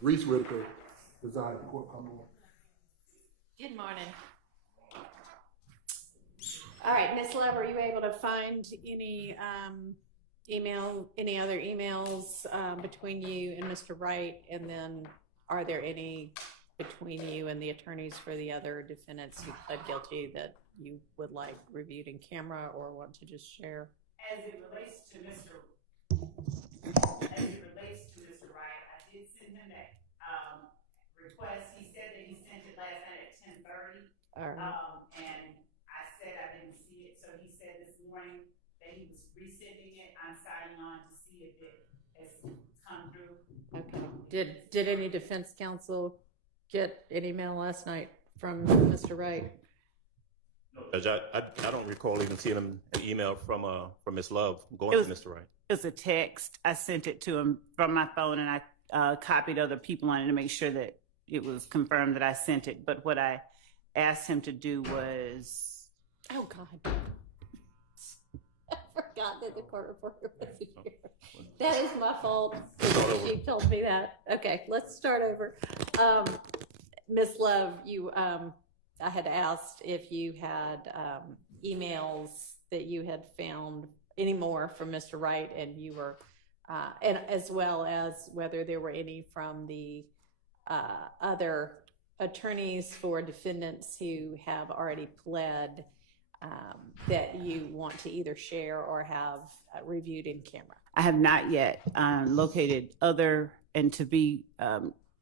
Reese Whitaker, presiding court. Come on. Good morning. All right, Ms. Love, are you able to find any any other emails between you and Mr. Wright? And then are there any between you and the attorneys for the other defendants who pled guilty that you would like reviewed in camera or want to just share? As it relates to Mr. Wright, I did send him that request. He said that he sent it last night at 10:30. All right. And I said I didn't see it, so he said this morning that he was resending it. I'm signing on to see if it has come through. Okay. Did any defense counsel get an email last night from Mr. Wright? No, Judge, I don't recall even seeing an email from Ms. Love going to Mr. Wright. It was a text. I sent it to him from my phone, and I copied other people on it to make sure that it was confirmed that I sent it. But what I asked him to do was... Oh, God. I forgot that the court reporter wasn't here. That is my fault. She told me that. Okay, let's start over. Ms. Love, I had asked if you had emails that you had found any more from Mr. Wright, and you were, and as well as whether there were any from the other attorneys for defendants who have already pled that you want to either share or have reviewed in camera. I have not yet located other, and to be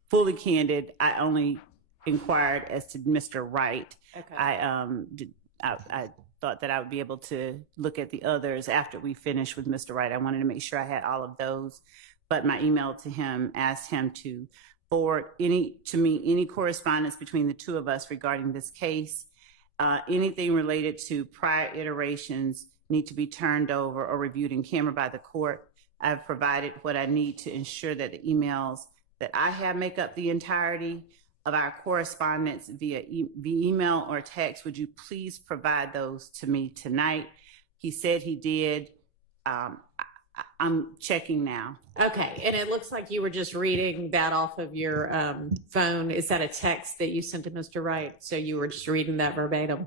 fully candid, I only inquired as to Mr. Wright. Okay. I thought that I would be able to look at the others after we finished with Mr. Wright. I wanted to make sure I had all of those, but my email to him asked him to forward any correspondence between the two of us regarding this case. Anything related to prior iterations need to be turned over or reviewed in camera by the court. I've provided what I need to ensure that the emails that I have make up the entirety of our correspondence via email or text. Would you please provide those to me tonight? He said he did. I'm checking now. Okay, and it looks like you were just reading that off of your phone. Is that a text that you sent to Mr. Wright? So you were just reading that verbatim?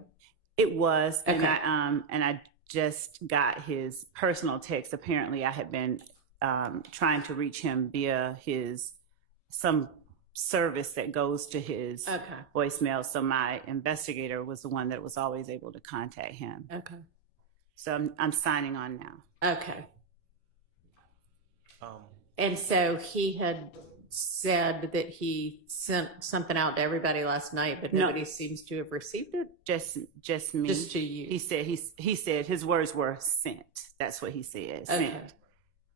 It was, okay. And I just got his personal text. Apparently, I had been trying to reach him via some service that goes to his voicemail. So my investigator was the one that was always able to contact him. Okay. So I'm signing on now. Okay. And so he had said that he sent something out to everybody last night, but nobody seems to have received it. Just me. Just to you. He said his words were sent. That's what he said. Sent. Okay.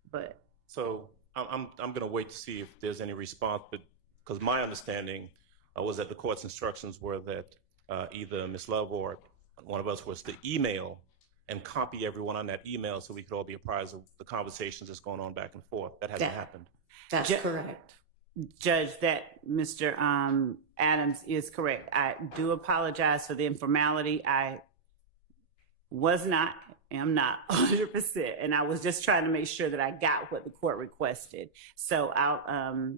But so I'm going to wait to see if there's any response, but because my understanding was that the court's instructions were that either Ms. Love or one of us was to email and copy everyone on that email so we could all be apprised of the conversations that's going on back and forth. That hasn't happened. That's correct. Judge, that Mr. Adams is correct. I do apologize for the informality. I am not 100%, and I was just trying to make sure that I got what the court requested. So I'll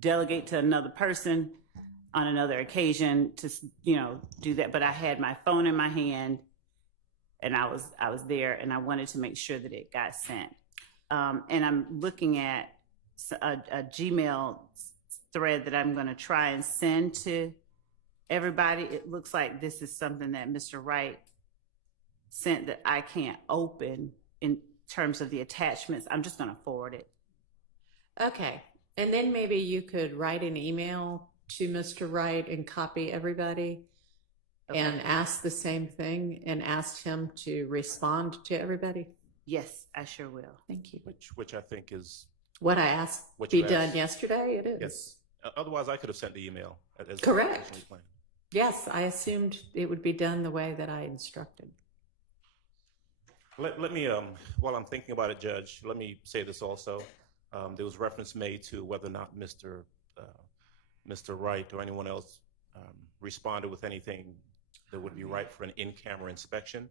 delegate to another person on another occasion to do that. But I had my phone in my hand, and I was there, and I wanted to make sure that it got sent. And I'm looking at a Gmail thread that I'm going to try and send to everybody. It looks like this is something that Mr. Wright sent that I can't open in terms of the attachments. I'm just going to forward it. Okay. And then maybe you could write an email to Mr. Wright and copy everybody and ask the same thing and ask him to respond to everybody. Yes, I sure will. Thank you. Which I think is what I asked be done yesterday. It is. Yes. Otherwise, I could have sent the email. As correct. Yes, I assumed it would be done the way that I instructed. Let me, while I'm thinking about it, Judge, let me say this also. There was reference made to whether or not Mr. Wright or anyone else responded with anything that would be right for an in-camera inspection.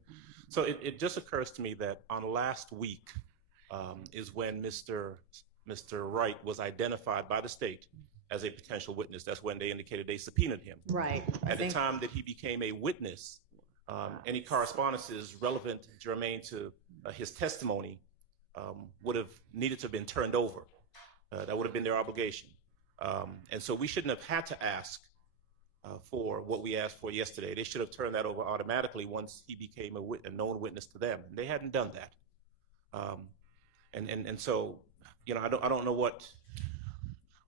So it just occurs to me that on last week is when Mr. Wright was identified by the state as a potential witness. That's when they indicated they subpoenaed him. Right. At the time that he became a witness, any correspondences relevant, germane to his testimony would have needed to have been turned over. That would have been their obligation. And so we shouldn't have had to ask for what we asked for yesterday. They should have turned that over automatically once he became a known witness to them. They hadn't done that. And so, you know, I don't know what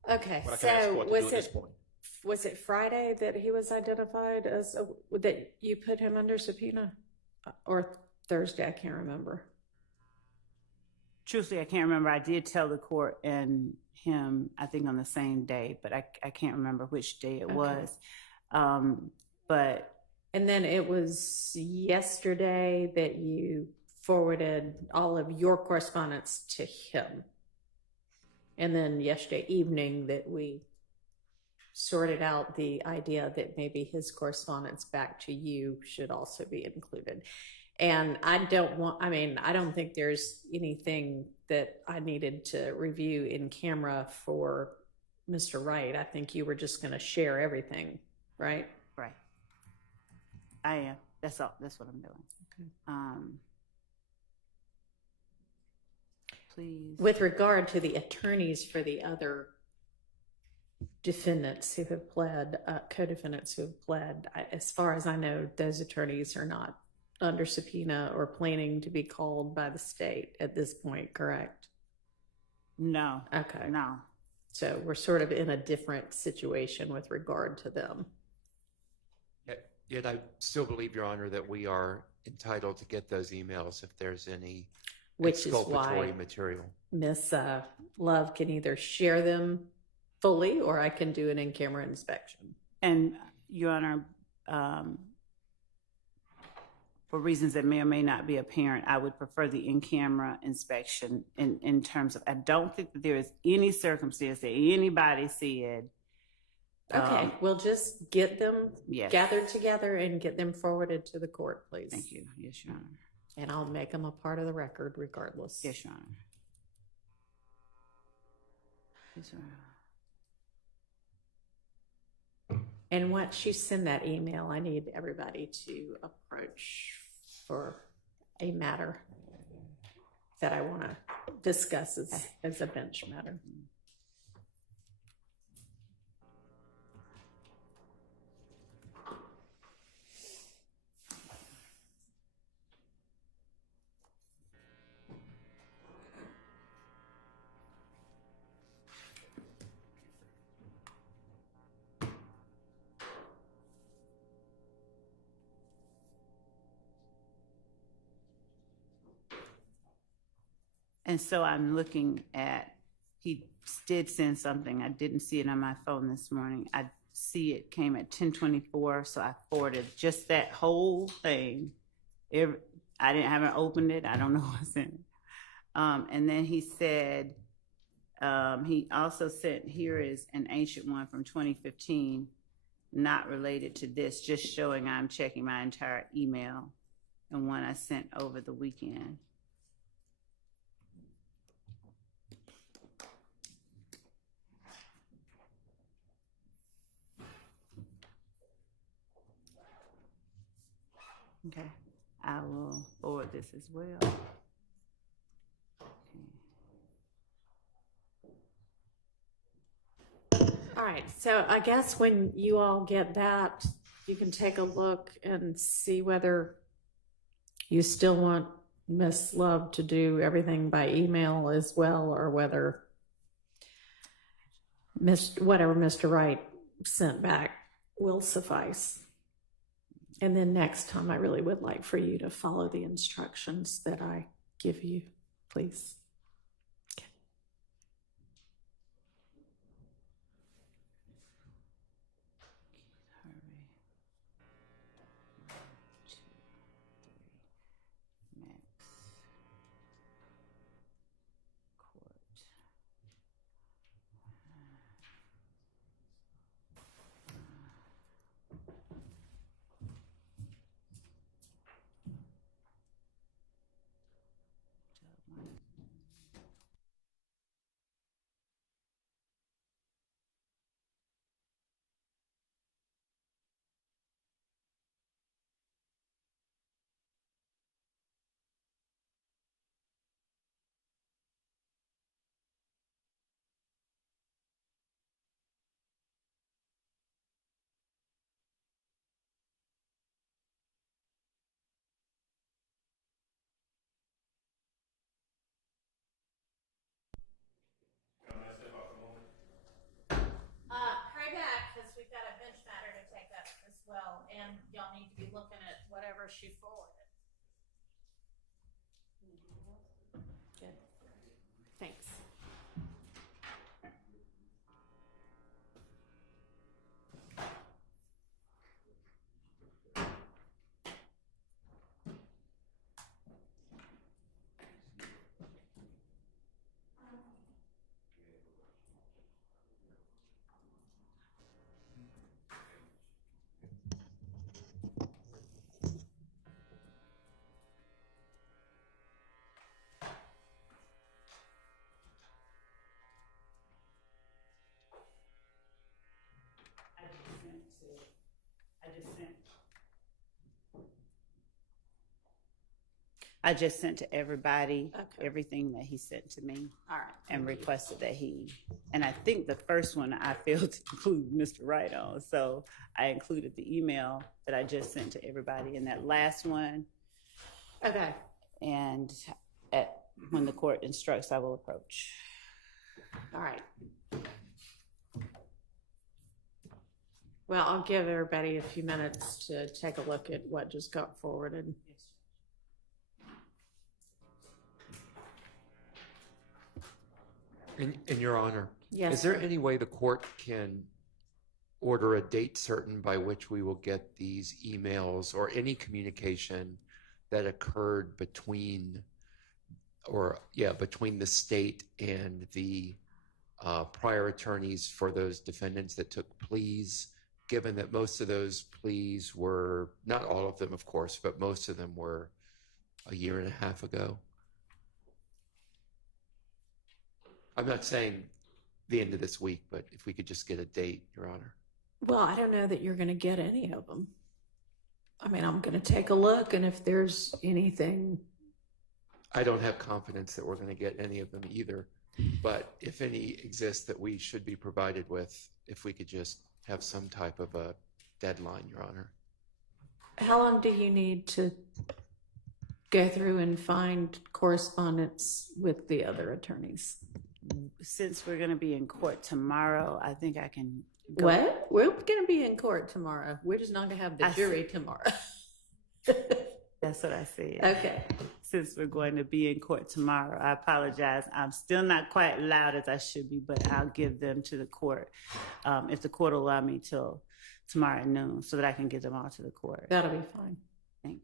I can ask for to do at this point. Was it Friday that he was identified as that you put him under subpoena, or Thursday? I can't remember. Truthfully, I can't remember. I did tell the court and him, I think on the same day, but I can't remember which day it was. But and then it was yesterday that you forwarded all of your correspondence to him, and then yesterday evening that we sorted out the idea that maybe his correspondence back to you should also be included. And I don't think there's anything that I needed to review in camera for Mr. Wright. I think you were just going to share everything, right? right, I am. That's all. That's what I'm doing. Okay. Please. With regard to the attorneys for the other defendants who have pled, co-defendants who have pled, as far as I know, those attorneys are not under subpoena or planning to be called by the state at this point, correct? No. Okay. No. So we're sort of in a different situation with regard to them. Yet I still believe, Your Honor, that we are entitled to get those emails if there's any Which is exculpatory why material. Miss Love can either share them fully or I can do an in-camera inspection. And Your Honor, for reasons that may or may not be apparent, I would prefer the in-camera inspection in terms of, I don't think that there is any circumstance that anybody said. Okay, we'll just get them Yes. gathered together and get them forwarded to the court, please. Thank you. Yes, Your Honor. And I'll make them a part of the record regardless. Yes, Your Honor. Yes, Your Honor. And once you send that email, I need everybody to approach for a matter that I want to discuss as a bench matter. And so I'm looking at, he did send something. I didn't see it on my phone this morning. I see it came at 10:24, so I forwarded just that whole thing. I haven't opened it. I don't know what's in it. And then he said, he also sent, here is an ancient one from 2015, not related to this, just showing I'm checking my entire email, and one I sent over the weekend. Okay, I will forward this as well. Okay. All right, so I guess when you all get that, you can take a look and see whether you still want Miss Love to do everything by email as well, or whether whatever Mr. Wright sent back will suffice. And then next time, I really would like for you to follow the instructions that I give you, please. Okay. y'all need to be looking at whatever she forwarded. Good. Thanks. I just sent to everybody Okay. everything that he sent to me All right. and requested that and I think the first one I failed to include Mr. Wright on, so I included the email that I just sent to everybody in that last one. Okay. And when the court instructs, I will approach. All right. Well, I'll give everybody a few minutes to take a look at what just got forwarded. In Your Honor, Yes. is there sir. any way the court can order a date certain by which we will get these emails or any communication that occurred between the state and the prior attorneys for those defendants that took pleas, given that most of those pleas were, not all of them, of course, but most of them were a year and a half ago? I'm not saying the end of this week, but if we could just get a date, Your Honor. Well, I don't know that you're going to get any of them. I mean, I'm going to take a look, and if there's anything. I don't have confidence that we're going to get any of them either, but if any exist that we should be provided with, if we could just have some type of a deadline, Your Honor. How long do you need to go through and find correspondence with the other attorneys? Since we're going to be in court tomorrow, I think I can go. What? We're going to be in court tomorrow. We're just not going to have the jury tomorrow. That's what I said. Okay. Since we're going to be in court tomorrow, I apologize. I'm still not quite loud as I should be, but I'll give them to the court if the court will allow me till tomorrow at noon so that I can give them all to the court. That'll be fine. Thanks.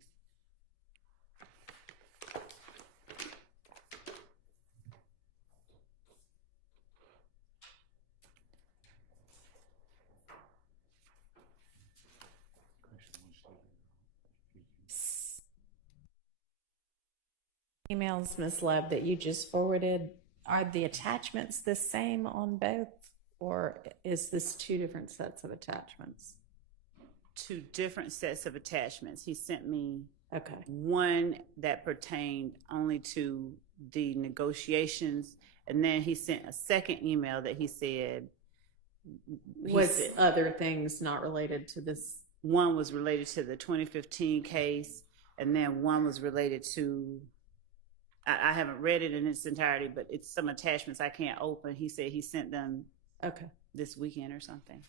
Emails, Ms. Love, that you just forwarded, are the attachments the same on both, or is this two different sets of attachments? Two different sets of attachments. He sent me Okay. one that pertained only to the negotiations, and then he sent a second email that he said Was other things not related to this? one was related to the 2015 case, and then one was related to, I haven't read it in its entirety, but it's some attachments I can't open. He said he sent them Okay. this weekend or something.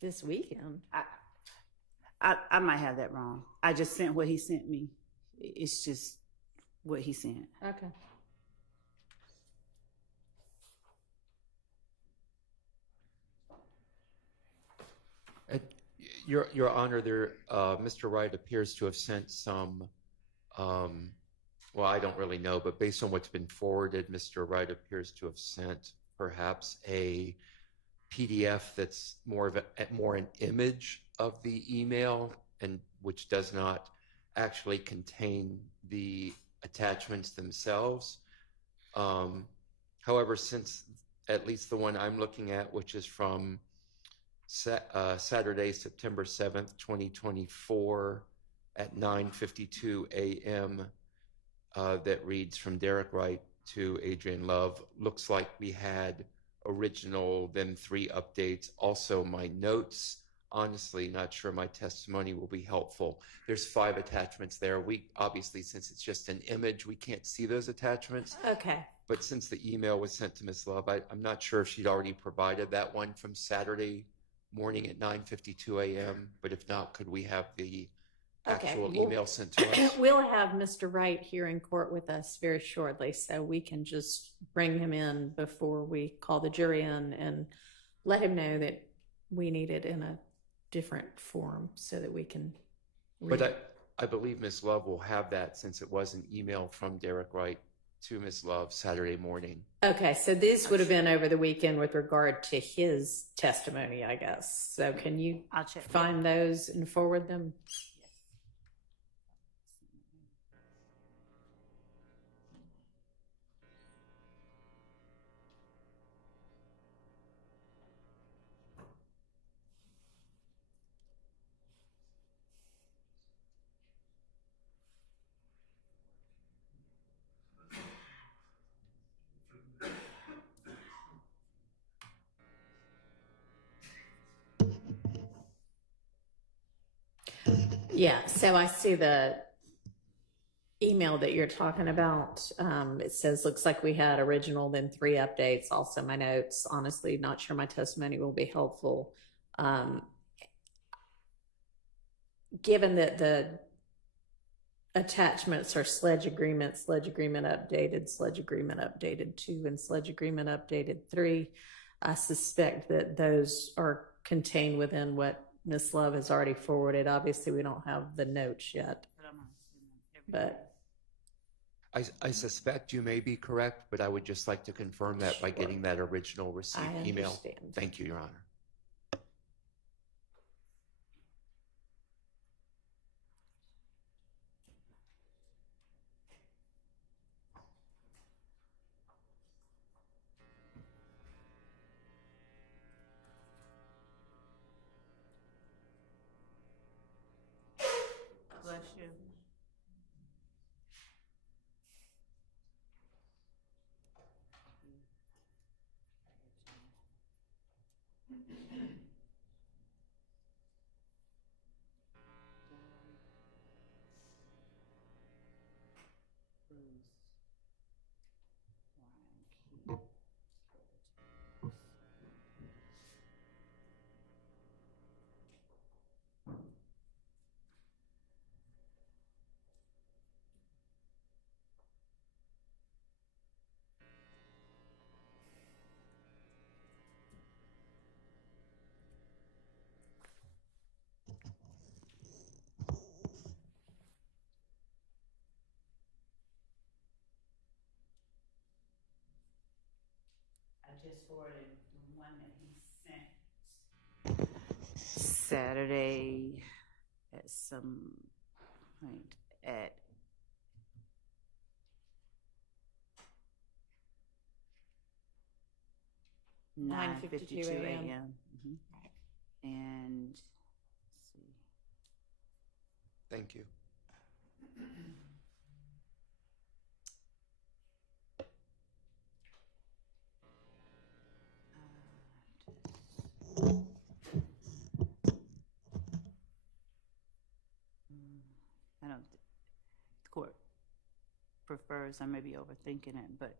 This weekend? I might have that wrong. I just sent what he sent me. It's just what he sent. Okay. Your Honor, Mr. Wright appears to have sent some, well, I don't really know, but based on what's been forwarded, Mr. Wright appears to have sent perhaps a PDF that's more an image of the email, and which does not actually contain the attachments themselves. However, since at least the one I'm looking at, which is from Saturday, September 7th, 2024 at 9:52 a.m. That reads from Derek Wright to Adrian Love. Looks like we had original, then 3 updates. Also my notes. Honestly, not sure my testimony will be helpful. There's 5 attachments there. We obviously, since it's just an image, we can't see those attachments. Okay. But since the email was sent to Ms. Love, I'm not sure if she'd already provided that one from Saturday morning at 9:52 a.m., but if not, could we have the Okay, actual well, email sent to us? We'll have Mr. Wright here in court with us very shortly, so we can just bring him in before we call the jury in and let him know that we need it in a different form so that we can read. But I believe Ms. Love will have that since it was an email from Derek Wright to Ms. Love Saturday morning. Okay, so this would have been over the weekend with regard to his testimony, I guess. So can you I'll check. find those and forward them? Yeah, so I see the email that you're talking about. It says, looks like we had original, then 3 updates. Also my notes, honestly, not sure my testimony will be helpful. Given that the attachments are sledge agreement updated, sledge agreement updated 2, and sledge agreement updated 3, I suspect that those are contained within what Ms. Love has already forwarded. Obviously, we don't have the notes yet, but I suspect you may be correct, but I would just like to confirm that by getting that original received I email. understand. Thank you, Your Honor. Bless you. I just forwarded the one that he sent Saturday at some point at 9:52 a.m. And let's see. Thank you. I don't, the court prefers, I may be overthinking it, but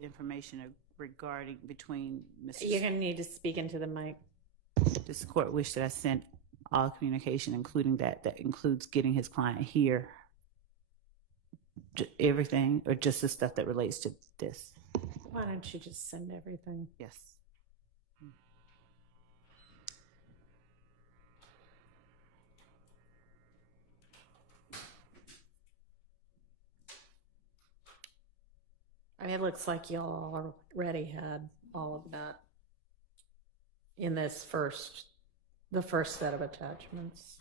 information regarding between you're Mr. going to need to speak into the mic. This court wish that I sent all communication, including that includes getting his client here. Everything, or just the stuff that relates to this? Why don't you just send everything? Yes. I mean, it looks like y'all already had all of that in this the first set of attachments.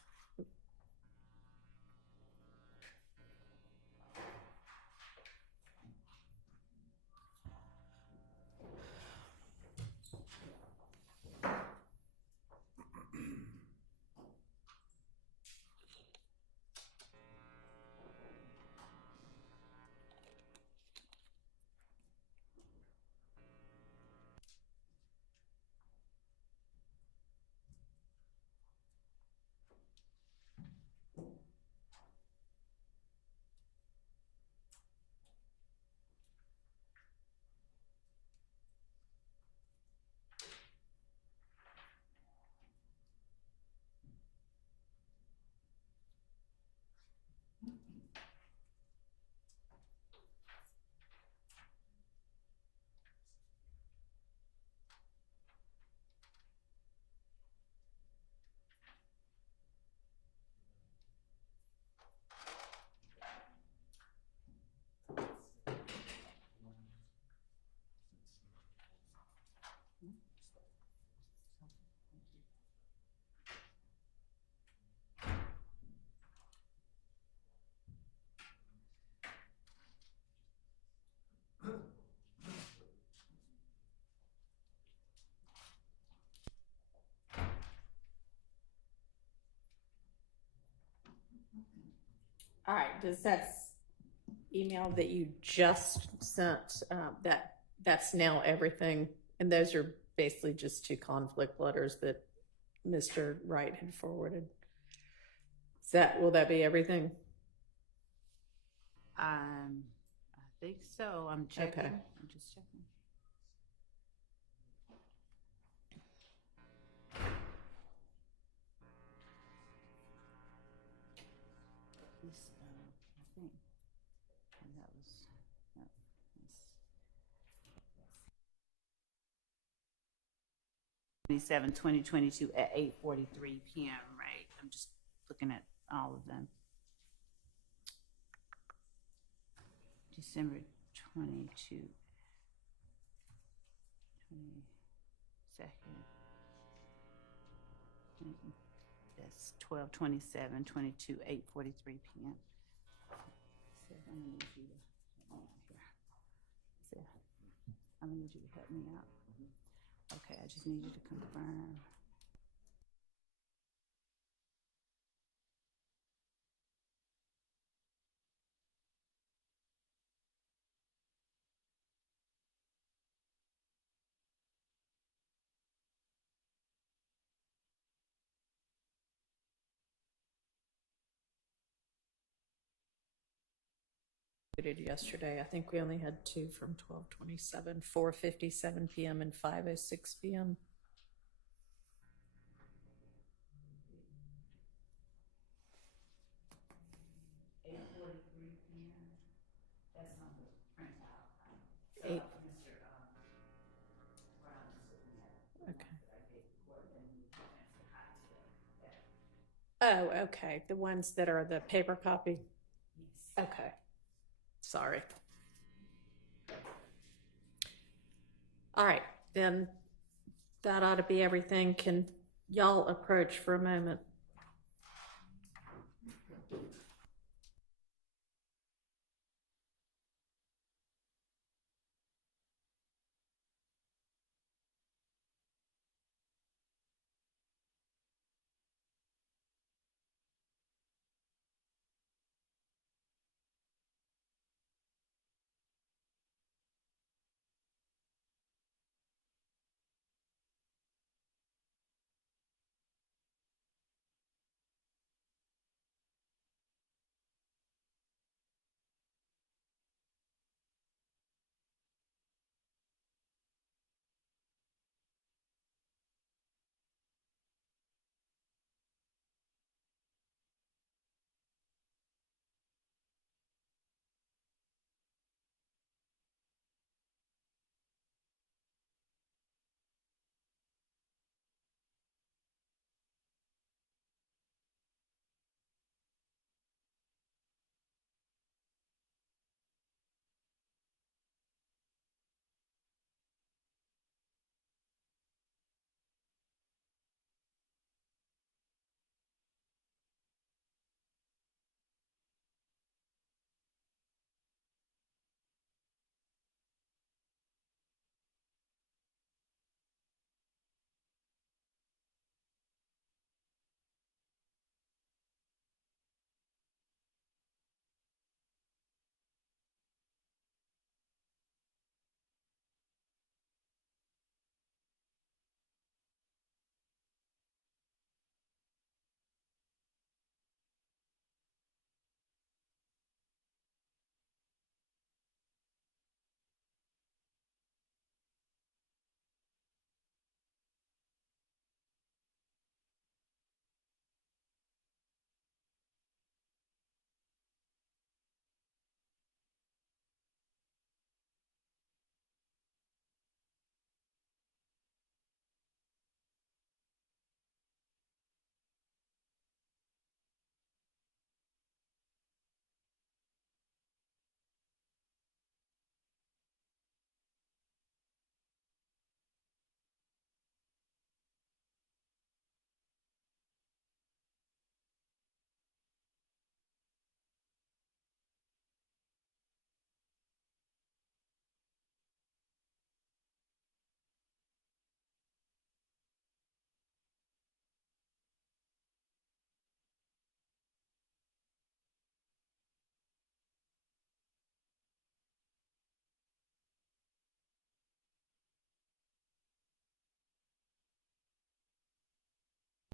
All right, does that email that you just sent, that's now everything? And those are basically just two conflict letters that Mr. Wright had forwarded. Will that be everything? I think so. I'm checking. Okay. I'm just checking. This, I think that was. No, this. 2022 at 8:43 p.m. Right. I'm just looking at all of them. December 22, 22nd. That's 12/27, 22, 8:43 p.m. So I'm gonna need you to help me out here. So I'm gonna need you to help me out. Okay, I just need you to confirm. Yesterday, I think we only had two from 12:27, 4:57 p.m. and 5:06 p.m. That's on the printout. Eight. Mr. Brown is looking at Okay. that I gave the court, and we transfer copies of that. Oh, okay. The ones that are the paper copy. Yes. Okay. Sorry. All right, then that ought to be everything. Can y'all approach for a moment?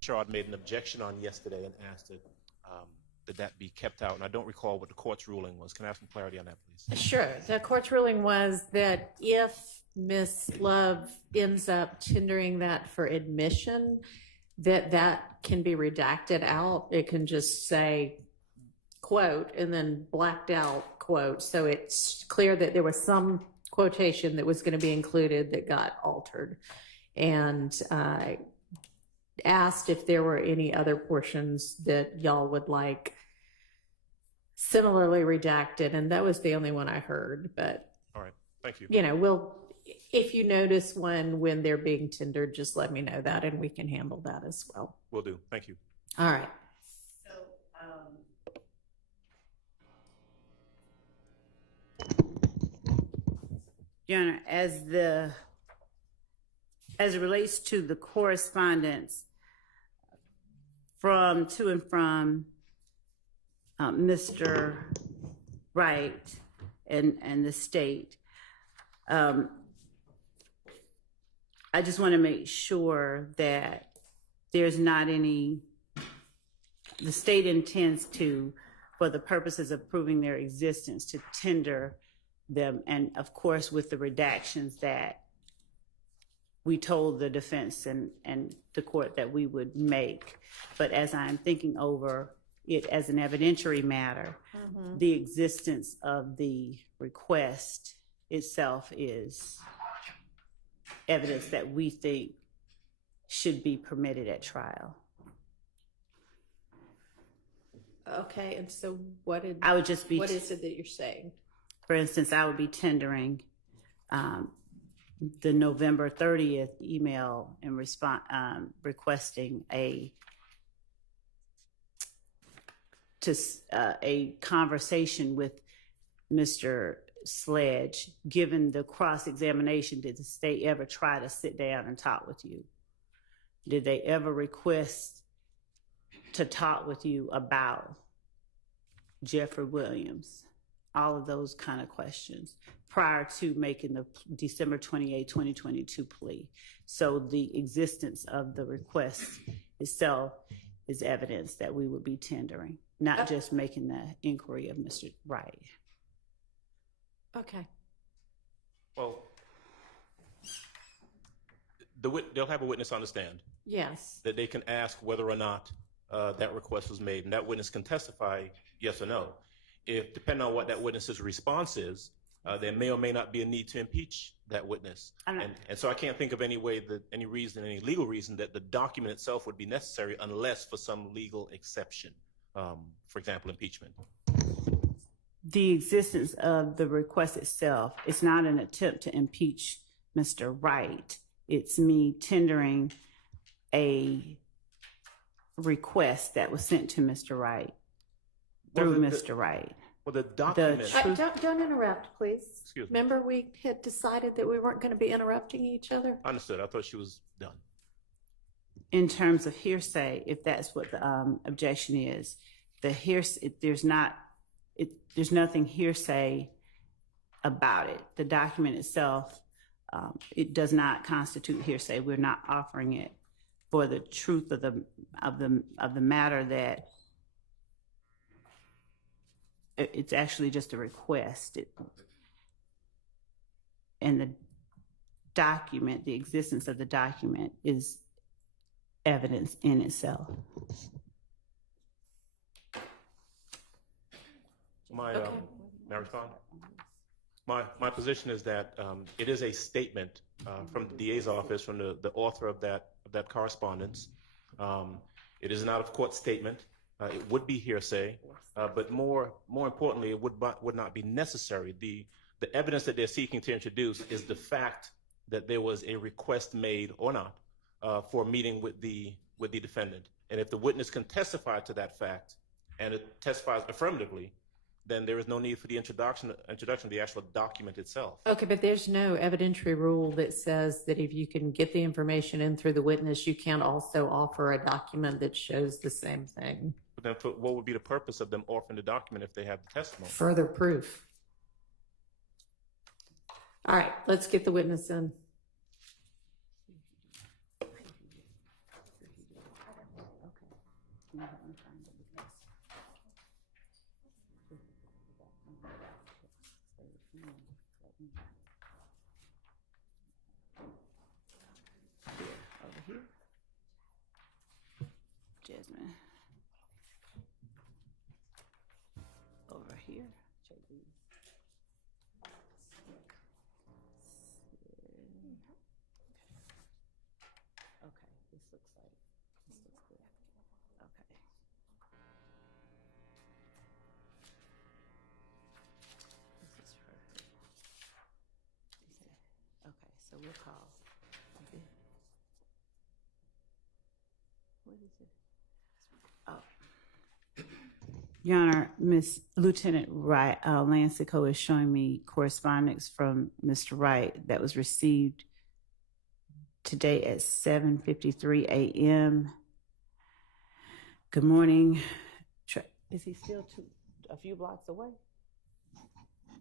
I'd made an objection on yesterday and asked that that be kept out, and I don't recall what the court's ruling was. Can I have some clarity on that, please? Sure. The court's ruling was that if Ms. Love ends up tendering that for admission, that can be redacted out. It can just say quote and then blacked out quote. So it's clear that there was some quotation that was going to be included that got altered. And asked if there were any other portions that y'all would like similarly redacted, and that was the only one I heard. But all right, thank you. You know, if you notice one when they're being tendered, just let me know that, and we can handle that as well. Will do. Thank you. All right. Your Honor, as it relates to the correspondence to and from Mr. Wright and the state, I just want to make sure that there's not any, the state intends to, for the purposes of proving their existence, to tender them, and of course with the redactions that we told the defense and the court that we would make. But as I'm thinking over it as an evidentiary matter, the existence of the request itself is evidence that we think should be permitted at trial. Okay, and so what is it that you're saying? For instance, I would be tendering the November 30th email and requesting a conversation with Mr. Sledge. Given the cross-examination, did the state ever try to sit down and talk with you? Did they ever request to talk with you about Jeffery Williams? All of those kind of questions prior to making the December 28, 2022 plea. So the existence of the request itself is evidence that we would be tendering, not just making the inquiry of Mr. Wright. Okay. Well, they'll have a witness on the stand. Yes. That they can ask whether or not that request was made, and that witness can testify yes or no. If, depending on what that witness's response is, there may or may not be a need to impeach that witness. And so I can't think of any legal reason that the document itself would be necessary unless for some legal exception, for example, impeachment. The existence of the request itself is not an attempt to impeach Mr. Wright. It's me tendering a request that was sent to Mr. Wright through Mr. Wright. Well, the document... Don't interrupt, please. Excuse me. Remember we had decided that we weren't going to be interrupting each other? Understood. I thought she was done. In terms of hearsay, if that's what the objection is, there's nothing hearsay about it. The document itself, it does not constitute hearsay. We're not offering it for the truth of the matter that it's actually just a request. And the document, the existence of the document is evidence in itself. May I respond? My position is that it is a statement from the DA's office, from the author of that correspondence. It is an out-of-court statement. It would be hearsay, but more importantly, it would not be necessary. The evidence that they're seeking to introduce is the fact that there was a request made or not for a meeting with the defendant. And if the witness can testify to that fact and it testifies affirmatively, then there is no need for the introduction of the actual document itself. Okay, but there's no evidentiary rule that says that if you can get the information in through the witness, you can also offer a document that shows the same thing. But then what would be the purpose of them offering the document if they have the testimony? Further proof. All right, let's get the witness in. Here, over here. Jasmine. Over here. Check these. Okay, this looks good. Okay. This is her. Okay, so we'll call. What is it? Oh. Your Honor, Miss Lieutenant Wright, Lancico is showing me correspondence from Mr. Wright that was received today at 7:53 a.m. Good morning. Is he still a few blocks away?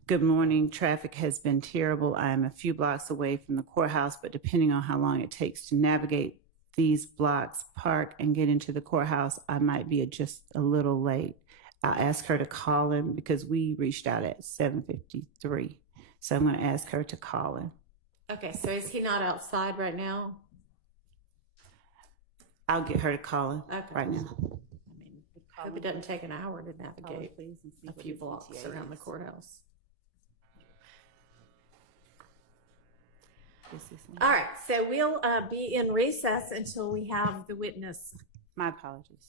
Good morning. Traffic has been terrible. I am a few blocks away from the courthouse, but depending on how long it takes to navigate these blocks, park, and get into the courthouse, I might be just a little late. I'll ask her to call him because we reached out at 7:53. So I'm going to ask her to call him. Okay, so is he not outside right now? I'll get her to call him right now. I hope it doesn't take an hour to navigate a few blocks around the courthouse. All right, so we'll be in recess until we have the witness. My apologies.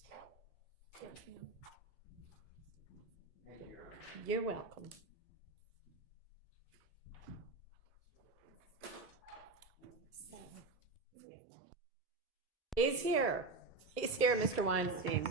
You're welcome. He's here. He's here, Mr. Weinstein.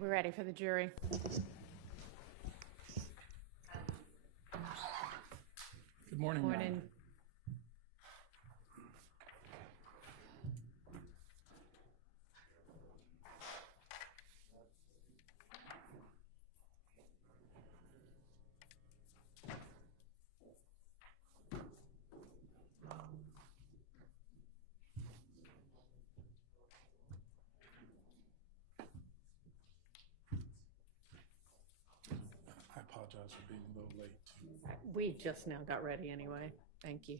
We're ready for the jury. Good morning. Your Honor. Morning. I apologize for being a little late. We just now got ready anyway. Thank you.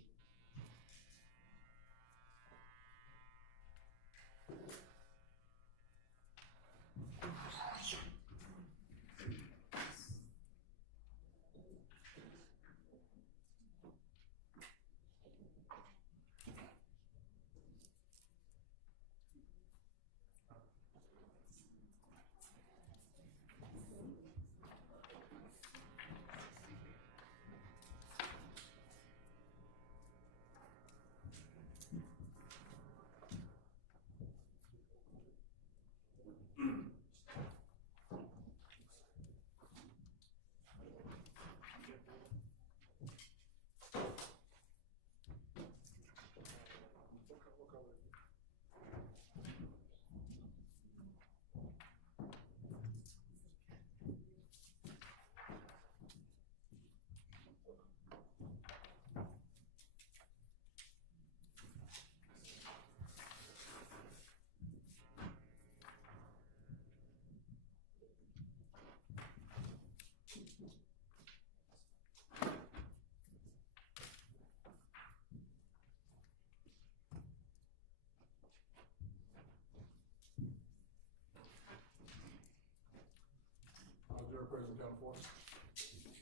Jury President Count Force.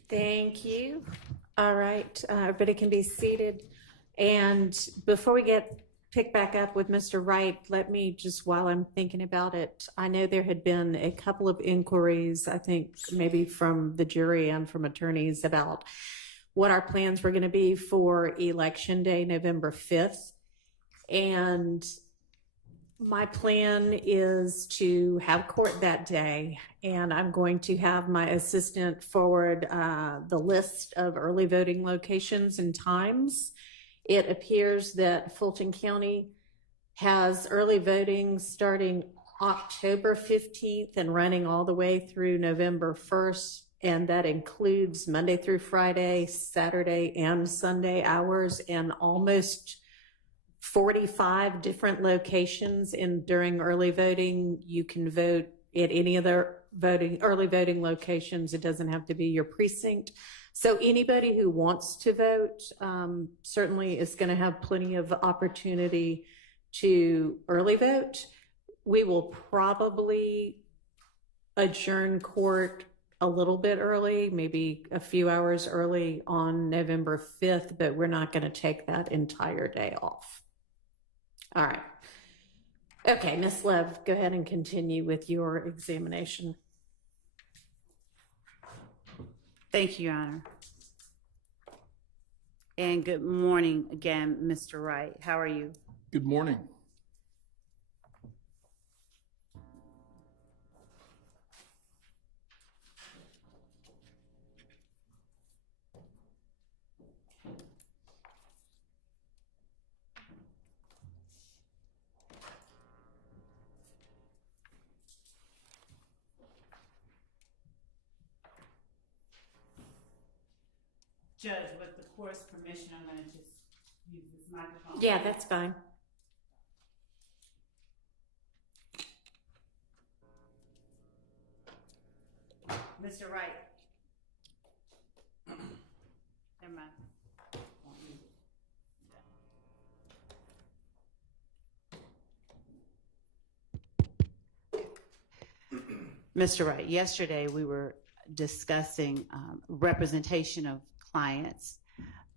Thank you. All right, everybody can be seated. And before we pick back up with Mr. Wright, let me just, while I'm thinking about it, I know there had been a couple of inquiries, I think maybe from the jury and from attorneys about what our plans were going to be for Election Day, November 5th. And My plan is to have court that day, and I'm going to have my assistant forward the list of early voting locations and times. It appears that Fulton County has early voting starting October 15th and running all the way through November 1st, and that includes Monday through Friday, Saturday and Sunday hours, and almost 45 different locations during early voting. You can vote at any of the early voting locations. It doesn't have to be your precinct. So anybody who wants to vote certainly is going to have plenty of opportunity to early vote. We will probably adjourn court a little bit early, maybe a few hours early on November 5th, but we're not going to take that entire day off. All right. Okay, Ms. Lev, go ahead and continue with your examination. Thank you, Your Honor. And good morning again, Mr. Wright. How are you? Good morning. Judge, with the court's permission, I'm going to just use this microphone. Yeah, that's fine. Mr. Wright. Never mind. Mr. Wright, yesterday we were discussing representation of clients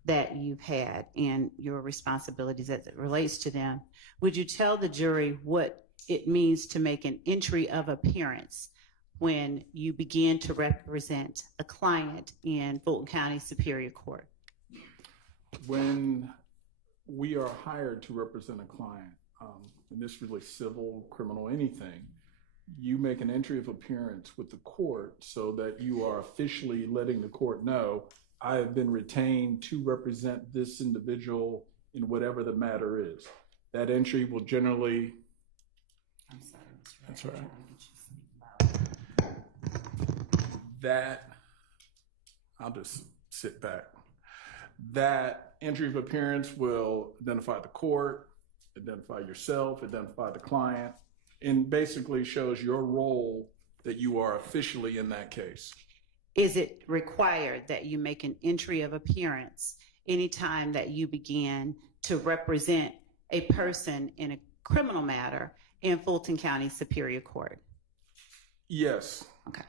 that you've had and your responsibilities as it relates to them. Would you tell the jury what it means to make an entry of appearance when you begin to represent a client in Fulton County Superior Court? When we are hired to represent a client, and this is really civil, criminal, anything, you make an entry of appearance with the court so that you are officially letting the court know, I have been retained to represent this individual in whatever the matter is. That entry will generally... I'm sorry, Mr. Wright. That's all right. I'm trying to get you some That, I'll just sit back. That entry of appearance will identify the court, identify yourself, identify the client, and basically shows your role that you are officially in that case. Is it required that you make an entry of appearance anytime that you begin to represent a person in a criminal matter in Fulton County Superior Court? Yes. Okay.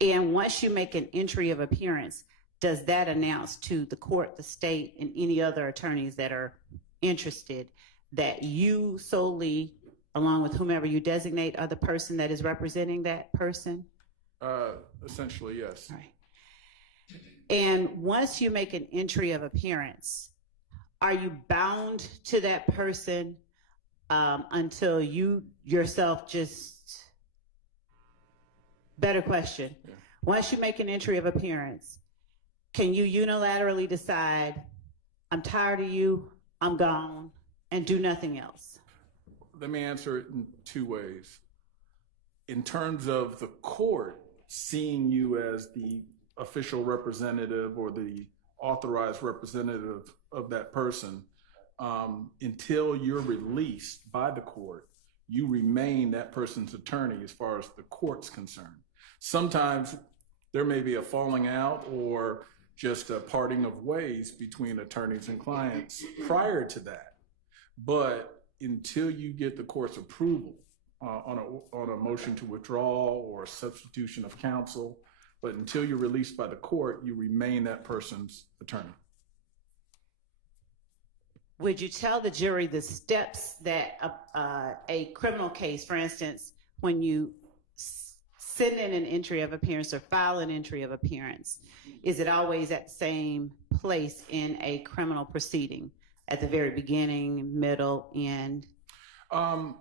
And once you make an entry of appearance, does that announce to the court, the state, and any other attorneys that are interested that you solely, along with whomever you designate, are the person that is representing that person? Essentially, yes. All right. And once you make an entry of appearance, are you bound to that person until you yourself just... Better question. Yeah. Once you make an entry of appearance, can you unilaterally decide, I'm tired of you, I'm gone, and do nothing else? Let me answer it in two ways. In terms of the court seeing you as the official representative or the authorized representative of that person, until you're released by the court, you remain that person's attorney as far as the court's concerned. Sometimes there may be a falling out or just a parting of ways between attorneys and clients prior to that. But until you get the court's approval on a motion to withdraw or substitution of counsel, but until you're released by the court, you remain that person's attorney. Would you tell the jury the steps that a criminal case, for instance, when you send in an entry of appearance or file an entry of appearance, is it always at the same place in a criminal proceeding, at the very beginning, middle, end?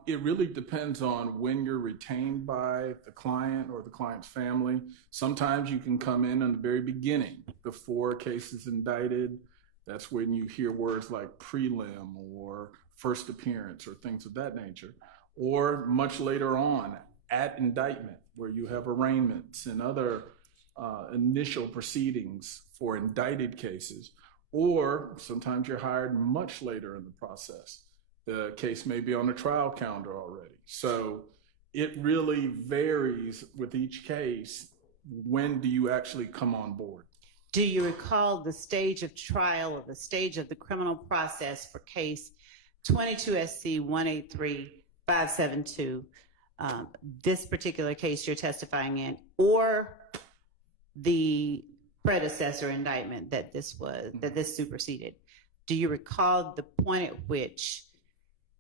It really depends on when you're retained by the client or the client's family. Sometimes you can come in the very beginning before a case is indicted. That's when you hear words like prelim or first appearance or things of that nature. Or much later on at indictment, where you have arraignments and other initial proceedings for indicted cases. Or sometimes you're hired much later in the process. The case may be on a trial calendar already. So it really varies with each case. When do you actually come on board? Do you recall the stage of trial or the stage of the criminal process for case 22 SC 183572, this particular case you're testifying in, or the predecessor indictment that this superseded? Do you recall the point at which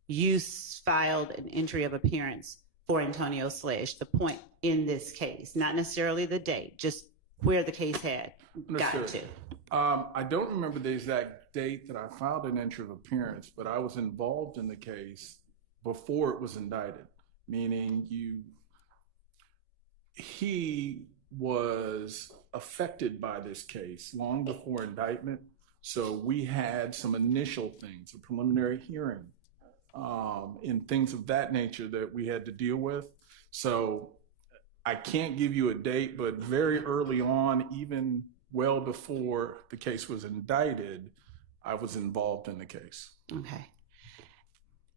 you filed an entry of appearance for Antonio Sledge, the point in this case, not necessarily the date, just where the case had gotten to? I don't remember the exact date that I filed an entry of appearance, but I was involved in the case before it was indicted, meaning he was affected by this case long before indictment. So we had some initial things, a preliminary hearing, and things of that nature that we had to deal with. So I can't give you a date, but very early on, even well before the case was indicted, I was involved in the case. Okay.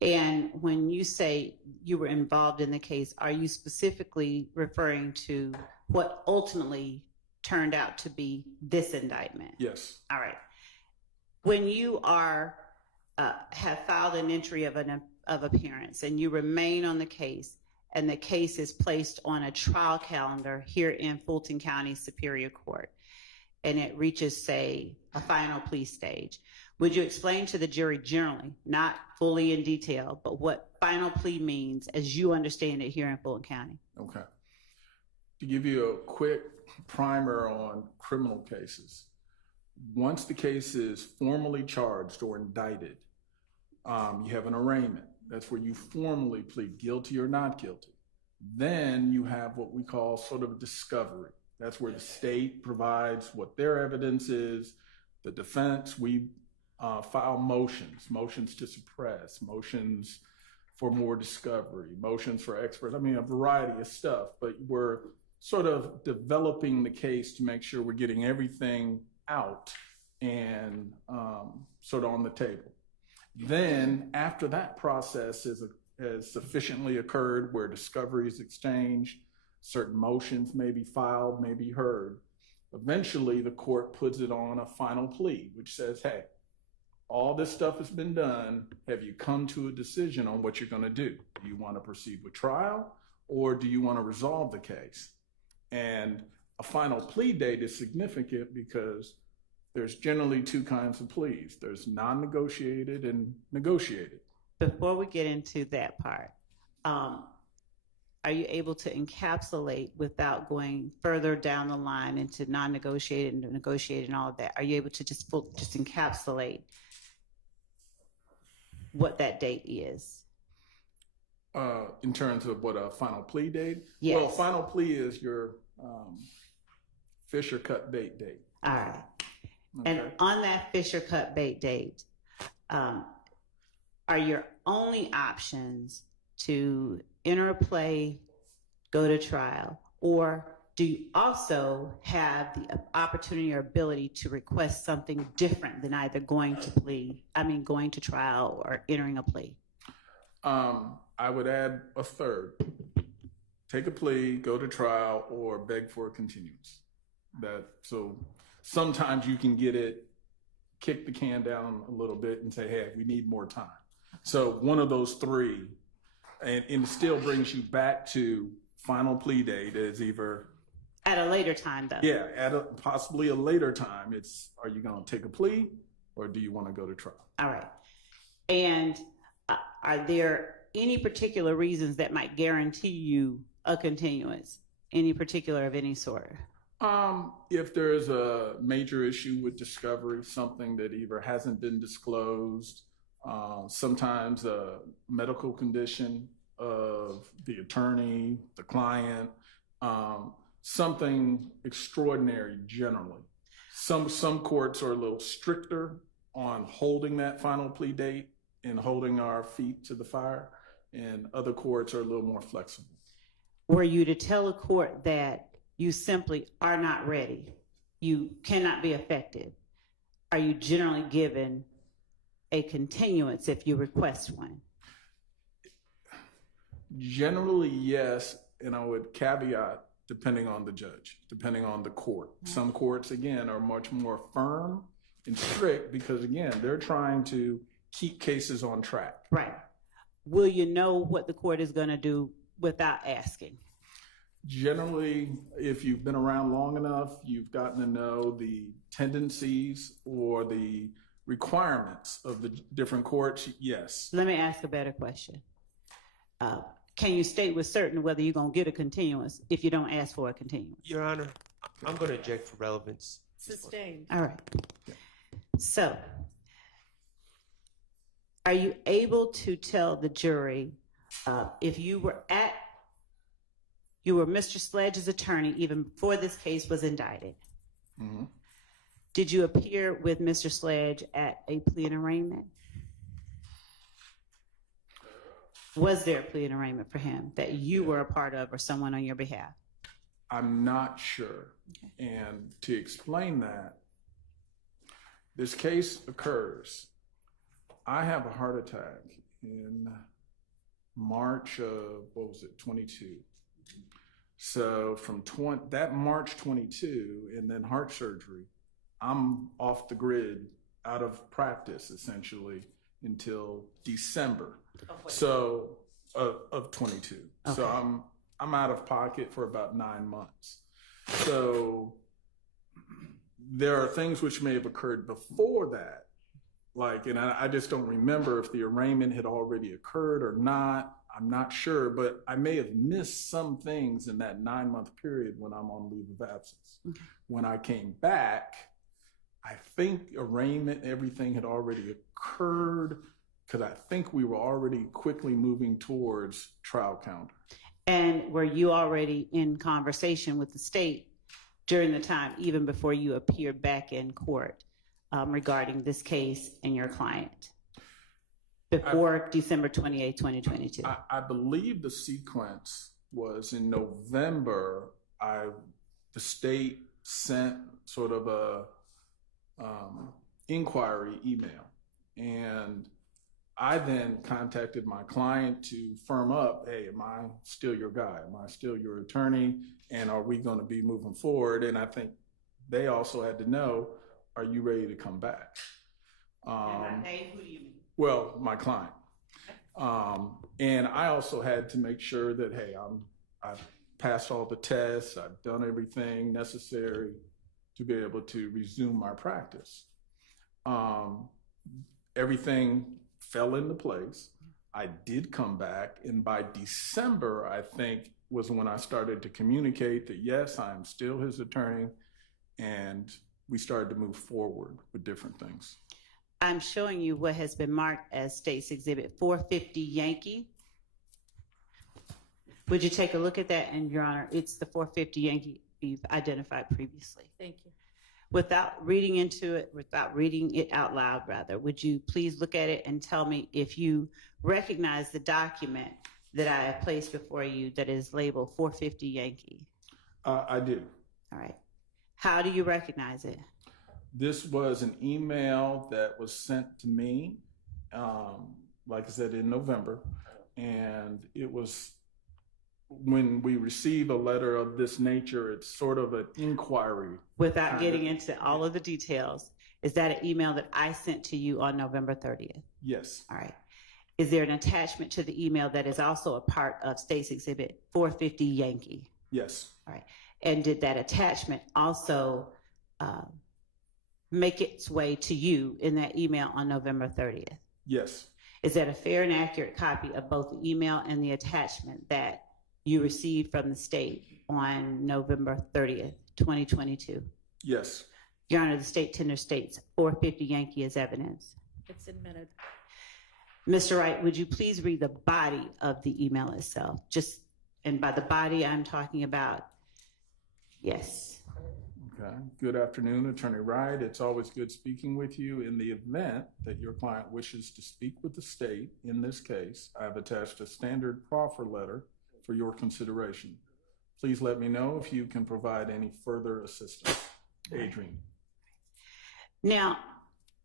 And when you say you were involved in the case, are you specifically referring to what ultimately turned out to be this indictment? Yes. All right. When you have filed an entry of appearance and you remain on the case, and the case is placed on a trial calendar here in Fulton County Superior Court, and it reaches, say, a final plea stage, would you explain to the jury generally, not fully in detail, but what final plea means as you understand it here in Fulton County? Okay. To give you a quick primer on criminal cases, once the case is formally charged or indicted, you have an arraignment. That's where you formally plead guilty or not guilty. Then you have what we call sort of discovery. That's where the state provides what their evidence is. The defense, we file motions to suppress, motions for more discovery, motions for experts. I mean, a variety of stuff, but we're sort of developing the case to make sure we're getting everything out and sort of on the table. Then after that process has sufficiently occurred, where discovery is exchanged, certain motions may be filed, may be heard, eventually the court puts it on a final plea, which says, hey, all this stuff has been done. Have you come to a decision on what you're going to do? Do you want to proceed with trial, or do you want to resolve the case? And a final plea date is significant because there's generally two kinds of pleas. There's non-negotiated and negotiated. Before we get into that part, are you able to encapsulate, without going further down the line into non-negotiated and negotiated and all of that, are you able to just encapsulate what that date is? In terms of what a final plea date? Yes. Well, final plea is your Fisher cut bait date. All right. Okay. And on that Fisher cut bait date, are your only options to enter a plea, go to trial, or do you also have the opportunity or ability to request something different than either going to trial or entering a plea? I would add a third. Take a plea, go to trial, or beg for a continuance. So sometimes you can kick the can down a little bit and say, hey, we need more time. So one of those three, and it still brings you back to final plea date as either at a later time, though. Yeah, at possibly a later time. Are you going to take a plea, or do you want to go to trial? All right. And are there any particular reasons that might guarantee you a continuance? Any particular of any sort? If there's a major issue with discovery, something that either hasn't been disclosed, sometimes a medical condition of the attorney, the client, something extraordinary generally. Some courts are a little stricter on holding that final plea date and holding our feet to the fire, and other courts are a little more flexible. Were you to tell a court that you simply are not ready, you cannot be effective, are you generally given a continuance if you request one? Generally, yes, and I would caveat depending on the judge, depending on the court. Some courts, again, are much more firm and strict because, again, they're trying to keep cases on track. Right. Will you know what the court is going to do without asking? Generally, if you've been around long enough, you've gotten to know the tendencies or the requirements of the different courts, yes. Let me ask a better question. Can you state with certain whether you're going to get a continuance if you don't ask for a continuance? Your Honor, I'm going to object for relevance. Sustained. All right. So, are you able to tell the jury if you were Mr. Sledge's attorney even before this case was indicted? Mm-hmm. Did you appear with Mr. Sledge at a plea and arraignment? Was there a plea and arraignment for him that you were a part of or someone on your behalf? I'm not sure. Okay. And to explain that, this case occurs. I have a heart attack in March of, 22. So from that March 22 and then heart surgery, I'm off the grid, out of practice essentially until December. So of 22. Okay. So I'm out of pocket for about 9 months. So there are things which may have occurred before that, and I just don't remember if the arraignment had already occurred or not. I'm not sure, but I may have missed some things in that 9-month period when I'm on leave of absence. Okay. When I came back, I think arraignment, everything had already occurred because I think we were already quickly moving towards trial calendar. And were you already in conversation with the state during the time, even before you appeared back in court regarding this case and your client? Before December 28, 2022. I believe the sequence was in November. The state sent sort of a inquiry email, and I then contacted my client to firm up, hey, am I still your guy? Am I still your attorney? And are we going to be moving forward? And I think they also had to know, are you ready to come back? And by they, who do you mean? Well, my client. And I also had to make sure that, hey, I've passed all the tests, I've done everything necessary to be able to resume my practice. Everything fell into place. I did come back, and by December, I think, was when I started to communicate that, yes, I'm still his attorney, and we started to move forward with different things. I'm showing you what has been marked as State's Exhibit 450 Yankee. Would you take a look at that? And Your Honor, it's the 450 Yankee you've identified previously. Thank you. Without reading it out loud, rather, would you please look at it and tell me if you recognize the document that I have placed before you that is labeled 450 Yankee? I do. All right. How do you recognize it? This was an email that was sent to me, like I said, in November. And it was, when we receive a letter of this nature, it's sort of an inquiry. Without getting into all of the details, is that an email that I sent to you on November 30th? Yes. All right. Is there an attachment to the email that is also a part of State's Exhibit 450 Yankee? Yes. All right. And did that attachment also make its way to you in that email on November 30th? Yes. Is that a fair and accurate copy of both the email and the attachment that you received from the state on November 30th, 2022? Yes. Your Honor, the state tender states 450 Yankee is evidence. It's admitted. Mr. Wright, would you please read the body of the email itself? And by the body, I'm talking about, yes. Okay. Good afternoon, Attorney Wright. It's always good speaking with you. In the event that your client wishes to speak with the state in this case, I have attached a standard proffer letter for your consideration. Please let me know if you can provide any further assistance. Adrian. Now,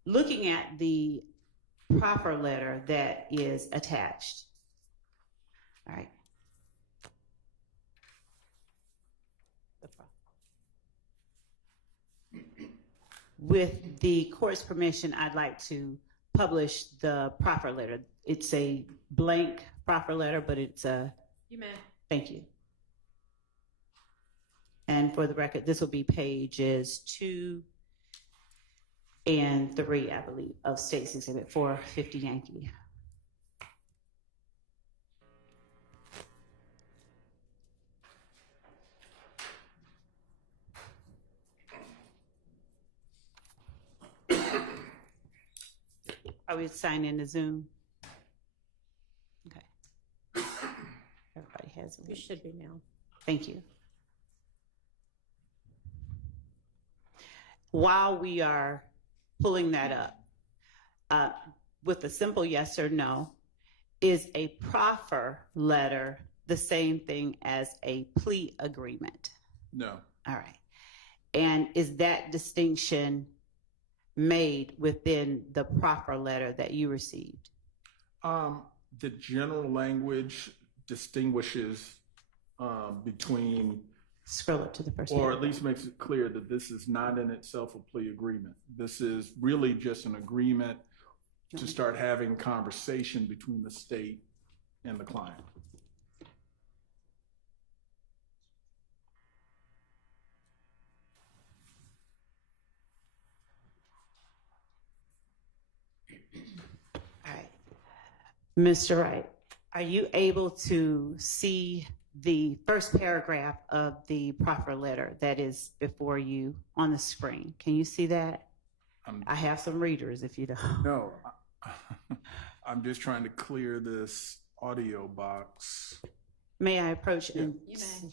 looking at the proffer letter that is attached, all right. With the court's permission, I'd like to publish the proffer letter. It's a blank proffer letter, but it's a... You may. Thank you. And for the record, this will be pages 2 and 3, I believe, of State's Exhibit 450 Yankee. Are we signed into Zoom? Okay. Everybody has it. You should be now. Thank you. While we are pulling that up, with a simple yes or no, is a proffer letter the same thing as a plea agreement? No. All right. And is that distinction made within the proffer letter that you received? The general language distinguishes between, Scroll up to the first or paragraph. at least makes it clear that this is not in itself a plea agreement. This is really just an agreement to start having conversation between the state and the client. All right. Mr. Wright, are you able to see the first paragraph of the proffer letter that is before you on the screen? Can you see that? I have some readers if you don't. No, I'm just trying to clear this audio box. May I approach? Yeah. And You may.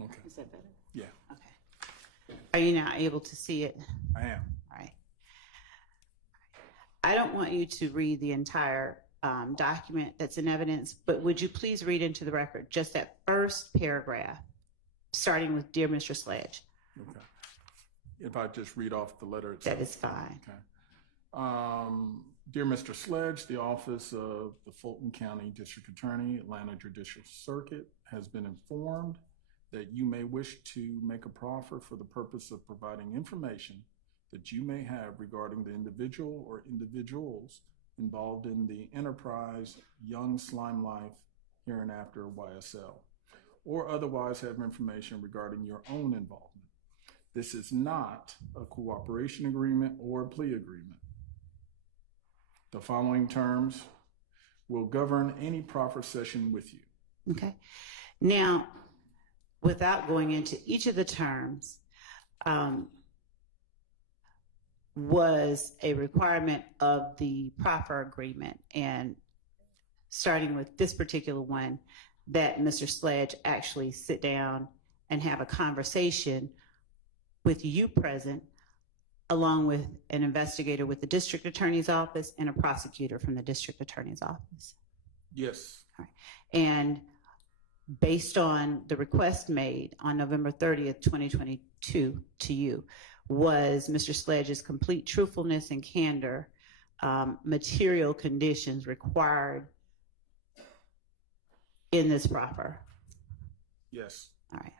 Okay. Is that better? Yeah, Okay. Are you now able to see it? I am. All right. I don't want you to read the entire document that's in evidence, but would you please read into the record just that first paragraph, starting with "Dear Mr. Sledge." Okay. If I just read off the letter itself. That is fine. Okay. Dear Mr. Sledge, the Office of the Fulton County District Attorney, Atlanta Judicial Circuit, has been informed that you may wish to make a proffer for the purpose of providing information that you may have regarding the individual or individuals involved in the enterprise Young Slime Life hereinafter YSL, or otherwise have information regarding your own involvement. This is not a cooperation agreement or a plea agreement. The following terms will govern any proffer session with you. Okay. Now, without going into each of the terms, was a requirement of the proffer agreement, and starting with this particular one, that Mr. Sledge actually sit down and have a conversation with you present, along with an investigator with the district attorney's office and a prosecutor from the district attorney's office. Yes. All right. And based on the request made on November 30th, 2022 to you, was Mr. Sledge's complete truthfulness and candor material conditions required in this proffer? Yes. All right.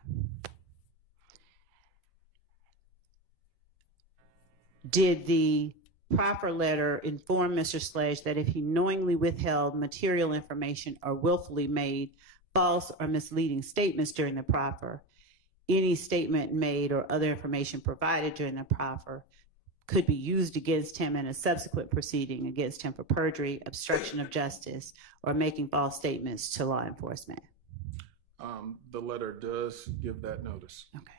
Did the proffer letter inform Mr. Sledge that if he knowingly withheld material information or willfully made false or misleading statements during the proffer, any statement made or other information provided during the proffer could be used against him in a subsequent proceeding against him for perjury, obstruction of justice, or making false statements to law enforcement? The letter does give that notice. Okay.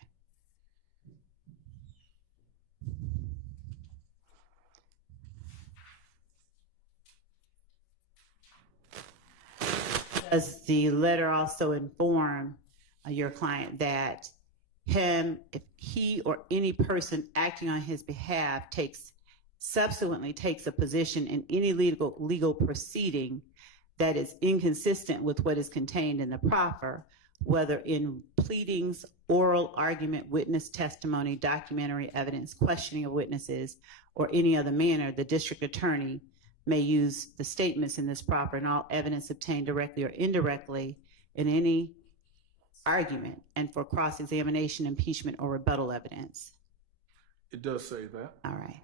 Does the letter also inform your client that if he or any person acting on his behalf subsequently takes a position in any legal proceeding that is inconsistent with what is contained in the proffer, whether in pleadings, oral argument, witness testimony, documentary evidence, questioning of witnesses, or any other manner, the district attorney may use the statements in this proffer and all evidence obtained directly or indirectly in any argument and for cross-examination, impeachment, or rebuttal evidence. It does say that. All right.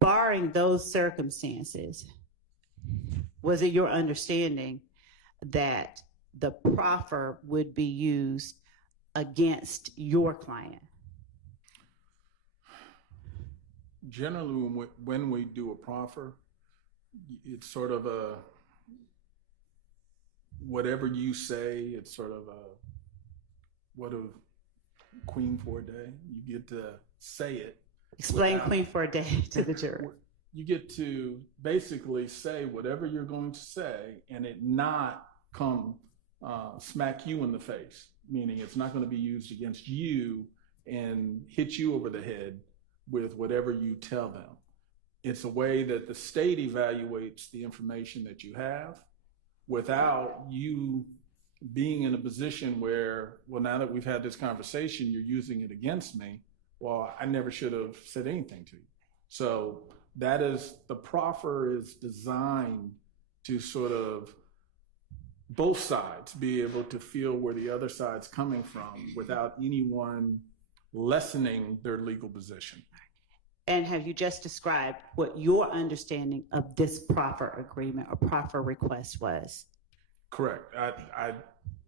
Barring those circumstances, was it your understanding that the proffer would be used against your client? Generally, when we do a proffer, it's sort of a whatever you say. It's sort of a what a queen for a day. You get to say it. Explain queen for a day to the jury. You get to basically say whatever you're going to say and it not come smack you in the face, meaning it's not going to be used against you and hit you over the head with whatever you tell them. It's a way that the state evaluates the information that you have without you being in a position where, well, now that we've had this conversation, you're using it against me. Well, I never should have said anything to you. So that is, the proffer is designed to sort of both sides be able to feel where the other side's coming from without anyone lessening their legal position. And have you just described what your understanding of this proffer agreement or proffer request was? Correct.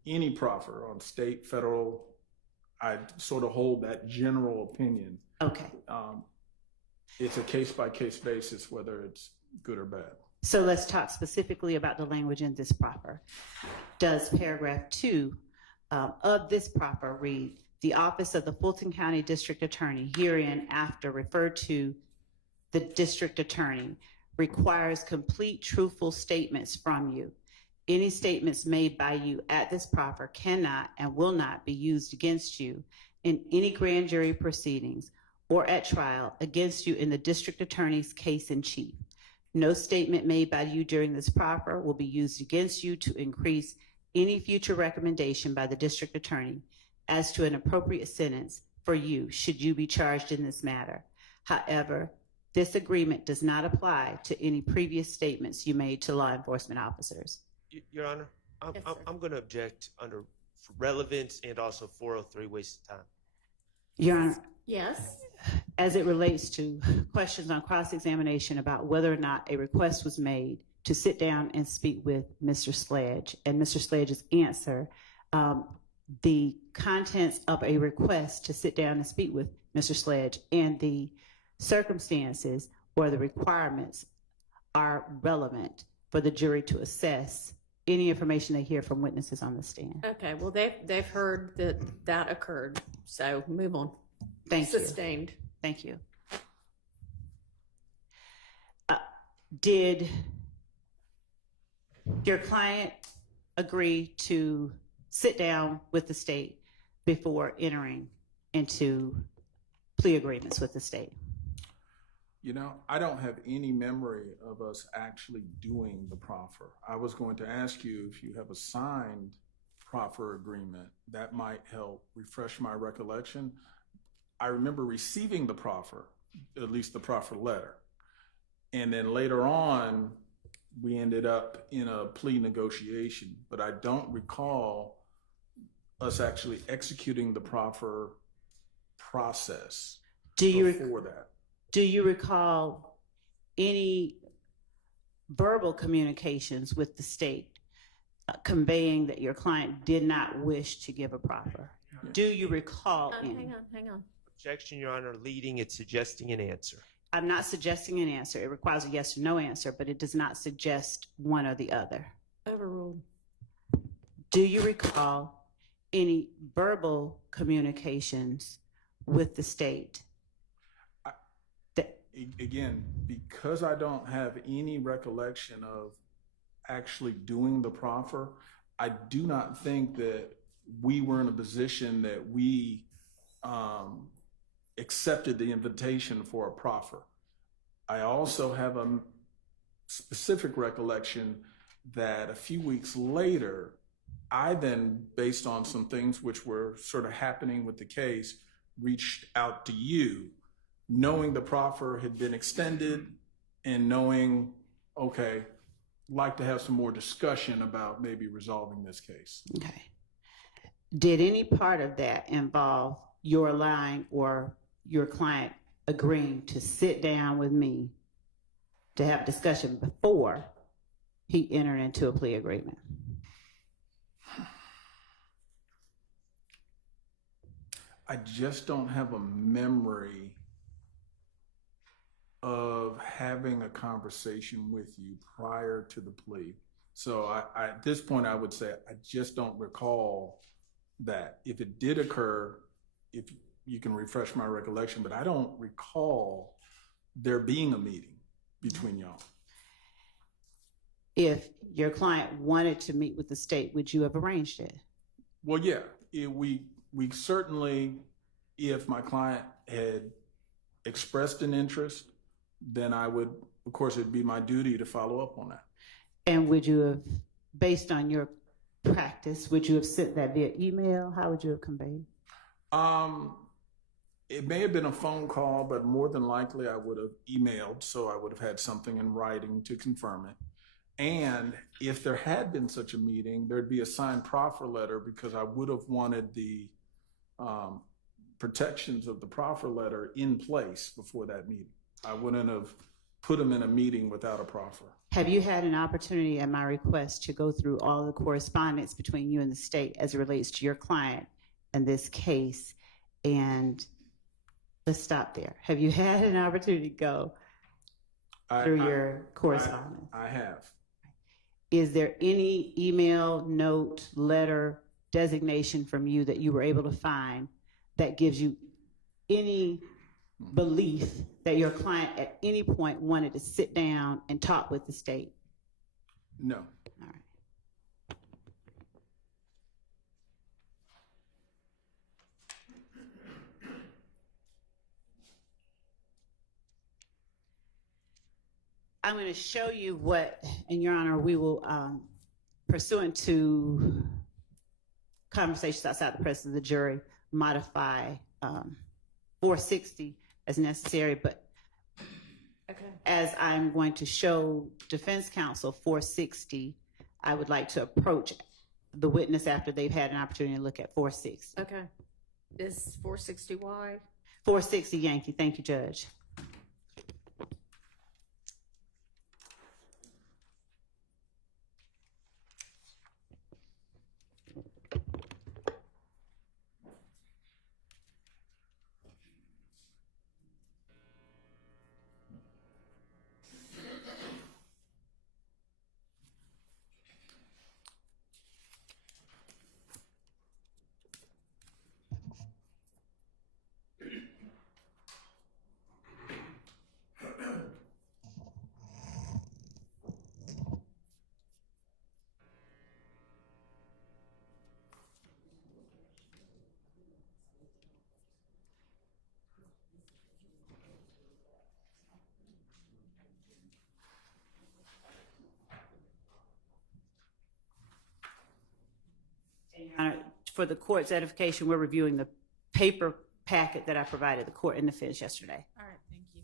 Any proffer on state, federal, I sort of hold that general opinion. Okay. It's a case-by-case basis, whether it's good or bad. So let's talk specifically about the language in this proffer. Does paragraph 2 of this proffer read, the office of the Fulton County District Attorney herein after referred to the district attorney requires complete truthful statements from you. Any statements made by you at this proffer cannot and will not be used against you in any grand jury proceedings or at trial against you in the district attorney's case in chief. No statement made by you during this proffer will be used against you to increase any future recommendation by the district attorney as to an appropriate sentence for you should you be charged in this matter. However, this agreement does not apply to any previous statements you made to law enforcement officers. Your Honor, Yes, I'm going to object under relevance and also 403 waste of time. Your Honor, Yes. as it relates to questions on cross-examination about whether or not a request was made to sit down and speak with Mr. Sledge and Mr. Sledge's answer, the contents of a request to sit down and speak with Mr. Sledge and the circumstances or the requirements are relevant for the jury to assess any information they hear from witnesses on the stand. Okay, well, they've heard that occurred, so move on. Thank you. Sustained. Thank you. Did your client agree to sit down with the state before entering into plea agreements with the state? You know, I don't have any memory of us actually doing the proffer. I was going to ask you if you have a signed proffer agreement. That might help refresh my recollection. I remember receiving the proffer, at least the proffer letter. And then later on, we ended up in a plea negotiation, but I don't recall us actually executing the proffer process before that. Do you recall any verbal communications with the state conveying that your client did not wish to give a proffer? Do you recall any? Hang on. Objection, Your Honor, leading and suggesting an answer. I'm not suggesting an answer. It requires a yes or no answer, but it does not suggest one or the other. Overruled. Do you recall any verbal communications with the state? Again, because I don't have any recollection of actually doing the proffer, I do not think that we were in a position that we accepted the invitation for a proffer. I also have a specific recollection that a few weeks later, I then, based on some things which were sort of happening with the case, reached out to you, knowing the proffer had been extended and knowing, okay, like to have some more discussion about maybe resolving this case. Okay. Did any part of that involve your lying or your client agreeing to sit down with me to have a discussion before he entered into a plea agreement? I just don't have a memory of having a conversation with you prior to the plea. So I at this point, I would say I just don't recall that. If it did occur, if you can refresh my recollection, but I don't recall there being a meeting between y'all. If your client wanted to meet with the state, would you have arranged it? Well, yeah, we certainly, if my client had expressed an interest, then I would, of course, it'd be my duty to follow up on that. And would you have, based on your practice, would you have sent that via email? How would you have conveyed? It may have been a phone call, but more than likely I would have emailed, so I would have had something in writing to confirm it. And if there had been such a meeting, there'd be a signed proffer letter, because I would have wanted the protections of the proffer letter in place before that meeting. I wouldn't have put them in a meeting without a proffer. Have you had an opportunity at my request to go through all the correspondence between you and the state as it relates to your client and this case? And let's stop there. Have you had an opportunity to go through your correspondence? I have. Is there any email, note, letter, designation from you that you were able to find that gives you any belief that your client at any point wanted to sit down and talk with the state? No. All right. I'm going to show you what, in Your Honor, we will, pursuant to conversations outside the presence of the jury, modify 460 as necessary, but as I'm going to show defense counsel 460, I would like to approach the witness after they've had an opportunity to look at 460. Okay. Is 460 wide? 460 Yankee. Thank you, Judge. For the court's edification, we're reviewing the paper packet that I provided the court and defense yesterday. All right, thank you.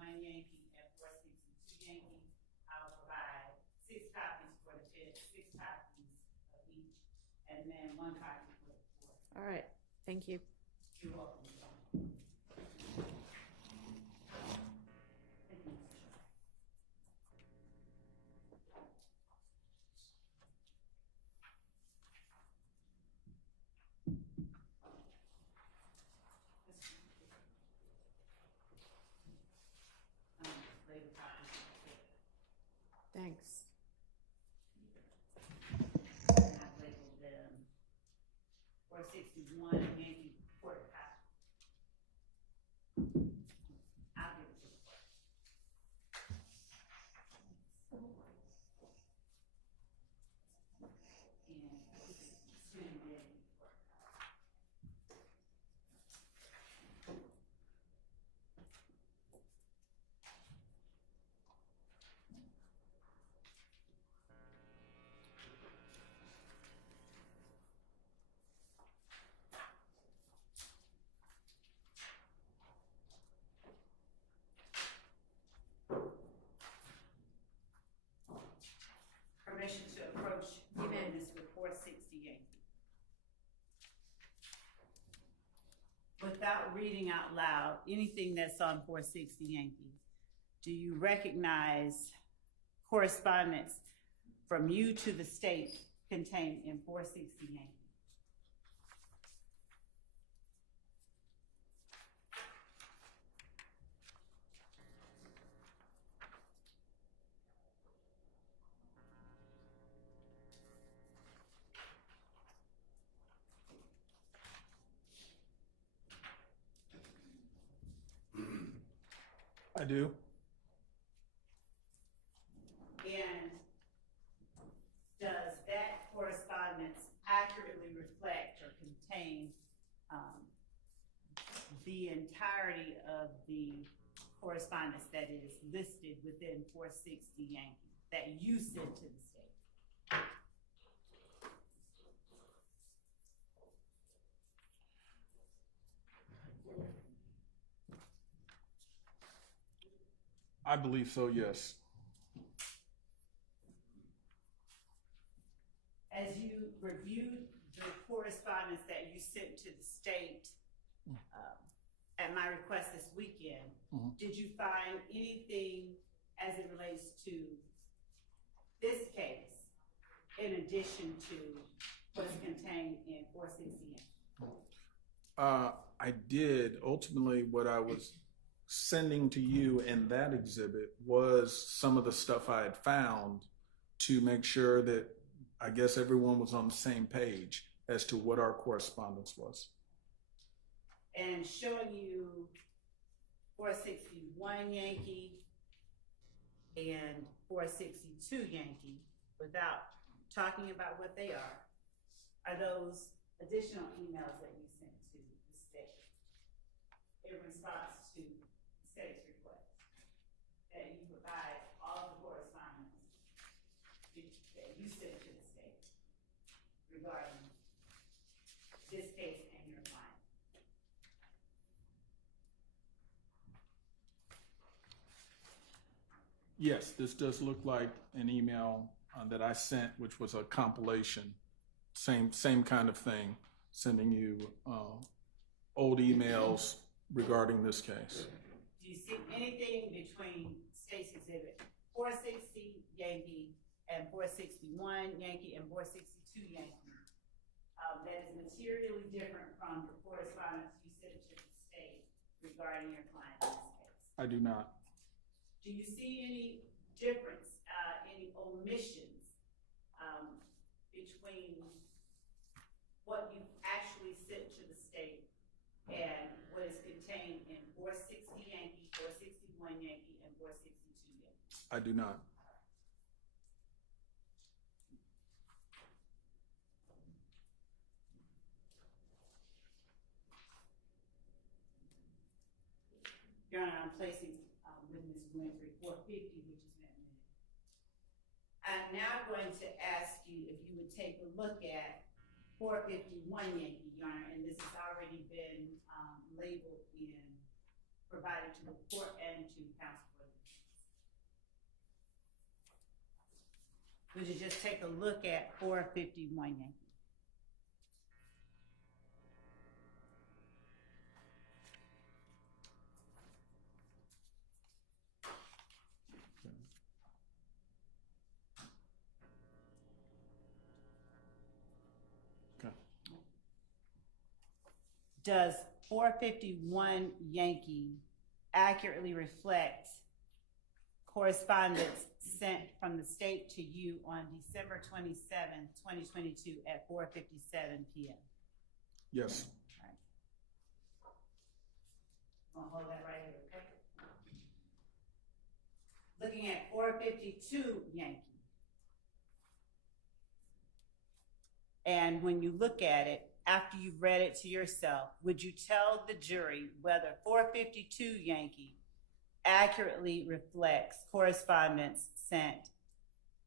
Yankee and 462 Yankee. I will provide 6 copies for the fifth, 6 copies of each, and then 1 copy for the fourth. All right, thank you. You're welcome. Thank you, Mr. Chair. Later copies of the fifth. Thanks. And I've labeled them 461 Yankee Court copy. I'll give it to the clerk. And 2 Yankee Court copy. Permission to approach the witness with 460 Yankee. Without reading out loud anything that's on 460 Yankee, do you recognize correspondence from you to the state contained in 460 Yankee? I do. And does that correspondence accurately reflect or contain the entirety of the correspondence that is listed within 460 Yankee that you sent to the state? I believe so, yes. As you reviewed the correspondence that you sent to the state at my request this weekend, did you find anything as it relates to this case in addition to what's contained in 460? I did. Ultimately, what I was sending to you in that exhibit was some of the stuff I had found to make sure that I guess everyone was on the same page as to what our correspondence was. And showing you 461 Yankee and 462 Yankee without talking about what they are those additional emails that you sent to the state in response to the state's request that you provide all the correspondence that you sent to the state regarding this case and your client? Yes, this does look like an email that I sent, which was a compilation. Same kind of thing, sending you old emails regarding this case. Do you see anything between State's Exhibit 460 Yankee and 461 Yankee and 462 Yankee that is materially different from the correspondence you sent to the state regarding your client in this case? I do not. Do you see any difference, any omissions between what you actually sent to the state and what is contained in 460 Yankee, 461 Yankee, and 462 Yankee? I do not. Your Honor, I'm placing witness Winfrey 450, which has been admitted. I'm now going to ask you if you would take a look at 451 Yankee, Your Honor, and this has already been labeled in provided to the court and to counsel for the defense. Would you just take a look at 451 Yankee? Okay. Does 451 Yankee accurately reflect correspondence sent from the state to you on December 27, 2022 at 4:57 p.m.? Yes. I'll hold that right here, okay? Looking at 452 Yankee. And when you look at it, after you've read it to yourself, would you tell the jury whether 452 Yankee accurately reflects correspondence sent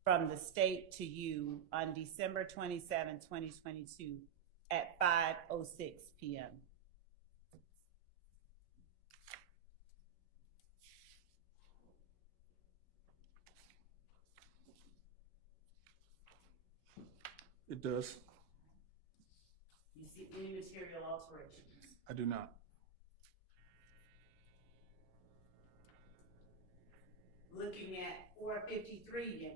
from the state to you on December 27, 2022 at 5:06 p.m.? It does. You see any material alterations? I do not. Looking at 453 Yankee.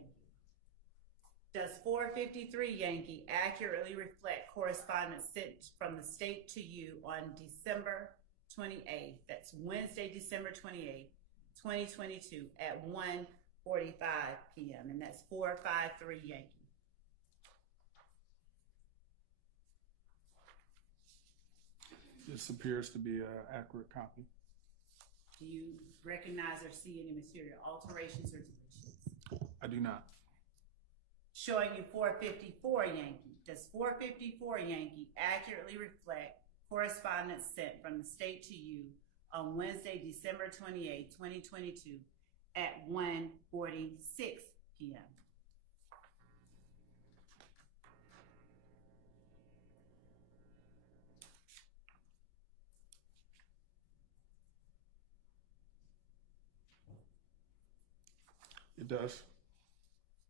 Does 453 Yankee accurately reflect correspondence sent from the state to you on December 28th, that's Wednesday, December 28th, 2022 at 1:45 p.m. and that's 453 Yankee. This appears to be an accurate copy. Do you recognize or see any material alterations or deletions? I do not. Showing you 454 Yankee. Does 454 Yankee accurately reflect correspondence sent from the state to you on Wednesday, December 28, 2022 at 1:46 p.m.? It does.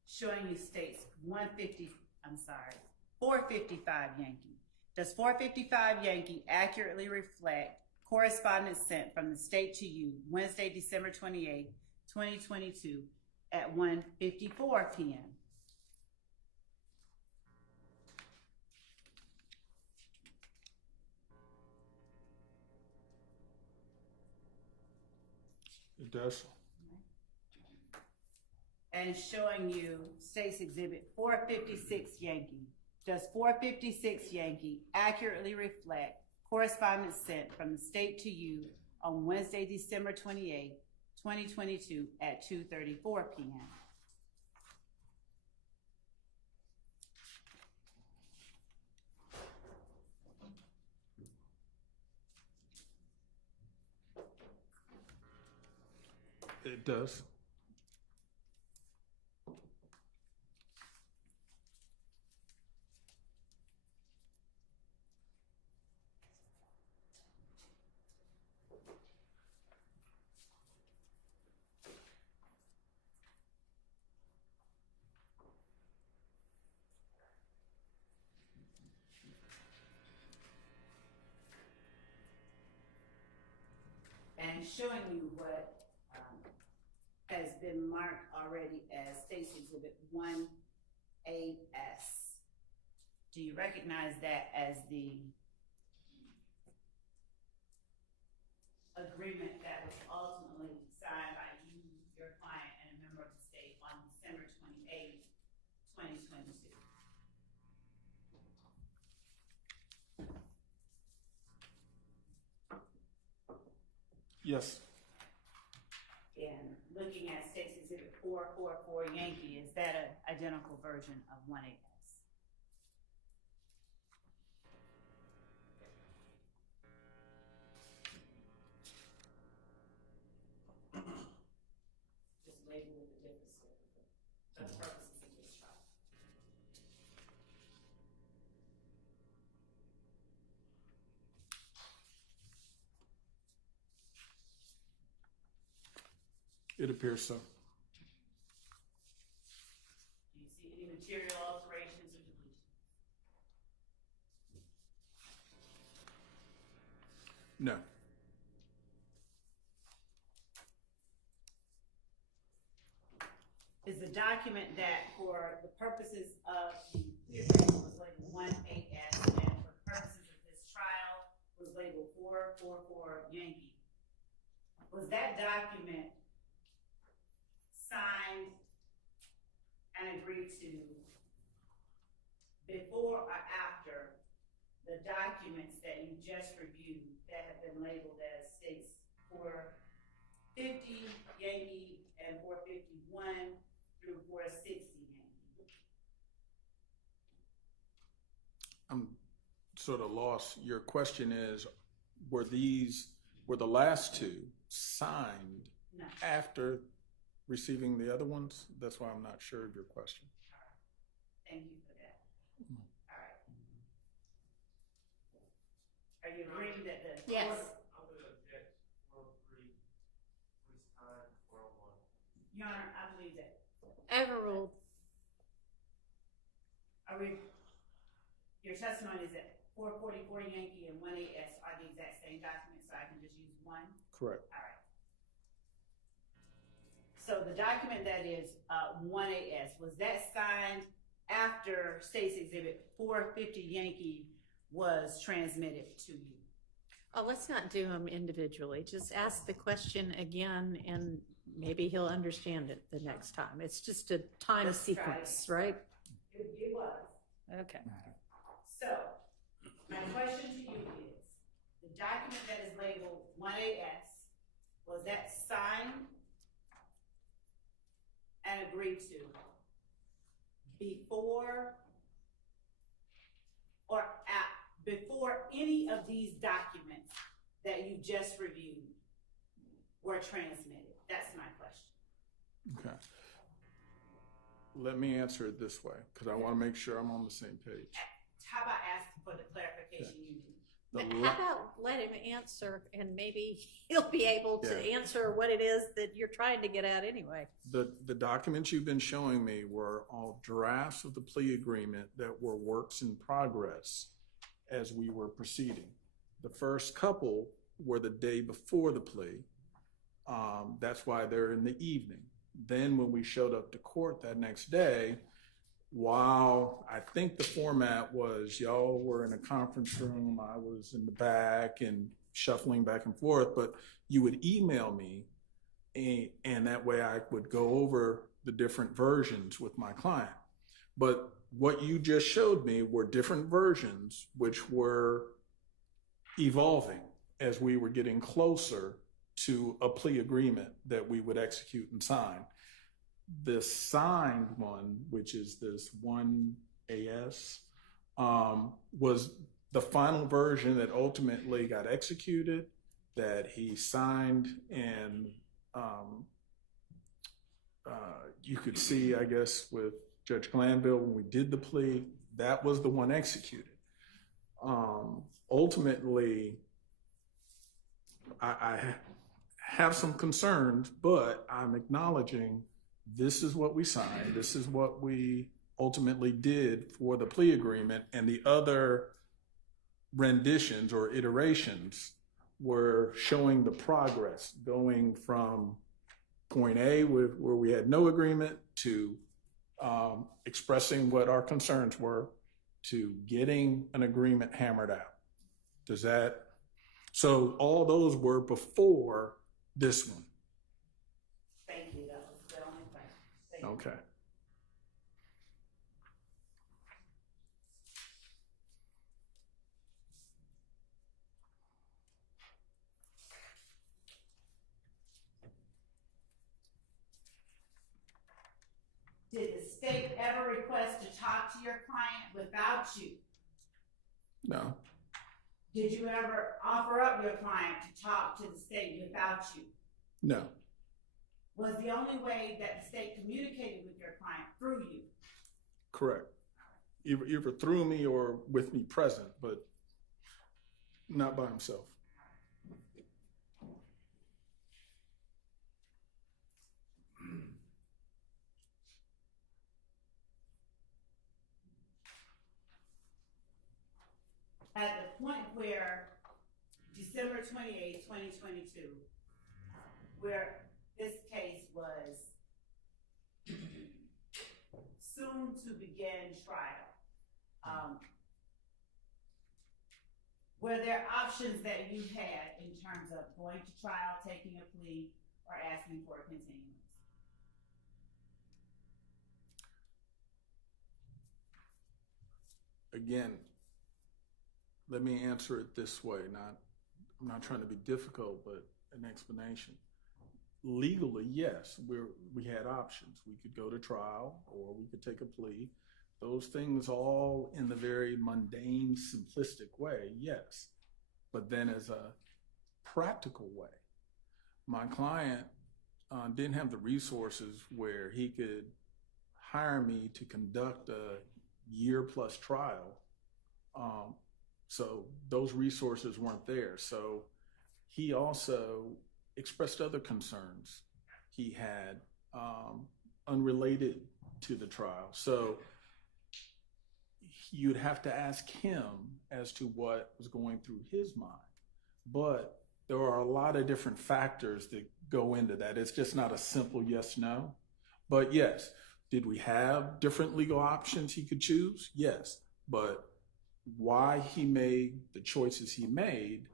Showing you states 455 Yankee. Does 455 Yankee accurately reflect correspondence sent from the state to you Wednesday, December 28, 2022 at 1:54 p.m.? It does. And showing you State's Exhibit 456 Yankee. Does 456 Yankee accurately reflect correspondence sent from the state to you on Wednesday, December 28, 2022 at 2:34 p.m.? It does. And showing you what has been marked already as State's Exhibit 1AS. Do you recognize that as the agreement that was ultimately signed by you, your client, and a member of the state on December 28, 2022? Yes. And looking at State's Exhibit 444 Yankee, is that an identical version of 1AS? Just label with the difference for the purposes of this trial. It appears so. Do you see any material alterations or deletions? No. Is the document that for the purposes of the plea agreement was labeled 1-8S and for the purposes of this trial was labeled 444 Yankee? Was that document signed and agreed to before or after the documents that you just reviewed that have been labeled as states 450 Yankee and 451 through 460 Yankee? I'm sort of lost. Your question is, were the last two signed No. after receiving the other ones? That's why I'm not sure of your question. Thank you for that. All right. Are you agreeing that the Yes. I'm going to object 403, police time 401. Your Honor, I believe that. Overruled. Your testimony is that 444 Yankee and 1-8S are the exact same document, so I can just use one? Correct. All right. So the document that is 1-8S, was that signed after State's Exhibit 450 Yankee was transmitted to you? Oh, let's not do them individually. Just ask the question again and maybe he'll understand it the next time. It's just a time Let's try sequence, right? It was. Okay. So, my question to you is, the document that is labeled 1-8S, was that signed and agreed to before or before any of these documents that you just reviewed were transmitted? That's my question. Okay. Let me answer it this way, because I want to make sure I'm on the same page. How about asking for the clarification you need? The But la- how about let him answer and maybe he'll be able to Yeah. answer what it is that you're trying to get at anyway. the documents you've been showing me were all drafts of the plea agreement that were works in progress as we were proceeding. The first couple were the day before the plea. That's why they're in the evening. Then when we showed up to court that next day, while I think the format was y'all were in a conference room, I was in the back and shuffling back and forth, but you would email me and that way I would go over the different versions with my client. But what you just showed me were different versions which were evolving as we were getting closer to a plea agreement that we would execute and sign. The signed one, which is this 1-AS, was the final version that ultimately got executed, that he signed, and you could see, I guess, with Judge Glanville when we did the plea, that was the one executed. Ultimately, I have some concerns, but I'm acknowledging this is what we signed. This is what we ultimately did for the plea agreement, and the other renditions or iterations were showing the progress going from point A where we had no agreement to expressing what our concerns were to getting an agreement hammered out. Does that? So all those were before this one. Thank you. That was the only question. Thank you. Okay. Did the state ever request to talk to your client without you? No. Did you ever offer up your client to talk to the state without you? No. Was the only way that the state communicated with your client through you? Correct. Either through me or with me present, but not by himself. point where December 28, 2022, where this case was soon to begin trial, were there options that you had in terms of going to trial, taking a plea, or asking for a continuance? Again, let me answer it this way. I'm not trying to be difficult, but an explanation. Legally, yes, we had options. We could go to trial or we could take a plea. Those things all in the very mundane, simplistic way, yes. But then as a practical way, my client didn't have the resources where he could hire me to conduct a year-plus trial. So those resources weren't there. So he also expressed other concerns he had unrelated to the trial. So you'd have to ask him as to what was going through his mind. But there are a lot of different factors that go into that. It's just not a simple yes, no. But yes, did we have different legal options he could choose? Yes. But why he made the choices he made,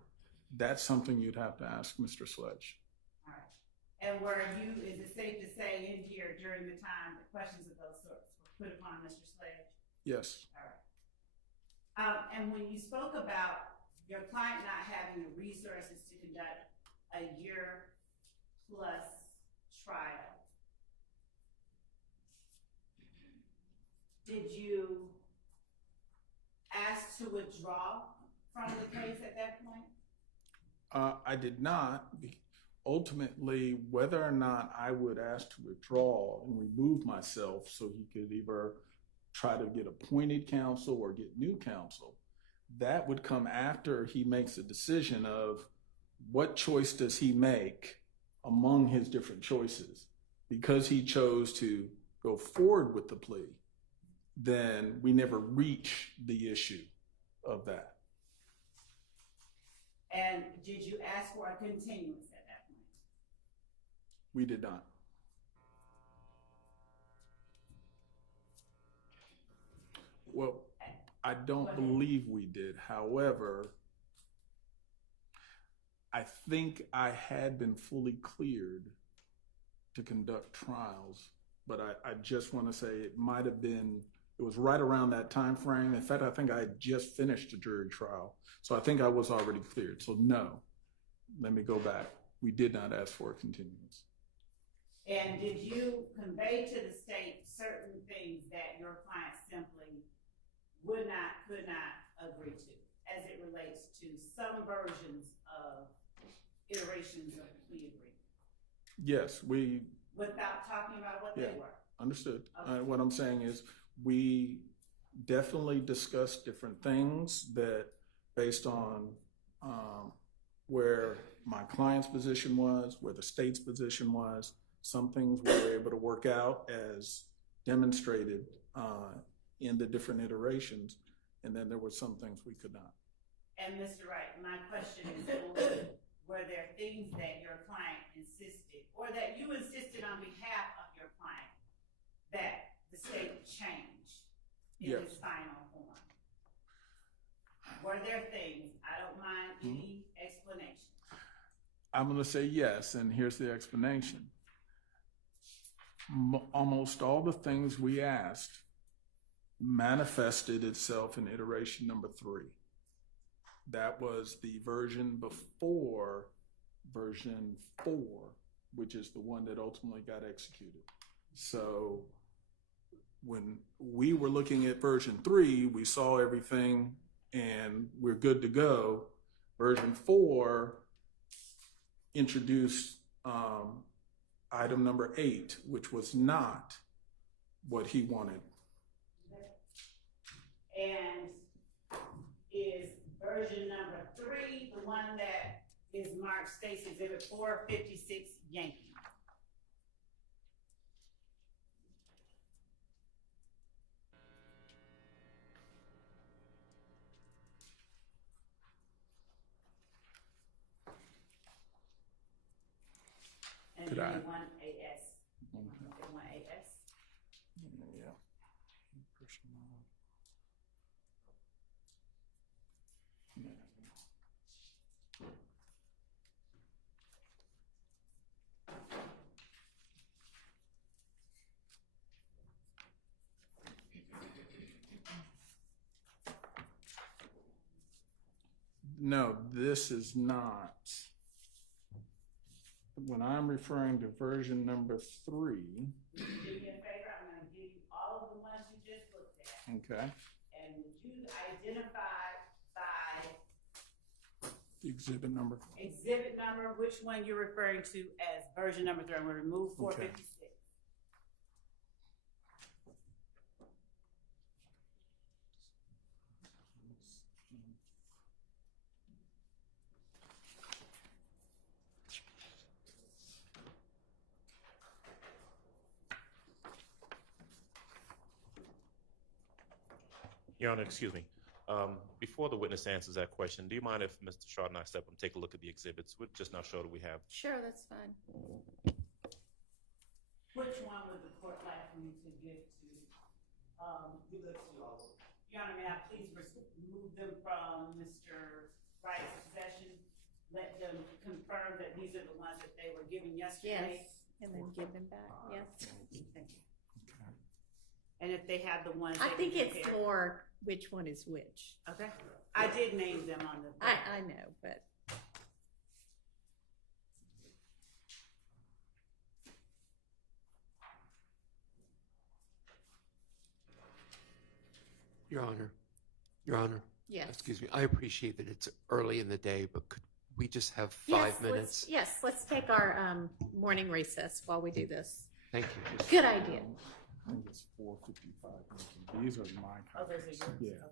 that's something you'd have to ask Mr. Sledge. All right. And is it safe to say in here during the time that questions of those sorts were put upon Mr. Sledge? Yes. All right. And when you spoke about your client not having the resources to conduct a year-plus trial, did you ask to withdraw from the case at that point? I did not. Ultimately, whether or not I would ask to withdraw and remove myself so he could either try to get appointed counsel or get new counsel, that would come after he makes a decision of what choice does he make among his different choices. Because he chose to go forward with the plea, then we never reach the issue of that. And did you ask for a continuance at that point? We did not. Well, I don't believe we did. However, I think I had been fully cleared to conduct trials, but I just want to say it might have been, it was right around that time frame. In fact, I think I had just finished a jury trial. So I think I was already cleared. So no, let me go back. We did not ask for a continuance. And did you convey to the state certain things that your client simply would not, could not agree to as it relates to some versions of iterations of the plea agreement? Yes, we. Without talking about what they were? Understood. Okay. What I'm saying is we definitely discussed different things that based on where my client's position was, where the state's position was, some things we were able to work out as demonstrated in the different iterations, and then there were some things we could not. And Mr. Wright, my question is, were there things that your client insisted, or that you insisted on behalf of your client, that the state changed in Yes. its final form? Were there things? I don't mind any explanation. I'm going to say yes, and here's the explanation. Almost all the things we asked manifested itself in iteration number 3. That was the version before version 4, which is the one that ultimately got executed. So when we were looking at version 3, we saw everything and we're good to go. Version 4 introduced item number 8, which was not what he wanted. And is version number 3 the one that is marked State's Exhibit 456 Yankee? And Could then I? one AS. And one AS. Yeah. No, this is not. When I'm referring to version number 3, Do me a favor, I'm gonna give you all of the ones you just looked at. okay, And would you identify by the exhibit number. exhibit number, which one you're referring to as version number 3? I'm gonna remove 456. Your Honor, excuse me. Before the witness answers that question, do you mind if Mr. Shaw and I step up and take a look at the exhibits? We'll just now show that we have. Sure, that's fine. Which one would the court like for me to give to, give it to all? Your Honor, may I please remove them from Mr. Wright's possession? Let them confirm that these are the ones that they were given yesterday? Yes, and then give them back, yes. Thank you. And if they have the ones. I they think can it's compare. more which one is which. Okay. I did name them on the. I know, but Your Honor, yes. excuse me, I appreciate that it's early in the day, but could we just have Yes, 5 minutes? let's take our morning recess while we do this. Thank you. Good idea. I think it's 455. These are my Oh, those copies. are yours? Yeah. Okay.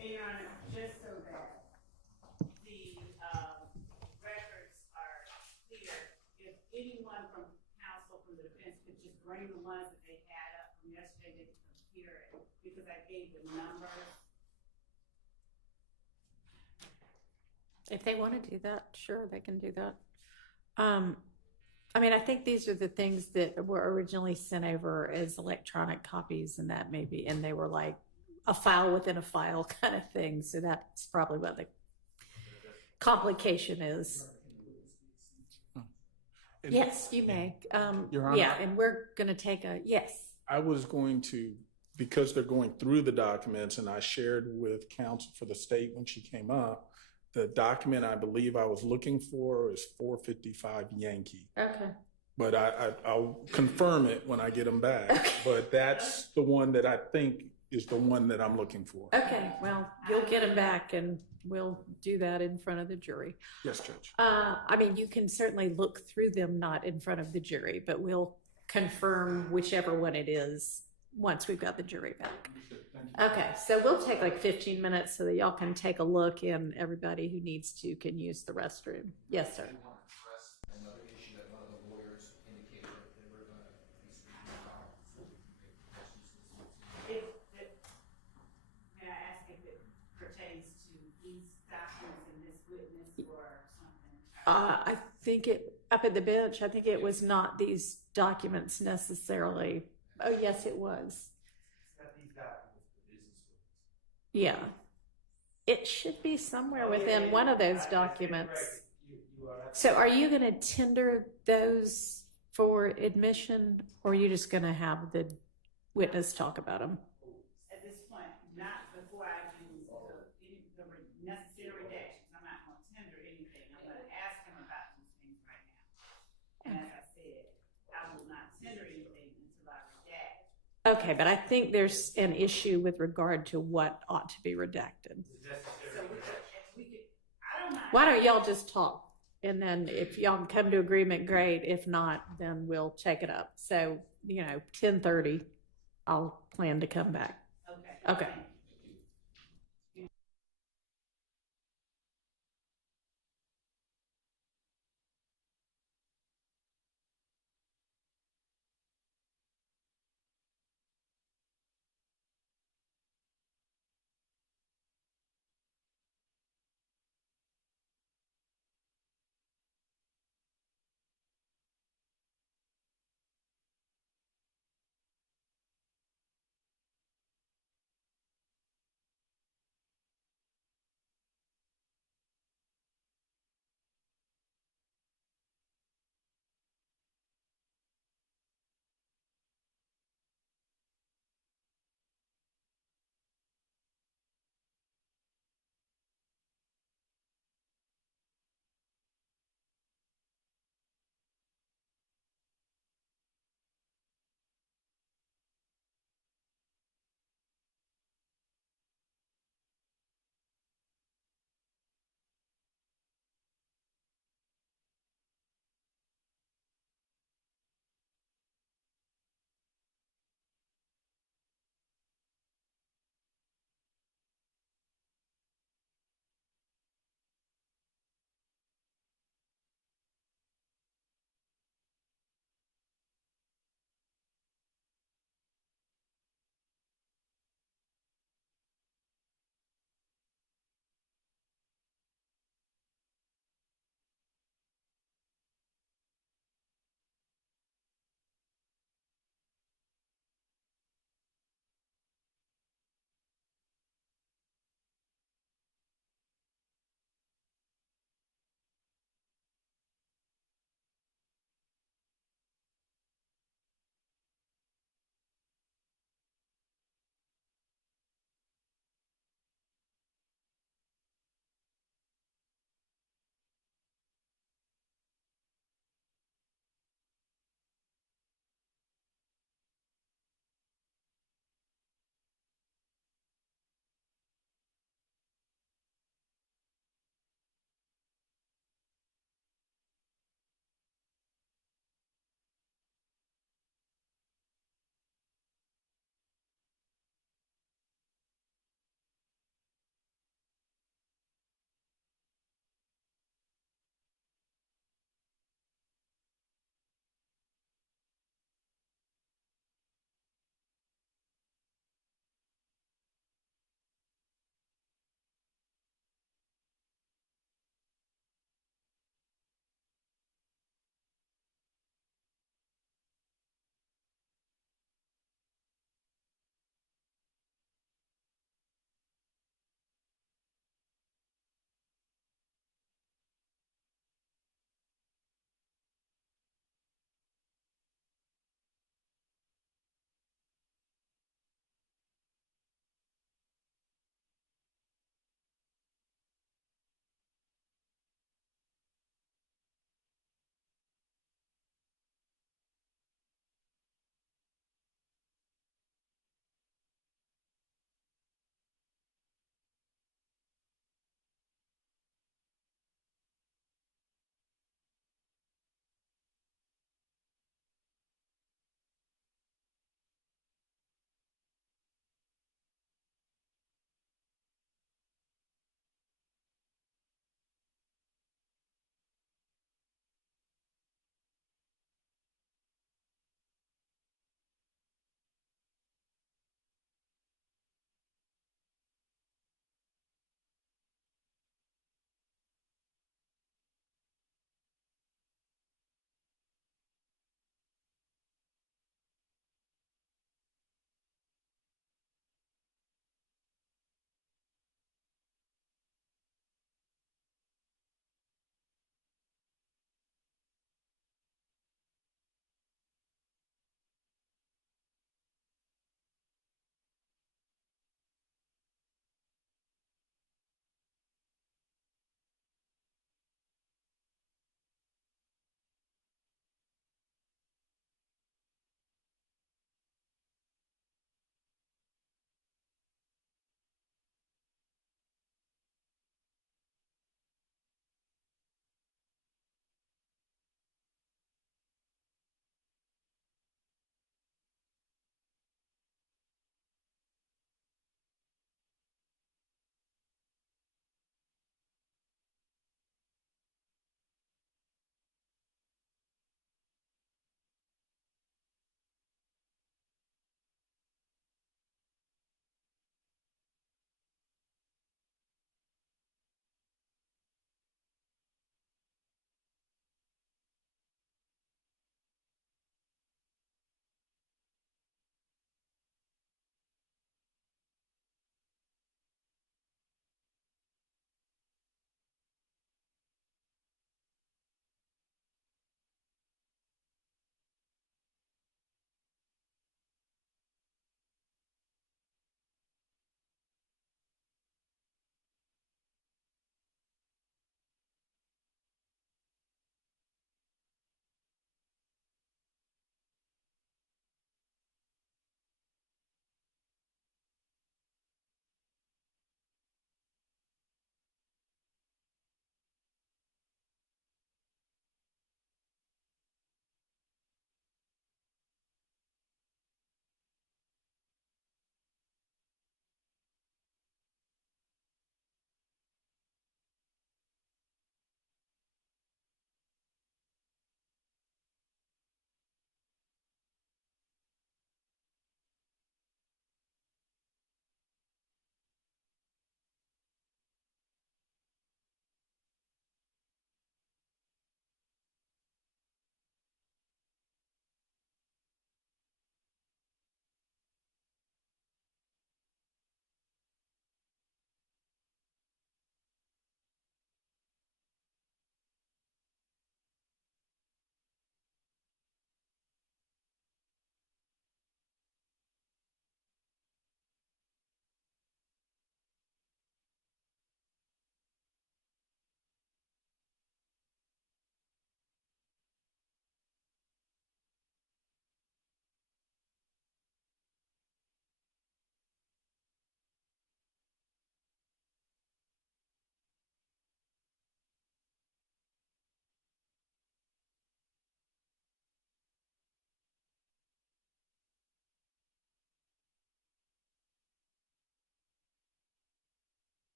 And Your Honor, just so that the records are clear, if anyone from counsel from the defense could just bring the ones that they had up from yesterday, they could compare it, because I gave the numbers. If they want to do that, sure, they can do that. I mean, I think these are the things that were originally sent over as electronic copies, and that maybe, and they were like a file within a file kind of thing. So that's probably what the complication is. And Yes, you may. Your Honor, Yeah, and we're going to take a, yes. I was going to, because they're going through the documents, and I shared with counsel for the state when she came up, the document I believe I was looking for is 455 Yankee. Okay. But I'll confirm it when I get them back. Okay. But that's the one that I think is the one that I'm looking for. Okay, well, you'll get them back and we'll do that in front of the jury. Yes, Judge. I mean, you can certainly look through them, not in front of the jury, but we'll confirm whichever one it is once we've got the jury back. Okay, so we'll take like 15 minutes so that y'all can take a look, and everybody who needs to can use the restroom. Yes, sir. Another issue that one of the lawyers indicated that they were going to be speaking about. May I ask if it pertains to these documents and this witness or something? I think it, up at the bench, I think it was not these documents necessarily. Oh, yes, it was. Yeah. It should be somewhere within one of those documents. So are you going to tender those for admission, or are you just going to have the witness talk about them? At this point, not before I do the necessary redactions. I'm not going to tender anything. I'm going to ask him about these things right now. And as I said, I will not tender anything until I redact. Okay, but I think there's an issue with regard to what ought to be redacted. So we could, I don't mind. Why don't y'all just talk? And then if y'all can come to agreement, great. If not, then we'll take it up. So, 10:30, I'll plan to come back. Okay.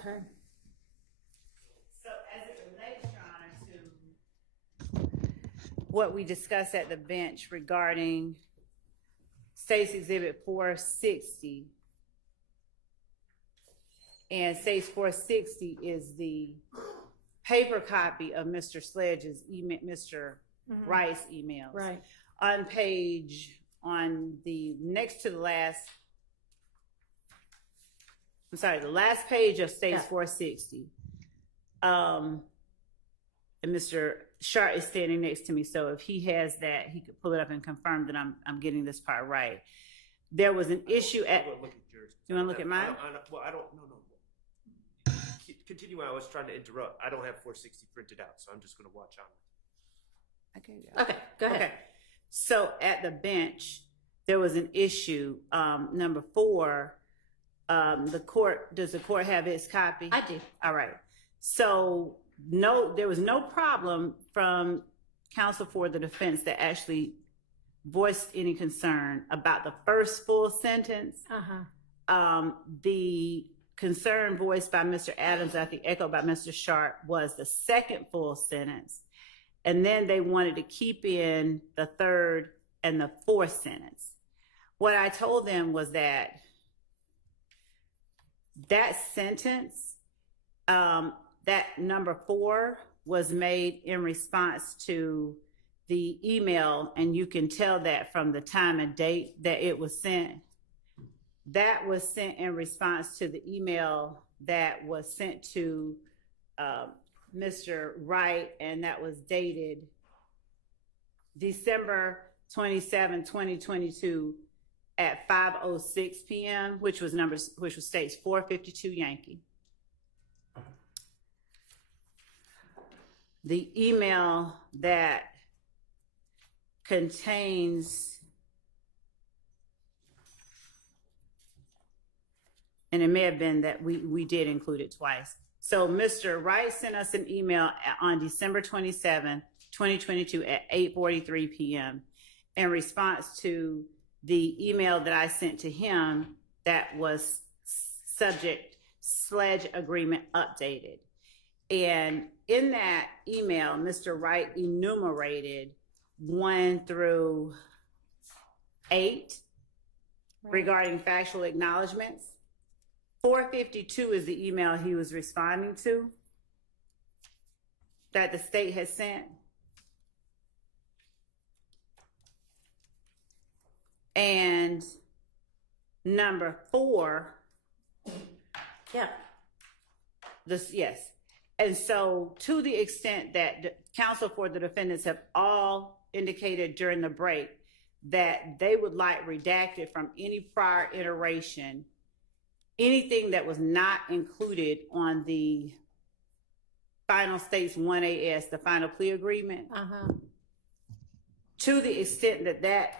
Okay. So as it relates, Your Honor, to what we discussed at the bench regarding State's Exhibit 460, and State's 460 is the paper copy of Mr. Sledge's email, Mr. Wright's emails. Right. On the next to the last, the last page of State's 460. And Mr. Sharp is standing next to me, so if he has that, he could pull it up and confirm that I'm getting this part right. There was an issue at. I'll go look at yours. You want to look at mine? I don't. No. Continue. I was trying to interrupt. I don't have 460 printed out, so I'm just going to watch on it. Okay, go ahead. Okay. So at the bench, there was an issue. Number 4, does the court have its copy? I do. All right. So there was no problem from counsel for the defense that actually voiced any concern about the first full sentence. The concern voiced by Mr. Adams, I think echoed by Mr. Sharp, was the second full sentence. And then they wanted to keep in the third and the fourth sentence. What I told them was that sentence, that number 4 was made in response to the email, and you can tell that from the time and date that it was sent. That was sent in response to the email that was sent to Mr. Wright, and that was dated December 27, 2022 at 5:06 p.m., which was State's 452 Yankee. The email that contains, and it may have been that we did include it twice. So Mr. Wright sent us an email on December 27, 2022 at 8:43 p.m. in response to the email that I sent to him that was subject Sledge Agreement Updated. And in that email, Mr. Wright enumerated 1 through 8 regarding factual acknowledgments. 452 is the email he was responding to that the state has sent. And number 4. Yeah. Yes. And so to the extent that the counsel for the defendants have all indicated during the break that they would like redacted from any prior iteration anything that was not included on the final State's 1AS, the final plea agreement, to the extent that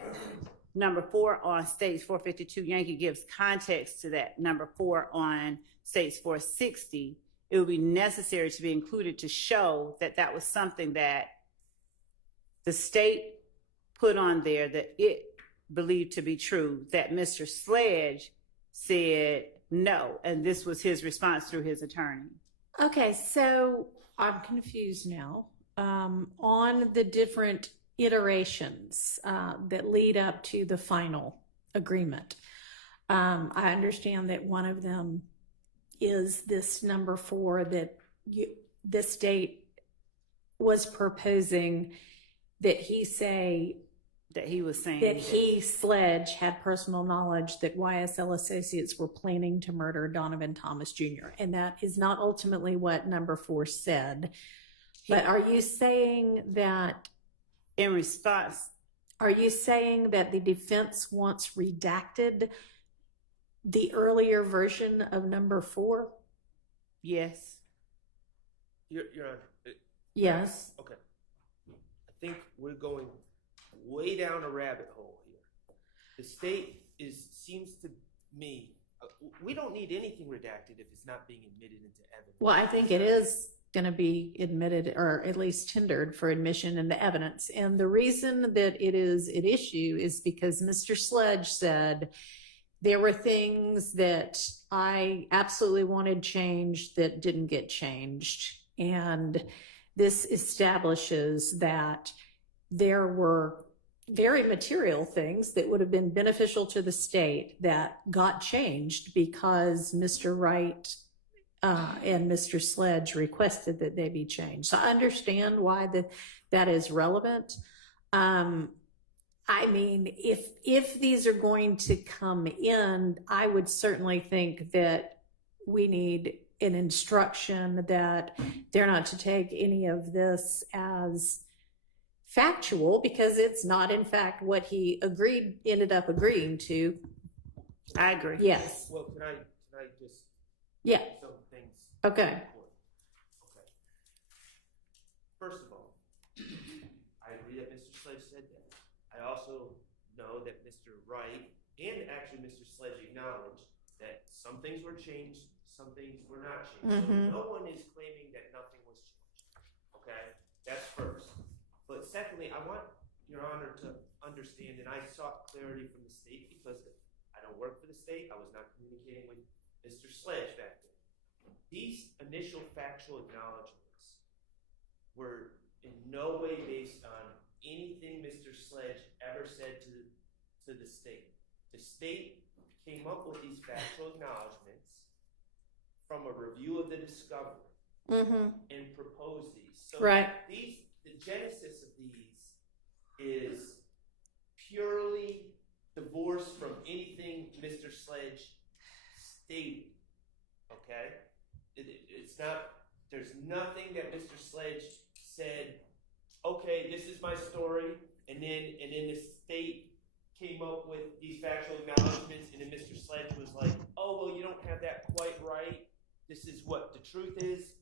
number 4 on State's 452 Yankee gives context to that number 4 on State's 460, it would be necessary to be included to show that that was something that the state put on there that it believed to be true, that Mr. Sledge said no, and this was his response through his attorney. Okay, so I'm confused now. On the different iterations that lead up to the final agreement, I understand that one of them is this number 4 that the state was proposing that he say that he was saying that he, Sledge, had personal knowledge that YSL associates were planning to murder Donovan Thomas Jr. And that is not ultimately what number 4 said. But are you saying that in response, are you saying that the defense wants redacted the earlier version of number 4? Yes. Your Honor. Yes. Okay. I think we're going way down a rabbit hole here. The state seems to me, we don't need anything redacted if it's not being admitted into evidence. Well, I think it is going to be admitted, or at least tendered for admission into evidence. And the reason that it is at issue is because Mr. Sledge said there were things that I absolutely wanted changed that didn't get changed. And this establishes that there were very material things that would have been beneficial to the state that got changed because Mr. Wright and Mr. Sledge requested that they be changed. So I understand why that is relevant. I mean, if these are going to come in, I would certainly think that we need an instruction that they're not to take any of this as factual because it's not in fact what he ended up agreeing to. I agree. Yes. Well, can I just Yeah. some things? Okay. Okay. First of all, I agree that Mr. Sledge said that. I also know that Mr. Wright and actually Mr. Sledge acknowledged that some things were changed, some things were not changed. So no one is claiming that nothing was changed. Okay? That's first. But secondly, I want Your Honor to understand, and I sought clarity from the state because I don't work for the state. I was not communicating with Mr. Sledge back then. These initial factual acknowledgments were in no way based on anything Mr. Sledge ever said to the state. The state came up with these factual acknowledgments from a review of the discovery and proposed these. So Right. The genesis of these is purely divorced from anything Mr. Sledge stated. Okay? It's not, there's nothing that Mr. Sledge said, okay, this is my story, and then the state came up with these factual acknowledgments, and then Mr. Sledge was like, oh, well, you don't have that quite right. This is what the truth is.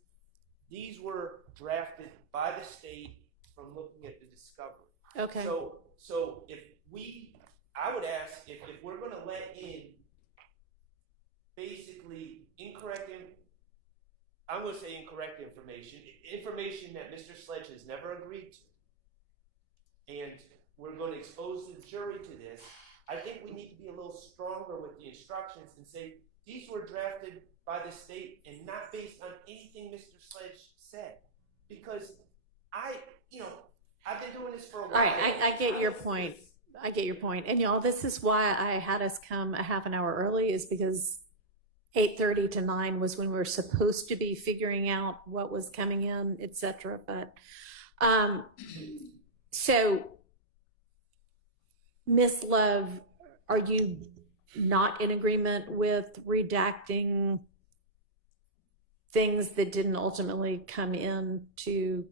These were drafted by the state from looking at the discovery. Okay. So I would ask if we're going to let in basically incorrect information that Mr. Sledge has never agreed to, and we're going to expose the jury to this, I think we need to be a little stronger with the instructions and say these were drafted by the state and not based on anything Mr. Sledge said. Because I've been doing this for a while. All right, I get your point. I get your point. And y'all, this is why I had us come a half an hour early, is because 8:30 to 9 was when we were supposed to be figuring out what was coming in, etc. But so Miss Love, are you not in agreement with redacting things that didn't ultimately come into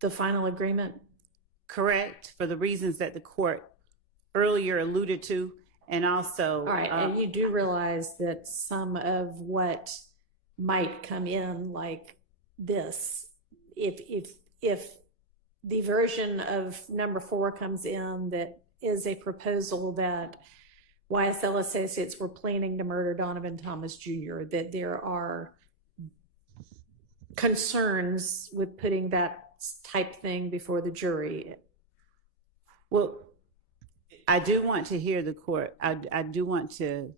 the final agreement? Correct, for the reasons that the court earlier alluded to, and also. All right, and you do realize that some of what might come in like this, if the version of number 4 comes in that is a proposal that YSL associates were planning to murder Donovan Thomas Jr., that there are concerns with putting that type thing before the jury. Well, I do want to hear the court. I do want to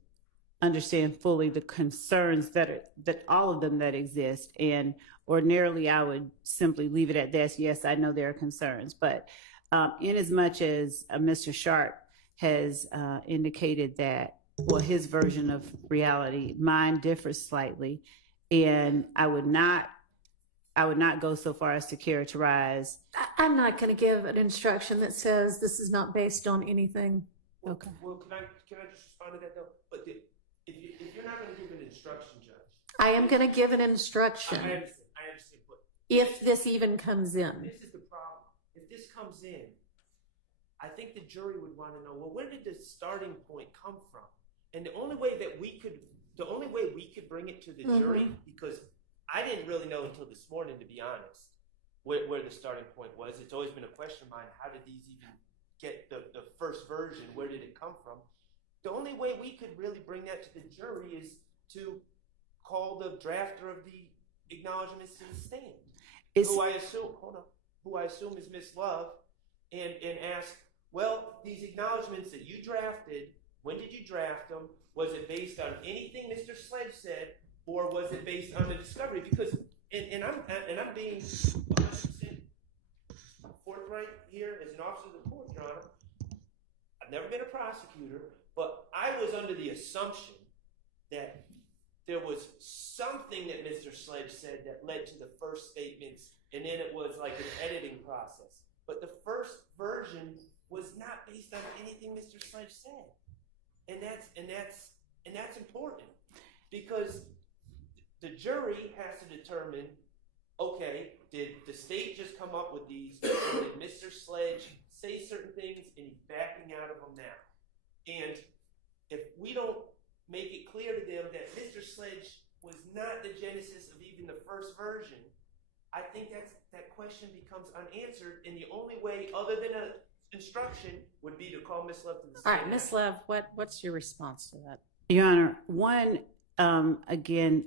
understand fully the concerns that all of them that exist. And ordinarily, I would simply leave it at this. Yes, I know there are concerns, but in as much as Mr. Sharp has indicated that, well, his version of reality, mine differs slightly, and I would not go so far as to characterize. I'm not going to give an instruction that says this is not based on anything. Okay. Well, can I just respond to that though? But if you're not going to give an instruction, Judge, I am going to give an instruction. I understand. But if this even comes in. This is the problem. If this comes in, I think the jury would want to know, well, where did the starting point come from? And the only way we could bring it to the jury, because I didn't really know until this morning, to be honest, where the starting point was. It's always been a question of mine. How did these even get the first version? Where did it come from? The only way we could really bring that to the jury is to call the drafter of the acknowledgments to the stand, who I assume is Miss Love, and ask, well, these acknowledgments that you drafted, When did you draft them? Was it based on anything Mr. Sledge said, or was it based on the discovery? Because, and I'm being 100% forthright here as an officer of the court, Your Honor. I've never been a prosecutor, but I was under the assumption that there was something that Mr. Sledge said that led to the first statements, and then it was like an editing process. But the first version was not based on anything Mr. Sledge said, and that's important, because the jury has to determine, okay, did the state just come up with these, or did Mr. Sledge say certain things and he's backing out of them now? And if we don't make it clear to them that Mr. Sledge was not the genesis of even the first version, I think that question becomes unanswered, and the only way other than an instruction would be to call Ms. Love to the stand. All right, Ms. Love, what's your response to that? Your Honor, one, again,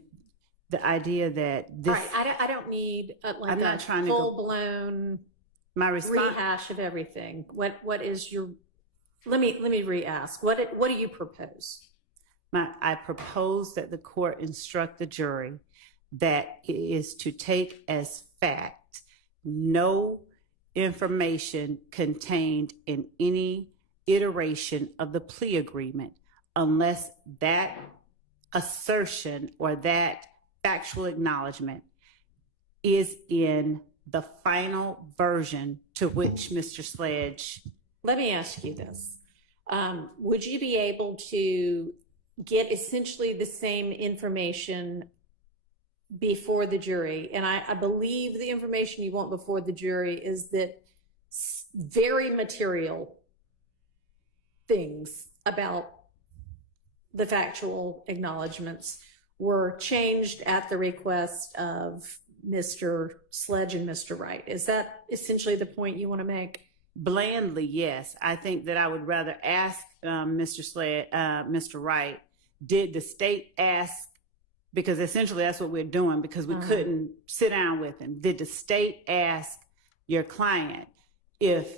the idea that this. All right, I don't need I'm not trying to go- full-blown My response. rehash of everything. What is your? Let me re-ask. What do you propose? I propose that the court instruct the jury that it is to take as fact no information contained in any iteration of the plea agreement unless that assertion or that factual acknowledgement is in the final version to which Mr. Sledge. Let me ask you this. Would you be able to get essentially the same information before the jury? And I believe the information you want before the jury is that very material things about the factual acknowledgments were changed at the request of Mr. Sledge and Mr. Wright. Is that essentially the point you want to make? Blandly, yes. I think that I would rather ask Mr. Wright, did the state ask, because essentially that's what we're doing, because we couldn't sit down with him. Did the state ask your client if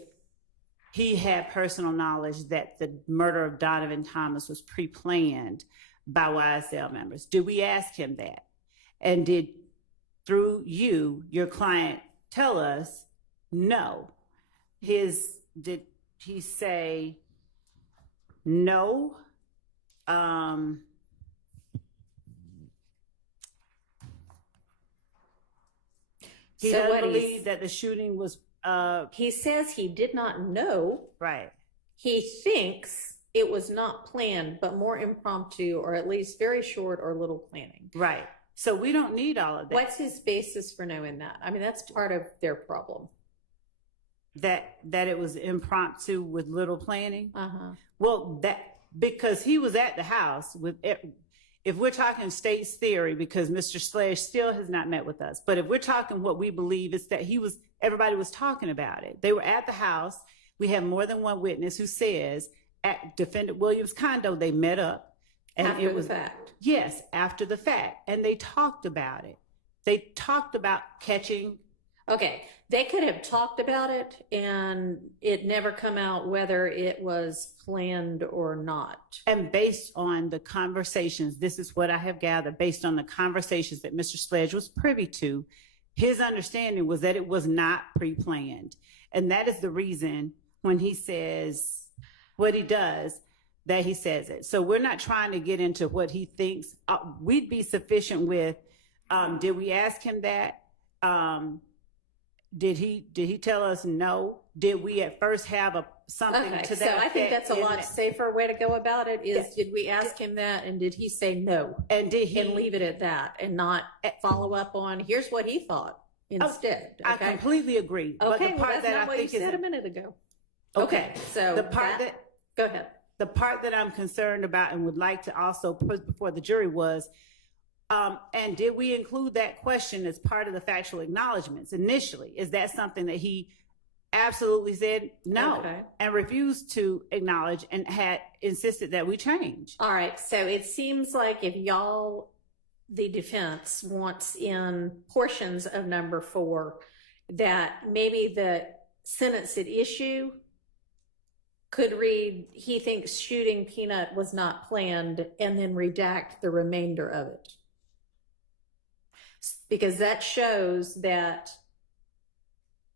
he had personal knowledge that the murder of Donovan Thomas was pre-planned by YSL members? Did we ask him that? And did, through you, your client tell us no? Did he say no? He doesn't believe that the shooting was. He says he did not know. Right. He thinks it was not planned, but more impromptu, or at least very short or little planning. Right. So we don't need all of that. What's his basis for knowing that? I mean, that's part of their problem. That it was impromptu with little planning? Well, because he was at the house with it. If we're talking state's theory, because Mr. Sledge still has not met with us, but if we're talking what we believe is that everybody was talking about it. They were at the house. We have more than one witness who says at Defendant Williams' condo, they met up. And after the fact. Yes, after the fact. And they talked about it. They talked about catching. Okay. They could have talked about it and it never come out whether it was planned or not. And based on the conversations, this is what I have gathered, based on the conversations that Mr. Sledge was privy to, his understanding was that it was not pre-planned. And that is the reason when he says what he does, that he says it. So we're not trying to get into what he thinks. We'd be sufficient with, did we ask him that? Did he tell us no? Did we at first have something to that? So I think that's a lot safer way to go about it is, did we ask him that and did he say no? And did he leave it at that and not follow up on here's what he thought instead? I completely agree. Okay, but the part that's that not I what think you said a minute ago. Okay, so the part go ahead. The part that I'm concerned about and would like to also put before the jury was, and did we include that question as part of the factual acknowledgments initially? Is that something that he absolutely said no and refused to acknowledge and had insisted that we change? All right. So it seems like if y'all, the defense, wants in portions of number 4 that maybe the sentence at issue could read, he thinks shooting Peanut was not planned, and then redact the remainder of it. Because that shows that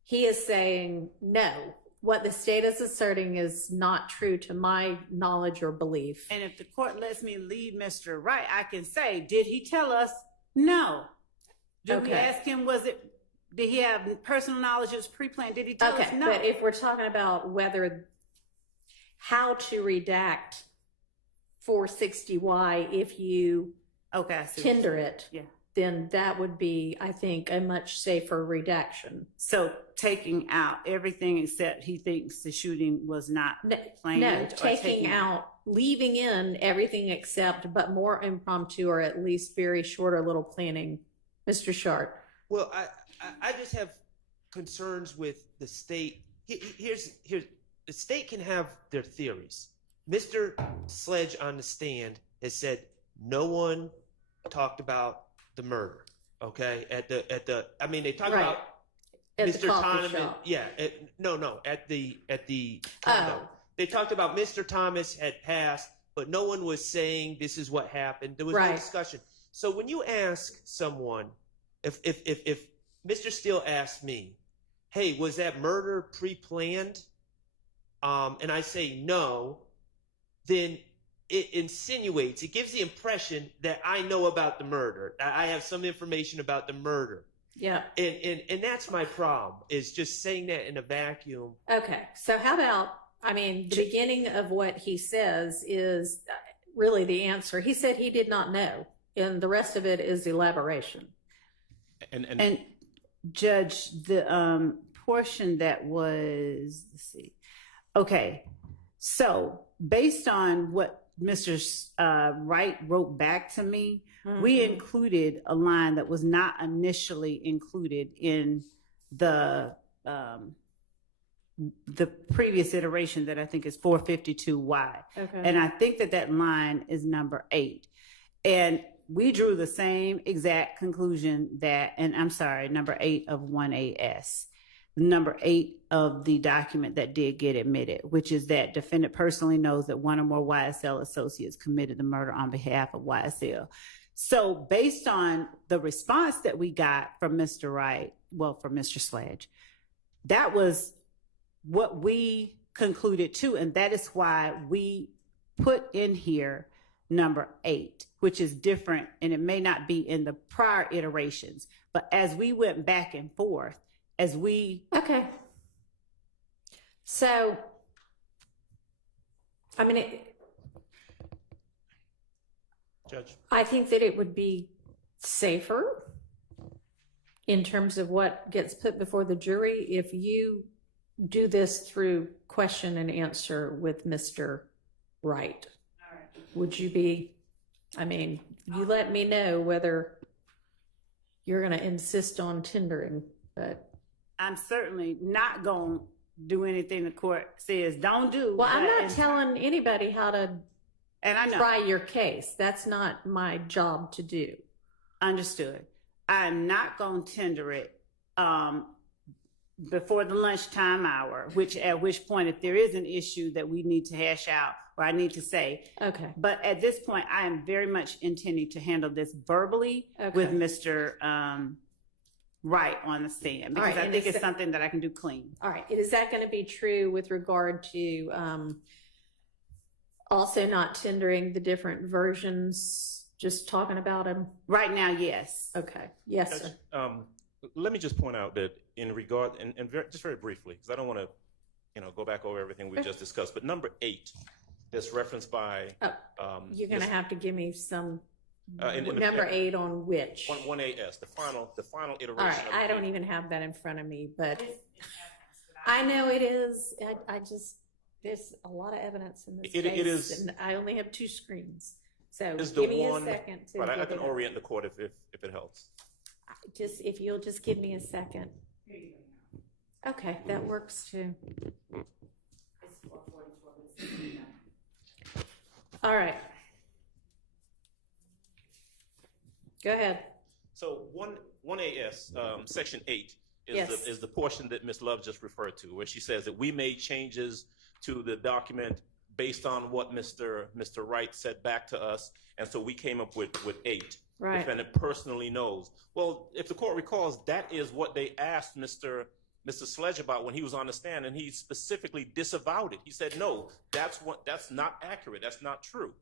he is saying, no, what the state is asserting is not true to my knowledge or belief. And if the court lets me lead Mr. Wright, I can say, did he tell us? No. Did we ask him, did he have personal knowledge? It was pre-planned. Did he tell us? No. But if we're talking about how to redact 460Y if you tender it, then that would be, I think, a much safer redaction. So taking out everything except he thinks the shooting was not planned? No, taking out, leaving in everything except, but more impromptu or at least very short or little planning. Mr. Sharp. Well, I just have concerns with the state. Here's the state can have their theories. Mr. Sledge on the stand has said no one talked about the murder. Okay, I mean they talked about at Mr. Thomas. Yeah, at the condo. They talked about Mr. Thomas had passed, but no one was saying this is what happened. There was no discussion. So when you ask someone, if Mr. Steele asked me, hey, was that murder pre-planned? And I say no, then it insinuates, it gives the impression that I know about the murder. I have some information about the murder. Yeah. And that's my problem, is just saying that in a vacuum. Okay. So how about, the beginning of what he says is really the answer. He said he did not know, and the rest of it is elaboration. And Judge, the portion that was, let's see. Okay. So based on what Mr. Wright wrote back to me, we included a line that was not initially included in the previous iteration that I think is 452Y. Okay. And I think that line is number 8. And we drew the same exact conclusion number 8 of 1AS. Number 8 of the document that did get admitted, which is that defendant personally knows that one or more YSL associates committed the murder on behalf of YSL. So based on the response that we got from Mr. Wright, from Mr. Sledge, that was what we concluded too. And that is why we put in here number 8, which is different. And it may not be in the prior iterations, but as we went back and forth, Okay. So, Judge, I think that it would be safer in terms of what gets put before the jury if you do this through question and answer with Mr. Wright. All right. Would you be, you let me know whether you're going to insist on tendering, but I'm certainly not going to do anything the court says don't do. Well, I'm not telling anybody how to try your case. That's not my job to do. Understood. I'm not going to tender it before the lunchtime hour, at which point, if there is an issue that we need to hash out or I need to say. Okay. But at this point, I am very much intending to handle this verbally with Mr. Wright on the stand, because I think it's something that I can do clean. All right. Is that going to be true with regard to also not tendering the different versions, just talking about them? Right now, yes. Okay. Yes, sir. Let me just point out that in regard, just very briefly, because I don't want to, go back over everything we just discussed, but number 8, that's referenced by. You're going to have to give me some. Number 8 on which? 1AS, the final iteration. All right, I don't even have that in front of me, but I know it is. There's a lot of evidence in this case. It is. And I only have 2 screens, so give me a second. I can orient the court if it helps. If you'll just give me a second. Okay, that works too. All right. Go ahead. So 1AS, Section 8, Yes. is the portion that Ms. Love just referred to, where she says that we made changes to the document based on what Mr. Wright said back to us, and so we came up with 8. Right. Defendant personally knows. Well, if the court recalls, that is what they asked Mr. Sledge about when he was on the stand, and he specifically disavowed it. He said, no, that's not accurate. That's not true.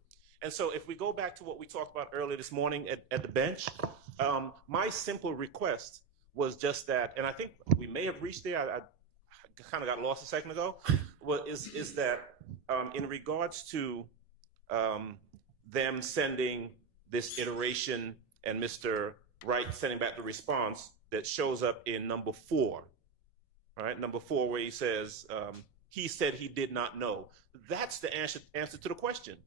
And so if we go back to what we talked about earlier this morning at the bench, my simple request was just that, and I think we may have reached there. I kind of got lost a second ago. Is that in regards to them sending this iteration and Mr. Wright sending back the response that shows up in number 4, all right, number 4, where he says he said he did not know. That's the answer to the question.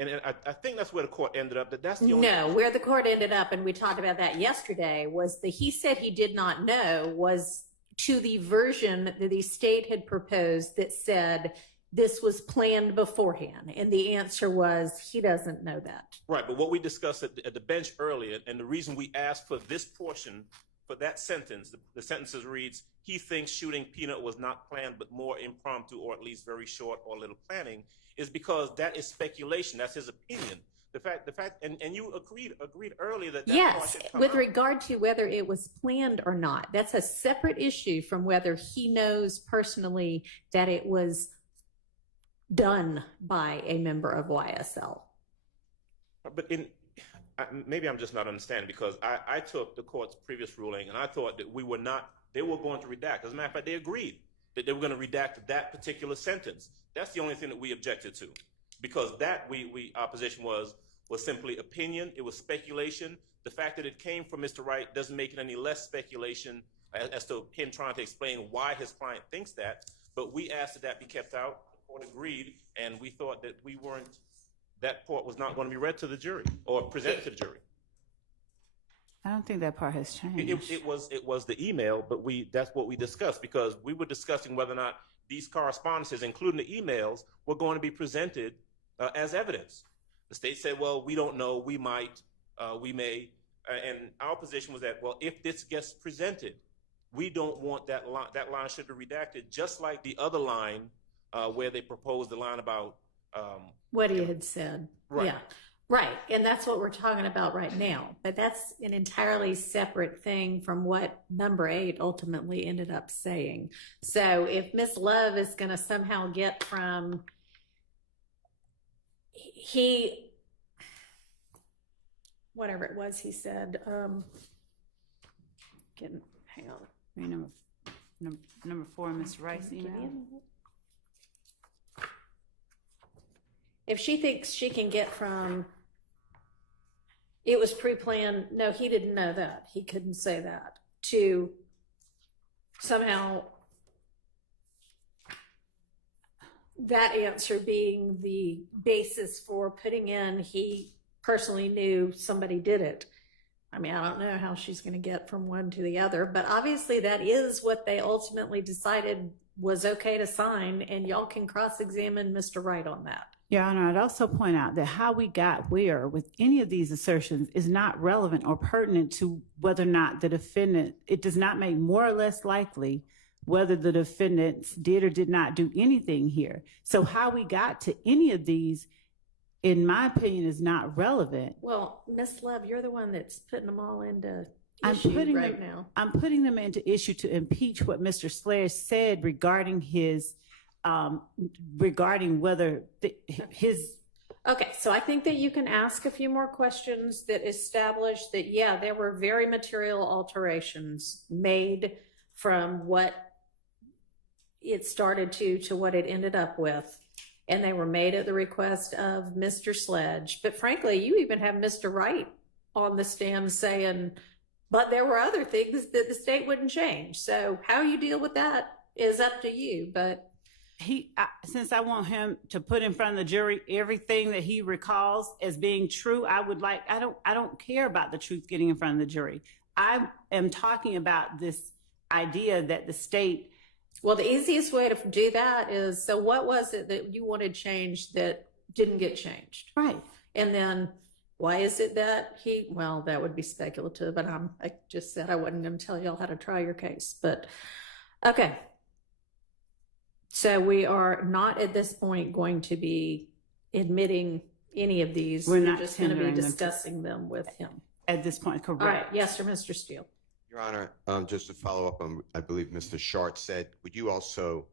And I think that's where the court ended up. That's the only. No, where the court ended up, and we talked about that yesterday, was the he said he did not know was to the version that the state had proposed that said this was planned beforehand. And the answer was he doesn't know that. Right, but what we discussed at the bench earlier, and the reason we asked for this portion, for that sentence, the sentences reads, he thinks shooting Peanut was not planned but more impromptu or at least very short or little planning, is because that is speculation. That's his opinion. The fact, and you agreed earlier that yes, part should come with out. regard to whether it was planned or not, that's a separate issue from whether he knows personally that it was done by a member of YSL. But maybe I'm just not understanding, because I took the court's previous ruling and I thought that they were going to redact. As a matter of fact, they agreed that they were going to redact that particular sentence. That's the only thing that we objected to, because that our position was simply opinion. It was speculation. The fact that it came from Mr. Wright doesn't make it any less speculation as to him trying to explain why his client thinks that. But we asked that be kept out. The court agreed, and we thought that that part was not going to be read to the jury or presented to the jury. I don't think that part has changed. It was the email, but that's what we discussed, because we were discussing whether or not these correspondences, including the emails, were going to be presented as evidence. The state said, well, we don't know, we might, we may, and our position was that, well, if this gets presented, we don't want that line should be redacted, just like the other line where they proposed the line about What he had said. Right. Yeah. Right. And that's what we're talking about right now. But that's an entirely separate thing from what number 8 ultimately ended up saying. So if Miss Love is going to somehow get from whatever it was he said, hang on. Number 4, Ms. Rice email. If she thinks she can get from it was pre-planned, no, he didn't know that, he couldn't say that, to somehow that answer being the basis for putting in he personally knew somebody did it. I mean, I don't know how she's going to get from one to the other, but obviously that is what they ultimately decided was okay to sign, and y'all can cross-examine Mr. Wright on that. Your Honor, I'd also point out that how we got where with any of these assertions is not relevant or pertinent to whether or not the defendant, it does not make more or less likely whether the defendants did or did not do anything here. So how we got to any of these, in my opinion, is not relevant. Well, Miss Love, you're the one that's putting them all into issue right now. I'm putting them into issue to impeach what Mr. Slayer said regarding his regarding whether his. Okay, so I think that you can ask a few more questions that establish that, yeah, there were very material alterations made from what it started to what it ended up with. And they were made at the request of Mr. Sledge. But frankly, you even have Mr. Wright on the stand saying, but there were other things that the state wouldn't change. So how you deal with that is up to you. But since I want him to put in front of the jury everything that he recalls as being true, I don't care about the truth getting in front of the jury. I am talking about this idea that the state. Well, the easiest way to do that is, so what was it that you wanted changed that didn't get changed? Right. And then Why is it that well, that would be speculative, and I just said I wasn't going to tell y'all how to try your case, but okay. So we are not at this point going to be admitting any of these. We're not just going to be tendering them to- discussing them with him. At this point, correct. All right. Yes, sir, Mr. Steele. Your Honor, just to follow up on, I believe Mr. Shart said, would you also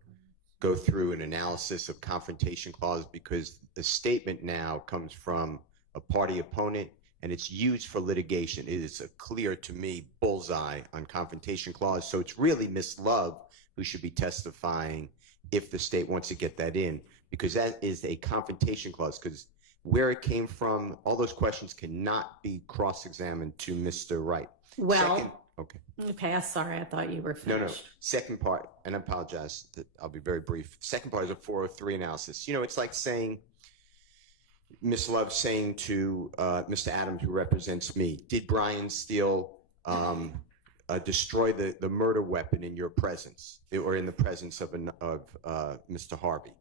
go through an analysis of confrontation clause, because the statement now comes from a party opponent and it's used for litigation. It is a clear, to me, bullseye on confrontation clause. So it's really Ms. Love who should be testifying if the state wants to get that in, because that is a confrontation clause, because where it came from, all those questions cannot be cross-examined to Mr. Wright. Well, Okay. okay, I'm sorry. I thought you were No. finished. Second part, and I apologize, I'll be very brief. Second part is a 403 analysis. You know, it's like saying, Ms. Love saying to Mr. Adams, who represents me, did Brian Steele destroy the murder weapon in your presence, or in the presence of Mr. Harvey?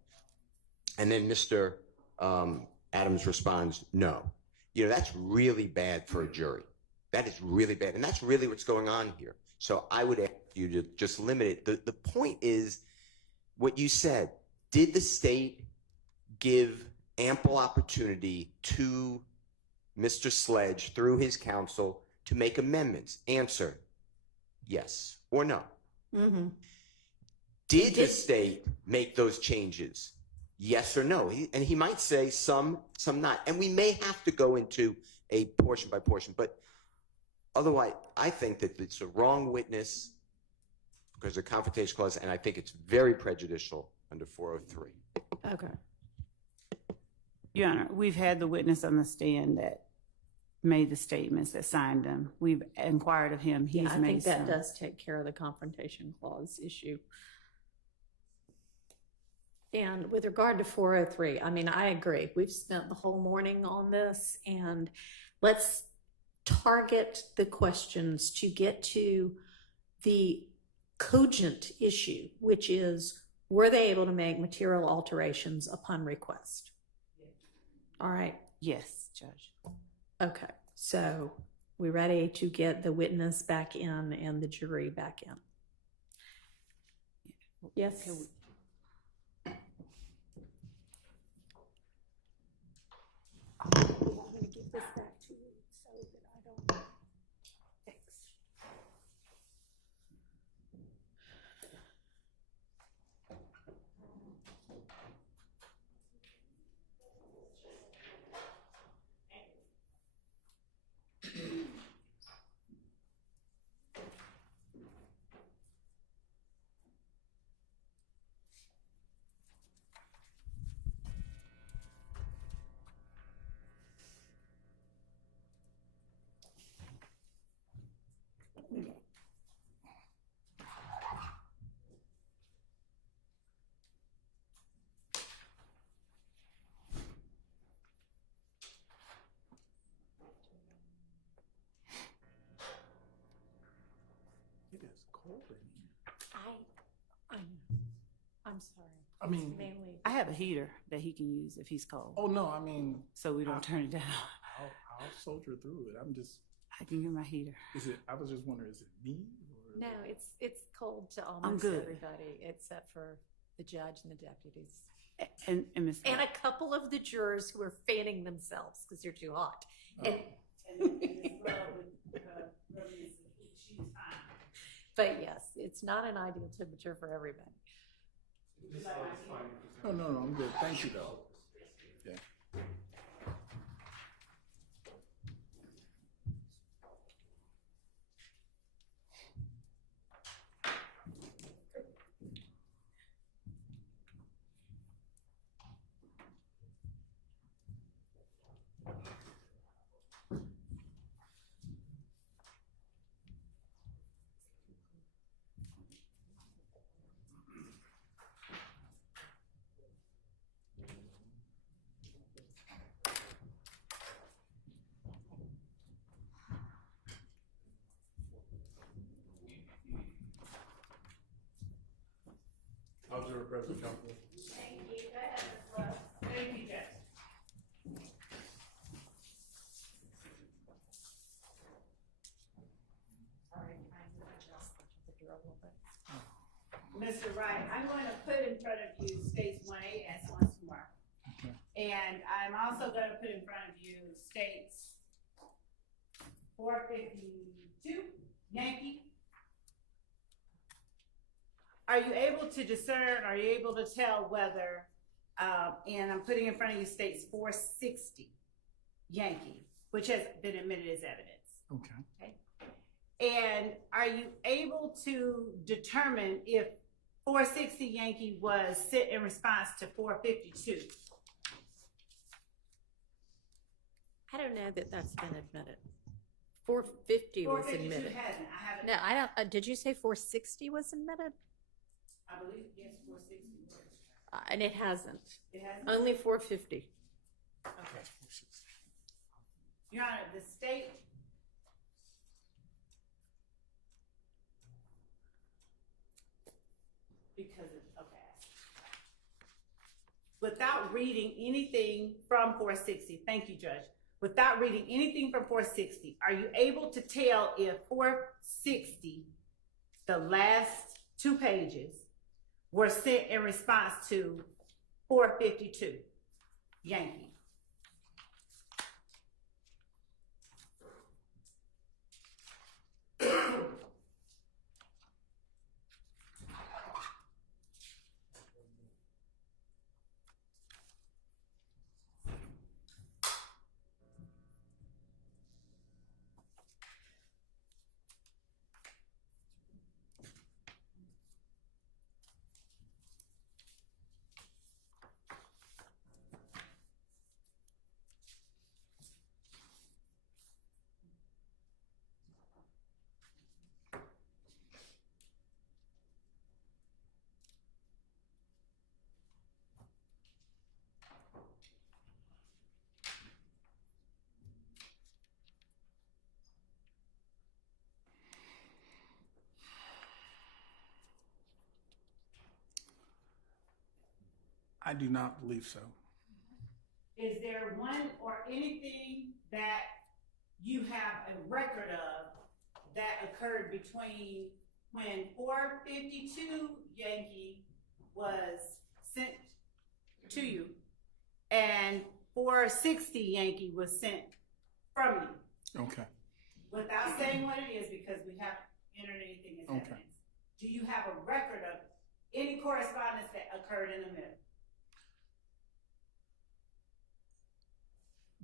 And then Mr. Adams responds, no. You know, that's really bad for a jury. That is really bad. And that's really what's going on here. So I would ask you to just limit it. The point is what you said. Did the state give ample opportunity to Mr. Sledge through his counsel to make amendments? Answer, yes or no. Mm-hmm. Did the state make those changes? Yes or no? And he might say some not. And we may have to go into a portion by portion, but otherwise, I think that it's a wrong witness because of the confrontation clause, and I think it's very prejudicial under 403. Okay. Your Honor, we've had the witness on the stand that made the statements, that signed them. We've inquired of him. He's I made think that some. does take care of the confrontation clause issue. And with regard to 403, I mean, I agree. We've spent the whole morning on this, and let's target the questions to get to the cogent issue, which is, were they able to make material alterations upon request? All right. Yes, Judge. Okay. So we ready to get the witness back in and the jury back in? Yes. Can we- I'm going to give this back to you so that I don't. Thanks. It is cold in here. I'm sorry. I mean- It's mainly. I have a heater that he can use if he's cold, Oh, no, I mean, so we don't turn it down. I'll soldier through it. I'm just, I can get my heater. I was just wondering, is it me? Or? No, it's cold to I'm almost good. everybody except for the judge and the deputies. And Ms. And a couple of the jurors who are fanning themselves because they're too hot. Oh. But yes, it's not an ideal temperature for everybody. No, I'm good. Thank you, though. Yeah. Observer present, counsel. Thank you, Judge. Mr. Wright, I'm going to put in front of you states 1AS once more. Okay. And I'm also going to put in front of you states 452 Yankee. Are you able to discern, are you able to tell whether, and I'm putting in front of you states 460 Yankee, which has been admitted as evidence. Okay. And are you able to determine if 460 Yankee was sent in response to 452? I don't know that that's been admitted. 450 was 452 admitted. hasn't. I haven't. No, I don't. Did you say 460 was admitted? I believe, yes, 460 was. And it hasn't. It hasn't? Only 450. Okay. Your Honor, the state because of, okay. Without reading anything from 460, thank you, Judge. Without reading anything from 460, are you able to tell if 460, the last 2 pages, were sent in response to 452 Yankee? I do not believe so. Is there one or anything that you have a record of that occurred between when 452 Yankee was sent to you and 460 Yankee was sent from you? Okay. Without saying what it is, because we haven't entered anything as Okay. evidence, do you have a record of any correspondence that occurred in the middle?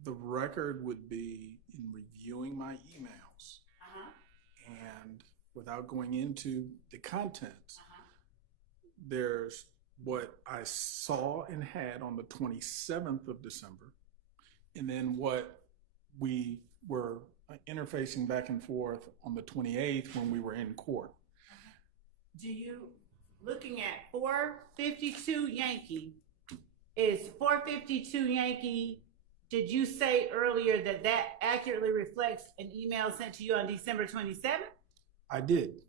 The record would be in reviewing my emails Uh-huh. and without going into the contents, Uh-huh. there's what I saw and had on the 27th of December, and then what we were interfacing back and forth on the 28th when we were in court. Do you, looking at 452 Yankee, is 452 Yankee, did you say earlier that that accurately reflects an email sent to you on December 27th? I did.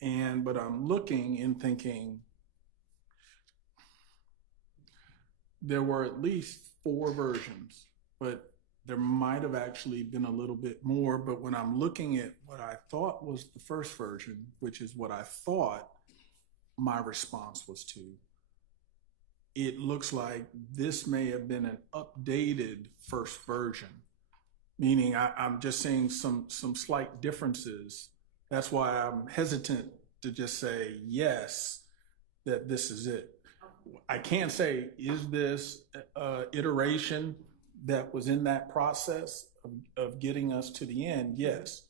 But I'm looking and thinking there were at least 4 versions, but there might have actually been a little bit more. But when I'm looking at what I thought was the first version, which is what I thought my response was to, it looks like this may have been an updated first version, meaning I'm just seeing some slight differences. That's why I'm hesitant to just say, yes, that this is it. I can't say, is this iteration that was in that process of getting us to the end? Yes.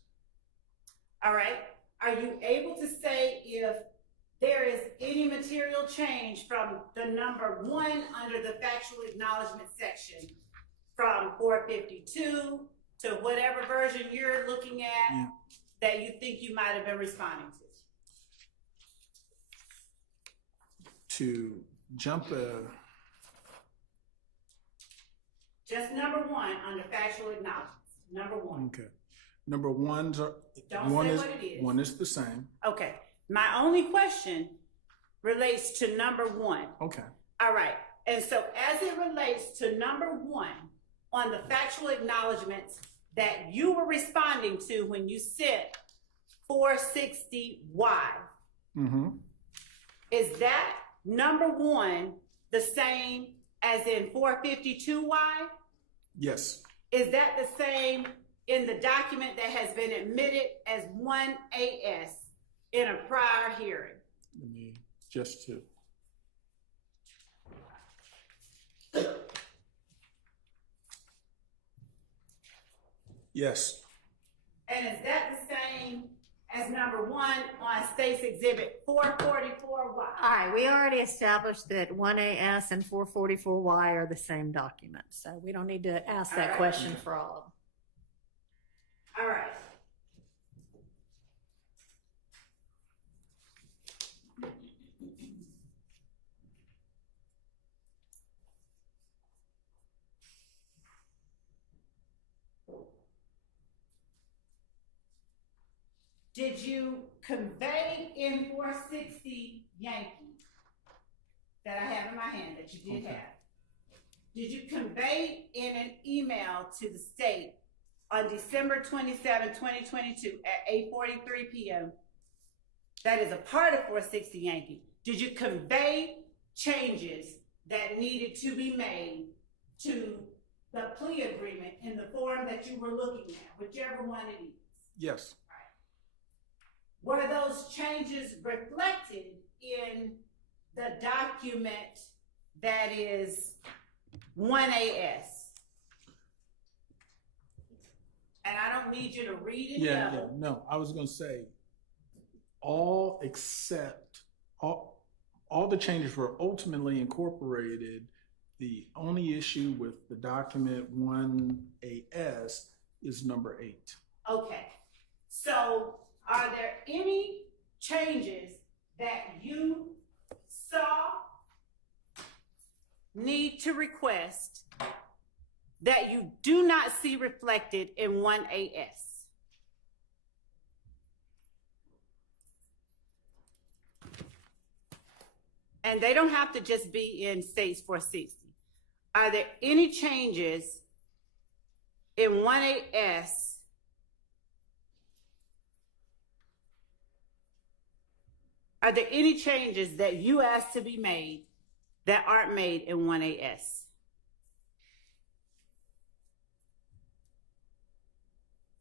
All right. Are you able to say if there is any material change from the number 1 under the factual acknowledgement section from 452 to whatever version you're looking at that you think you might have been responding to? To jump just number 1 under factual acknowledgments. Number 1. okay. Number ones are, Don't one say is what it is. one is the same. Okay. My only question relates to number 1. Okay. All right. And so as it relates to number 1 on the factual acknowledgments that you were responding to when you said 460Y, Mm-hmm. is that number 1 the same as in 452Y? Yes. Is that the same in the document that has been admitted as 1AS in a prior hearing? Let me just to. Yes. And is that the same as number 1 on State's Exhibit 444Y? All right, we already established that 1AS and 444Y are the same document, so we don't need to ask that question for all of them. All right. Did you convey in 460 Yankee that I have in my hand that you did have? Did you convey in an email to the state on December 27, 2022 at 8:43 p.m. that is a part of 460 Yankee? Did you convey changes that needed to be made to the plea agreement in the form that you were looking at, whichever one it is? Yes. Were those changes reflected in the document that is 1AS? And I don't need you to read any of them. No, I was going to say all the changes were ultimately incorporated. The only issue with the document 1AS is number 8. Okay. So are there any changes that you saw need to request that you do not see reflected in 1AS? And they don't have to just be in States 460. Are there any changes in 1AS Are there any changes that you asked to be made that aren't made in 1AS?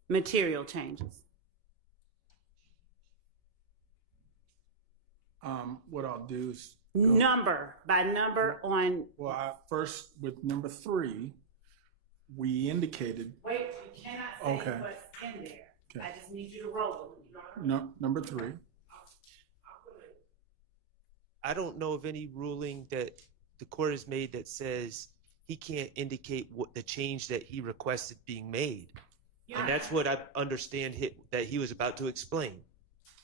Material changes. What I'll do is Number by number on. Well, first with number 3, we indicated. Wait, you cannot say what's in there. Okay. I just need you to roll it. No, number 3. I don't know of any ruling that the court has made that says he can't indicate what the change that he requested being made. And that's what I understand that he was about to explain.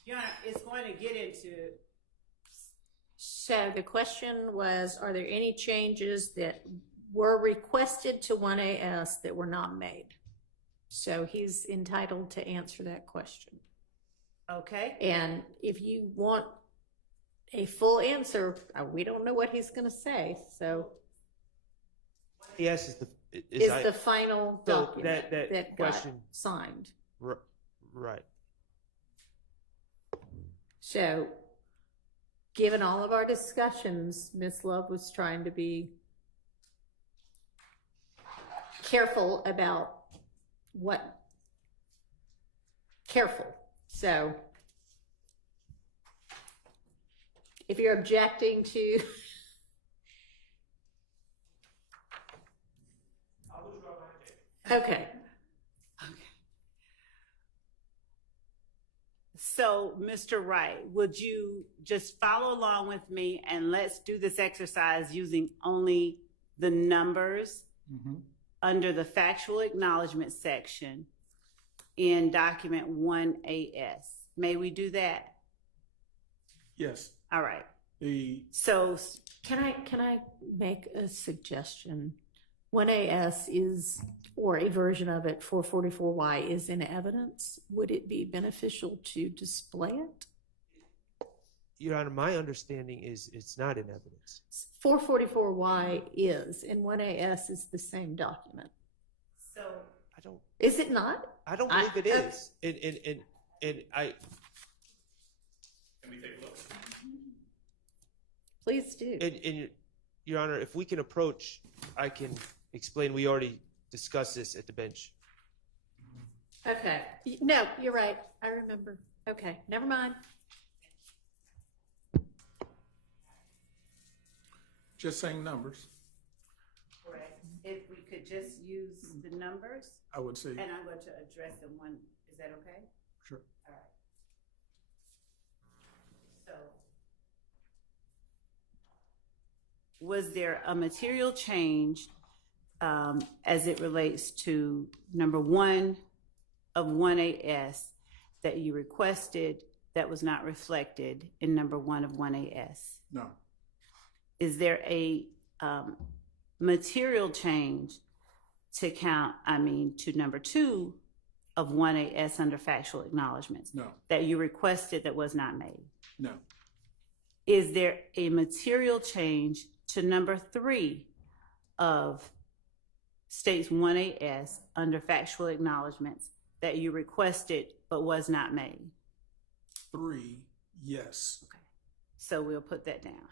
Your Honor, it's going to get into. So the question was, are there any changes that were requested to 1AS that were not made? So he's entitled to answer that question. Okay. And if you want a full answer, we don't know what he's going to say. So Yes, is the final document that got question signed. right? So given all of our discussions, Ms. Love was trying to be careful about So if you're objecting to Okay. So, Mr. Wright, would you just follow along with me and let's do this exercise using only the numbers under the factual acknowledgement section in document 1AS. May we do that? Yes. All right. So can I make a suggestion? 1AS is, or a version of it, 444Y is in evidence. Would it be beneficial to display it? Your Honor, my understanding is it's not in evidence. 444Y is, and 1AS is the same document. So I don't. Is it not? I don't believe it is. And I. Can we take a look? Please do. And Your Honor, if we can approach, I can explain. We already discussed this at the bench. Okay. No, you're right. I remember. Okay, never mind. Just saying numbers, Correct. If we could just use the numbers, I would say. and I'm going to address them one, is that okay? Sure. All right. So, was there a material change as it relates to number 1 of 1AS that you requested that was not reflected in number 1 of 1AS? No. Is there a material change to number 2 of 1AS under factual acknowledgments No. that you requested that was not made? No. Is there a material change to number 3 of states 1AS under factual acknowledgments that you requested but was not made? 3, yes. Okay. So we'll put that down.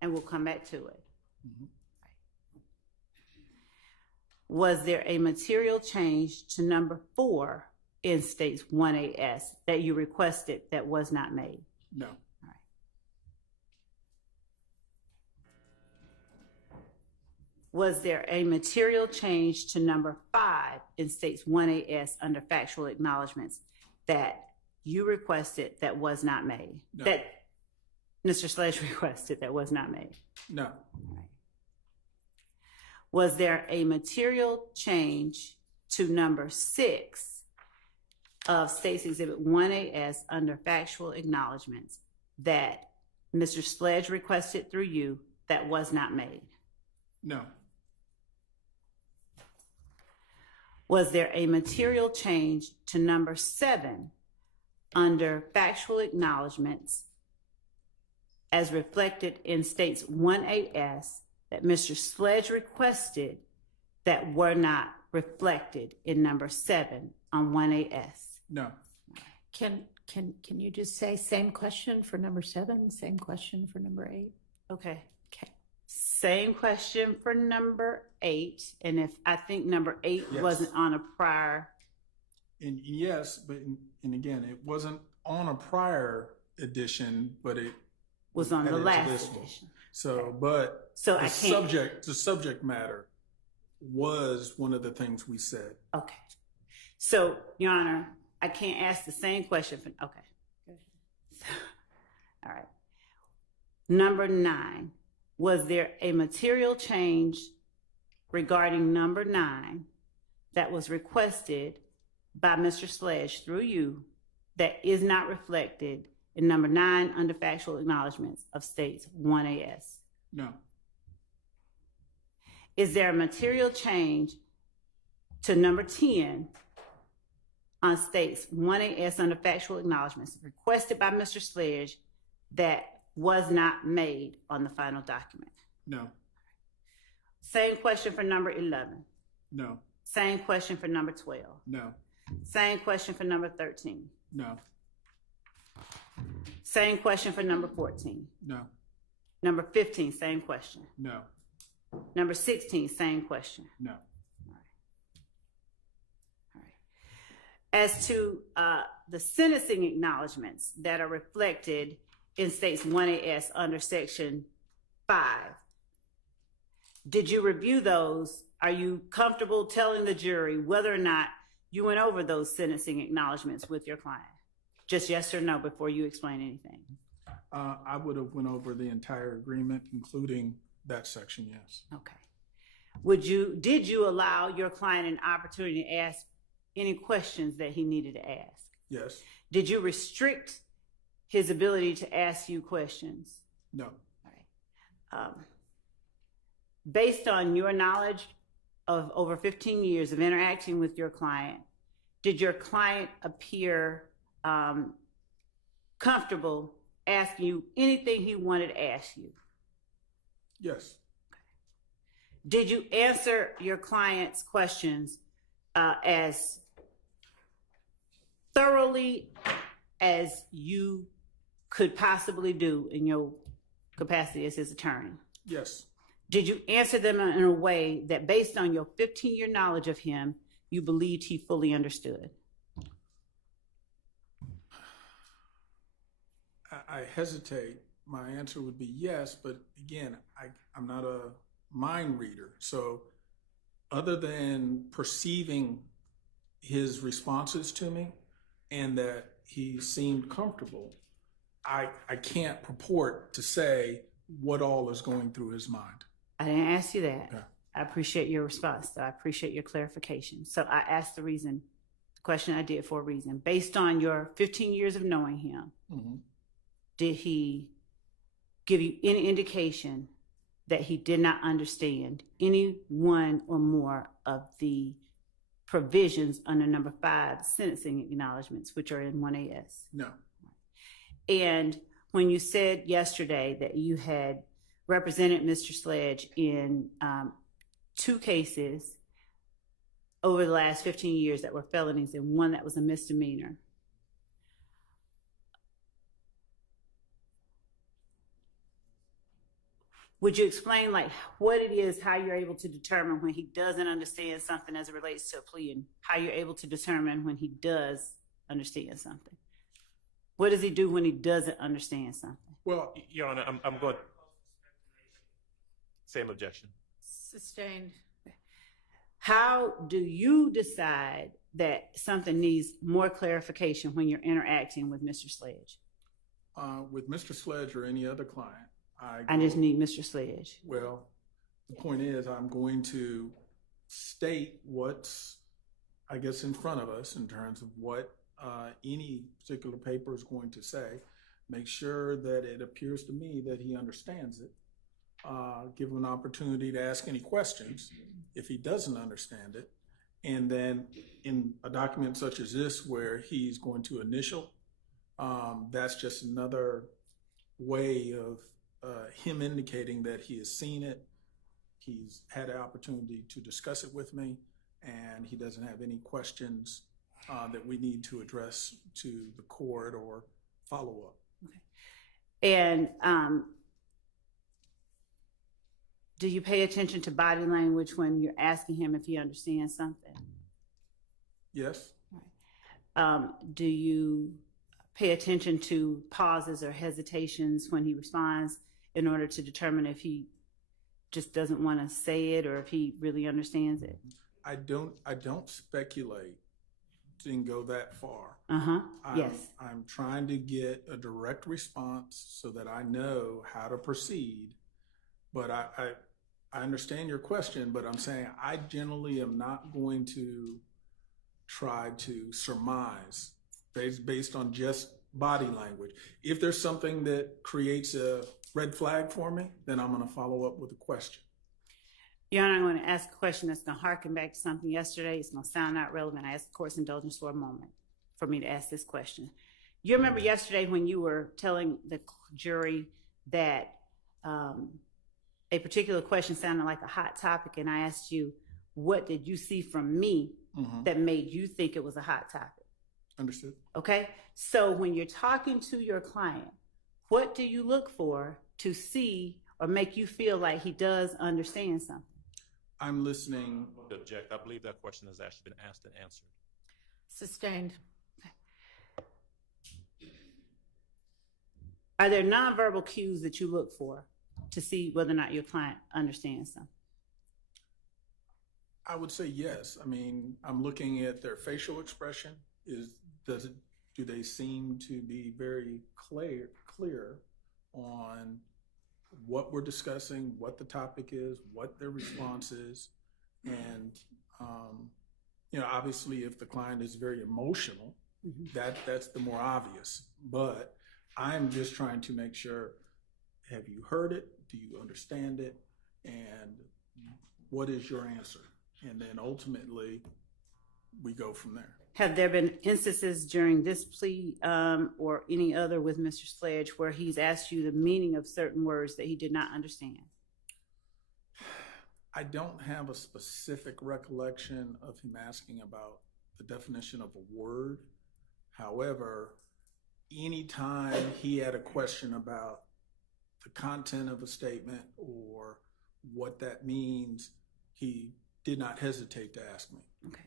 And we'll come back to it. Mhm. Was there a material change to number 4 in states 1AS that you requested that was not made? No. All right. Was there a material change to number 5 in states 1AS under factual acknowledgments that you requested that was not made? No. That Mr. Sledge requested that was not made? No. Was there a material change to number 6 of State's Exhibit 1AS under factual acknowledgments that Mr. Sledge requested through you that was not made? No. Was there a material change to number 7 under factual acknowledgments as reflected in States 1AS that Mr. Sledge requested that were not reflected in number 7 on 1AS? No. Can you just say same question for number 7, same question for number 8? Okay. Okay. Same question for number 8, and if I think number 8 Yes. wasn't on a prior. And yes, but and again, it wasn't on a prior edition, but it Was on the added to last this one. edition. So, but So the I can't. subject matter was one of the things we said. Okay. So, Your Honor, I can't ask the same question for, okay. All right. Number 9, was there a material change regarding number 9 that was requested by Mr. Sledge through you that is not reflected in number 9 under factual acknowledgments of states 1AS? No. Is there a material change to number 10 on states 1AS under factual acknowledgments requested by Mr. Sledge that was not made on the final document? No. Same question for number 11. No. Same question for number 12. No. Same question for number 13. No. Same question for number 14. No. Number 15, same question. No. Number 16, same question. No. All right. As to the sentencing acknowledgments that are reflected in states 1AS under section 5, did you review those? Are you comfortable telling the jury whether or not you went over those sentencing acknowledgments with your client? Just yes or no before you explain anything. I would have went over the entire agreement, including that section, yes. Okay. Did you allow your client an opportunity to ask any questions that he needed to ask? Yes. Did you restrict his ability to ask you questions? No. All right. Based on your knowledge of over 15 years of interacting with your client, did your client appear comfortable asking you anything he wanted to ask you? Yes. Did you answer your client's questions as thoroughly as you could possibly do in your capacity as his attorney? Yes. Did you answer them in a way that, based on your 15-year knowledge of him, you believed he fully understood? I hesitate. My answer would be yes, but again, I'm not a mind reader. So other than perceiving his responses to me and that he seemed comfortable, I can't purport to say what all is going through his mind. I didn't ask you that. Okay. I appreciate your response, though. I appreciate your clarification. So I asked the question I did for a reason. Based on your 15 years of knowing him, Mm-hmm. did he give you any indication that he did not understand any one or more of the provisions under number 5, sentencing acknowledgments, which are in 1AS? No. And when you said yesterday that you had represented Mr. Sledge in 2 cases over the last 15 years that were felonies and one that was a misdemeanor, would you explain like what it is, how you're able to determine when he doesn't understand something as it relates to a plea, and how you're able to determine when he does understand something? What does he do when he doesn't understand something? Well, Your Honor, I'm going. Same objection. Sustained. How do you decide that something needs more clarification when you're interacting with Mr. Sledge? with Mr. Sledge or any other client, I just need Mr. Sledge. Well, the point is, I'm going to state what's, I guess, in front of us in terms of what any particular paper is going to say. Make sure that it appears to me that he understands it. Give him an opportunity to ask any questions if he doesn't understand it. And then in a document such as this, where he's going to initial, that's just another way of him indicating that he has seen it. He's had an opportunity to discuss it with me, and he doesn't have any questions that we need to address to the court or follow up. Okay. And do you pay attention to body language when you're asking him if he understands something? Yes. Do you pay attention to pauses or hesitations when he responds in order to determine if he just doesn't want to say it or if he really understands it? I don't speculate and go that far. Yes. I'm trying to get a direct response so that I know how to proceed. But I understand your question, but I'm saying I generally am not going to try to surmise based on just body language. If there's something that creates a red flag for me, then I'm going to follow up with a question. Your Honor, I'm going to ask a question that's going to harken back to something yesterday. It's going to sound not relevant. I asked the court's indulgence for a moment for me to ask this question. You remember yesterday when you were telling the jury that a particular question sounded like a hot topic, and I asked you, what did you see from me that made you think it was a hot topic? Understood. Okay. So when you're talking to your client, what do you look for to see or make you feel like he does understand something? I'm listening. To object, I believe that question has actually been asked and answered. Sustained. Are there nonverbal cues that you look for to see whether or not your client understands something? I would say yes. I mean, I'm looking at their facial expression. Do they seem to be very clear on what we're discussing, what the topic is, what their response is? And, obviously if the client is very emotional, that's the more obvious. But I'm just trying to make sure, have you heard it? Do you understand it? And what is your answer? And then ultimately we go from there. Have there been instances during this plea or any other with Mr. Sledge where he's asked you the meaning of certain words that he did not understand? I don't have a specific recollection of him asking about the definition of a word. However, anytime he had a question about the content of a statement or what that means, he did not hesitate to ask me. Okay.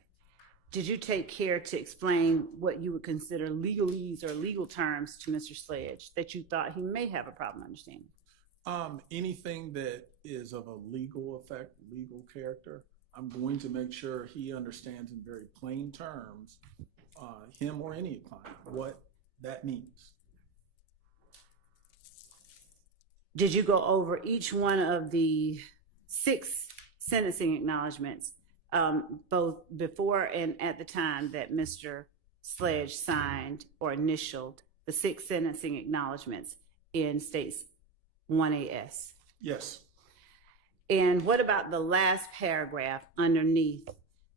Did you take care to explain what you would consider legalese or legal terms to Mr. Sledge that you thought he may have a problem understanding? Anything that is of a legal effect, legal character, I'm going to make sure he understands in very plain terms, him or any client, what that means. Did you go over each one of the 6 sentencing acknowledgments, both before and at the time that Mr. Sledge signed or initialed the 6 sentencing acknowledgments in States 1AS? Yes. And what about the last paragraph underneath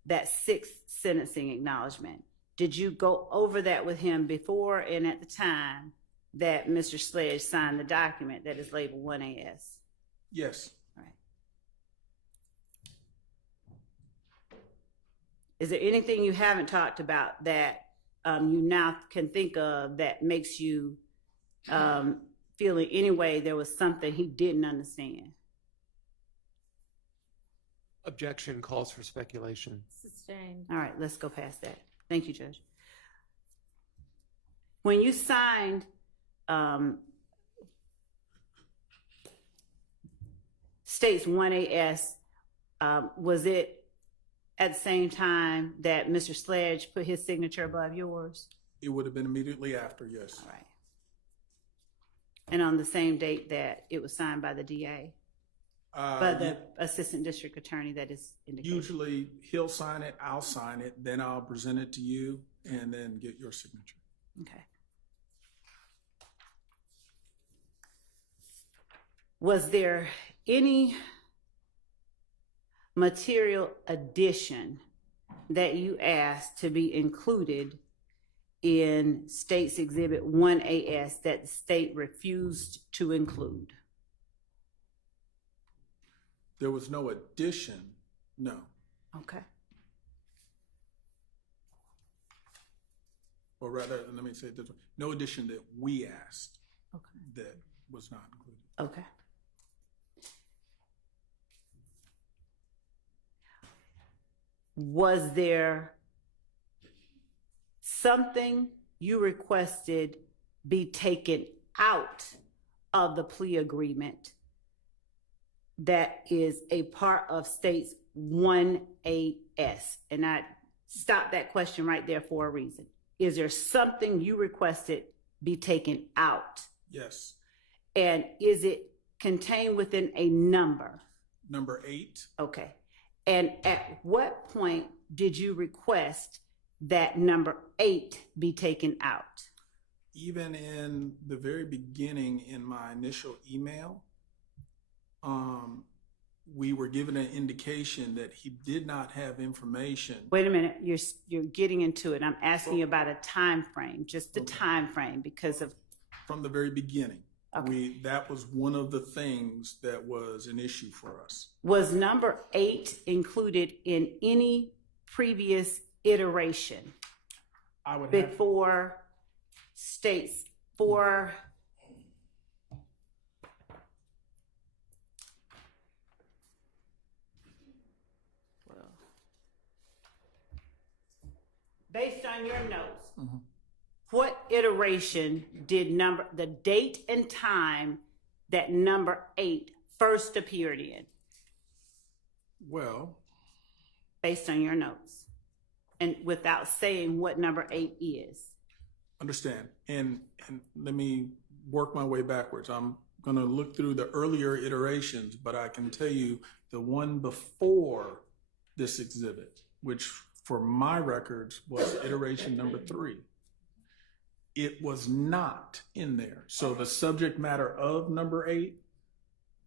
that 6th sentencing acknowledgement? Did you go over that with him before and at the time that Mr. Sledge signed the document that is labeled 1AS? Yes. All right. Is there anything you haven't talked about that you now can think of that makes you feel in any way there was something he didn't understand? Objection calls for speculation. Sustained. All right, let's go past that. Thank you, Judge. When you signed States 1AS, was it at the same time that Mr. Sledge put his signature above yours? It would have been immediately after, yes. All right. And on the same date that it was signed by the DA? By the assistant district attorney that is indicated? Usually he'll sign it, I'll sign it, then I'll present it to you and then get your signature. Okay. Was there any material addition that you asked to be included in State's Exhibit 1AS that the state refused to include? There was no addition, no. Okay. Or rather, let me say it this way, no addition that we asked Okay. that was not included. Okay. Was there something you requested be taken out of the plea agreement that is a part of States 1AS? And I stopped that question right there for a reason. Is there something you requested be taken out? Yes. And is it contained within a number? Number 8. Okay. And at what point did you request that number 8 be taken out? Even in the very beginning in my initial email, we were given an indication that he did not have information. Wait a minute, you're getting into it. I'm asking you about a time frame, just the time frame, because of From the very beginning. Okay. That was one of the things that was an issue for us. Was number 8 included in any previous iteration I would have, before States 4? Based on your notes, what iteration did the date and time that number 8 first appeared in? well, Based on your notes, and without saying what number 8 is. understand. And let me work my way backwards. I'm going to look through the earlier iterations, but I can tell you the one before this exhibit, which for my records was iteration number 3. It was not in there. So the subject matter of number 8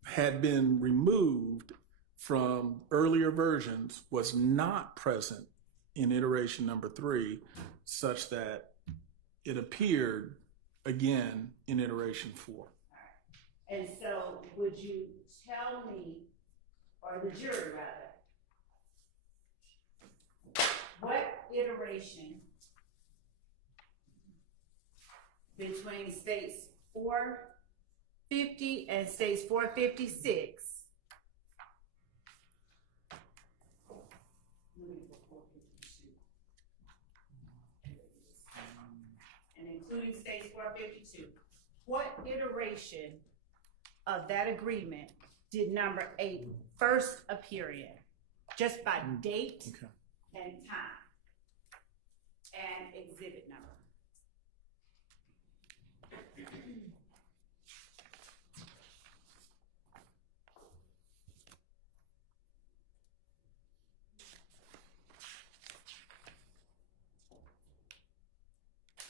had been removed from earlier versions, was not present in iteration number 3, such that it appeared again in iteration 4. And so would you tell me, or the jury rather, what iteration between states 450 and states 456. And including states 452. What iteration of that agreement did number 8 first appear in? Just by date and time and exhibit number.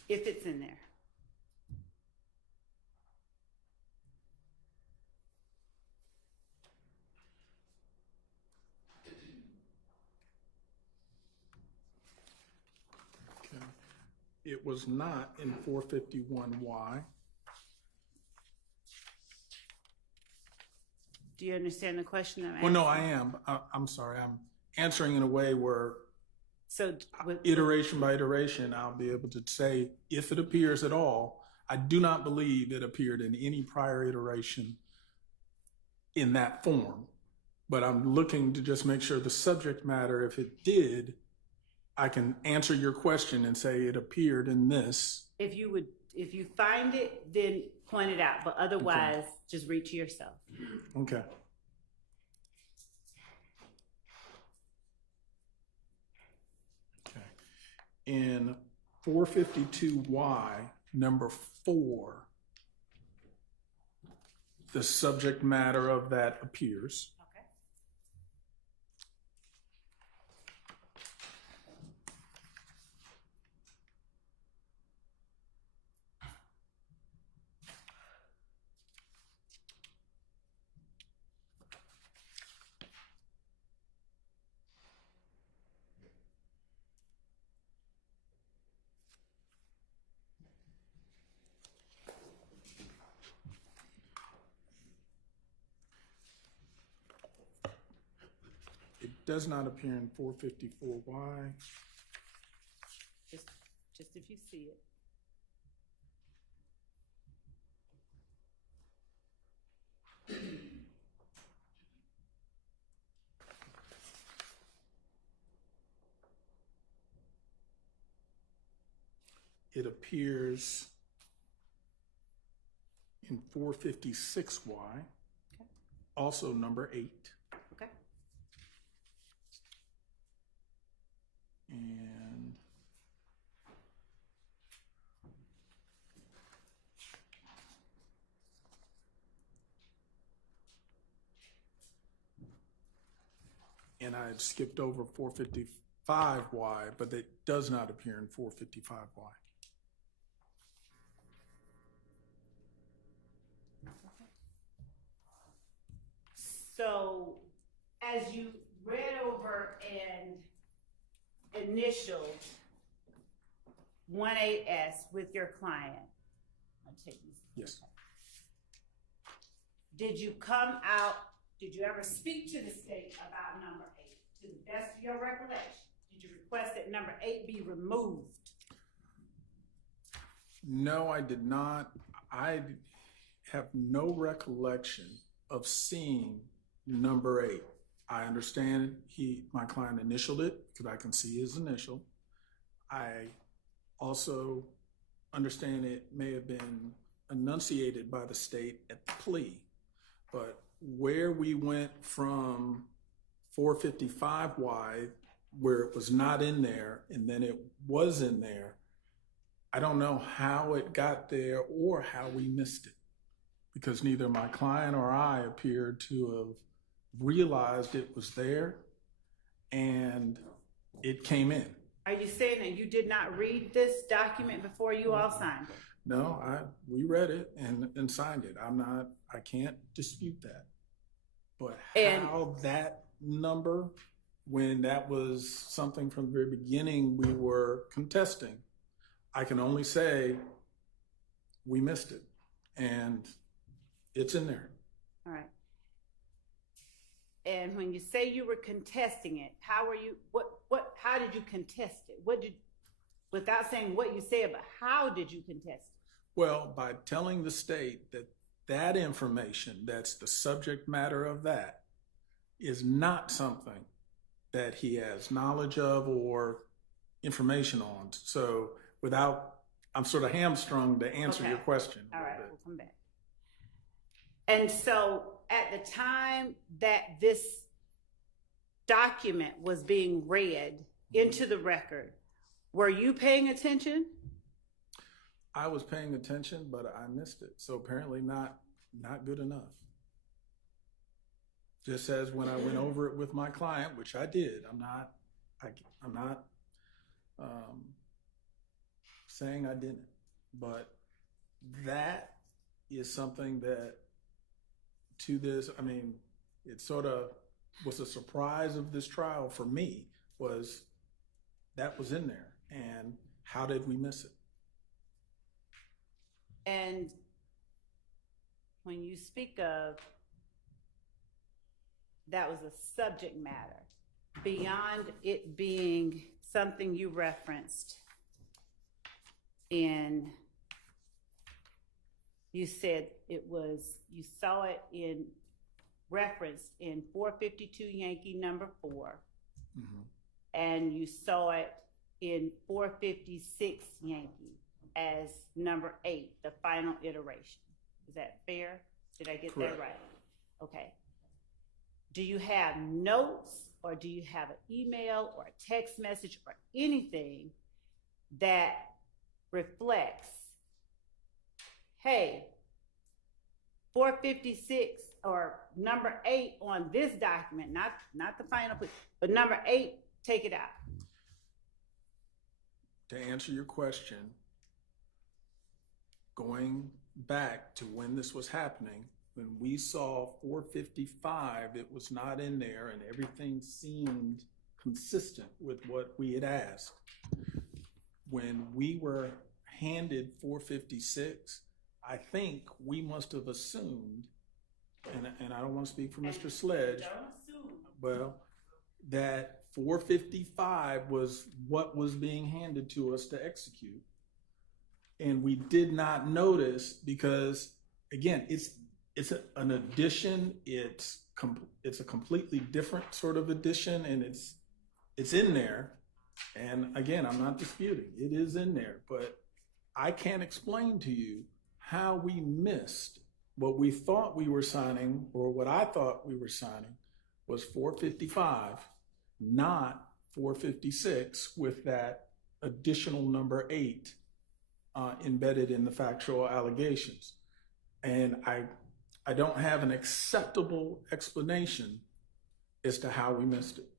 If it's in there. Okay. It was not in 451Y. Do you understand the question I'm asking? Well, no, I am. I'm sorry. I'm answering in a way where So iteration by iteration, I'll be able to say if it appears at all. I do not believe it appeared in any prior iteration in that form, but I'm looking to just make sure the subject matter, if it did, I can answer your question and say it appeared in this. if you find it, then point it out, but otherwise, just read to yourself. Okay. Okay. In 452Y, number 4, the subject matter of that appears. Okay. It does not appear in 454Y. Just if you see it. It appears in 456Y, also number 8. Okay. And I had skipped over 455Y, but it does not appear in 455Y. So, as you read over and initialed 18S with your client, I'll take these. Yes. Did you ever speak to the state about number 8? To the best of your recollection, did you request that number 8 be removed? No, I did not. I have no recollection of seeing number 8. I understand my client initialed it because I can see his initial. I also understand it may have been enunciated by the state at the plea, but where we went from 455Y, where it was not in there, and then it was in there, I don't know how it got there or how we missed it, because neither my client or I appeared to have realized it was there and it came in. Are you saying that you did not read this document before you all signed it? No, we read it and signed it. I can't dispute that. But how that number, when that was something from the very beginning we were contesting, I can only say we missed it and it's in there. All right. And when you say you were contesting it, how did you contest it? Without saying what you said, but how did you contest it? Well, by telling the state that that information, that's the subject matter of that, is not something that he has knowledge of or information on. So I'm sort of hamstrung to answer your question. All right, we'll come back. And so at the time that this document was being read into the record, were you paying attention? I was paying attention, but I missed it. So apparently not good enough. Just as when I went over it with my client, which I did. I'm not saying I didn't, but that is something that to this, I mean, it sort of was a surprise of this trial for me, was that was in there. And how did we miss it? And when you speak of that was a subject matter, beyond it being something you referenced in, you said it was, you saw it in referenced in 452 Yankee number 4, and you saw it in 456 Yankee as number 8, the final iteration. Is that fair? Did I get Correct. that right? Okay. Do you have notes, or do you have an email or a text message or anything that reflects, hey, 456 or number 8 on this document, not the final, but number 8, take it out? To answer your question, going back to when this was happening, when we saw 455, it was not in there, and everything seemed consistent with what we had asked. When we were handed 456, I think we must have assumed, and I don't want to speak for Mr. Sledge, well, that 455 was what was being handed to us to execute. And we did not notice because, again, it's an addition. It's a completely different sort of addition, and it's in there. And again, I'm not disputing it is in there, but I can't explain to you how we missed what we thought we were signing, or what I thought we were signing was 455, not 456, with that additional number 8 embedded in the factual allegations. And I don't have an acceptable explanation as to how we missed it.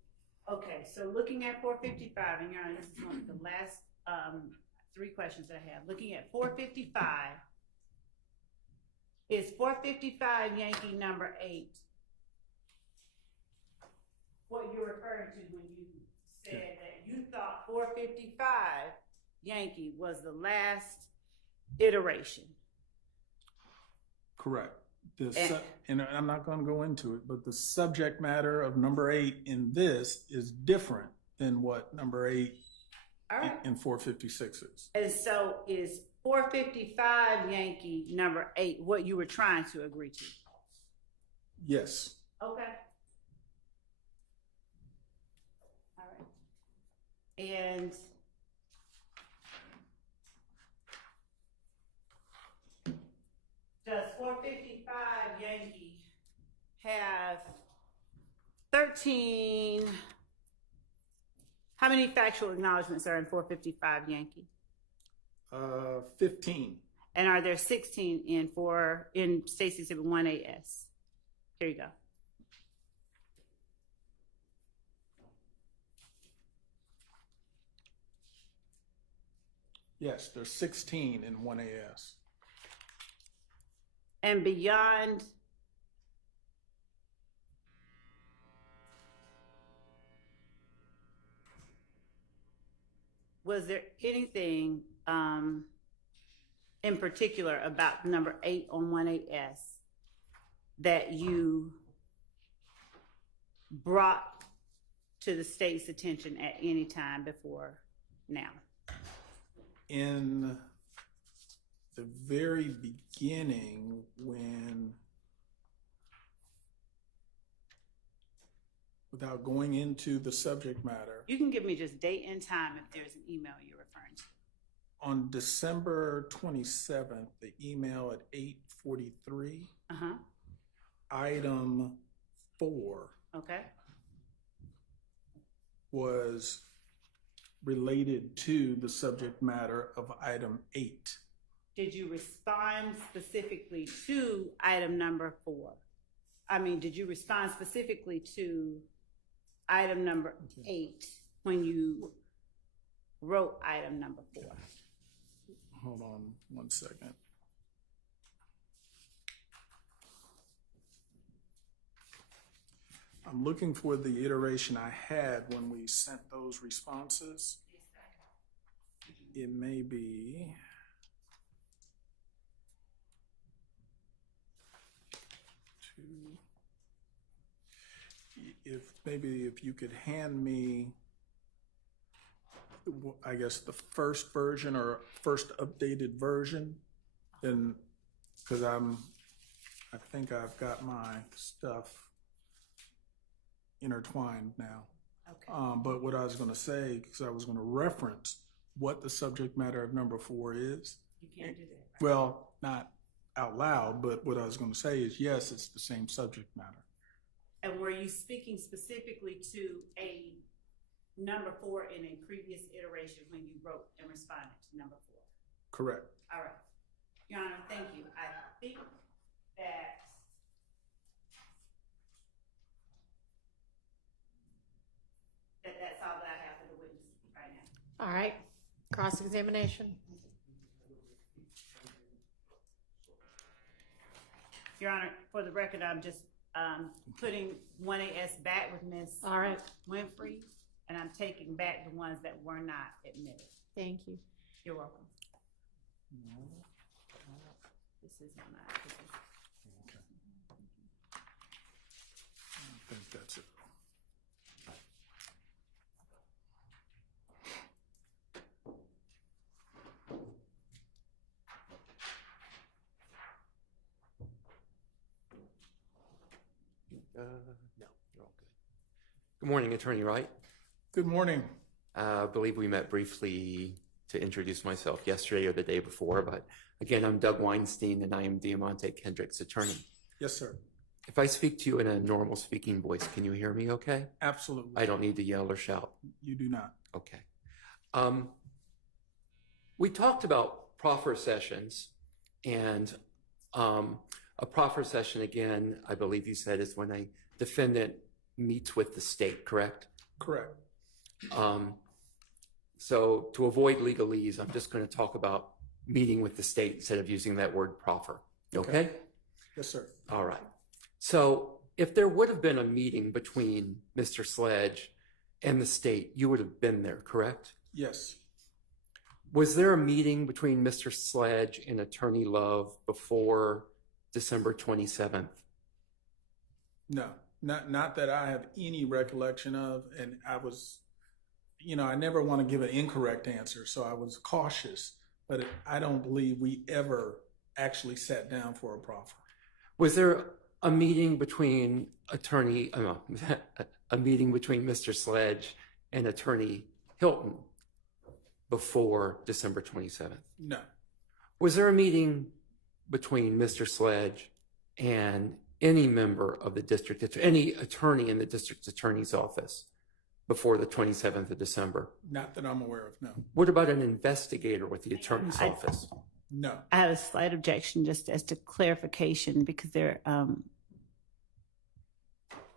Okay, so looking at 455, and Your Honor, this is one of the last 3 questions that I have. Looking at 455, is 455 Yankee number 8 what you're referring to when you said that you thought 455 Yankee was the last iteration? Correct. And I'm not going to go into it, but the subject matter of number 8 in this is different than what number 8 in 456 is. And so is 455 Yankee number 8 what you were trying to agree to? Yes. Okay. All right. And does 455 Yankee have 13? How many factual acknowledgments are in 455 Yankee? 15. And are there 16 in State's Exhibit 1AS? Here you go. Yes, there's 16 in 1AS. And beyond was there anything in particular about number 8 on 1AS that you brought to the state's attention at any time before now? In the very beginning when, without going into the subject matter, You can give me just date and time if there's an email you're referring to. on December 27th, the email at 8:43, Uh-huh. item 4 Okay. was related to the subject matter of item 8. Did you respond specifically to item number 4? I mean, did you respond specifically to item number 8 when you wrote item number 4? Hold on one second. I'm looking for the iteration I had when we sent those responses. It may be. If you could hand me, I guess, the first version or first updated version, then, because I think I've got my stuff intertwined now. Okay. But what I was going to say, because I was going to reference what the subject matter of number 4 is. You can't do that. Right? Well, not out loud, but what I was going to say is, yes, it's the same subject matter. And were you speaking specifically to a number 4 in a previous iteration when you wrote and responded to number 4? Correct. All right. Your Honor, thank you. I think that's all that I have for the witness right now. All right, cross-examination. Your Honor, for the record, I'm just putting 1AS back with Ms. All right, Winfrey, and I'm taking back the ones that were not admitted. thank you. You're welcome. This is not mine. This is- Okay. I think that's it. No, you're all good. Good morning, Attorney Wright. Good morning. I believe we met briefly to introduce myself yesterday or the day before, but again, I'm Doug Weinstein and I am Diamante Kendrick's attorney. Yes, sir. If I speak to you in a normal speaking voice, can you hear me okay? Absolutely. I don't need to yell or shout. You do not. Okay. We talked about proffer sessions, and a proffer session, again, I believe you said, is when a defendant meets with the state, correct? Correct. So to avoid legalese, I'm just going to talk about meeting with the state instead of using that word proffer. Okay? Yes, sir. All right. So if there would have been a meeting between Mr. Sledge and the state, you would have been there, correct? Yes. Was there a meeting between Mr. Sledge and Attorney Love before December 27th? No, not that I have any recollection of. And I was, I never want to give an incorrect answer, so I was cautious. But I don't believe we ever actually sat down for a proffer. Was there a meeting between a meeting between Mr. Sledge and Attorney Hilton before December 27th? No. Was there a meeting between Mr. Sledge and any member of the district, any attorney in the district attorney's office before the 27th of December? Not that I'm aware of, no. What about an investigator with the attorney's office? No. I have a slight objection just as to clarification because there,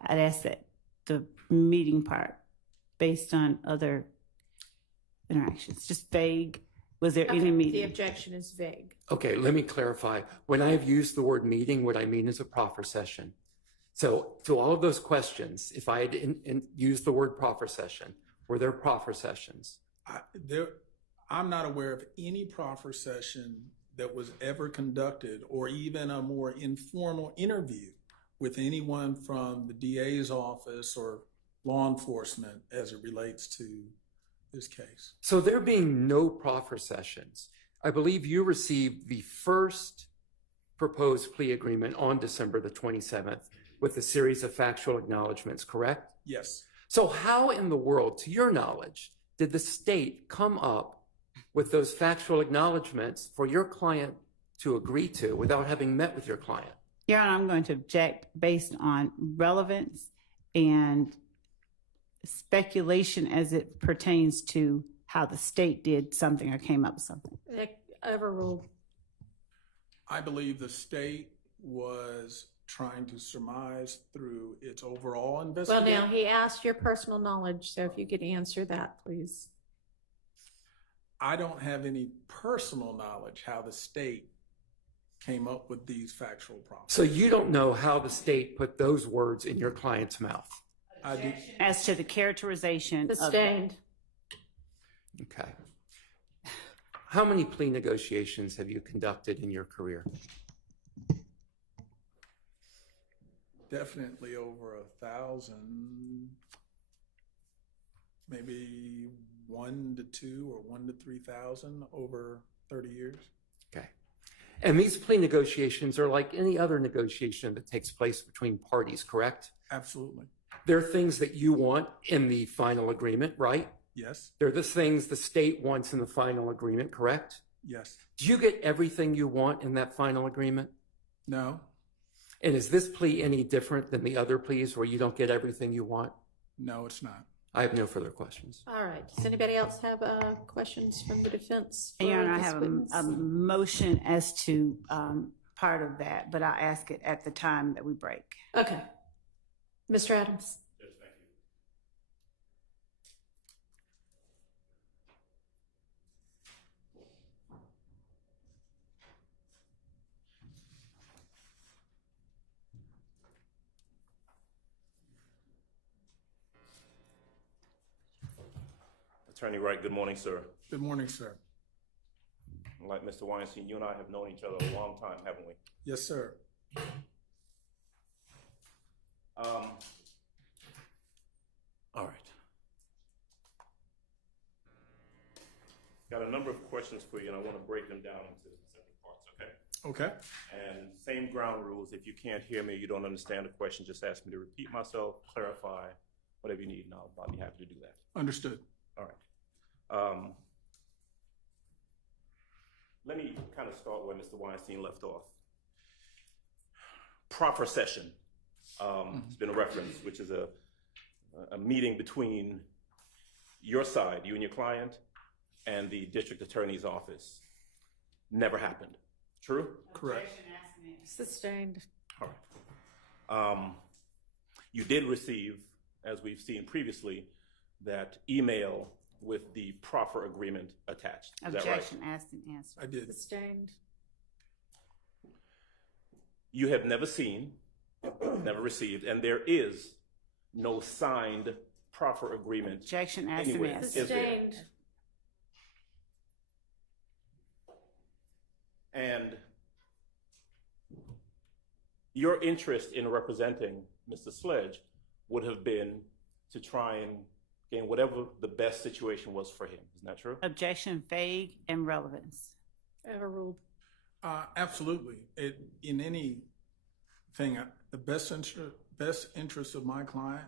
I'd ask that the meeting part based on other interactions, just vague. Was there any Okay, meeting? the objection is vague. Okay, let me clarify. When I have used the word meeting, what I mean is a proffer session. So to all of those questions, if I had used the word proffer session, were there proffer sessions? I'm not aware of any proffer session that was ever conducted or even a more informal interview with anyone from the DA's office or law enforcement as it relates to this case. So there being no proffer sessions, I believe you received the first proposed plea agreement on December the 27th with a series of factual acknowledgments, correct? Yes. So how in the world, to your knowledge, did the state come up with those factual acknowledgments for your client to agree to without having met with your client? Your Honor, I'm going to object based on relevance and speculation as it pertains to how the state did something or came up with something. Overruled. I believe the state was trying to surmise through its overall Well, investigation. now, he asked your personal knowledge, so if you could answer that, please. I don't have any personal knowledge how the state came up with these factual problems. So you don't know how the state put those words in your client's mouth? I do. As to the characterization of Sustained. Okay. How many plea negotiations have you conducted in your career? Definitely over 1,000, maybe 1 to 2 or 1 to 3,000 over 30 years. Okay. And these plea negotiations are like any other negotiation that takes place between parties, correct? Absolutely. There are things that you want in the final agreement, right? Yes. They're the things the state wants in the final agreement, correct? Yes. Do you get everything you want in that final agreement? No. And is this plea any different than the other pleas where you don't get everything you want? No, it's not. I have no further questions. All right. Does anybody else have questions from the defense? And Your for Honor, I this have witness? a motion as to part of that, but I'll ask it at the time that we break. Okay. Mr. Adams. Yes, thank you. Attorney Wright, good morning, sir. Good morning, sir. Like Mr. Weinstein, you and I have known each other a long time, haven't we? Yes, sir. All right. Got a number of questions for you, and I want to break them down into specific parts, okay? Okay. And same ground rules. If you can't hear me, you don't understand the question, just ask me to repeat myself, clarify, whatever you need, and I'll be happy to do that. Understood. All right. Let me kind of start where Mr. Weinstein left off. Proffer session has been a reference, which is a meeting between your side, you and your client, and the district attorney's office. Never happened. True? Correct. Sustained. All right. You did receive, as we've seen previously, that email with the proffer agreement attached. Is that right? Objection asked and answered. I did. Sustained. You have never seen, never received, and there is no signed proffer agreement. Objection asked and Anyway, answered. is there? Sustained. And your interest in representing Mr. Sledge would have been to try and gain whatever the best situation was for him. Isn't that true? Objection vague and relevance. Overruled. Absolutely. In anything, the best interest of my client,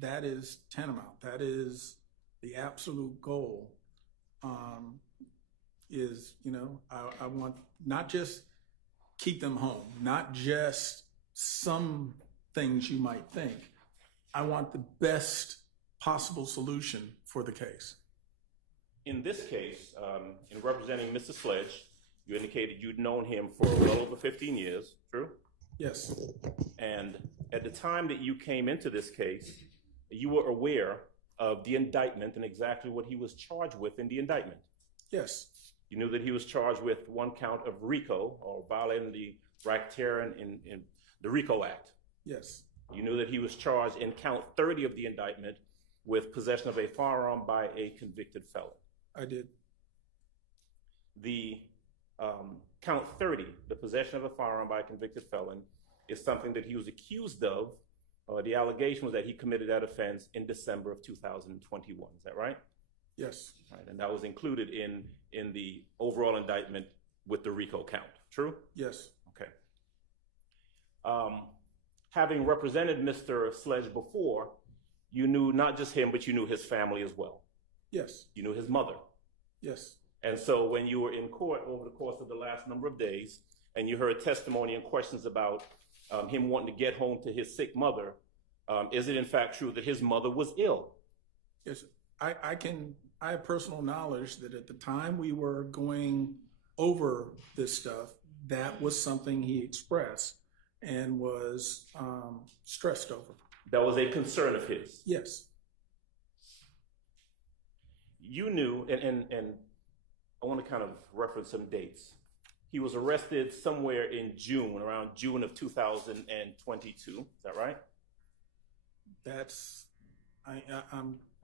that is tantamount. That is the absolute goal. I want not just keep them home, not just some things you might think. I want the best possible solution for the case. In this case, in representing Mr. Sledge, you indicated you'd known him for well over 15 years, true? Yes. And at the time that you came into this case, you were aware of the indictment and exactly what he was charged with in the indictment. Yes. You knew that he was charged with one count of RICO, or violating the racketeering in the RICO Act. Yes. You knew that he was charged in count 30 of the indictment with possession of a firearm by a convicted felon. I did. The count 30, the possession of a firearm by a convicted felon, is something that he was accused of. The allegation was that he committed that offense in December of 2021. Is that right? Yes. Right, and that was included in the overall indictment with the RICO count. True? Yes. Okay. Having represented Mr. Sledge before, you knew not just him, but you knew his family as well. Yes. You knew his mother. Yes. And so when you were in court over the course of the last number of days, and you heard testimony and questions about him wanting to get home to his sick mother, is it in fact true that his mother was ill? Yes. I have personal knowledge that at the time we were going over this stuff, that was something he expressed and was stressed over. That was a concern of his. Yes. You knew, and I want to kind of reference some dates. He was arrested somewhere in June, around June of 2022. Is that right?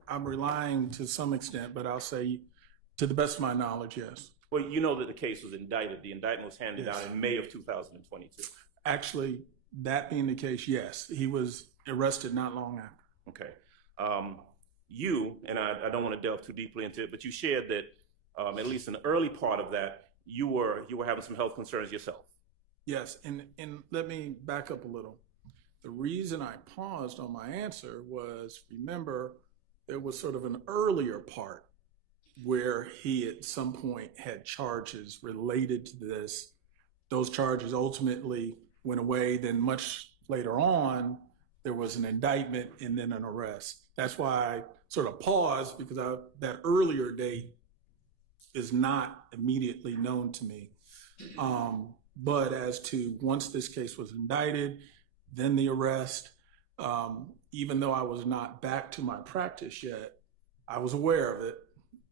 I'm relying to some extent, but I'll say, to the best of my knowledge, yes. Well, you know that the case was indicted. The indictment was handed Yes. down in May of 2022. Actually, that being the case, yes, he was arrested not long after. Okay. You, and I don't want to delve too deeply into it, but you shared that at least in the early part of that, you were having some health concerns yourself. Yes, and let me back up a little. The reason I paused on my answer was, remember, there was sort of an earlier part where he at some point had charges related to this. Those charges ultimately went away. Then much later on, there was an indictment and then an arrest. That's why I sort of paused, because that earlier date is not immediately known to me. But as to once this case was indicted, then the arrest, even though I was not back to my practice yet, I was aware of it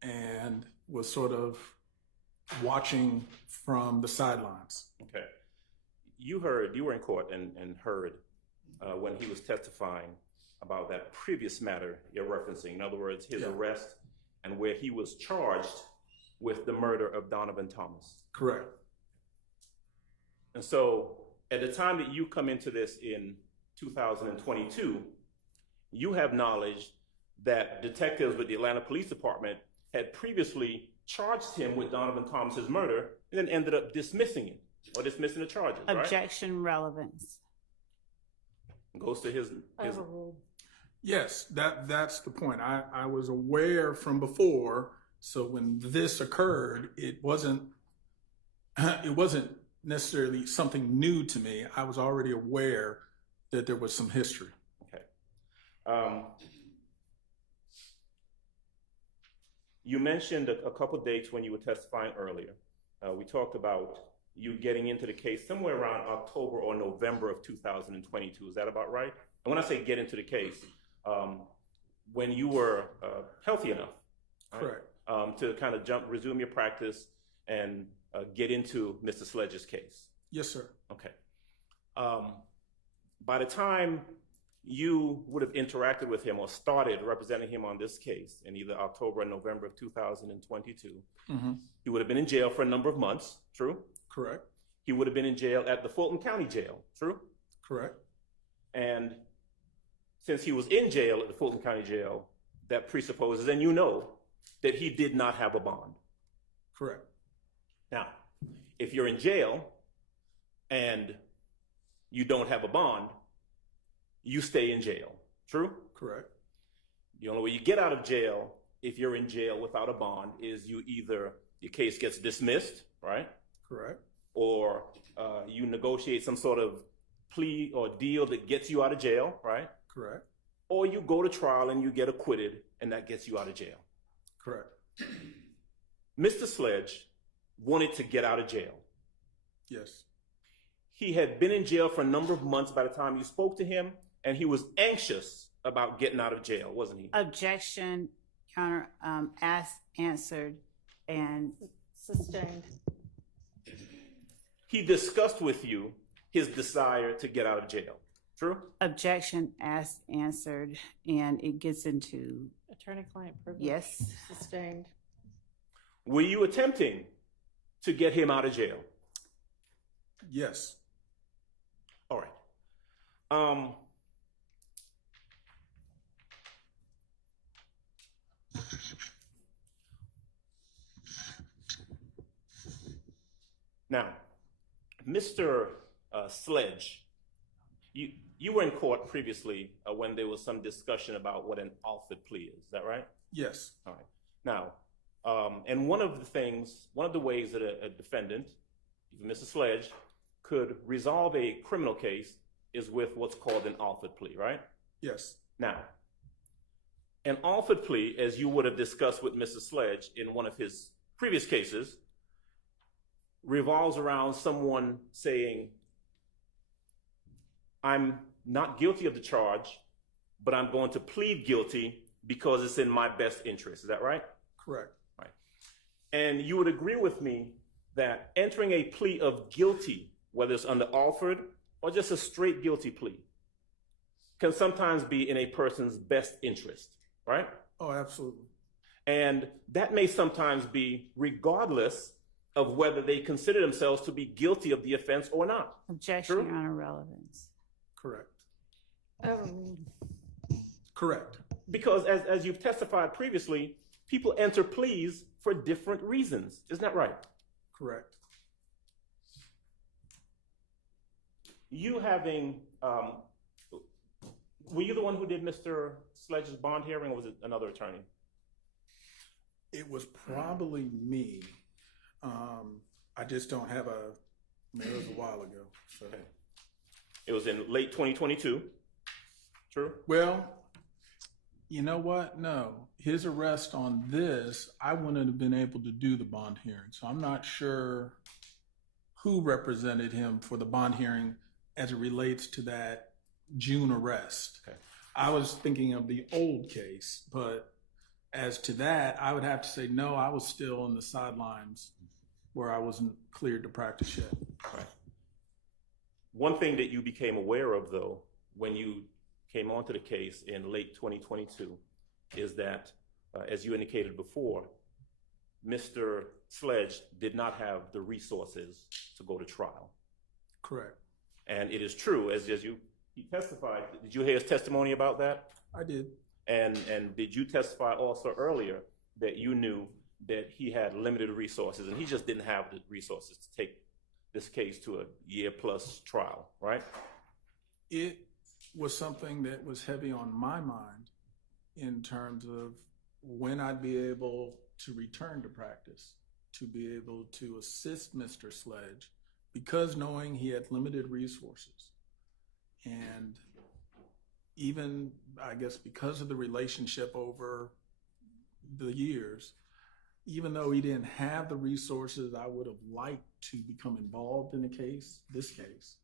and was sort of watching from the sidelines. Okay. You were in court and heard when he was testifying about that previous matter you're referencing. In other words, his arrest and where he was charged with the murder of Donovan Thomas. Correct. And so at the time that you come into this in 2022, you have knowledge that detectives with the Atlanta Police Department had previously charged him with Donovan Thomas's murder and then ended up dismissing it or dismissing the charges, right? Objection relevance. Goes to his Overruled. Yes, that's the point. I was aware from before, so when this occurred, it wasn't necessarily something new to me. I was already aware that there was some history. Okay. You mentioned a couple dates when you were testifying earlier. We talked about you getting into the case somewhere around October or November of 2022. Is that about right? And when I say get into the case, when you were healthy enough, right, Correct. to kind of resume your practice and get into Mr. Sledge's case. Yes, sir. Okay. By the time you would have interacted with him or started representing him on this case in either October or November of 2022, he would have been in jail for a number of months, true? Correct. He would have been in jail at the Fulton County Jail, true? Correct. And since he was in jail at the Fulton County Jail, that presupposes, and you know, that he did not have a bond. Correct. Now, if you're in jail and you don't have a bond, you stay in jail, true? Correct. The only way you get out of jail, if you're in jail without a bond, is you either, your case gets dismissed, right? Correct. Or you negotiate some sort of plea or deal that gets you out of jail, right? Correct. Or you go to trial and you get acquitted and that gets you out of jail. Correct. Mr. Sledge wanted to get out of jail. Yes. He had been in jail for a number of months by the time you spoke to him, and he was anxious about getting out of jail, wasn't he? Objection, Your Honor, asked, answered, and Sustained. He discussed with you his desire to get out of jail, true? objection asked, answered, and it gets into, Attorney-client privilege. yes. Sustained. Were you attempting to get him out of jail? Yes. All right. Now, Mr. Sledge, you were in court previously when there was some discussion about what an offered plea is that right? Yes. All right. Now, and one of the ways that a defendant, Mr. Sledge, could resolve a criminal case is with what's called an offered plea, right? Yes. Now, an offered plea, as you would have discussed with Mr. Sledge in one of his previous cases, revolves around someone saying, I'm not guilty of the charge, but I'm going to plead guilty because it's in my best interest. Is that right? Correct. Right. And you would agree with me that entering a plea of guilty, whether it's under offered or just a straight guilty plea, can sometimes be in a person's best interest, right? Oh, absolutely. And that may sometimes be regardless of whether they consider themselves to be guilty of the offense or not. Objection, True? Your Honor, relevance. Correct. Oh, Correct. Because as you've testified previously, people enter pleas for different reasons. Isn't that right? Correct. You having, were you the one who did Mr. Sledge's bond hearing, or was it another attorney? It was probably me. I just don't have it was a while ago. So. Okay. It was in late 2022. True? Well, you know what? No. His arrest on this, I wouldn't have been able to do the bond hearing. So I'm not sure who represented him for the bond hearing as it relates to that June arrest. Okay. I was thinking of the old case, but as to that, I would have to say no, I was still on the sidelines where I wasn't cleared to practice yet. Right. One thing that you became aware of, though, when you came onto the case in late 2022 is that, as you indicated before, Mr. Sledge did not have the resources to go to trial. Correct. And it is true, as he testified. Did you hear his testimony about that? I did. And did you testify also earlier that you knew that he had limited resources and he just didn't have the resources to take this case to a year-plus trial, right? It was something that was heavy on my mind in terms of when I'd be able to return to practice, to be able to assist Mr. Sledge, because knowing he had limited resources. And even, I guess, because of the relationship over the years, even though he didn't have the resources I would have liked to become involved in this case,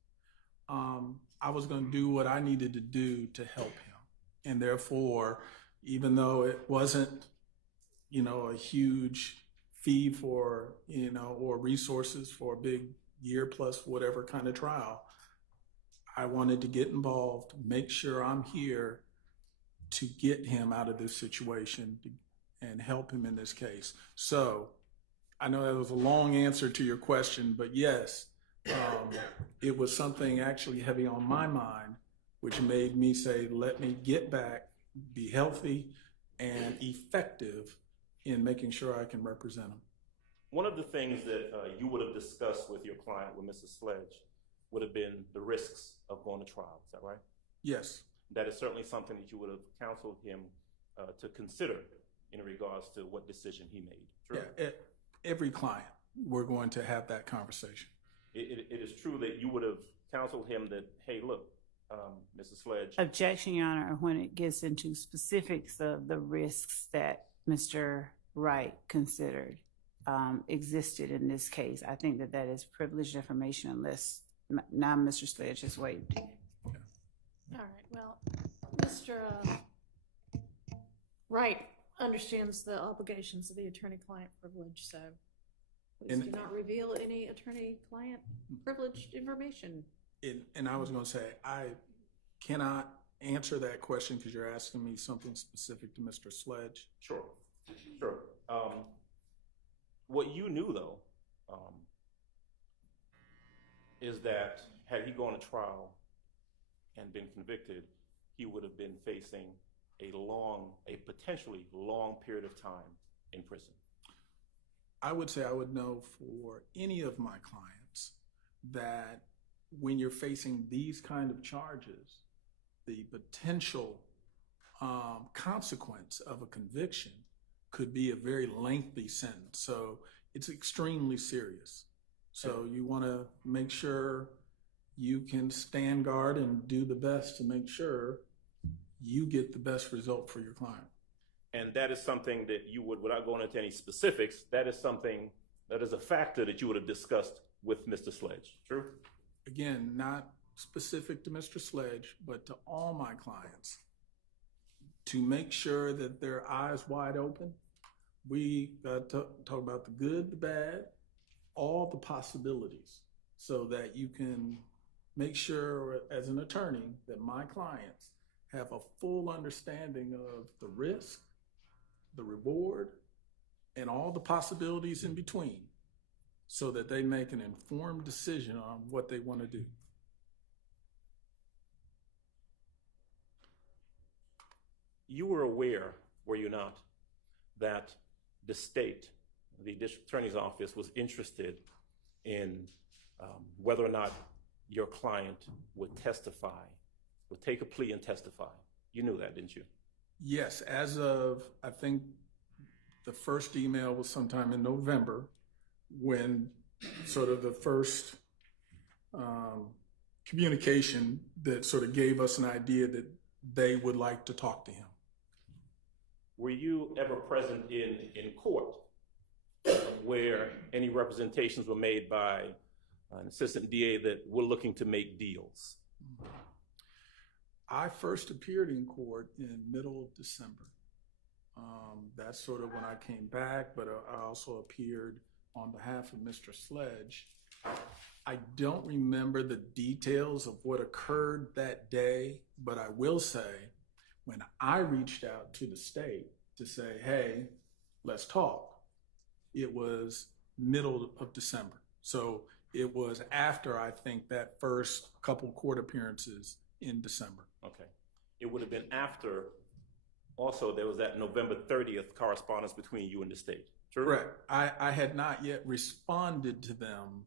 I was going to do what I needed to do to help him. And therefore, even though it wasn't, a huge fee for, or resources for a big year plus whatever kind of trial, I wanted to get involved, make sure I'm here to get him out of this situation and help him in this case. So I know that was a long answer to your question, but yes, it was something actually heavy on my mind, which made me say, let me get back, be healthy and effective in making sure I can represent him. One of the things that you would have discussed with your client, with Mr. Sledge, would have been the risks of going to trial. Is that right? Yes. That is certainly something that you would have counseled him to consider in regards to what decision he made. True? Yeah, every client, we're going to have that conversation. It is true that you would have counseled him that, hey, look, Mr. Sledge. Objection, Your Honor, when it gets into specifics of the risks that Mr. Wright considered existed in this case. I think that is privileged information unless now Mr. Sledge has waived. all right. Well, Mr. Wright understands the obligations of the attorney-client privilege, so please do not reveal any attorney-client privileged information. And I was going to say, I cannot answer that question because you're asking me something specific to Mr. Sledge. Sure. What you knew, though, is that had he gone to trial and been convicted, he would have been facing a potentially long period of time in prison. I would say I would know for any of my clients that when you're facing these kind of charges, the potential consequence of a conviction could be a very lengthy sentence. So it's extremely serious. So you want to make sure you can stand guard and do the best to make sure you get the best result for your client. And that is something that you would, without going into any specifics, that is something that is a factor that you would have discussed with Mr. Sledge, true? Again, not specific to Mr. Sledge, but to all my clients, to make sure that their eyes wide open. We got to talk about the good, the bad, all the possibilities, so that you can make sure as an attorney that my clients have a full understanding of the risk, the reward, and all the possibilities in between, so that they make an informed decision on what they want to do. You were aware, were you not, that the state, the district attorney's office, was interested in whether or not your client would testify, would take a plea and testify? You knew that, didn't you? Yes, as of, I think the first email was sometime in November, when sort of the first communication that sort of gave us an idea that they would like to talk to him. Were you ever present in court where any representations were made by an assistant DA that we're looking to make deals? I first appeared in court in middle of December. That's sort of when I came back, but I also appeared on behalf of Mr. Sledge. I don't remember the details of what occurred that day, but I will say, when I reached out to the state to say, hey, let's talk, it was middle of December. So it was after, I think, that first couple court appearances in December. Okay. It would have been after, also, there was that November 30th correspondence between you and the state, true? Correct. I had not yet responded to them,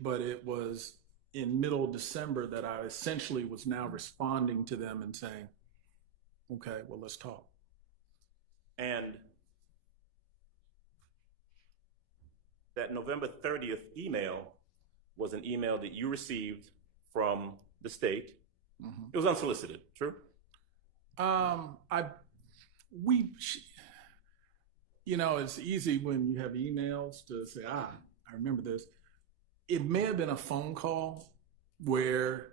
but it was in middle December that I essentially was now responding to them and saying, okay, well, let's talk. And that November 30th email was an email that you received from the state. Mm-hmm. It was unsolicited, true? It's easy when you have emails to say, I remember this. It may have been a phone call where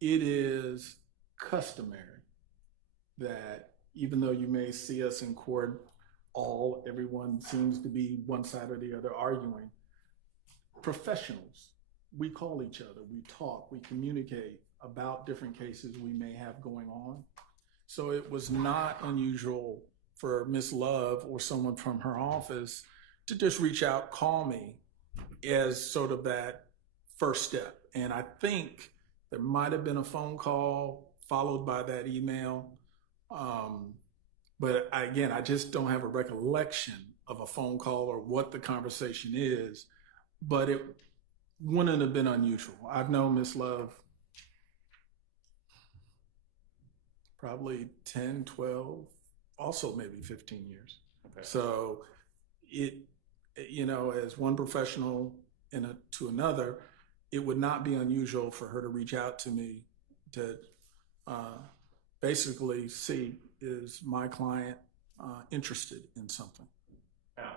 it is customary that even though you may see us in court, everyone seems to be one side or the other arguing. Professionals, we call each other, we talk, we communicate about different cases we may have going on. So it was not unusual for Ms. Love or someone from her office to just reach out, call me, as sort of that first step. And I think there might have been a phone call followed by that email. But I just don't have a recollection of a phone call or what the conversation is, but it wouldn't have been unusual. I've known Ms. Love probably 10, 12, also maybe 15 years. Okay. So as one professional to another, it would not be unusual for her to reach out to me to basically see, is my client interested in something? Now,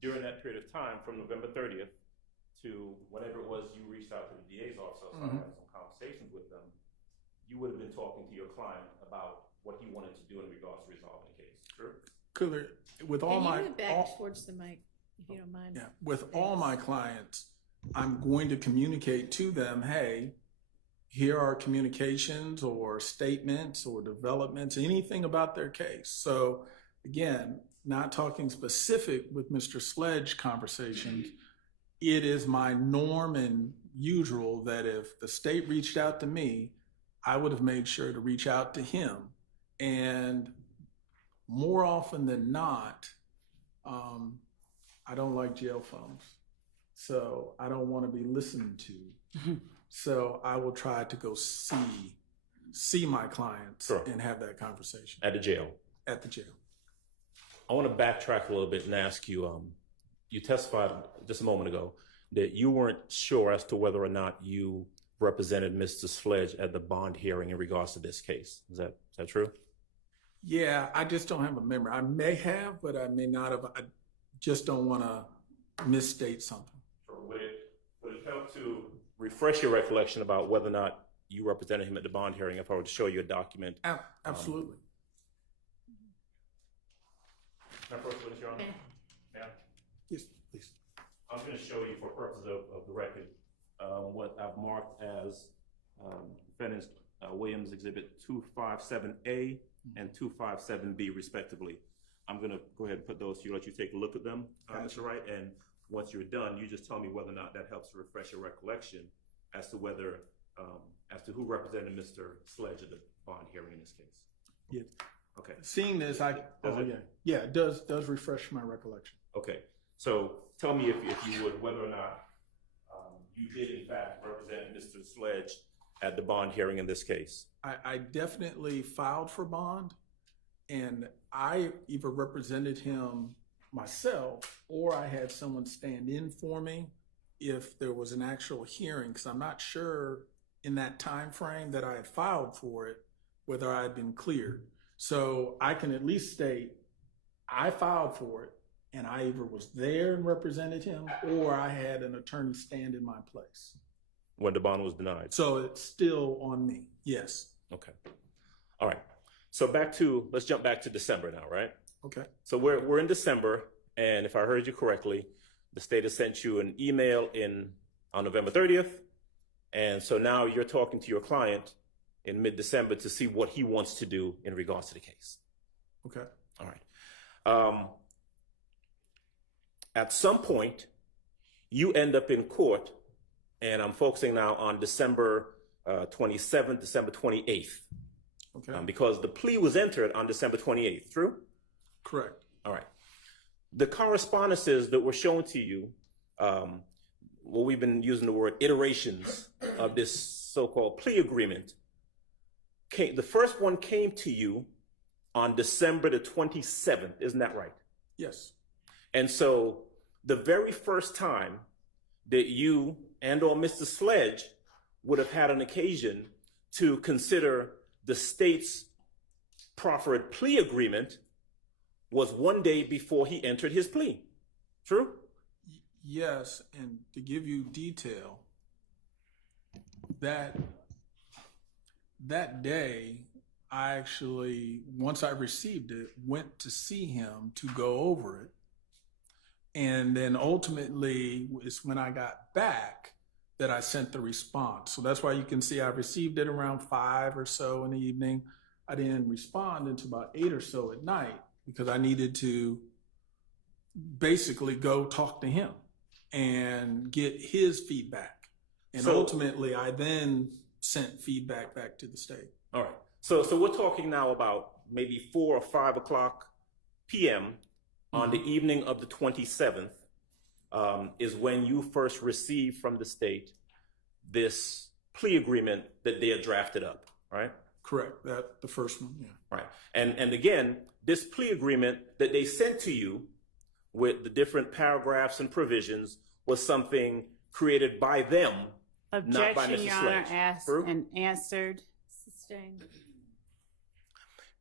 during that period of time, from November 30th to whenever it was you reached out to the DA's office, I was having some conversations with them, you would have been talking to your client about what he wanted to do in regards to resolving the case, true? With all my... Can you move back towards the mic, if you don't mind? Yeah, with all my clients, I'm going to communicate to them, hey, here are communications or statements or developments, anything about their case. So again, not talking specific with Mr. Sledge conversations, it is my norm and usual that if the state reached out to me, I would have made sure to reach out to him. And more often than not, I don't like jail phones. so I don't want to be listened to. So I will try to go see my clients Sure. and have that conversation At the jail. at the jail. I want to backtrack a little bit and ask you, you testified just a moment ago that you weren't sure as to whether or not you represented Mr. Sledge at the bond hearing in regards to this case. Is that true? Yeah, I just don't have a memory. I may have, but I may not have. I just don't want to misstate something. Would it help to refresh your recollection about whether or not you represented him at the bond hearing if I were to show you a document? Absolutely. Can I first witness, Your Honor? Yeah. Yes, please. I'm going to show you for purposes of the record what I've marked as defendants Williams Exhibit 257A and 257B respectively. I'm going to go ahead and put those to you, let you take a look at them, Mr. Wright, and once you're done, you just tell me whether or not that helps to refresh your recollection as to whether, as to who represented Mr. Sledge at the bond hearing in this case. Yeah. Okay. Seeing this, it does refresh my recollection. Okay. So tell me if you would, whether or not you did in fact represent Mr. Sledge at the bond hearing in this case. I definitely filed for bond, and I either represented him myself or I had someone stand in for me if there was an actual hearing, because I'm not sure in that time frame that I had filed for it whether I had been cleared. So I can at least state I filed for it and I either was there and represented him or I had an attorney stand in my place. When the bond was denied. So it's still on me, yes. Okay. All right. So let's jump back to December now, right? Okay. So we're in December, and if I heard you correctly, the state has sent you an email on November 30th, and so now you're talking to your client in mid-December to see what he wants to do in regards to the case. Okay. All right. At some point, you end up in court, and I'm focusing now on December 27th, December 28th. Okay. Because the plea was entered on December 28th, true? Correct. All right. The correspondences that were shown to you, well, we've been using the word iterations of this so-called plea agreement. The first one came to you on December the 27th, isn't that right? Yes. And so the very first time that you and or Mr. Sledge would have had an occasion to consider the state's proffered plea agreement was one day before he entered his plea. True? Yes, and to give you detail, that day, I actually, once I received it, went to see him to go over it. And then ultimately, it's when I got back that I sent the response. So that's why you can see I received it around 5 or so in the evening. I didn't respond until about 8 or so at night because I needed to basically go talk to him and get his feedback. And So- ultimately, I then sent feedback back to the state. All right. So we're talking now about maybe 4 or 5 o'clock p.m. on the evening of the 27th is when you first received from the state this plea agreement that they had drafted up, right? Correct. That the first one, yeah. Right. And again, this plea agreement that they sent to you with the different paragraphs and provisions was something created by them, not by Objection, Mr. Your Honor, Sledge. asked True? and answered. Sustained.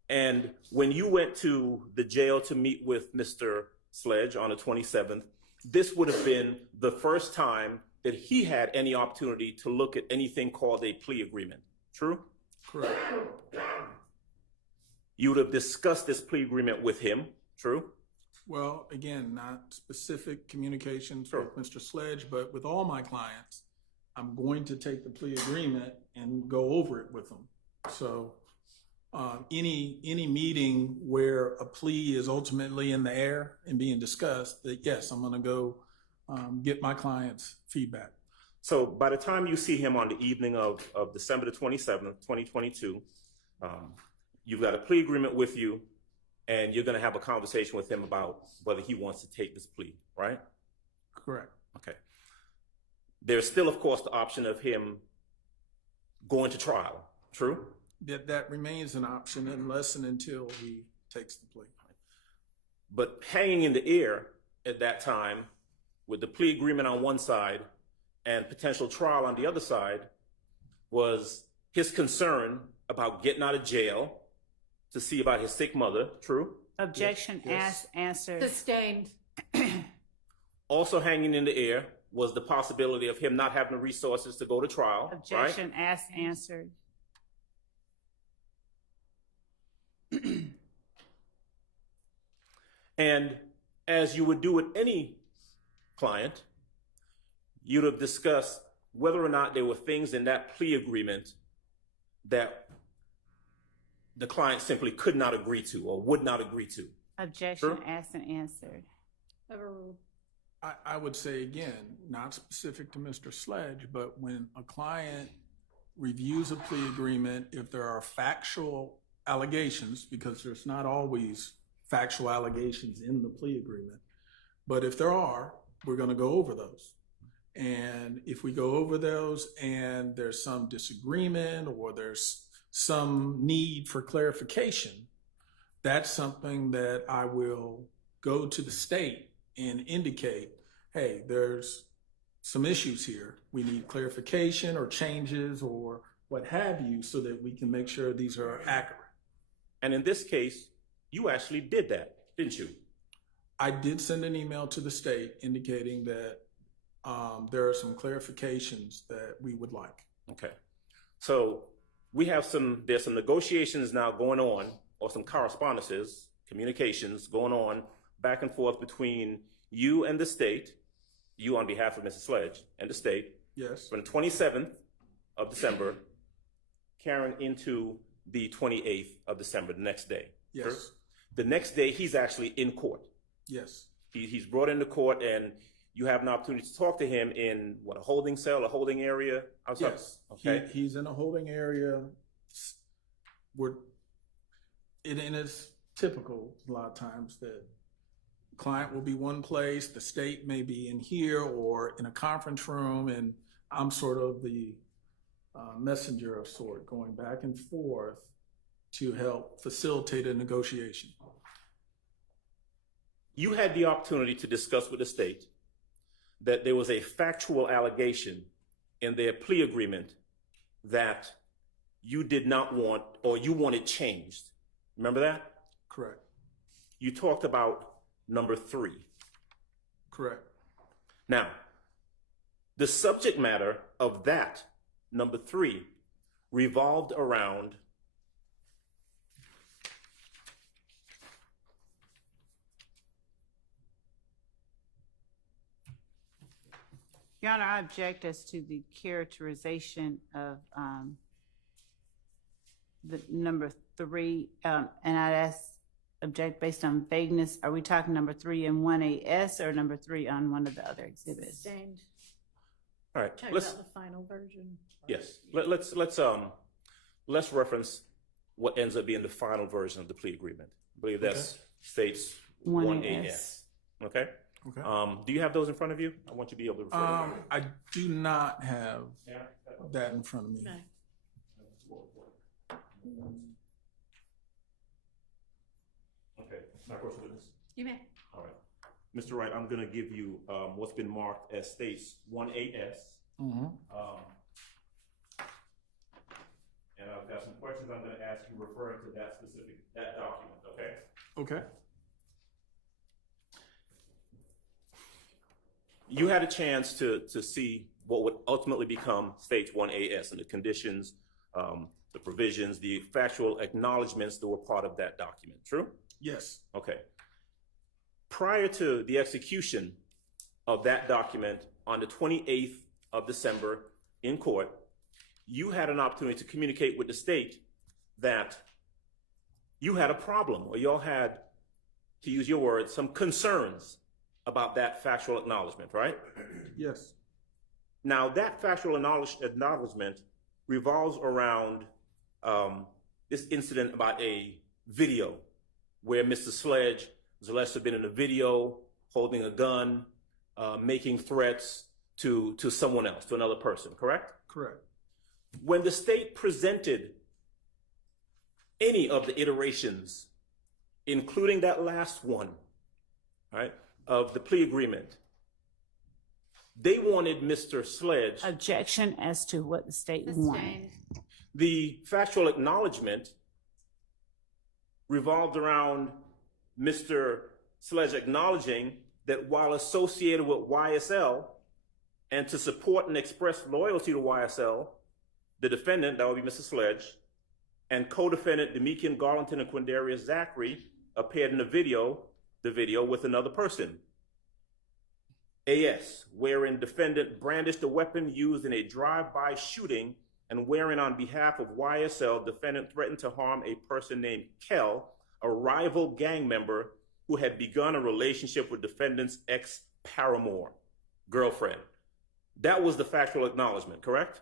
And when you went to the jail to meet with Mr. Sledge on the 27th, this would have been the first time that he had any opportunity to look at anything called a plea agreement. True? Correct. You would have discussed this plea agreement with him. True? Well, again, not specific communications Sure. with Mr. Sledge, but with all my clients, I'm going to take the plea agreement and go over it with them. So any meeting where a plea is ultimately in the air and being discussed, that yes, I'm going to go get my client's feedback. So by the time you see him on the evening of December the 27th, 2022, you've got a plea agreement with you, and you're going to have a conversation with him about whether he wants to take this plea, right? Correct. Okay. there's still, of course, the option of him going to trial. True? That remains an option unless and until he takes the plea. But hanging in the air at that time, with the plea agreement on one side and potential trial on the other side, was his concern about getting out of jail to see about his sick mother. True? Objection Yes. answered. Sustained. Also hanging in the air was the possibility of him not having the resources to go to trial. Objection Right? answered. And as you would do with any client, you'd have discussed whether or not there were things in that plea agreement that the client simply could not agree to or would not agree to. Objection Sure. asked and answered. Overruled. I would say again, not specific to Mr. Sledge, but when a client reviews a plea agreement, if there are factual allegations, because there's not always factual allegations in the plea agreement, but if there are, we're going to go over those. And if we go over those and there's some disagreement or there's some need for clarification, that's something that I will go to the state and indicate, hey, there's some issues here. We need clarification or changes or what have you so that we can make sure these are accurate. And in this case, you actually did that, didn't you? I did send an email to the state indicating that there are some clarifications that we would like. Okay. So there's some negotiations now going on, or some correspondences, communications going on back and forth between you and the state, you on behalf of Mrs. Sledge and the state, Yes. from the 27th of December, carrying into the 28th of December, the next day. Yes. True? The next day, he's actually in court. Yes. He's brought into court, and you have an opportunity to talk to him in a holding cell, a holding area outside. Yes. Okay. He's in a holding area. And it's typical a lot of times that client will be one place, the state may be in here or in a conference room, and I'm sort of the messenger of sort, going back and forth to help facilitate a negotiation. You had the opportunity to discuss with the state that there was a factual allegation in their plea agreement that you did not want, or you wanted changed. Remember that? Correct. You talked about number 3. Correct. Now, the subject matter of that number 3 revolved around Your Honor, I object as to the characterization of the number 3, and I'd object based on vagueness. Are we talking number 3 in 1AS or number 3 on one of the other exhibits? Sustained. all right. Talking Let's about the final version. yes. Let's reference what ends up being the final version of the plea agreement. I believe that's states 1AS. Okay. Okay. Do you have those in front of you? I want you to be able to refer to them. I do not have that in front of me. No. Okay. My question is, You may. all right. Mr. Wright, I'm going to give you what's been marked as states 1AS. Mm-hmm. And I've got some questions I'm going to ask you referring to that document, okay? Okay. You had a chance to see what would ultimately become stage 1AS and the conditions, the provisions, the factual acknowledgments that were part of that document, true? Yes. Okay. Prior to the execution of that document on the 28th of December in court, you had an opportunity to communicate with the state that you had a problem, or y'all had, to use your words, some concerns about that factual acknowledgement, right? Yes. Now, that factual acknowledgement revolves around this incident about a video where Mr. Sledge was alleged to have been in a video holding a gun, making threats, to someone else, to another person, correct? Correct. When the state presented any of the iterations, including that last one, right, of the plea agreement, they wanted Mr. Sledge. Objection as to what the state wanted. Sustained. The factual acknowledgement revolved around Mr. Sledge acknowledging that while associated with YSL and to support and express loyalty to YSL, the defendant, that would be Mr. Sledge, and co-defendant Demekian Garlington and Quindarius Zachary appeared in the video with another person. AS, wherein defendant brandished a weapon used in a drive-by shooting, and wherein on behalf of YSL, defendant threatened to harm a person named Kel, a rival gang member who had begun a relationship with defendant's ex-paramour, girlfriend. That was the factual acknowledgement, correct?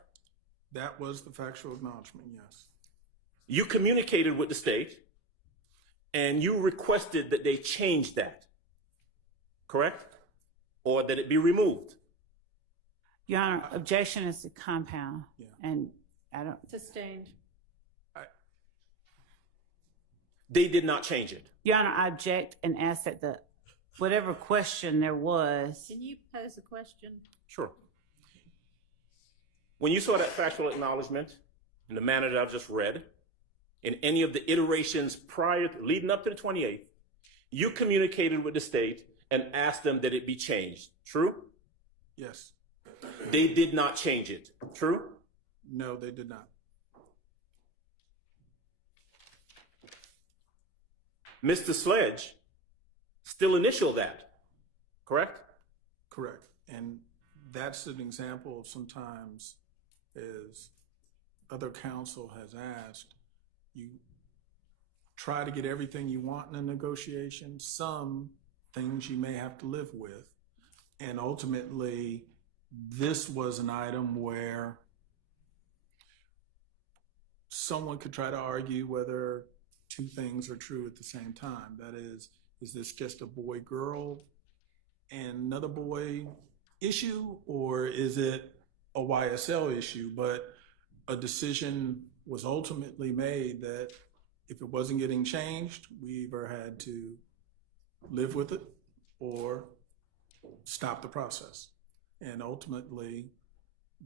That was the factual acknowledgement, yes. You communicated with the state, and you requested that they change that, correct? Or that it be removed. Your Honor, objection is to compound. Yeah. And I don't, Sustained. They did not change it. Your Honor, I object and ask that the, whatever question there was, Can you pose a question? Sure. When you saw that factual acknowledgement in the manner that I've just read, in any of the iterations leading up to the 28th, you communicated with the state and asked them that it be changed. True? Yes. They did not change it. True? No, they did not. Mr. Sledge still initialed that, correct? Correct. And that's an example of sometimes, as other counsel has asked, you try to get everything you want in a negotiation. Some things you may have to live with. And ultimately, this was an item where someone could try to argue whether two things are true at the same time. That is this just a boy-girl and another boy issue, or is it a YSL issue? But a decision was ultimately made that if it wasn't getting changed, we either had to live with it or stop the process. And ultimately,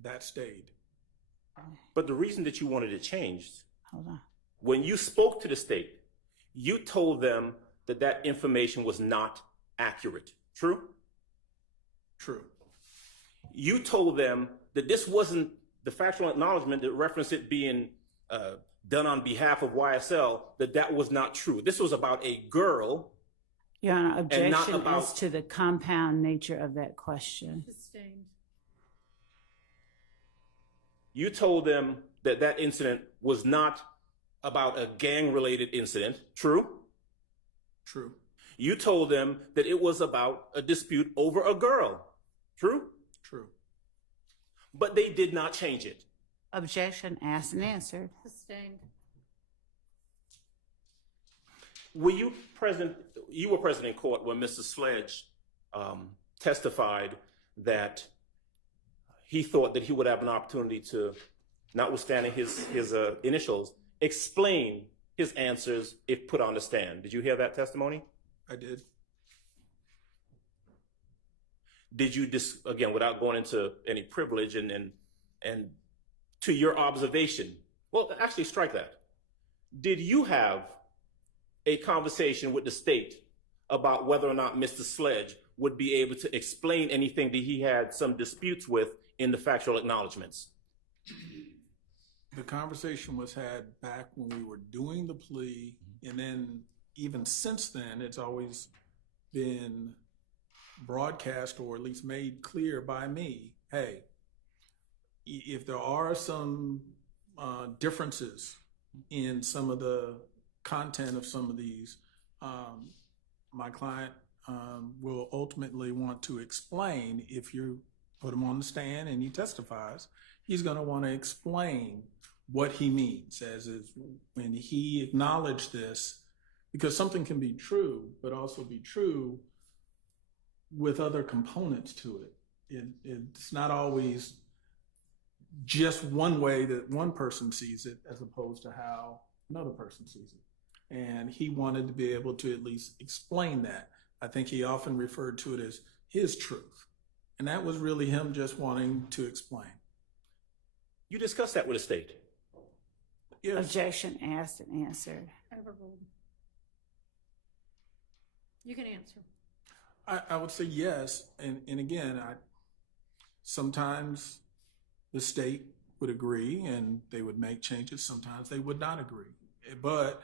that stayed. But the reason that you wanted it changed, hold on. when you spoke to the state, you told them that that information was not accurate. True? True. You told them that this wasn't the factual acknowledgement that referenced it being done on behalf of YSL, that was not true. This was about a girl. Your Honor, And not objection about- as to the compound nature of that question. Sustained. You told them that that incident was not about a gang-related incident. True? True. You told them that it was about a dispute over a girl. True? True. But they did not change it. Objection asked and answered. Sustained. Were you present? You were present in court when Mr. Sledge testified that he thought that he would have an opportunity to, notwithstanding his initials, explain his answers if put on the stand. Did you hear that testimony? I did. Did you again, without going into any privilege and to your observation, well, actually strike that. Did you have a conversation with the state about whether or not Mr. Sledge would be able to explain anything that he had some disputes with in the factual acknowledgments? The conversation was had back when we were doing the plea, and then even since then, it's always been broadcast or at least made clear by me, hey, if there are some differences in some of the content of some of these, my client will ultimately want to explain. If you put him on the stand and he testifies, he's going to want to explain what he means, as is when he acknowledged this, because something can be true, but also be true with other components to it. It's not always just one way that one person sees it as opposed to how another person sees it. And he wanted to be able to at least explain that. I think he often referred to it as his truth. And that was really him just wanting to explain. You discussed that with the state. Yes. Objection asked and answered. Overruled. You can answer. I would say yes. And again, sometimes the state would agree and they would make changes. Sometimes they would not agree. But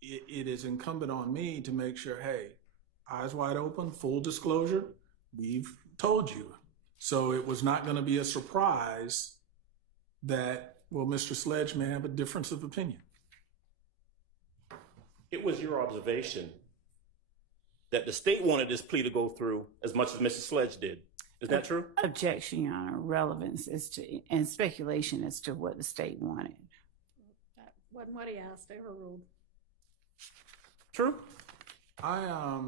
it is incumbent on me to make sure, hey, eyes wide open, full disclosure, we've told you. So it was not going to be a surprise that, well, Mr. Sledge may have a difference of opinion. It was your observation that the state wanted this plea to go through as much as Mr. Sledge did. Is that true? Objection, Your Honor. Relevance as to and speculation as to what the state wanted. That wasn't what he asked. Overruled. True. I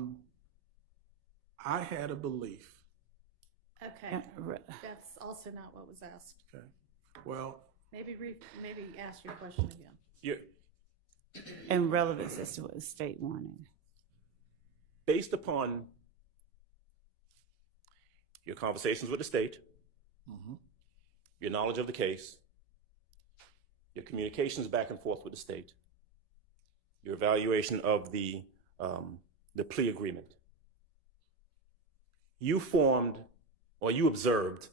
had a belief. Okay. That's also not what was asked. Okay. Well, Maybe ask your question again. You, And relevance as to what the state wanted. based upon your conversations with the state, your knowledge of the case, your communications back and forth with the state, your evaluation of the plea agreement, you formed or you observed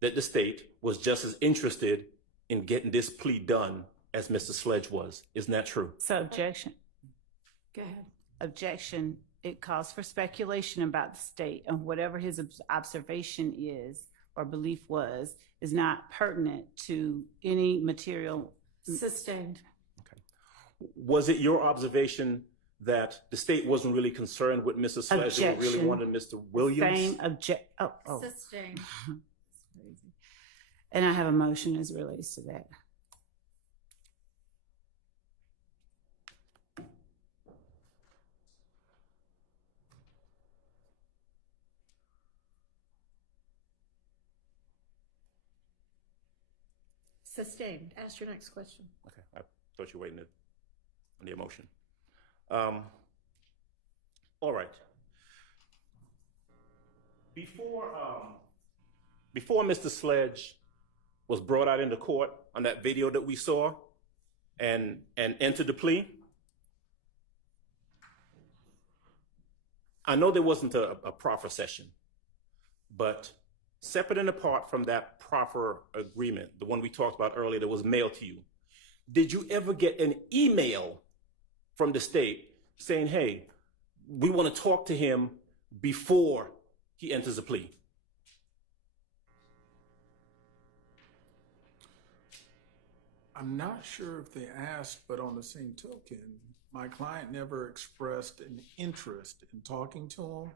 that the state was just as interested in getting this plea done as Mr. Sledge was. Isn't that true? So objection. Go ahead. Objection. It calls for speculation about the state, and whatever his observation is or belief was is not pertinent to any material. Sustained. Was it your observation that the state wasn't really concerned with Mr. Sledge, they really Objection. wanted Mr. Williams? Same object. Oh. Sustained. That's crazy. And I have a motion as it relates to that. Sustained. Ask your next question. Okay, I thought you were waiting on the emotion. All right. Before Mr. Sledge was brought out into court on that video that we saw and entered the plea, I know there wasn't a proffer session, but separate and apart from that proffer agreement, the one we talked about earlier that was mailed to you, did you ever get an email from the state saying, hey, we want to talk to him before he enters a plea? I'm not sure if they asked, but on the same token, my client never expressed an interest in talking to him.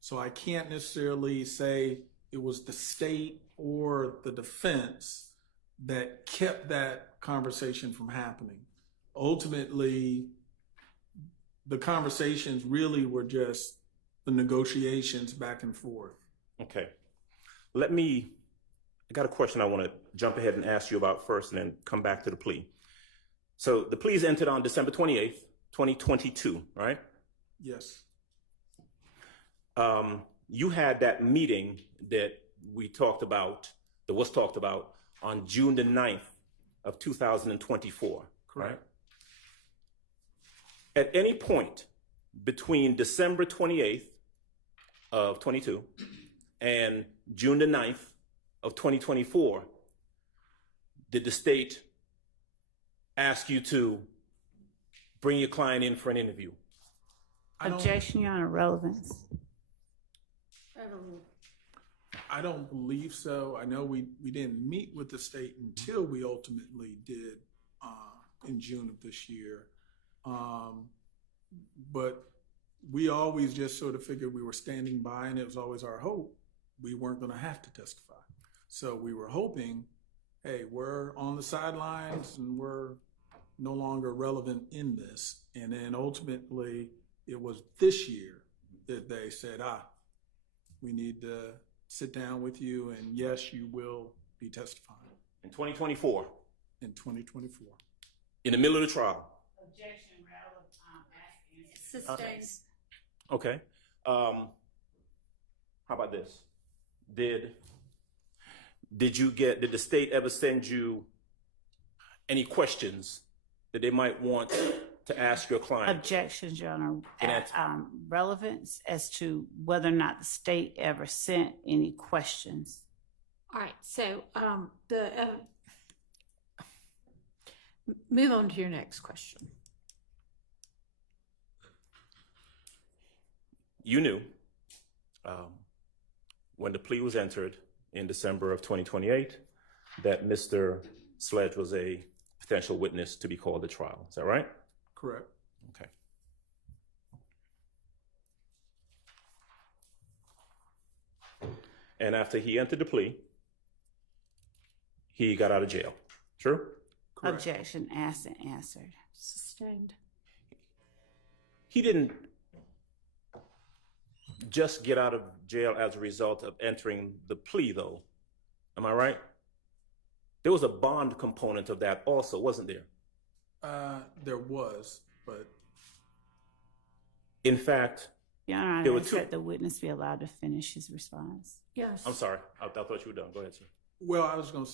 So I can't necessarily say it was the state or the defense that kept that conversation from happening. Ultimately, the conversations really were just the negotiations back and forth. Okay. I got a question I want to jump ahead and ask you about first and then come back to the plea. So the plea is entered on December 28th, 2022, right? Yes. You had that meeting that was talked about on June the 9th of 2024, Correct. right? At any point between December 28th of 22 and June the 9th of 2024, did the state ask you to bring your client in for an interview? Objection, Your Honor. Relevance. Overruled. I don't believe so. I know we didn't meet with the state until we ultimately did in June of this year. But we always just sort of figured we were standing by, and it was always our hope we weren't going to have to testify. So we were hoping, hey, we're on the sidelines and we're no longer relevant in this. And then ultimately it was this year that they said, We need to sit down with you, and yes, you will be testifying In 2024, in 2024. in the middle of the trial. Objection, Sustained. Okay. How about this? Did the state ever send you any questions that they might want to ask your client? Objections, Your Honor. Can I- Relevance as to whether or not the state ever sent any questions. All right, so move on to your next question. You knew when the plea was entered in December of 2028 that Mr. Sledge was a potential witness to be called to trial. Is that right? Correct. Okay. And after he entered the plea, he got out of jail. True? Correct. Objection asked and answered. Sustained. He didn't just get out of jail as a result of entering the plea, though. Am I right? There was a bond component of that also, wasn't there? There was, but In fact, Your Honor, There I were ask two- that the witness be allowed to finish his response. Yes. I'm sorry. I thought you were done. Go ahead, sir. well, I was going to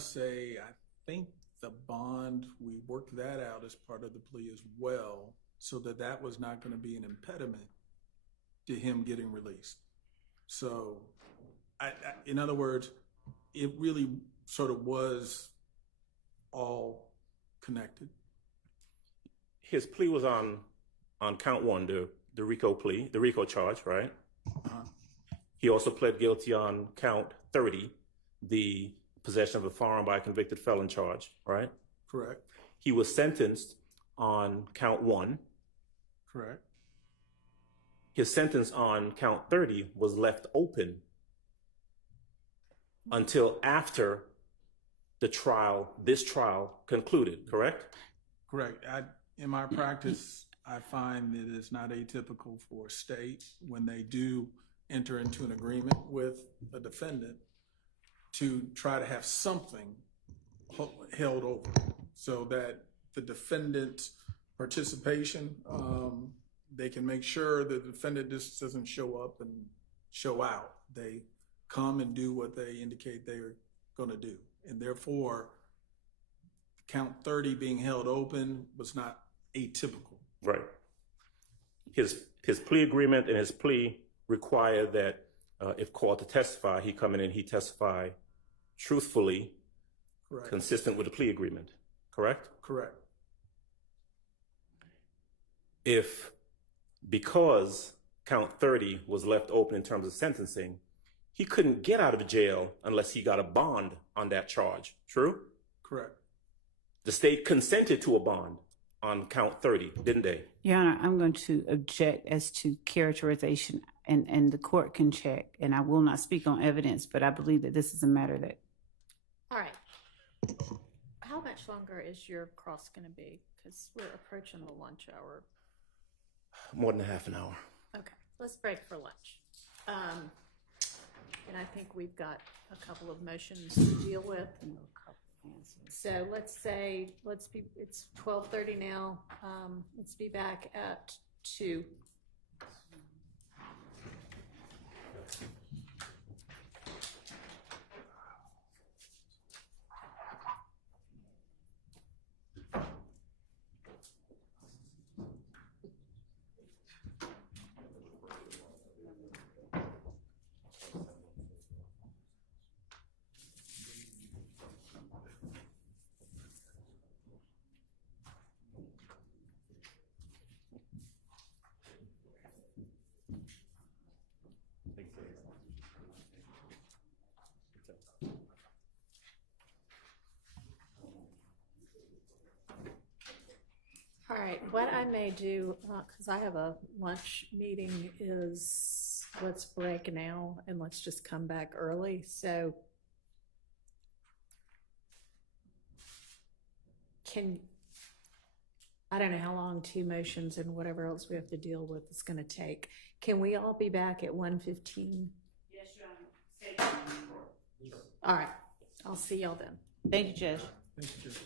say, I think the bond, we worked that out as part of the plea as well, so that was not going to be an impediment to him getting released. So, in other words, it really sort of was all connected. His plea was on count one, the RICO plea, the RICO charge, right? Uh-huh. He also pled guilty on count 30, the possession of a firearm by a convicted felon charge, right? Correct. He was sentenced on count one. Correct. His sentence on count 30 was left open until after this trial concluded, correct? Correct. In my practice, I find that it's not atypical for a state when they do enter into an agreement with a defendant to try to have something held over so that the defendant's participation, they can make sure the defendant just doesn't show up and show out. They come and do what they indicate they're going to do. And therefore, count 30 being held open was not atypical. Right. His plea agreement and his plea require that if called to testify, he come in and he testify truthfully, Correct. consistent with the plea agreement, correct? Correct. Because count 30 was left open in terms of sentencing, he couldn't get out of jail unless he got a bond on that charge, true? Correct. The state consented to a bond on count 30, didn't they? Your Honor, I'm going to object as to characterization, and the court can check, and I will not speak on evidence, but I believe that this is a matter that. All right. How much longer is your cross going to be? Because we're approaching the lunch hour. More than a half an hour. Okay, let's break for lunch. And I think we've got a couple of motions to deal with. So let's say, it's 12:30 now. Let's be back at 2. All right, what I may do, because I have a lunch meeting, is let's break now and let's just come back early. So I don't know how long 2 motions and whatever else we have to deal with is going to take. Can we all be back at 1:15 All right. I'll see y'all then. Thank you, Judge. Thank you, Judge.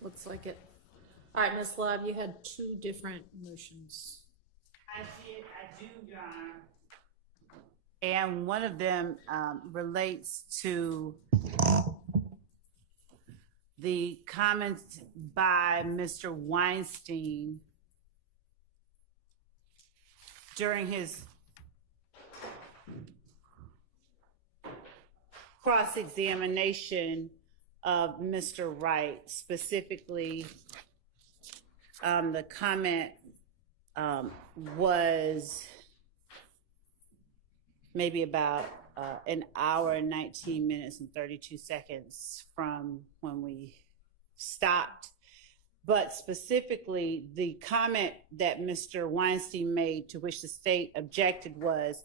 looks like it. All right, Ms. Love, you had two different motions. I do, Your Honor. And one of them relates to the comments by Mr. Weinstein during his cross-examination of Mr. Wright. Specifically, the comment was maybe about an hour and 19 minutes and 32 seconds from when we stopped. But specifically, the comment that Mr. Weinstein made, to which the state objected, was,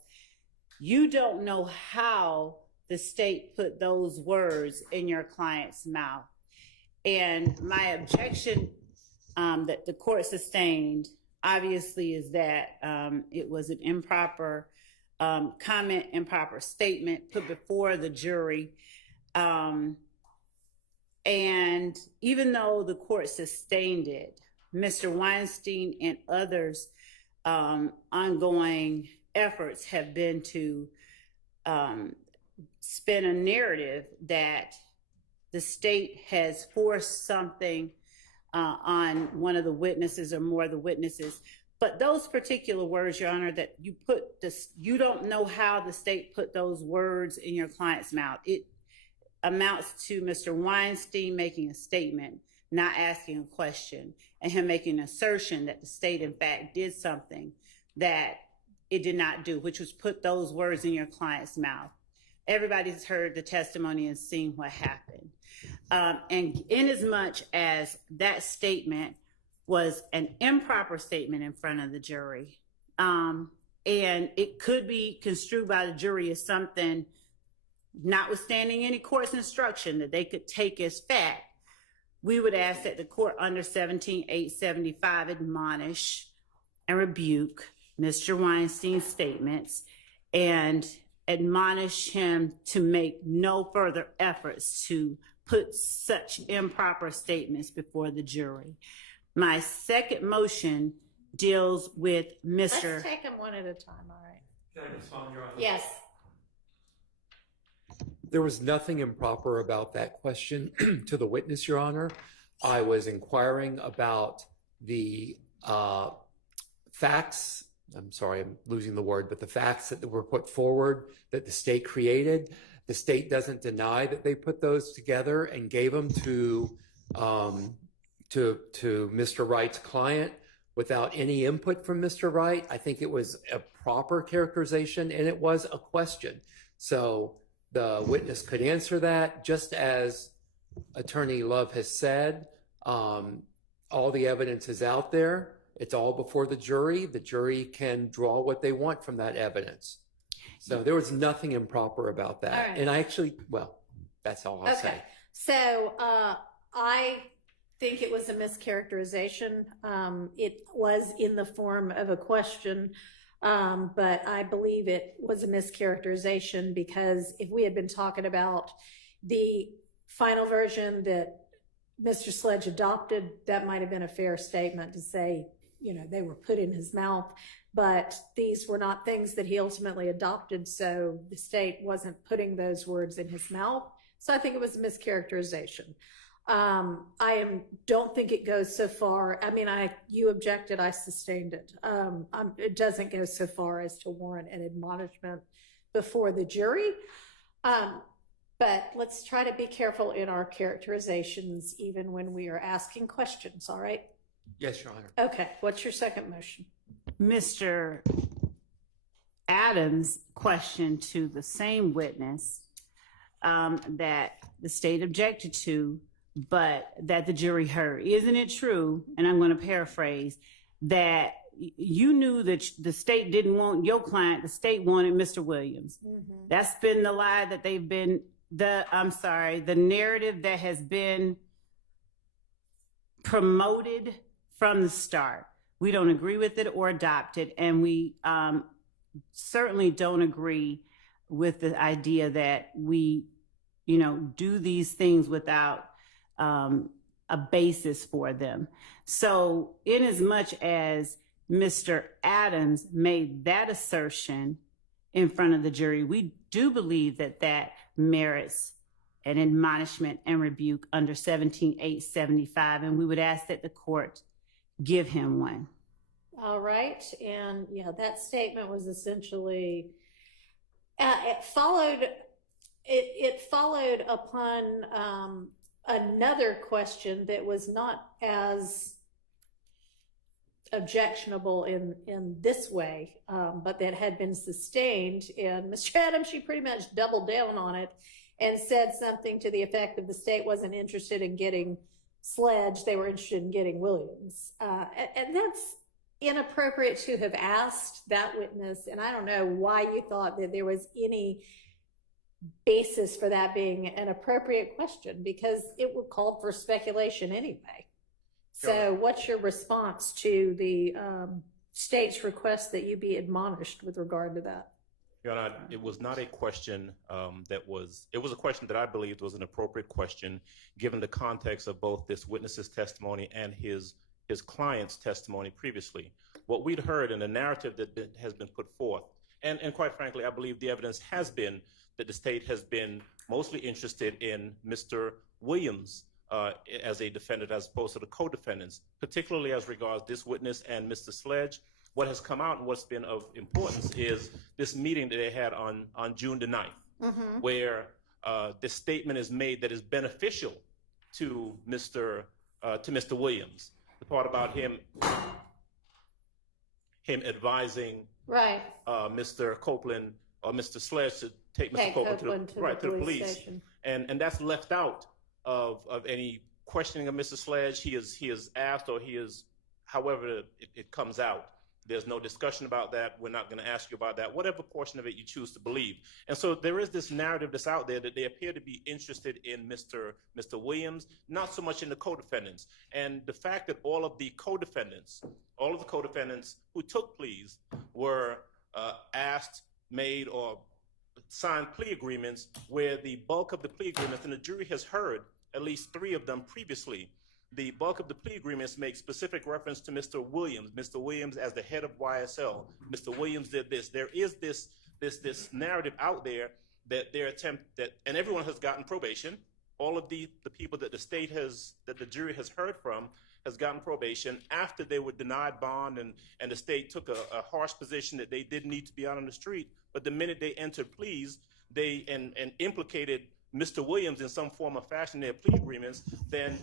you don't know how the state put those words in your client's mouth. And my objection that the court sustained, obviously, is that it was an improper comment, improper statement put before the jury. And even though the court sustained it, Mr. Weinstein and others' ongoing efforts have been to spin a narrative that the state has forced something on one of the witnesses or more of the witnesses. But those particular words, Your Honor, that you put this, you don't know how the state put those words in your client's mouth. It amounts to Mr. Weinstein making a statement, not asking a question, and him making an assertion that the state, in fact, did something that it did not do, which was put those words in your client's mouth. Everybody's heard the testimony and seen what happened. And inasmuch as that statement was an improper statement in front of the jury, and it could be construed by the jury as something, notwithstanding any court's instruction, that they could take as fact, we would ask that the court under 17-875 admonish and rebuke Mr. Weinstein's statements and admonish him to make no further efforts to put such improper statements before the jury. My second motion deals with Mr. Let's take them one at a time, all right? Can I respond, Your Honor? Yes. There was nothing improper about that question to the witness, Your Honor. I was inquiring about the facts. I'm sorry, I'm losing the word, but the facts that were put forward that the state created. The state doesn't deny that they put those together and gave them to Mr. Wright's client without any input from Mr. Wright. I think it was a proper characterization, and it was a question. So the witness could answer that, just as Attorney Love has said. All the evidence is out there. It's all before the jury. The jury can draw what they want from that evidence. So there was nothing improper about that. All right. And I actually, well, that's all I'll say. So I think it was a mischaracterization. It was in the form of a question, but I believe it was a mischaracterization, because if we had been talking about the final version that Mr. Sledge adopted, that might have been a fair statement to say, you know, they were put in his mouth, but these were not things that he ultimately adopted, so the state wasn't putting those words in his mouth. So I think it was a mischaracterization. Don't think it goes so far. I mean, you objected, I sustained it. It doesn't go so far as to warrant an admonishment before the jury. But let's try to be careful in our characterizations, even when we are asking questions, all right? Yes, Your Honor. Okay, what's your second motion? Mr. Adams' question to the same witness that the state objected to, but that the jury heard. Isn't it true, and I'm going to paraphrase, that you knew that the state didn't want your client, the state wanted Mr. Williams? Mm-hmm. That's been the lie that they've been, the narrative that has been promoted from the start. We don't agree with it or adopt it, and we certainly don't agree with the idea that we, do these things without a basis for them. So in as much as Mr. Adams made that assertion in front of the jury, we do believe that that merits an admonishment and rebuke under 17-875, and we would ask that the court give him one. All right, and yeah, that statement was essentially it followed upon another question that was not as objectionable in this way, but that had been sustained. And Mr. Adams, she pretty much doubled down on it and said something to the effect of the state wasn't interested in getting Sledge, they were interested in getting Williams. And that's inappropriate to have asked that witness, and I don't know why you thought that there was any basis for that being an appropriate question, because it would call for speculation anyway. So what's your response to the state's request that you be admonished with regard to that? Your Honor, it was not a question it was a question that I believed was an appropriate question given the context of both this witness's testimony and his client's testimony previously. What we'd heard in the narrative that has been put forth, and quite frankly, I believe the evidence has been that the state has been mostly interested in Mr. Williams as a defendant as opposed to the co-defendants, particularly as regards this witness and Mr. Sledge. What has come out and what's been of importance is this meeting that they had on June the 9th, where this statement is made that is beneficial to Mr. Williams. The part about him advising Mr. Copeland or Mr. Sledge to take Mr. Copeland to the police. And that's left out of any questioning of Mr. Sledge. He is asked, or he is, however it comes out. There's no discussion about that. We're not going to ask you about that, whatever portion of it you choose to believe. And so there is this narrative that's out there that they appear to be interested in Mr. Williams, not so much in the co-defendants. And the fact that all of the co-defendants who took pleas were asked, made, or signed plea agreements where the bulk of the plea agreements, and the jury has heard at least 3 of them previously, the bulk of the plea agreements make specific reference to Mr. Williams as the head of YSL. Mr. Williams did this. There is this narrative out there that and everyone has gotten probation. All of the people that the jury has heard from has gotten probation after they were denied bond, and the state took a harsh position that they didn't need to be out on the street. But the minute they entered pleas, and implicated Mr. Williams in some form or fashion in their plea agreements, then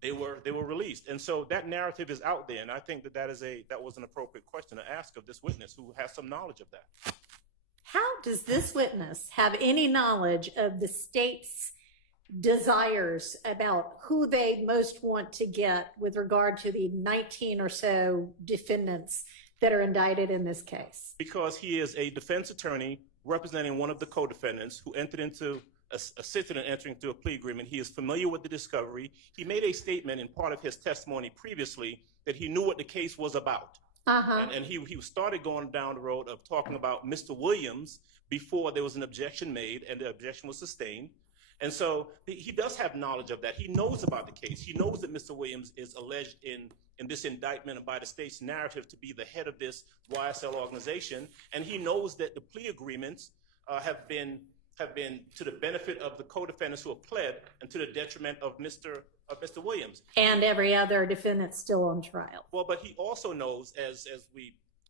they were released. And so that narrative is out there, and I think that was an appropriate question to ask of this witness who has some knowledge of that. How does this witness have any knowledge of the state's desires about who they most want to get with regard to the 19 or so defendants that are indicted in this case? Because he is a defense attorney representing one of the co-defendants who assisted in entering into a plea agreement. He is familiar with the discovery. He made a statement in part of his testimony previously that he knew what the case was about. And he started going down the road of talking about Mr. Williams before there was an objection made and the objection was sustained. And so he does have knowledge of that. He knows about the case. He knows that Mr. Williams is alleged in this indictment and by the state's narrative to be the head of this YSL organization. And he knows that the plea agreements have been to the benefit of the co-defendants who have pled and to the detriment of Mr. Williams. And every other defendant still on trial. Well, but he also knows, as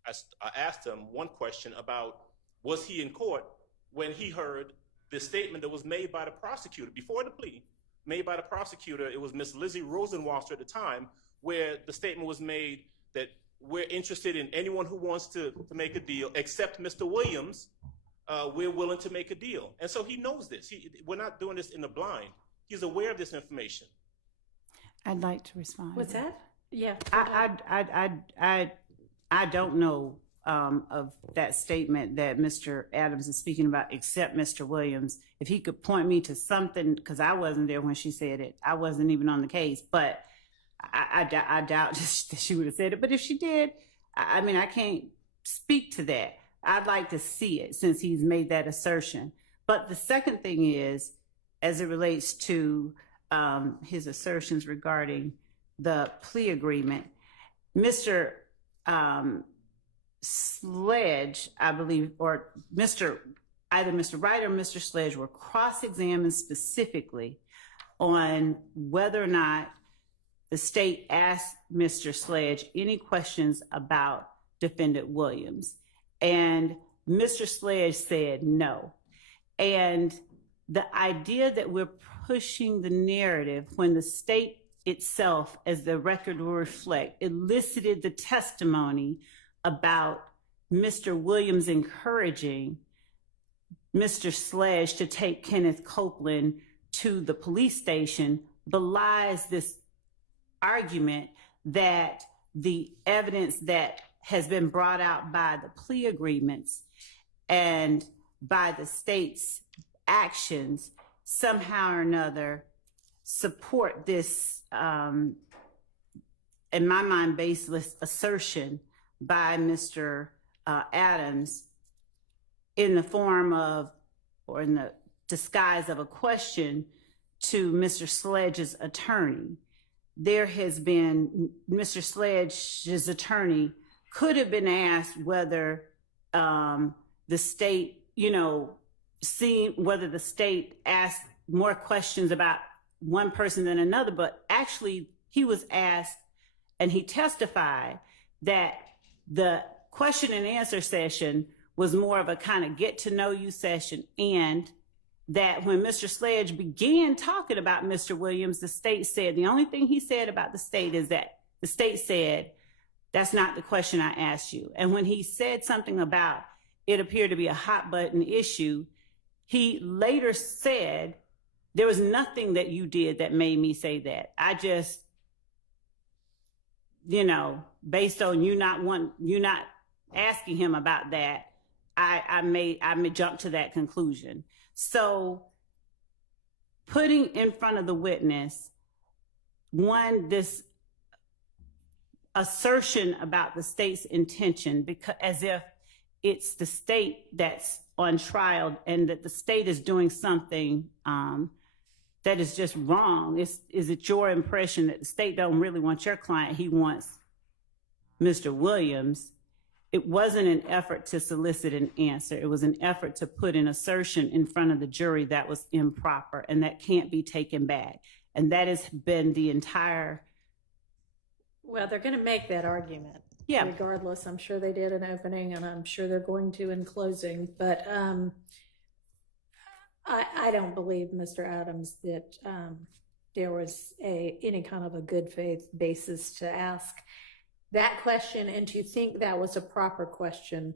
I asked him one question about, was he in court when he heard the statement that was made by the prosecutor before the plea, made by the prosecutor. It was Miss Lizzie Rosenwasser at the time, where the statement was made that we're interested in anyone who wants to make a deal except Mr. Williams. We're willing to make a deal. And so he knows this. We're not doing this in the blind. He's aware of this information. I'd like to respond. What's that? Yeah. I don't know of that statement that Mr. Adams is speaking about, except Mr. Williams. If he could point me to something, because I wasn't there when she said it. I wasn't even on the case, but I doubt that she would have said it. But if she did, I mean, I can't speak to that. I'd like to see it since he's made that assertion. But the second thing is, as it relates to his assertions regarding the plea agreement. Mr. Sledge, I believe, or either Mr. Wright or Mr. Sledge were cross-examined specifically on whether or not the state asked Mr. Sledge any questions about Defendant Williams. And Mr. Sledge said no. And the idea that we're pushing the narrative when the state itself, as the record will reflect, elicited the testimony about Mr. Williams encouraging Mr. Sledge to take Kenneth Copeland to the police station, belies this argument that the evidence that has been brought out by the plea agreements and by the state's actions somehow or another support this, in my mind, baseless assertion by Mr. Adams in the form of, or in the disguise of, a question to Mr. Sledge's attorney. There has been, Mr. Sledge's attorney could have been asked whether the state, whether the state asked more questions about one person than another, but actually he was asked and he testified that the question and answer session was more of a kind of get to know you session, and that when Mr. Sledge began talking about Mr. Williams, the state said, the only thing he said about the state is that the state said, that's not the question I asked you. And when he said something about it appeared to be a hot button issue, he later said, there was nothing that you did that made me say that. I just, based on you not asking him about that, I may jump to that conclusion. So putting in front of the witness, this assertion about the state's intention, because as if it's the state that's on trial and that the state is doing something that is just wrong. Is it your impression that the state don't really want your client? He wants Mr. Williams. It wasn't an effort to solicit an answer. It was an effort to put an assertion in front of the jury that was improper and that can't be taken back. And that has been the entire. Well, they're going to make that argument. Yeah. Regardless, I'm sure they did in opening, and I'm sure they're going to in closing. But I don't believe, Mr. Adams, that there was any kind of a good faith basis to ask that question and to think that was a proper question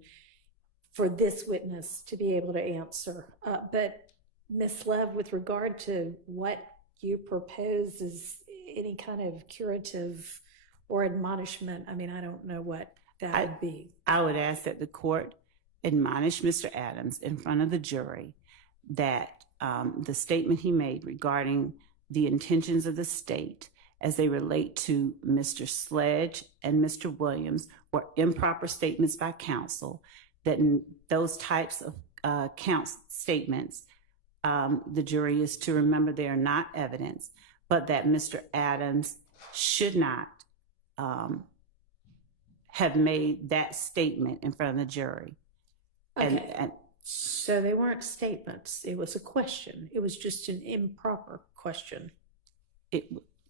for this witness to be able to answer. But Ms. Lev, with regard to what you propose is any kind of curative or admonishment, I mean, I don't know what that would be. I would ask that the court admonish Mr. Adams in front of the jury that the statement he made regarding the intentions of the state as they relate to Mr. Sledge and Mr. Williams were improper statements by counsel, that in those types of statements, the jury is to remember they are not evidence, but that Mr. Adams should not have made that statement in front of the jury. Okay. And so they weren't statements. It was a question. It was just an improper question.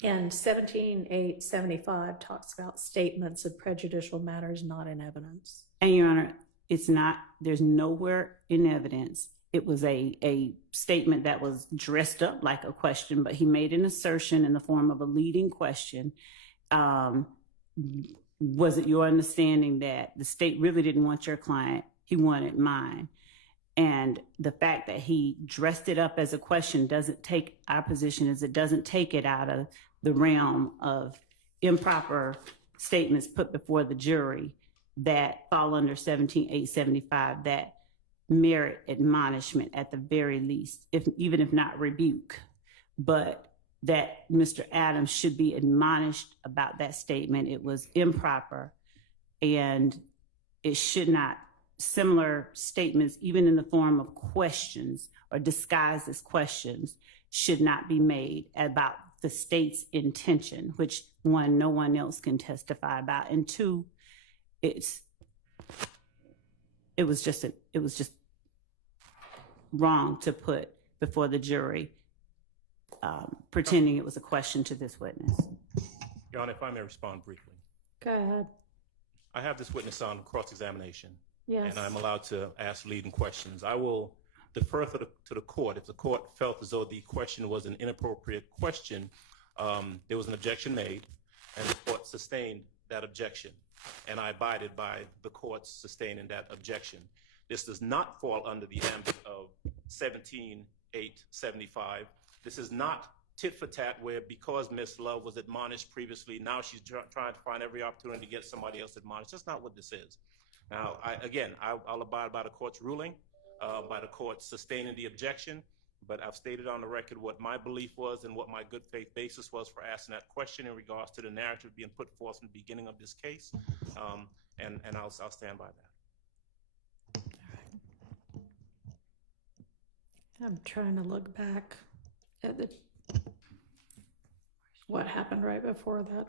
And 17.875 talks about statements of prejudicial matters not in evidence. And Your Honor, it's not, there's nowhere in evidence. It was a statement that was dressed up like a question, but he made an assertion in the form of a leading question. Was it your understanding that the state really didn't want your client? He wanted mine. And the fact that he dressed it up as a question doesn't take, our position is it doesn't take it out of the realm of improper statements put before the jury that fall under 17.875 that merit admonishment at the very least, even if not rebuke, but that Mr. Adams should be admonished about that statement. It was improper, and it should not, similar statements, even in the form of questions or disguised as questions, should not be made about the state's intention, which one, no one else can testify about, and two, it was just wrong to put before the jury, pretending it was a question to this witness. Your Honor, if I may respond briefly. Go ahead. I have this witness on cross-examination, Yes. and I'm allowed to ask leading questions. I will defer to the court. If the court felt as though the question was an inappropriate question, there was an objection made, and the court sustained that objection, and I abided by the court sustaining that objection. This does not fall under the ambit of 17-875. This is not tit for tat, where because Ms. Love was admonished previously, now she's trying to find every opportunity to get somebody else admonished. That's not what this is. Now, I'll abide by the court's ruling, by the court sustaining the objection, but I've stated on the record what my belief was and what my good faith basis was for asking that question in regards to the narrative being put forth from the beginning of this case, and I'll stand by that. I'm trying to look back at what happened right before that.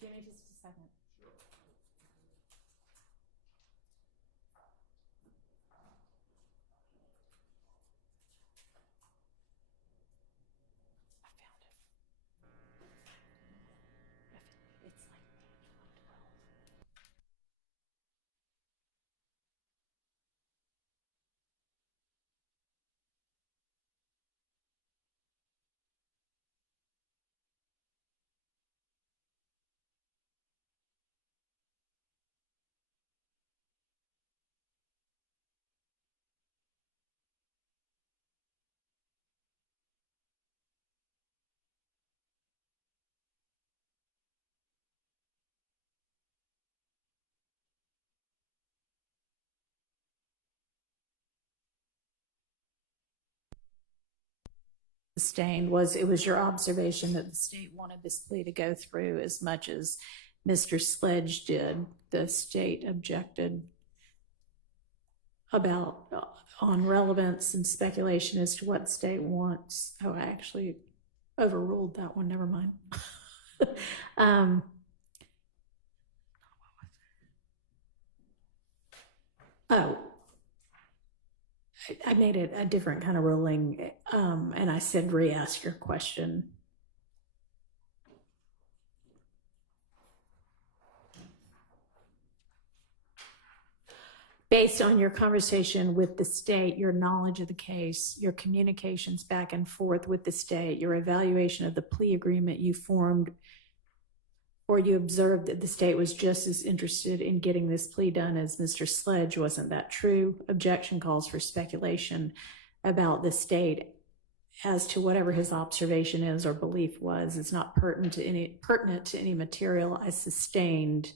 Give me just a second. Sustained was, it was your observation that the state wanted this plea to go through as much as Mr. Sledge did. The state objected about on relevance and speculation as to what the state wants. Oh, I actually overruled that one. Never mind. I made it a different kind of ruling, and I said re-ask your question. Based on your conversation with the state, your knowledge of the case, your communications back and forth with the state, your evaluation of the plea agreement you formed or you observed that the state was just as interested in getting this plea done as Mr. Sledge. Wasn't that true? Objection calls for speculation about the state as to whatever his observation is or belief was. It's not pertinent to any material I sustained.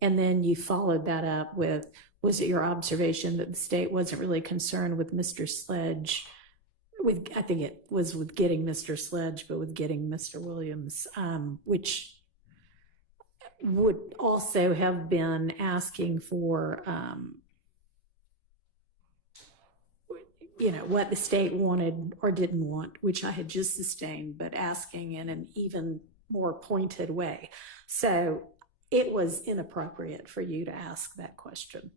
And then you followed that up with, was it your observation that the state wasn't really concerned with Mr. Sledge? I think it was with getting Mr. Sledge, but with getting Mr. Williams, which would also have been asking for, what the state wanted or didn't want, which I had just sustained, but asking in an even more pointed way. So it was inappropriate for you to ask that question.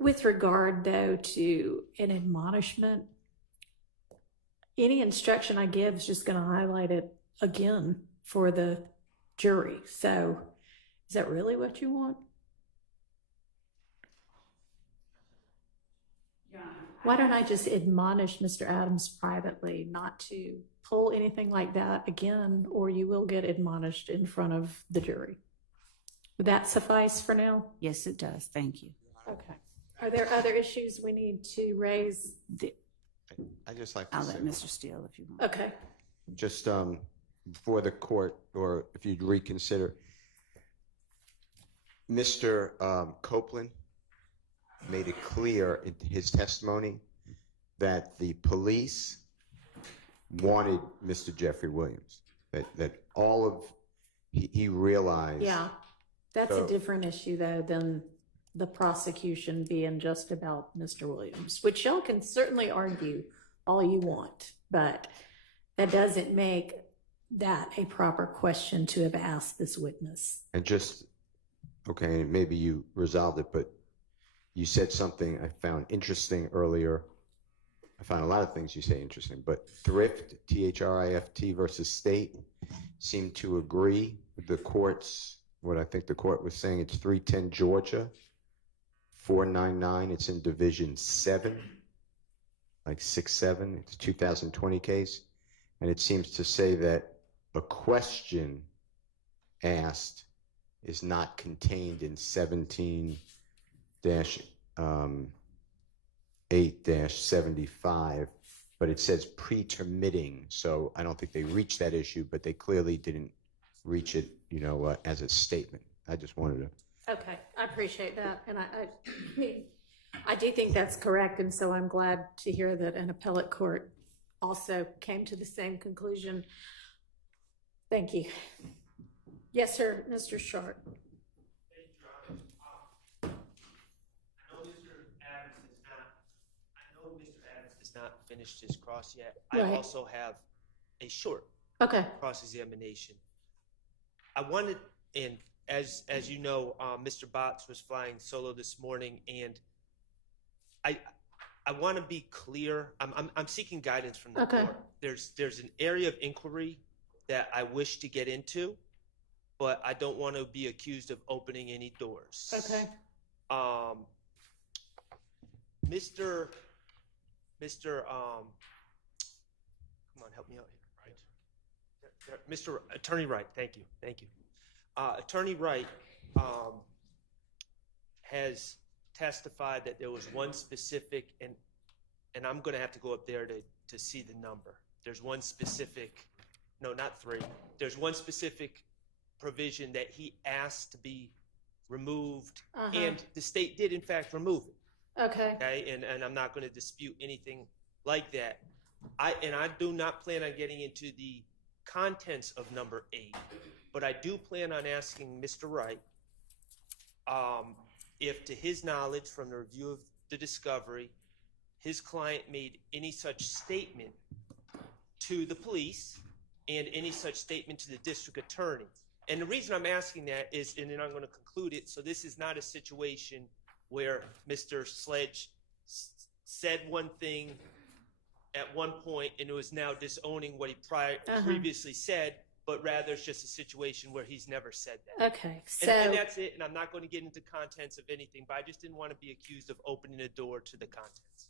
With regard, though, to an admonishment, any instruction I give is just going to highlight it again for the jury. So is that really what you want? Why don't I just admonish Mr. Adams privately not to pull anything like that again, or you will get admonished in front of the jury? Would that suffice for now? Yes, it does. Thank you. Okay. Are there other issues we need to raise? I just like to I'll say, let Mr. Steele if you want. Okay. just before the court, or if you'd reconsider, Mr. Copeland made it clear in his testimony that the police wanted Mr. Jeffery Williams, that all of, he realized. Yeah, that's So- a different issue, though, than the prosecution being just about Mr. Williams, which y'all can certainly argue all you want, but that doesn't make that a proper question to have asked this witness. And just, okay, maybe you resolved it, but you said something I found interesting earlier. I found a lot of things you say interesting, but thrift, T-H-R-I-F-T versus state, seem to agree with the court's, what I think the court was saying. It's 310 Georgia, 499. It's in Division 7, like 6-7. It's a 2020 case. And it seems to say that a question asked is not contained in 17-8-75, but it says pretermitting. So I don't think they reached that issue, but they clearly didn't reach it, as a statement. I just wanted to. Okay, I appreciate that, and I do think that's correct, and so I'm glad to hear that an appellate court also came to the same conclusion. Thank you. Yes, sir, Mr. Sharp. I know Mr. Adams has not finished his cross yet. I Right. also have a short Okay. cross-examination. I wanted, and as you know, Mr. Botts was flying solo this morning, and I want to be clear. I'm seeking guidance from the Okay. court. There's an area of inquiry that I wish to get into, but I don't want to be accused of opening any doors. Okay. Mr. Come on, help me out here, right? Mr. Attorney Wright, thank you. Attorney Wright has testified that there was one specific, and I'm going to have to go up there to see the number. There's one specific, no, not three. There's one specific provision that he asked to be removed, and the state did in fact remove it. Okay. And I'm not going to dispute anything like that. I do not plan on getting into the contents of number 8, but I do plan on asking Mr. Wright if, to his knowledge from the review of the discovery, his client made any such statement to the police and any such statement to the district attorney. And the reason I'm asking that is, and then I'm going to conclude it, so this is not a situation where Mr. Sledge said one thing at one point and it was now disowning what he previously said, but rather it's just a situation where he's never said that. Okay. So And that's it, and I'm not going to get into contents of anything, but I just didn't want to be accused of opening a door to the contents.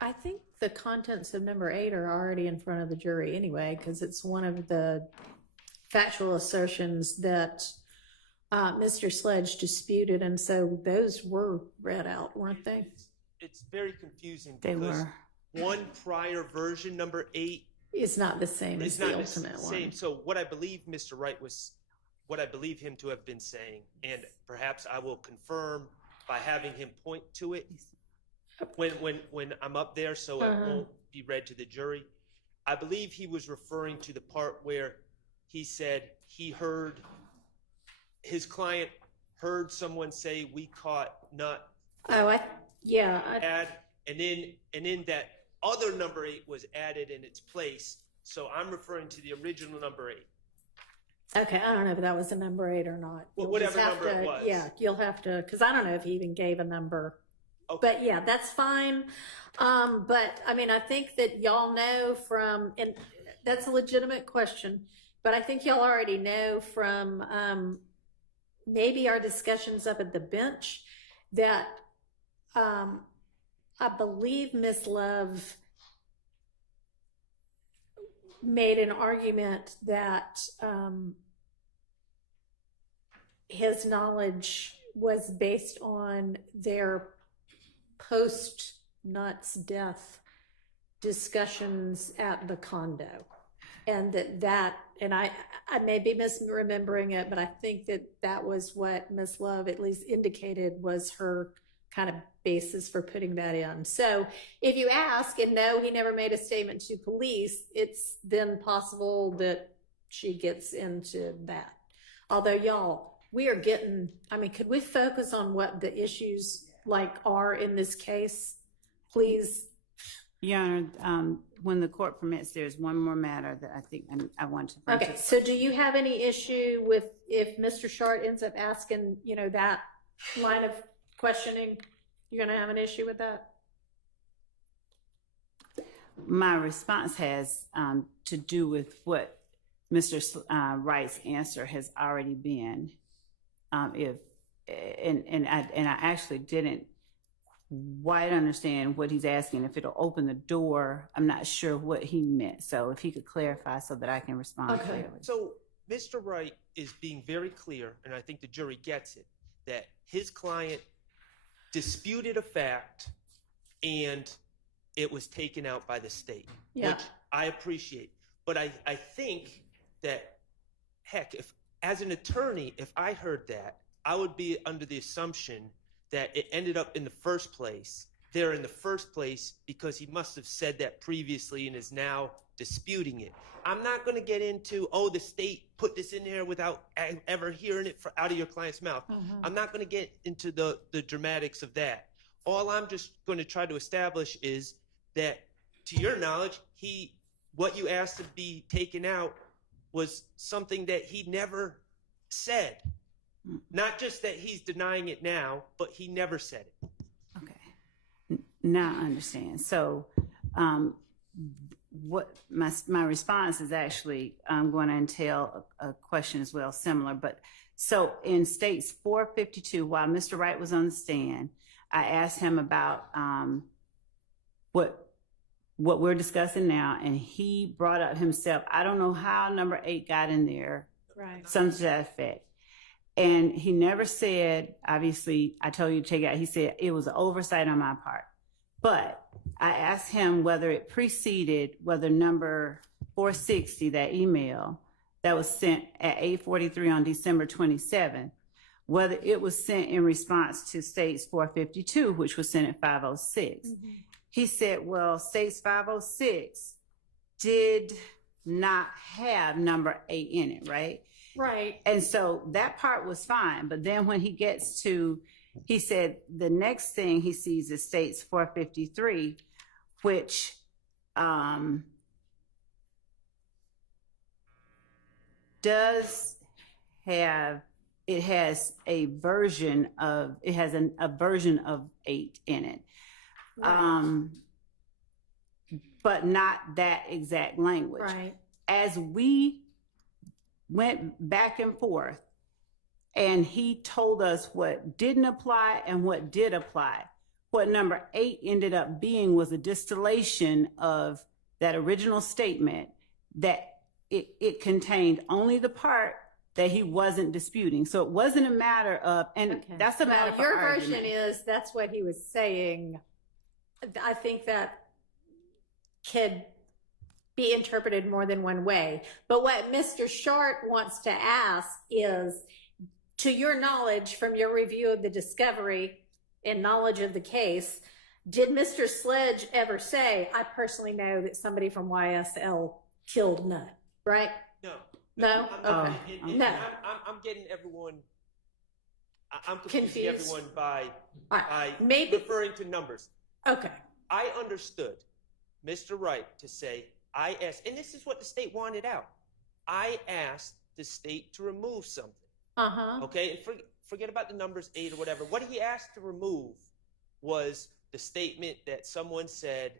I think the contents of number 8 are already in front of the jury anyway, because it's one of the factual assertions that Mr. Sledge disputed, and so those were read out, weren't they? It's very confusing They because were. one prior version, number 8, It's not the same as is the not ultimate the one. same. So what I believe Mr. Wright was, what I believe him to have been saying, and perhaps I will confirm by having him point to it when I'm up there, so it won't be read to the jury. I believe he was referring to the part where he said he heard his client heard someone say, "We caught nut." Oh, Add, and then that other number 8 was added in its place. So I'm referring to the original number 8. okay, I don't know if that was a number 8 or not. Well, You'll whatever just have number it to- was. Yeah, you'll have to, because I don't know if he even gave a number. Okay. But yeah, that's fine. But I mean, I think that y'all know from, and that's a legitimate question, but I think y'all already know from maybe our discussions up at the bench that I believe Miss Love made an argument that his knowledge was based on their post-Nutt's death discussions at the condo. And and I may be misremembering it, but I think that was what Miss Love at least indicated was her kind of basis for putting that in. So if you ask and no, he never made a statement to police, it's then possible that she gets into that. Although y'all, we are getting, I mean, could we focus on what the issues are in this case, please? Your Honor, when the court permits, there's one more matter that I think I want to bring Okay, to- so do you have any issue with if Mr. Short ends up asking, that line of questioning? You're gonna have an issue with that? My response has to do with what Mr. Wright's answer has already been. I actually didn't quite understand what he's asking. If it'll open the door, I'm not sure what he meant. So if he could clarify so that I can respond clearly. So Mr. Wright is being very clear, and I think the jury gets it, that his client disputed a fact and it was taken out by the state, which I appreciate. But I think that, heck, if as an attorney, if I heard that, I would be under the assumption that it ended up in the first place, because he must have said that previously and is now disputing it. I'm not going to get into, the state put this in there without ever hearing it out of your client's mouth. I'm not going to get into the dramatics of that. All I'm just going to try to establish is that, to your knowledge, what you asked to be taken out was something that he never said. Not just that he's denying it now, but he never said it. Okay. Now I understand. So what my response is actually going to entail a question as well, similar. But so in states 452, while Mr. Wright was on the stand, I asked him about what we're discussing now, and he brought up himself. I don't know how number 8 got in there. Right. Something to that effect. And he never said, obviously, I told you to take it out. He said it was an oversight on my part. But I asked him whether it preceded, whether number 460, that email that was sent at 8:43 on December 27th, whether it was sent in response to states 452, which was sent at 506. He said, well, states 506 did not have number 8 in it, right? Right. And so that part was fine. But then when he gets to, he said the next thing he sees is states 453, which does have, it has a version of 8 in it. But not that exact language. Right. As we went back and forth, and he told us what didn't apply and what did apply, what number 8 ended up being was a distillation of that original statement that it contained only the part that he wasn't disputing. So it wasn't a matter of, and Okay. that's a matter Now, for your argument. version is that's what he was saying. I think that could be interpreted more than one way. But what Mr. Short wants to ask is, to your knowledge from your review of the discovery and knowledge of the case, did Mr. Sledge ever say, I personally know that somebody from YSL killed Nutt, right? No. No? I'm, Okay. no. No. I'm getting everyone. I'm confusing Confused. everyone by All right. by Maybe. referring to numbers. Okay. I understood Mr. Wright to say, I asked, and this is what the state wanted out. I asked the state to remove something. Uh-huh. Okay, and forget about the numbers 8 or whatever. What he asked to remove was the statement that someone said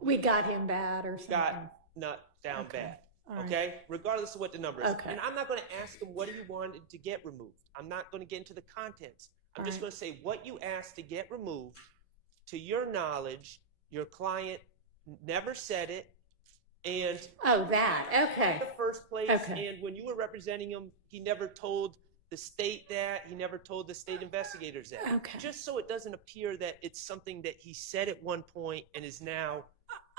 We got him bad or we something. got Nutt down Okay. bad. All right. Okay, regardless of what the number is. Okay. And I'm not going to ask him what he wanted to get removed. I'm not going to get into the contents. I'm All just right. going to say what you asked to get removed. To your knowledge, your client never said it, and Oh, that. Okay. in the first place, Okay. and when you were representing him, he never told the state that, he never told the state investigators that. Okay. Just so it doesn't appear that it's something that he said at one point and is now.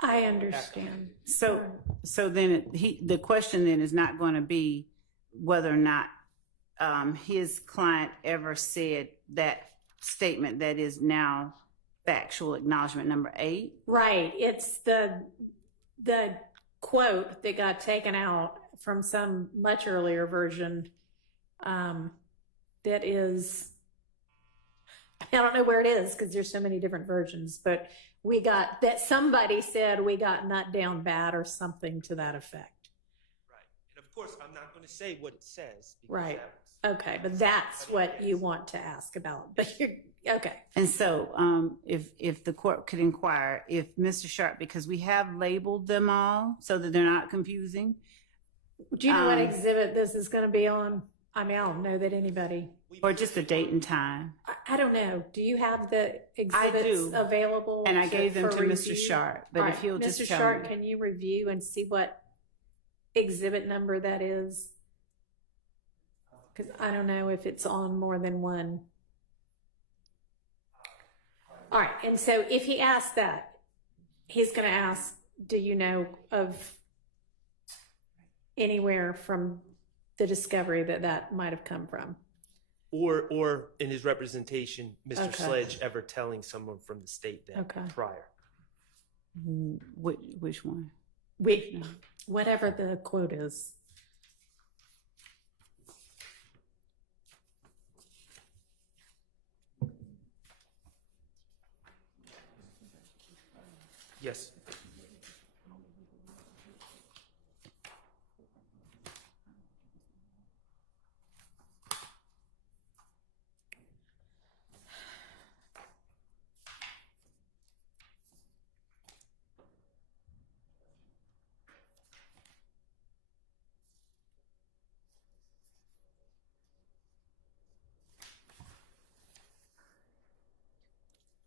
I understand. So then the question then is not going to be whether or not his client ever said that statement that is now factual acknowledgement number 8. Right. It's the quote that got taken out from some much earlier version that is, I don't know where it is because there's so many different versions, but we got that somebody said we got Nutt down bad or something to that effect. Right. And of course, I'm not going to say what it says. because Right. that was- Okay, but that's what you want to ask about. But you're okay. And so if the court could inquire if Mr. Sharp, because we have labeled them all so that they're not confusing. Do you know what exhibit this is going to be on? I mean, I don't know that anybody. Or just the date and time. I don't know. Do you have the exhibits do. available? And I gave them for to review? Mr. Sharp, but All if right, he'll just Mr. tell Sharp, me. can you review and see what exhibit number that is? Because I don't know if it's on more than one. All right, and so if he asks that, he's going to ask, do you know of anywhere from the discovery that might have come from? Or in his representation, Mr. Okay. Sledge ever telling someone from the state that Okay. prior. Which one? Whatever the quote is. Yes.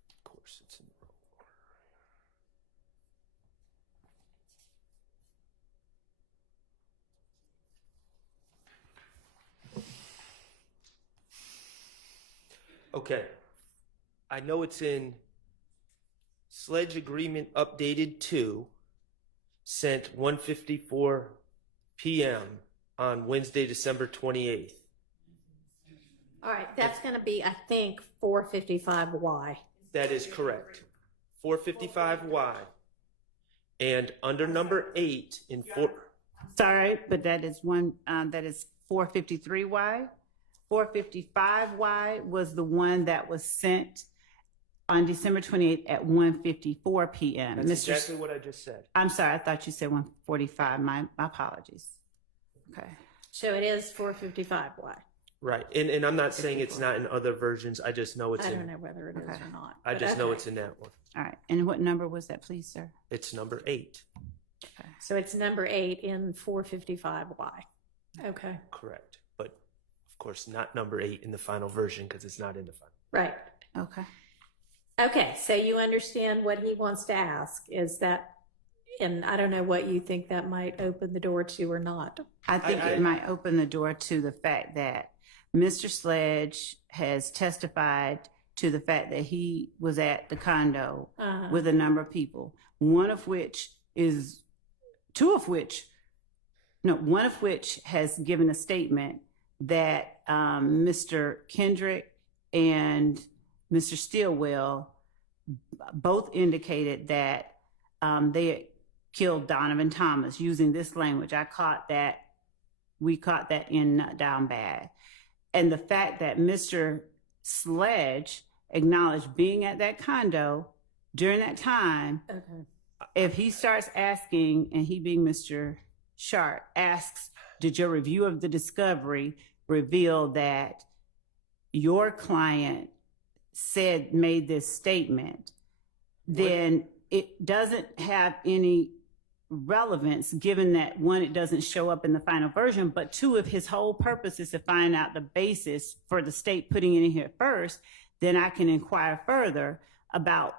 Of course, it's in the wrong order. Okay. I know it's in Sledge Agreement Updated 2, sent 1:54 p.m. on Wednesday, December 28th. All right, that's going to be, I think, 455Y. That is correct. 455Y. And under number 8 in 4. Sorry, but that is 453Y. 455Y was the one that was sent on December 28th at 1:54 p.m. That's exactly what I just said. I'm sorry, I thought you said 1:45. My apologies. Okay. So it is 455Y. Right. And I'm not saying it's not in other versions. I just know it's I in. don't know whether it is Okay. or not. I but just know okay. it's in that one. All right. And what number was that, please, sir? It's number 8. So it's number 8 in 455Y. Okay. Correct. But of course, not number 8 in the final version because it's not in the final. Right. Okay. Okay, so you understand what he wants to ask is that, and I don't know what you think that might open the door to or not. I think it might open the door to the fact that Mr. Sledge has testified to the fact that he was at the condo with a number of people, one of which has given a statement that Mr. Kendrick and Mr. Stilwell both indicated that they had killed Donovan Thomas using this language. We caught that in Nut Down Bad. And the fact that Mr. Sledge acknowledged being at that condo during that time, if he starts asking, and he being Mr. Sharp, asks, did your review of the discovery reveal that your client made this statement, then it doesn't have any relevance, given that, one, it doesn't show up in the final version, but two, if his whole purpose is to find out the basis for the state putting it in here first, then I can inquire further about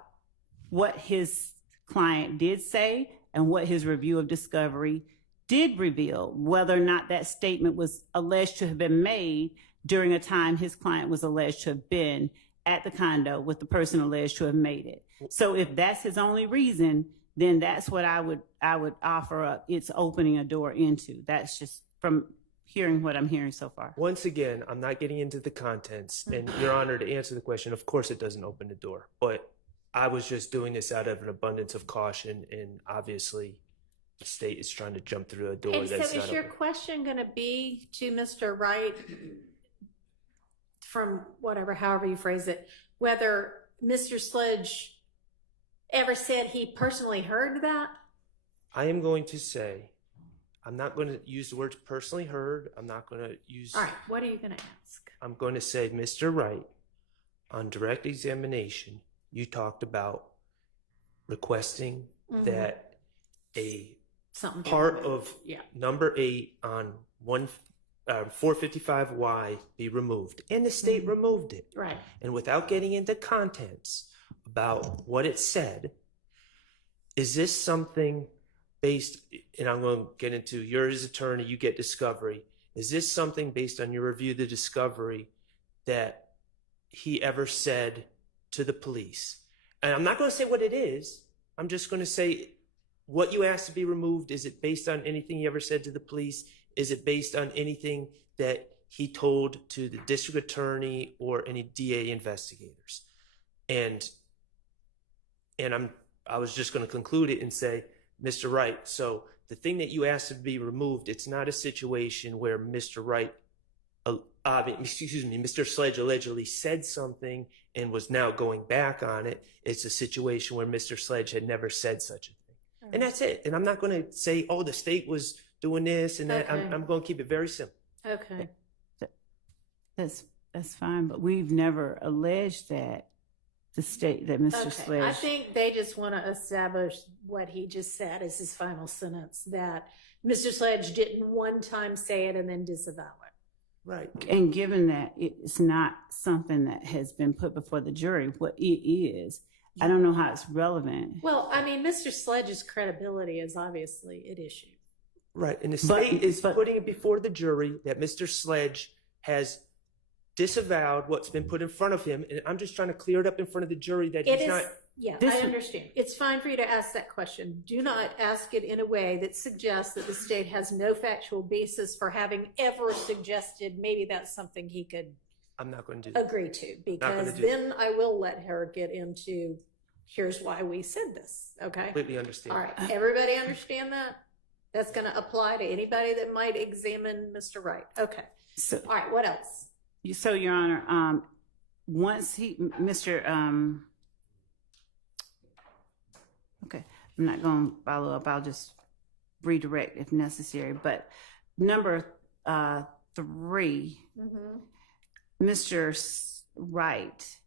what his client did say and what his review of discovery did reveal, whether or not that statement was alleged to have been made during a time his client was alleged to have been at the condo with the person alleged to have made it. So if that's his only reason, then that's what I would offer up. It's opening a door into. That's just from hearing what I'm hearing so far. Once again, I'm not getting into the contents, and Your Honor, to answer the question, of course it doesn't open the door, but I was just doing this out of an abundance of caution, and obviously the state is trying to jump through a door And that's so not is your open. question going to be to Mr. Wright, from however you phrase it, whether Mr. Sledge ever said he personally heard that? I am going to say, I'm not going to use the words personally heard. I'm not going to use. All right, what are you going to ask? I'm going to say, Mr. Wright, on direct examination, you talked about requesting that a Something part of number 8 on 455Y be removed, and the state removed it. Right. And without getting into contents about what it said, is this something based, and I'm going to get into, you're his attorney, you get discovery. Is this something based on your review of the discovery that he ever said to the police? And I'm not going to say what it is. I'm just going to say what you asked to be removed. Is it based on anything he ever said to the police? Is it based on anything that he told to the district attorney or any DA investigators? And I was just going to conclude it and say, Mr. Wright, so the thing that you asked to be removed, it's not a situation where Mr. Wright, Mr. Sledge allegedly said something and was now going back on it. It's a situation where Mr. Sledge had never said such a thing. And that's it. And I'm not going to say, oh, the state was doing this and that. I'm going to keep it very simple. Okay. That's fine, but we've never alleged that the state, that Mr. Sledge. I think they just want to establish what he just said as his final sentence, that Mr. Sledge didn't one time say it and then disavow it. Right. And given that it's not something that has been put before the jury, what it is, I don't know how it's relevant. Well, I mean, Mr. Sledge's credibility is obviously at issue. Right. And the state is putting it before the jury that Mr. Sledge has disavowed what's been put in front of him. And I'm just trying to clear it up in front of the jury that he's not. Yeah, I understand. It's fine for you to ask that question. Do not ask it in a way that suggests that the state has no factual basis for having ever suggested maybe that's something he could I'm not going to do that. agree to, because then I will let her get into here's why we said this. Okay. Completely understand. All right. Everybody understand that? That's going to apply to anybody that might examine Mr. Wright. Okay. So, all right. What else? So, Your Honor, once okay, I'm not going to follow up. I'll just redirect if necessary. But number 3, Mr. Wright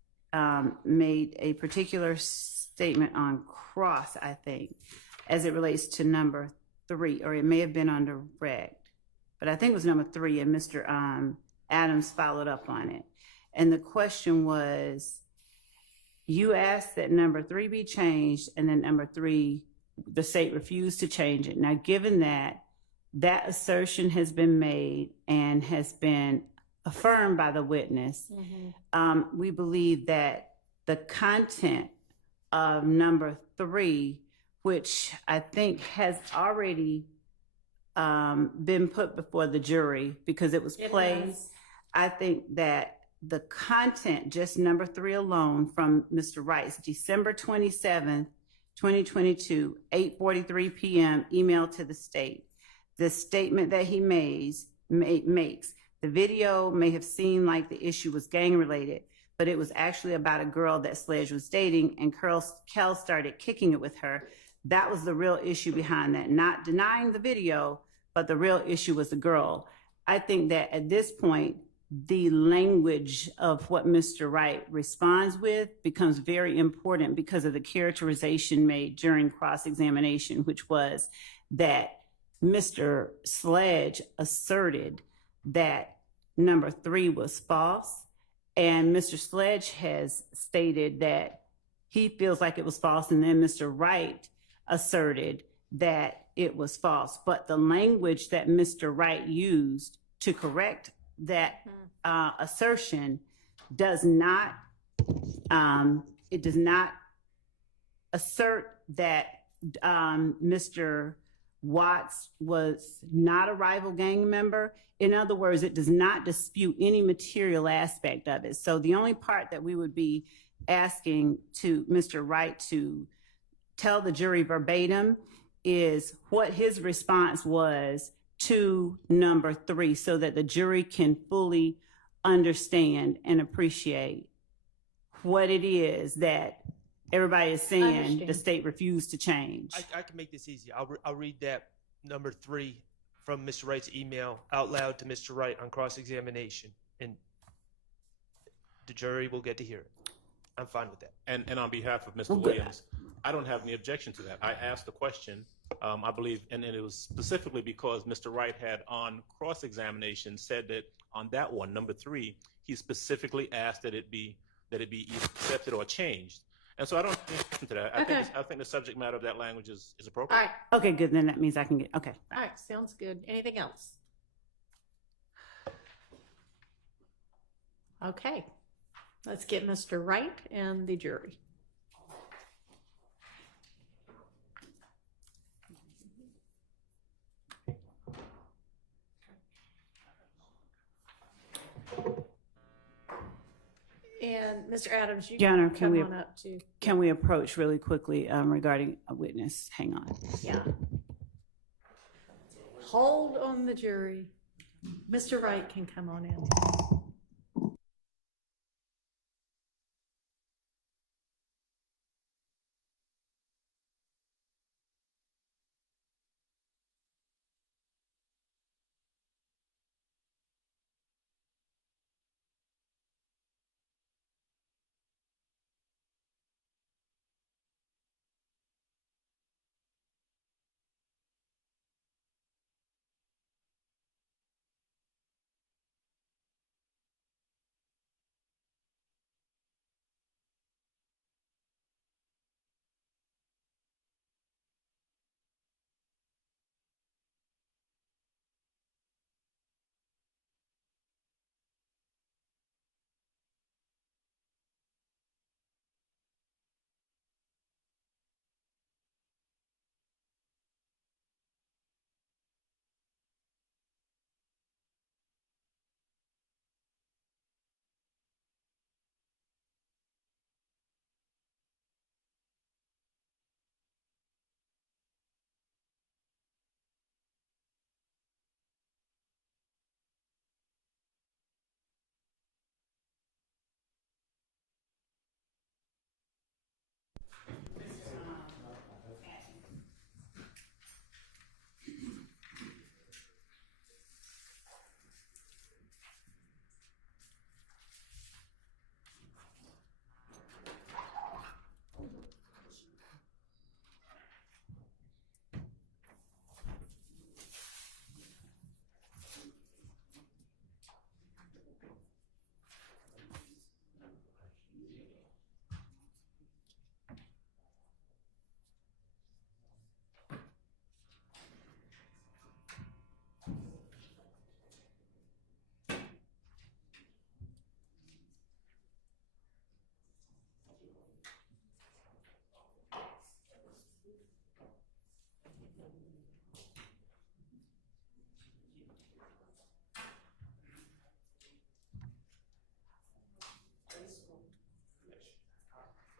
made a particular statement on cross, I think, as it relates to number 3, or it may have been on direct, but I think it was number 3, and Mr. Adams followed up on it. And the question was, You asked that number 3 be changed, and then number 3, the state refused to change it. Now, given that that assertion has been made and has been affirmed by the witness, we believe that the content of number 3, which I think has already been put before the jury because it was played. I think that the content, just number 3 alone, from Mr. Wright's December 27th, 2022, 8:43 p.m. email to the state, the statement that he makes, the video may have seemed like the issue was gang related, but it was actually about a girl that Sledge was dating, and Kel started kicking it with her. That was the real issue behind that. Not denying the video, but the real issue was the girl. I think that at this point, the language of what Mr. Wright responds with becomes very important because of the characterization made during cross-examination, which was that Mr. Sledge asserted that number 3 was false, and Mr. Sledge has stated that he feels like it was false, and then Mr. Wright asserted that it was false. But the language that Mr. Wright used to correct that assertion does not assert that Mr. Watts was not a rival gang member. In other words, it does not dispute any material aspect of it. So the only part that we would be asking to Mr. Wright to tell the jury verbatim is what his response was to number 3, so that the jury can fully understand and appreciate what it is that everybody is saying the state refused to change. I can make this easy. I'll read that number 3 from Mr. Wright's email out loud to Mr. Wright on cross-examination, and the jury will get to hear it. I'm fine with that. And on behalf of Mr. Williams, I don't have any objection to that. I asked the question, I believe, and it was specifically because Mr. Wright had on cross-examination said that on that one, number 3, he specifically asked that it be either accepted or changed. And so I don't think to that. I think the subject matter of that language is appropriate. All right. Okay, good. Then that means I can get, okay. All right. Sounds good. Anything else? Okay. Let's get Mr. Wright and the jury. And Mr. Adams, you Your Honor, can come on up too. Can we approach really quickly regarding a witness? Hang on. Yeah. Hold on the jury. Mr. Wright can come on in.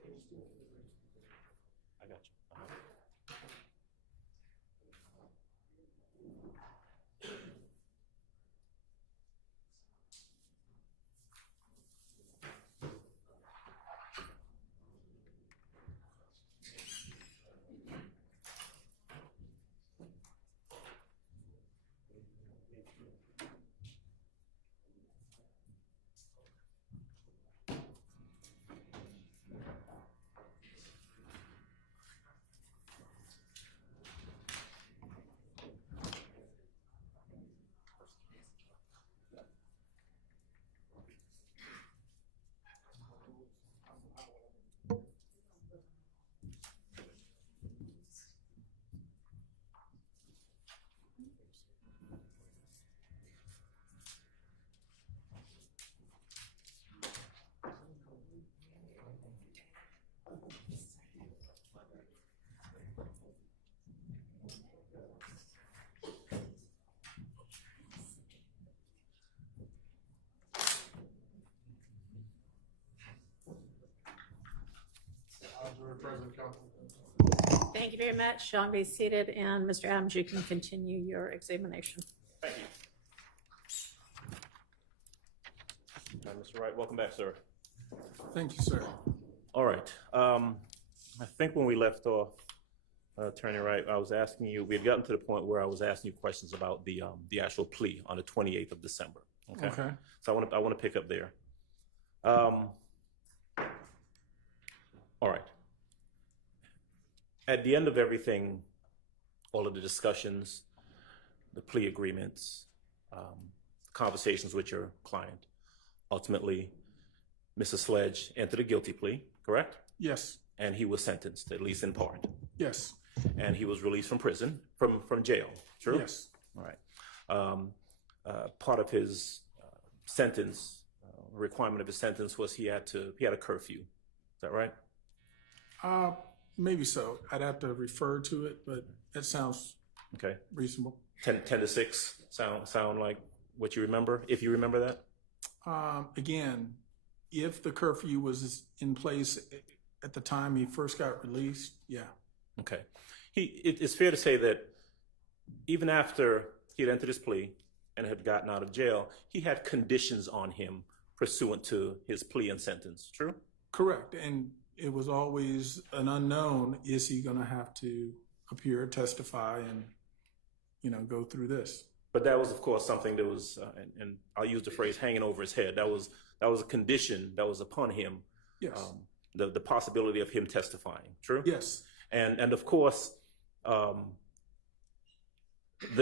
I got you. Thank you very much. Y'all be seated, and Mr. Adams, you can continue your examination. Thank you. All right, Mr. Wright, welcome back, sir. Thank you, sir. All right. I think when we left off, Attorney Wright, I was asking you, we had gotten to the point where I was asking you questions about the actual plea on the 28th of December. Okay. So I want to pick up there. All right. At the end of everything, all of the discussions, the plea agreements, conversations with your client, ultimately, Mr. Sledge entered a guilty plea, correct? Yes. And he was sentenced, at least in part. Yes. And he was released from prison, from jail, true? Yes. All right. Part of his sentence, requirement of his sentence was he had a curfew. Is that right? Maybe so. I'd have to refer to it, but that sounds okay. Reasonable. 10 to 6 sound like what you remember, if you remember that? Again, if the curfew was in place at the time he first got released, yeah. Okay. It's fair to say that even after he had entered his plea and had gotten out of jail, he had conditions on him pursuant to his plea and sentence, true? Correct. And it was always an unknown, is he going to have to appear, testify, and, go through this? But that was, of course, something that was, and I'll use the phrase hanging over his head. That was a condition that was upon him. Yes. The possibility of him testifying, true? Yes. And of course, the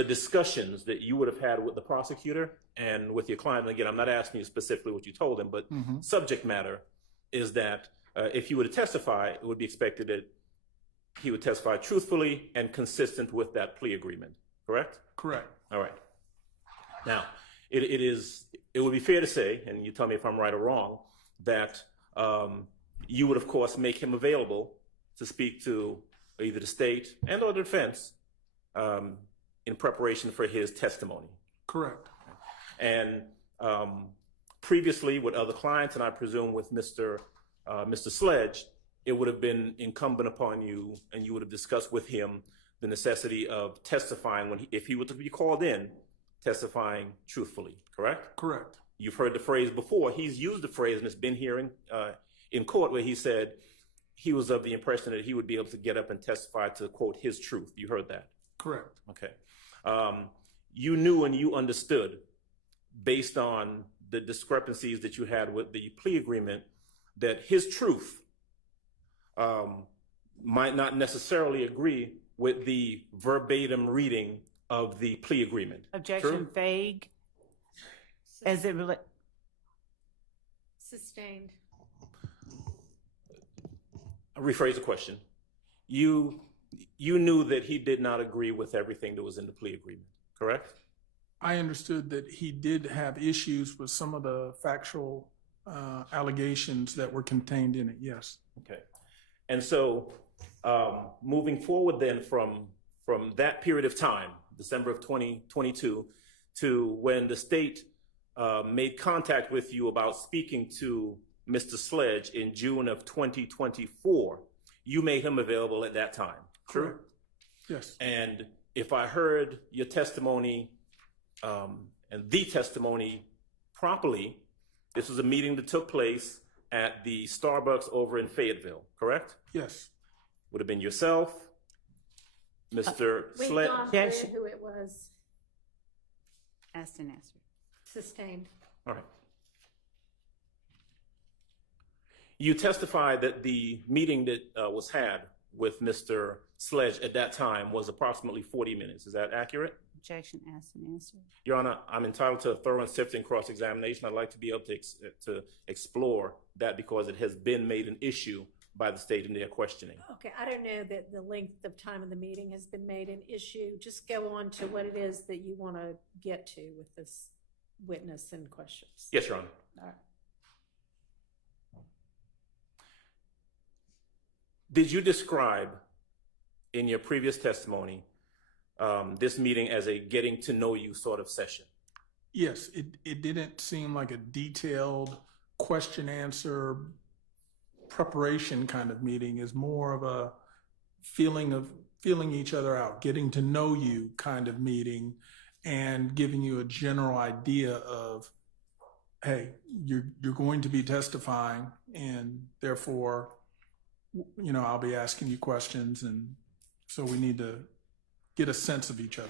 discussions that you would have had with the prosecutor and with your client, and again, I'm not asking you specifically what you told him, but subject matter is that if you were to testify, it would be expected that he would testify truthfully and consistent with that plea agreement, correct? Correct. All right. Now, it would be fair to say, and you tell me if I'm right or wrong, that you would, of course, make him available to speak to either the state and or the defense in preparation for his testimony. Correct. And previously with other clients, and I presume with Mr. Sledge, it would have been incumbent upon you, and you would have discussed with him the necessity of testifying if he were to be called in, testifying truthfully, correct? Correct. You've heard the phrase before. He's used the phrase, and it's been here in court, where he said he was of the impression that he would be able to get up and testify to, quote, his truth. You heard that? Correct. Okay. You knew and you understood, based on the discrepancies that you had with the plea agreement, that his truth might not necessarily agree with the verbatim reading of the plea agreement. Objection. True? Vague. As it relates. Sustained. I'll rephrase the question. You knew that he did not agree with everything that was in the plea agreement, correct? I understood that he did have issues with some of the factual allegations that were contained in it, yes. Okay. And so moving forward then from that period of time, December of 2022, to when the state made contact with you about speaking to Mr. Sledge in June of 2024, you made him available at that time, true? Correct. Yes. And if I heard your testimony and the testimony properly, this was a meeting that took place at the Starbucks over in Fayetteville, correct? Yes. Would have been yourself, Mr. We've Sledge. gone Yes. through who it was. Asked and answered. Sustained. All right. You testified that the meeting that was had with Mr. Sledge at that time was approximately 40 minutes. Is that accurate? Objection, asked and answered. Your Honor, I'm entitled to a thorough and sifting cross-examination. I'd like to be able to explore that because it has been made an issue by the state in their questioning. Okay, I don't know that the length of time of the meeting has been made an issue. Just go on to what it is that you want to get to with this witness and questions. Yes, Your Honor. All right. Did you describe in your previous testimony this meeting as a getting to know you sort of session? Yes, it didn't seem like a detailed question answer preparation kind of meeting. Is more of a feeling each other out, getting to know you kind of meeting, and giving you a general idea of, hey, you're going to be testifying, and therefore, you know, I'll be asking you questions, and so we need to get a sense of each other.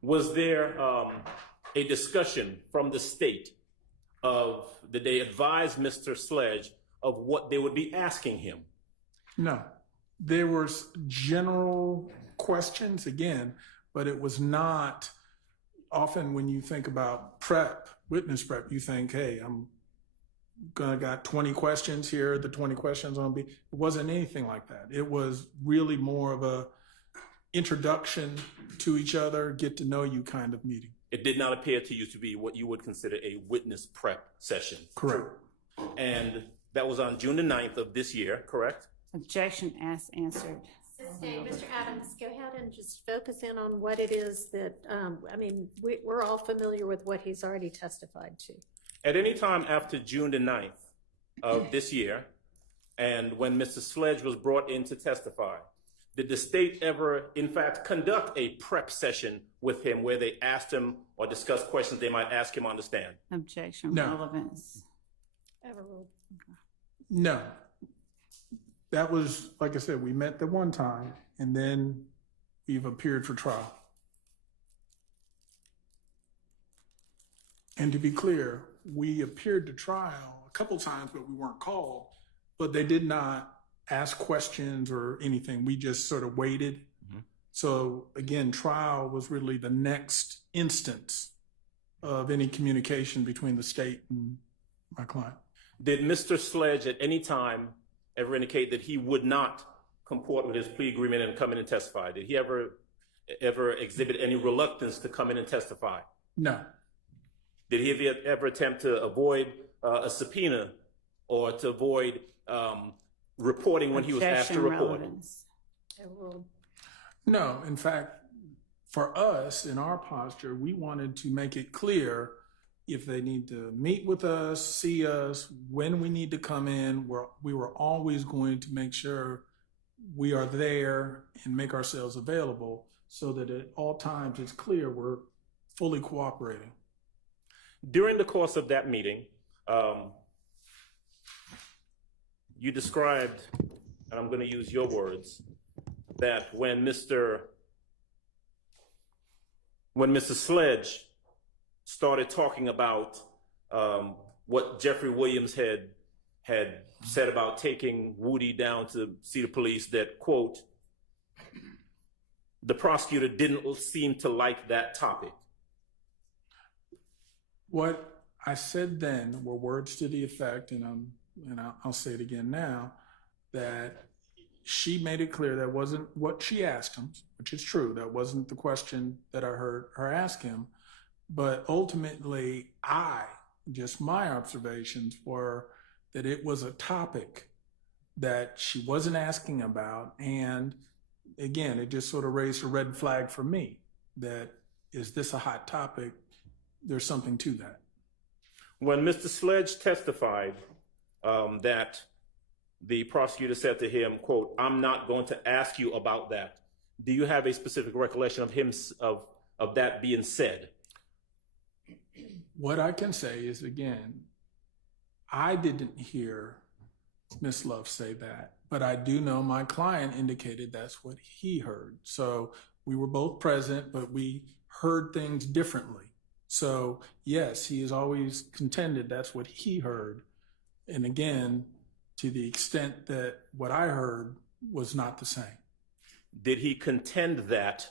Was there a discussion from the state of, did they advise Mr. Sledge of what they would be asking him? No, there was general questions again, but it was not, often when you think about prep, witness prep, you think, hey, I'm got 20 questions here, the 20 questions on it wasn't anything like that. It was really more of a introduction to each other, get to know you kind of meeting. It did not appear to you to be what you would consider a witness prep session. Correct. And that was on June the 9th of this year, correct? Objection, asked, answered. Sustained. Mr. Adams, go ahead and just focus in on what it is that, I mean, we're all familiar with what he's already testified to. At any time after June the 9th of this year, and when Mr. Sledge was brought in to testify, did the state ever, in fact, conduct a prep session with him where they asked him or discussed questions they might ask him on the stand? Objection, No. relevance. Overruled. No. That was, like I said, we met the one time, and then we've appeared for trial. And to be clear, we appeared to trial a couple times, but we weren't called. But they did not ask questions or anything. We just sort of waited. Mm-hmm. So again, trial was really the next instance of any communication between the state and my client. Did Mr. Sledge at any time ever indicate that he would not comport with his plea agreement and come in and testify? Did he ever exhibit any reluctance to come in and testify? No. Did he ever attempt to avoid a subpoena or to avoid reporting when he was asked to report? Relevance. Overruled. No. In fact, for us, in our posture, we wanted to make it clear if they need to meet with us, see us, when we need to come in, we were always going to make sure we are there and make ourselves available so that at all times it's clear we're fully cooperating. During the course of that meeting, you described, and I'm going to use your words, that when Mr. Sledge started talking about what Jeffery Williams had said about taking Woody down to see the police, that, quote, the prosecutor didn't seem to like that topic. What I said then were words to the effect, and I'll say it again now, that she made it clear that wasn't what she asked him, which is true. That wasn't the question that I heard her ask him. But ultimately, my observations were that it was a topic that she wasn't asking about. And again, it just sort of raised a red flag for me that, is this a hot topic? There's something to that. When Mr. Sledge testified that the prosecutor said to him, quote, "I'm not going to ask you about that." Do you have a specific recollection of him, of that being said? What I can say is, again, I didn't hear Ms. Love say that, but I do know my client indicated that's what he heard. So we were both present, but we heard things differently. So yes, he has always contended that's what he heard. And again, to the extent that what I heard was not the same. Did he contend that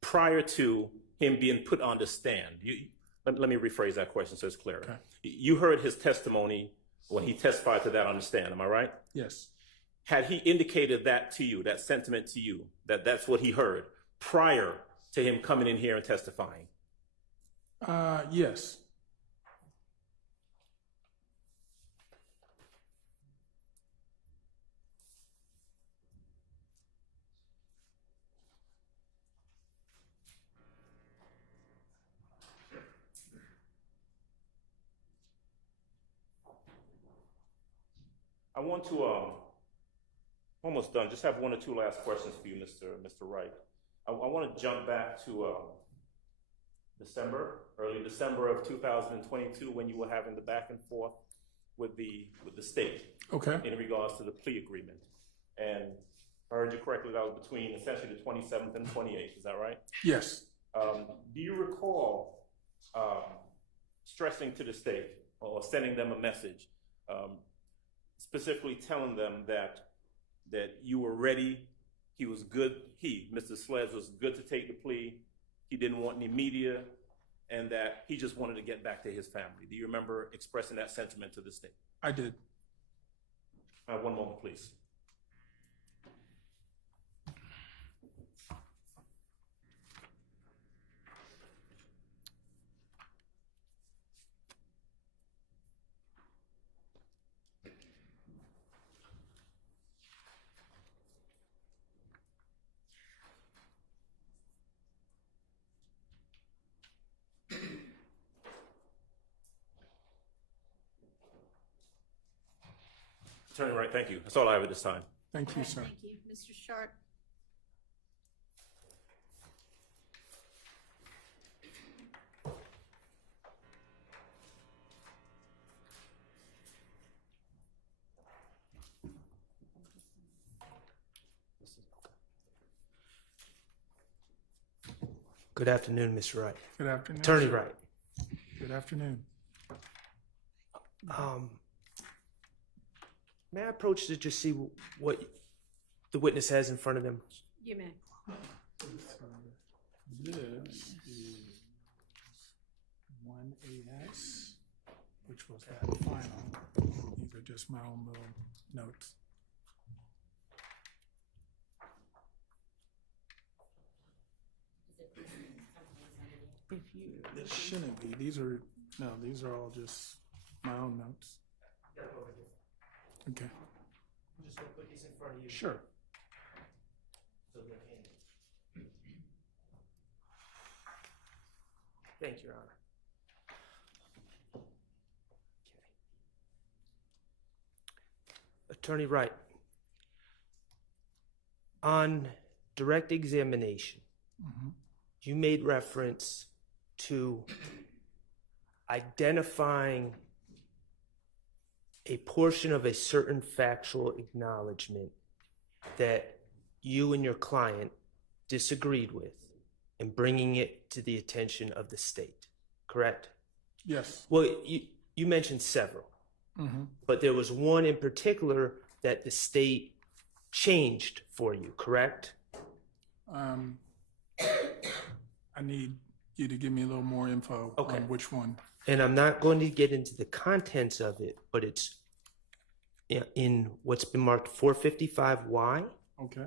prior to him being put on the stand? Let me rephrase that question so it's clearer. Okay. You heard his testimony when he testified to that on the stand, am I right? Yes. Had he indicated that to you, that sentiment to you, that that's what he heard prior to him coming in here and testifying? Yes. I want to, almost done, just have one or two last questions for you, Mr. Wright. I want to jump back to early December of 2022, when you were having the back and forth with the state. Okay. In regards to the plea agreement. And if I heard you correctly, that was between essentially the 27th and 28th, is that right? Yes. Do you recall stressing to the state or sending them a message, specifically telling them that you were ready, he was good, Mr. Sledge, was good to take the plea, he didn't want any media, and that he just wanted to get back to his family? Do you remember expressing that sentiment to the state? I did. One moment, please. Attorney Wright, thank you. That's all I have at this time. Thank you, sir. Thank you. Mr. Sharp? Good afternoon, Mr. Wright. Good afternoon. Attorney sir. Wright. Good afternoon. May I approach to just see what the witness has in front of him? You may. This is 1AS, which was that final. These are just my own little notes. This shouldn't be. These are all just my own notes. Okay. I'm just going to put these in front of you. Sure. So they're handy. Thank you, Your Honor. Okay. Attorney Wright, on direct examination, you made reference to identifying a portion of a certain factual acknowledgement that you and your client disagreed with and bringing it to the attention of the state, correct? Yes. Well, you mentioned several, but there was one in particular that the state changed for you, correct? I need you to give me a little more info on which one. And I'm not going to get into the contents of it, but it's in what's been marked 455Y. Okay.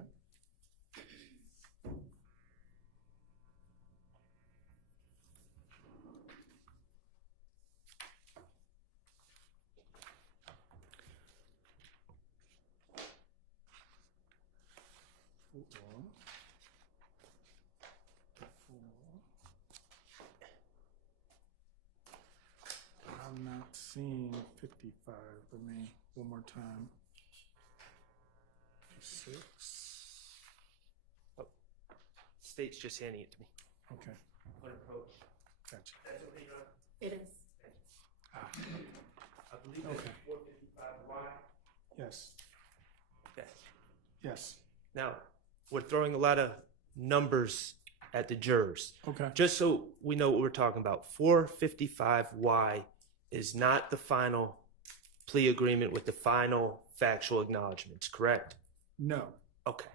I'm not seeing 55. Let me, one more time. 56. State's just handing it to me. Okay, Unapproached. gotcha. That's okay, Your Honor. It is. Ah, I believe Okay. that's 455Y. yes, Yes. yes. Now, we're throwing a lot of numbers at the jurors. Okay, Just so we know what we're talking about, 455Y is not the final plea agreement with the final factual acknowledgments, correct? no, Okay.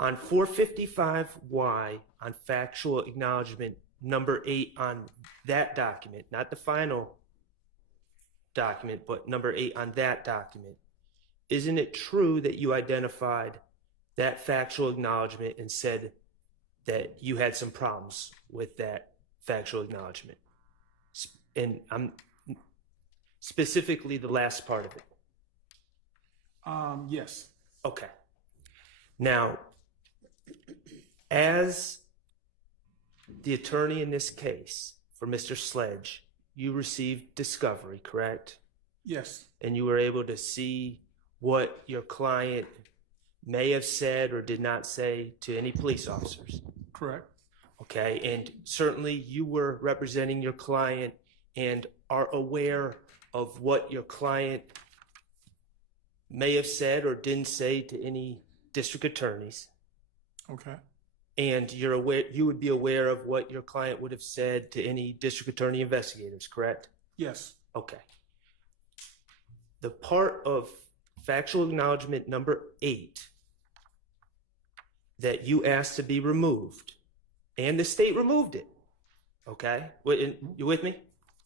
On 455Y, on factual acknowledgement number 8 on that document, not the final document, but number 8 on that document, isn't it true that you identified that factual acknowledgement and said that you had some problems with that factual acknowledgement? And I'm specifically the last part of it. yes, Okay. Now, as the attorney in this case for Mr. Sledge, you received discovery, correct? yes, And you were able to see what your client may have said or did not say to any police officers. correct, Okay. And certainly you were representing your client and are aware of what your client may have said or didn't say to any district attorneys. okay, And you're aware, you would be aware of what your client would have said to any district attorney investigators, correct? yes, Okay. The part of factual acknowledgement number 8 that you asked to be removed, and the state removed it. Okay? You with me?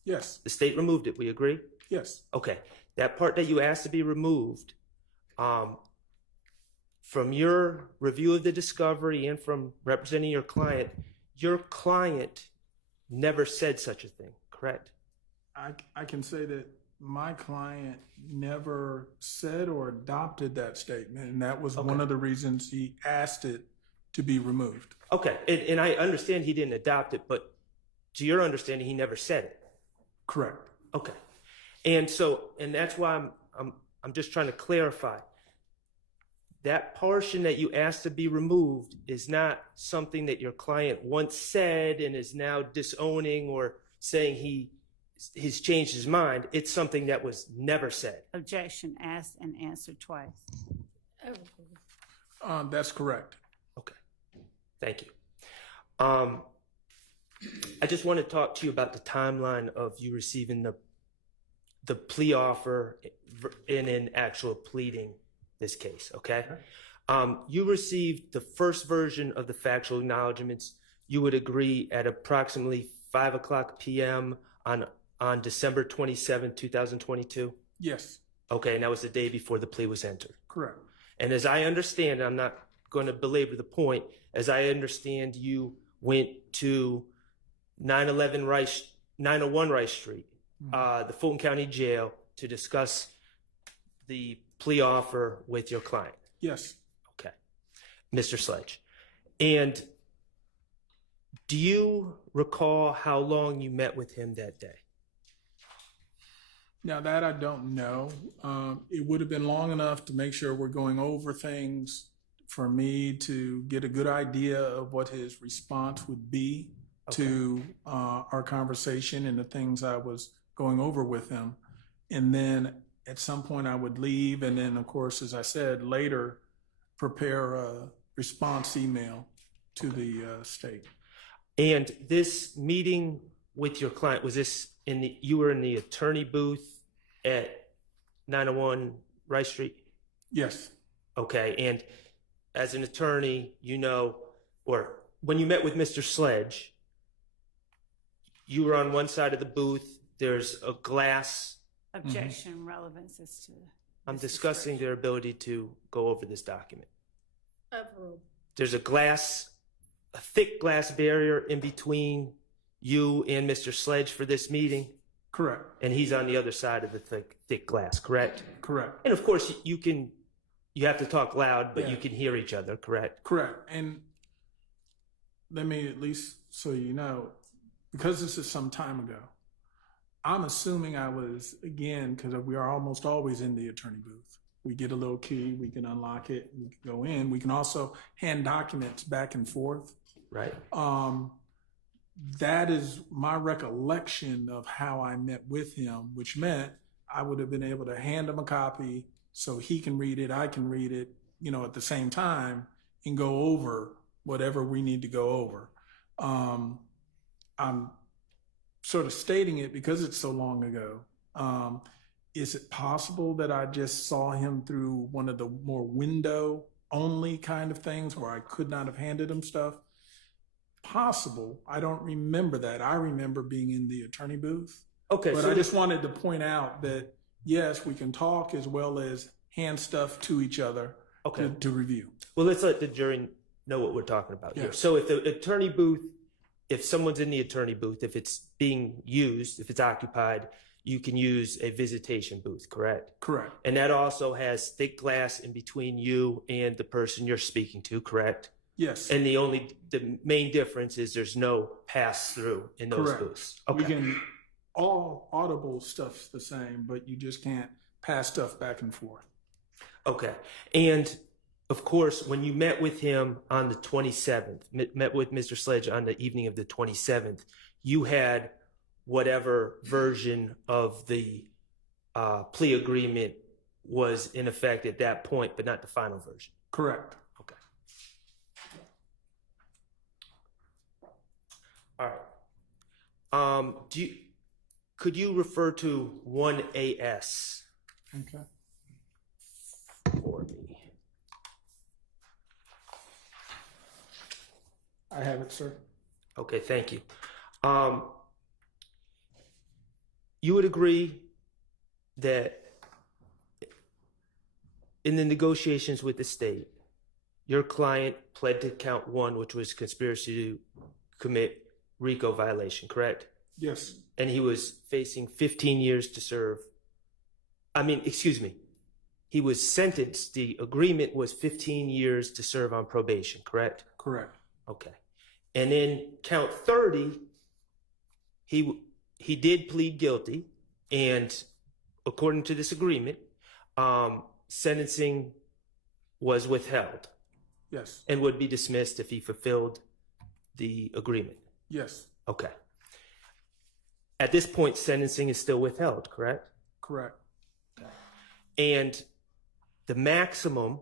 yes, The state removed it. We agree? yes, Okay. That part that you asked to be removed, from your review of the discovery and from representing your client never said such a thing, correct? I can say that my client never said or adopted that statement, and that was one of the reasons he asked it to be removed. Okay, and I understand he didn't adopt it, but to your understanding, he never said it. Correct. Okay, and that's why I'm just trying to clarify. That portion that you asked to be removed is not something that your client once said and is now disowning or saying he's changed his mind. It's something that was never said. Objection asked and answered twice. That's correct. Okay, thank you. I just want to talk to you about the timeline of you receiving the plea offer and in actual pleading this case, okay? You received the first version of the factual acknowledgments, you would agree, at approximately 5:00 p.m. on December 27, 2022? Yes, Okay, and that was the day before the plea was entered. correct. And as I understand, I'm not going to belabor the point, as I understand, you went to 901 Rice Street, the Fulton County Jail, to discuss the plea offer with your client. Yes, Okay. Mr. Sledge. And do you recall how long you met with him that day? now that I don't know. It would have been long enough to make sure we're going over things for me to get a good idea of what his response would be to our conversation and the things I was going over with him. And then at some point I would leave, and then, of course, as I said, later prepare a response email to the state. And this meeting with your client, was this you were in the attorney booth at 901 Rice Street? Yes, Okay, and as an attorney, or when you met with Mr. Sledge, you were on one side of the booth, there's a glass. Objection relevance is to. I'm discussing their ability to go over this document. Overruled. There's a thick glass barrier in between you and Mr. Sledge for this meeting, correct, and he's on the other side of the thick glass, correct? correct, And of course, you have to talk loud, but Yeah. you can hear each other, correct? correct. And let me, at least so you know, because this is some time ago, I'm assuming I was, again, because we are almost always in the attorney booth. We get a little key, we can unlock it, we can go in. We can also hand documents back and forth. Right. That is my recollection of how I met with him, which meant I would have been able to hand him a copy so he can read it, I can read it, at the same time and go over whatever we need to go over. I'm sort of stating it because it's so long ago. Is it possible that I just saw him through one of the more window only kind of things where I could not have handed him stuff? Possible. I don't remember that. I remember being in the attorney booth. Okay. But So I just wanted to point out that, yes, we can talk as well as hand stuff to each other to review. Well, let's let the jury know what we're talking about here. Yes. So if the attorney booth, if someone's in the attorney booth, if it's being used, if it's occupied, you can use a visitation booth, correct? Correct. And that also has thick glass in between you and the person you're speaking to, correct? Yes. And the main difference is there's no pass through in those Correct. booths. We can, all audible stuff's the same, but you just can't pass stuff back and forth. Okay. And of course, when you met with him on the 27th, met with Mr. Sledge on the evening of the 27th, you had whatever version of the plea agreement was in effect at that point, but not the final version. Correct. Okay. All right. Could you refer to 1AS Okay. for me? I have it, sir. Okay, thank you. You would agree that in the negotiations with the state, your client pled to count 1, which was conspiracy to commit RICO violation, correct? Yes. And he was facing 15 years to serve. He was sentenced. The agreement was 15 years to serve on probation, correct? Correct. Okay. And then count 30, he did plead guilty, and according to this agreement, sentencing was withheld. Yes. And would be dismissed if he fulfilled the agreement. Yes. Okay. At this point, sentencing is still withheld, correct? Correct. And the maximum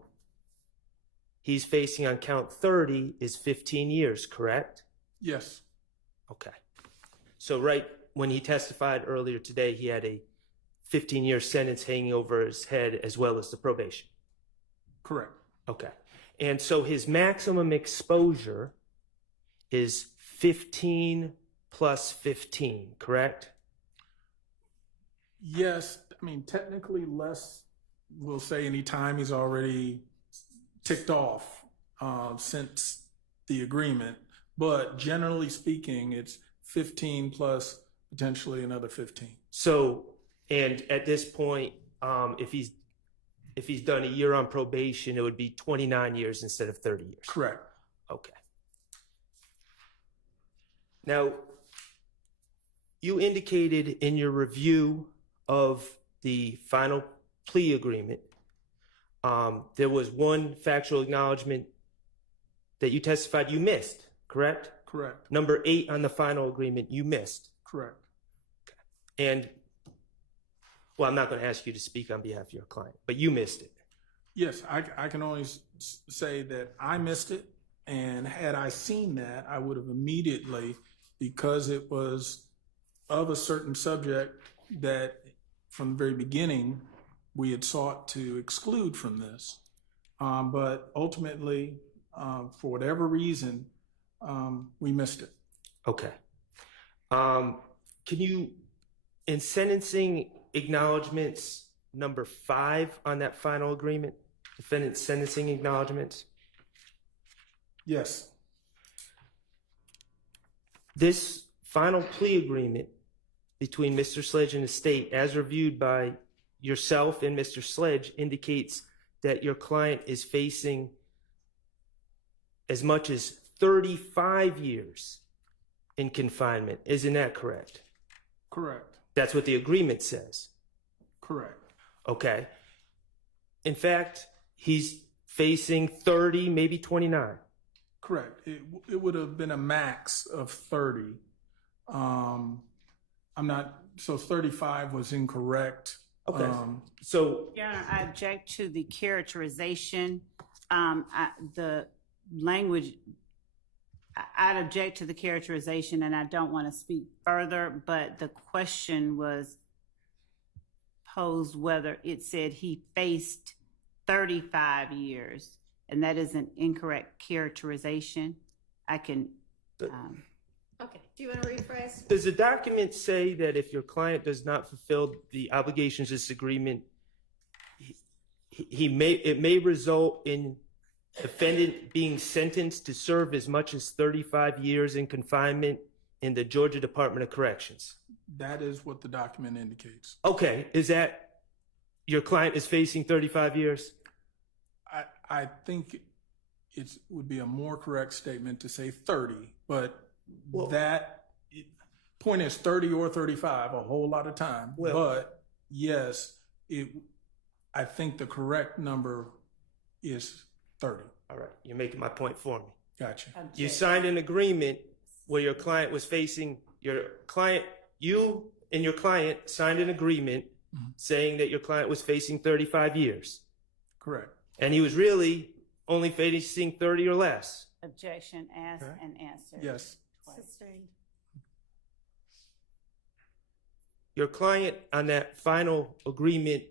he's facing on count 30 is 15 years, correct? Yes. Okay. So right when he testified earlier today, he had a 15-year sentence hanging over his head as well as the probation. Correct. Okay. And so his maximum exposure is 15 plus 15, correct? Yes. Technically less, we'll say any time he's already ticked off since the agreement. But generally speaking, it's 15 plus potentially another 15. So, and at this point, if he's done a year on probation, it would be 29 years instead of 30 years. Correct. Okay. Now, you indicated in your review of the final plea agreement, there was one factual acknowledgement that you testified you missed, correct? Correct. Number 8 on the final agreement, you missed. Correct. And, well, I'm not going to ask you to speak on behalf of your client, but you missed it. Yes, I can only say that I missed it. And had I seen that, I would have immediately, because it was of a certain subject that from the very beginning we had sought to exclude from this. But ultimately, for whatever reason, we missed it. Okay. Can you, in sentencing acknowledgments number 5 on that final agreement, defendant's sentencing acknowledgments? Yes. This final plea agreement between Mr. Sledge and the state, as reviewed by yourself and Mr. Sledge, indicates that your client is facing as much as 35 years in confinement. Isn't that correct? Correct. That's what the agreement says. Correct. Okay. In fact, he's facing 30, maybe 29. Correct. It would have been a max of 30. So 35 was incorrect. Okay. So Your Honor, I object to the characterization. The language, I'd object to the characterization, and I don't want to speak further, but the question was posed whether it said he faced 35 years, and that is an incorrect characterization. I can. Okay, do you want to rephrase? does the document say that if your client does not fulfill the obligations of this agreement, it may result in defendant being sentenced to serve as much as 35 years in confinement in the Georgia Department of Corrections? That is what the document indicates. Okay, is that your client is facing 35 years? I think it would be a more correct statement to say 30, but point is 30 or 35, a whole lot of time. But yes, I think the correct number is 30. All right, you're making my point for me. Gotcha. You signed an agreement where your client was facing, you and your client signed an agreement saying that your client was facing 35 years. Correct. And he was really only facing 30 or less. Objection, asked and answered. Yes. Sustained. Your client on that final agreement,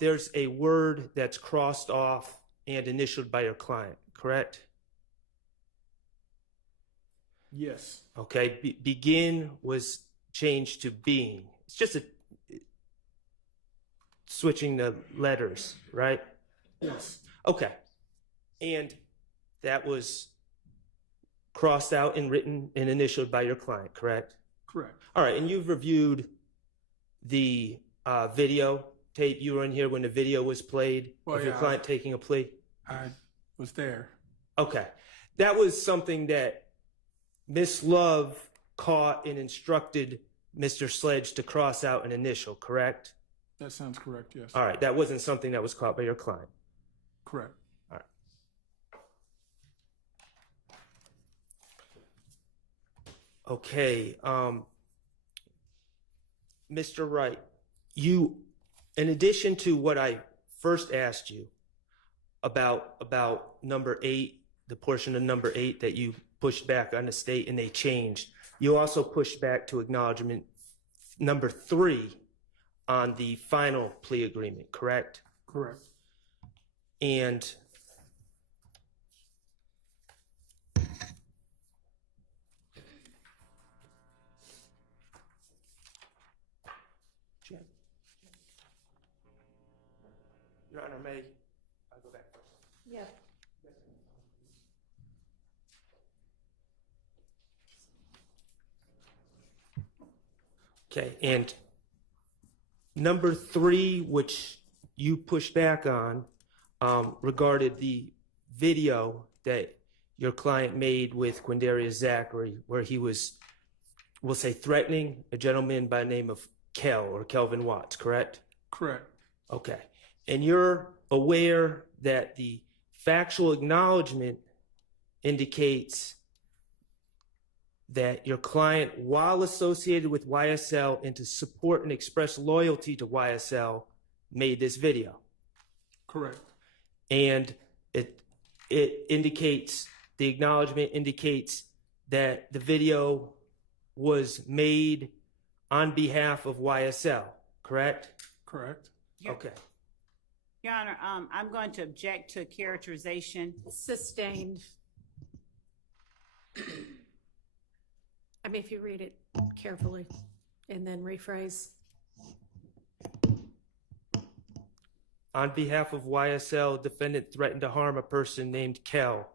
there's a word that's crossed off and initialed by your client, correct? Yes. Okay, begin was changed to being. It's just switching the letters, right? Yes. Okay. And that was crossed out and written and initialed by your client, correct? Correct. All right, and you've reviewed the video tape. You were in here when the video was played of your client taking a plea? I was there. Okay. That was something that Miss Love caught and instructed Mr. Sledge to cross out an initial, correct? That sounds correct, yes. All right, that wasn't something that was caught by your client. Correct. All right. Okay, Mr. Wright, you, in addition to what I first asked you about number 8, the portion of number 8 that you pushed back on the state and they changed, you also pushed back to acknowledgement number 3 on the final plea agreement, correct? Correct. And Your Honor, may I go back first? Yeah. Okay, and number 3, which you pushed back on, regarded the video that your client made with Quindarius Zachary, where he was, we'll say, threatening a gentleman by the name of Kelvin Watts, correct? Correct. Okay. And you're aware that the factual acknowledgement indicates that your client, while associated with YSL and to support and express loyalty to YSL, made this video. Correct. And it indicates, the acknowledgement indicates that the video was made on behalf of YSL, correct? Correct. Okay. Your Honor, I'm going to object to a characterization. Sustained. I mean, if you read it carefully and then rephrase. On behalf of YSL, defendant threatened to harm a person named Kel.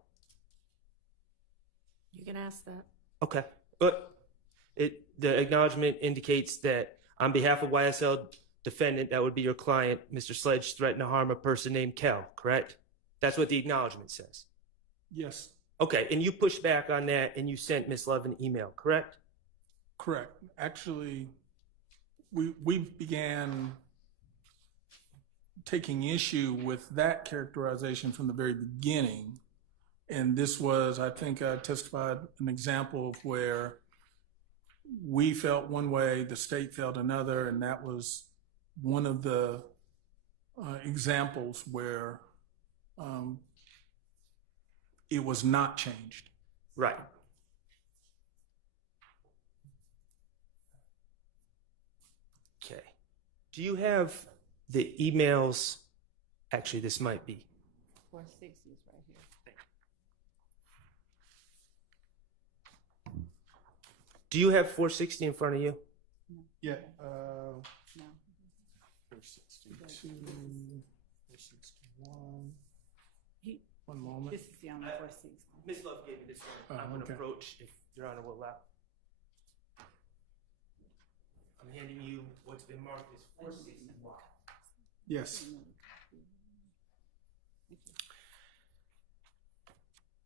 You can ask that. Okay. But the acknowledgement indicates that on behalf of YSL, defendant, that would be your client, Mr. Sledge, threatened to harm a person named Kel, correct? That's what the acknowledgement says. Yes. Okay, and you pushed back on that and you sent Ms. Love an email, correct? Correct. Actually, we began taking issue with that characterization from the very beginning. And this was, I think I testified, an example of where we felt one way, the state felt another, and that was one of the examples where it was not changed. Right. Okay. Do you have the emails? Actually, this might be. 460 is right here. Do you have 460 in front of you? Yeah. No. 462, 461. He- One moment. This is the only 460. Ms. Love gave me this one. I'm going to okay. approach, if Your Honor will allow. I'm handing you what's been marked as 461. Yes.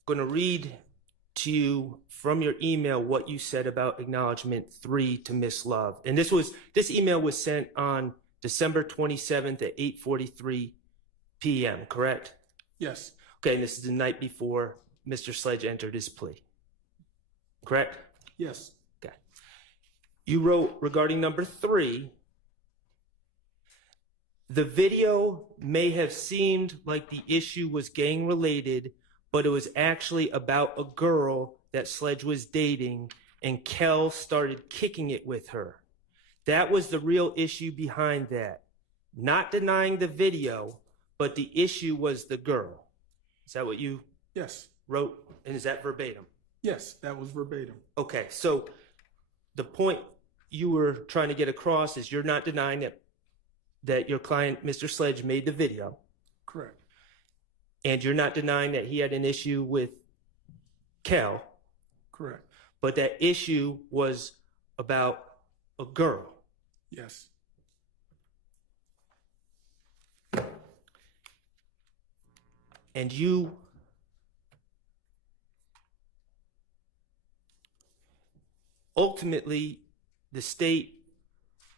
Going to read to you from your email what you said about acknowledgement 3 to Ms. Love. And this email was sent on December 27th at 8:43 p.m., correct? Yes. Okay, and this is the night before Mr. Sledge entered his plea, correct? Yes. Okay. You wrote regarding number 3, the video may have seemed like the issue was gang related, but it was actually about a girl that Sledge was dating, and Kel started kicking it with her. That was the real issue behind that. Not denying the video, but the issue was the girl. Is that what you Yes. wrote? And is that verbatim? Yes, that was verbatim. Okay, so the point you were trying to get across is you're not denying that your client, Mr. Sledge, made the video, Correct. and you're not denying that he had an issue with Kel, Correct. but that issue was about a girl. Yes. And you ultimately, the state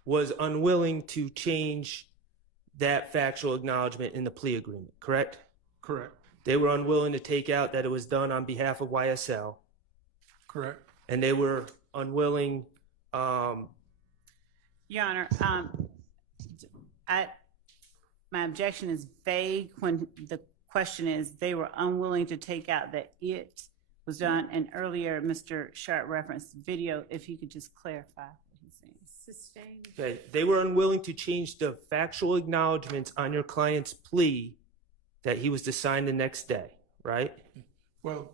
was unwilling to change that factual acknowledgement in the plea agreement, correct? Correct. They were unwilling to take out that it was done on behalf of YSL, Correct. and they were unwilling. Your Honor, my objection is vague when the question is they were unwilling to take out that it was done, and earlier Mr. Sharp referenced video. If you could just clarify what he's saying. Sustained. Okay, they were unwilling to change the factual acknowledgments on your client's plea that he was to sign the next day, right? Well,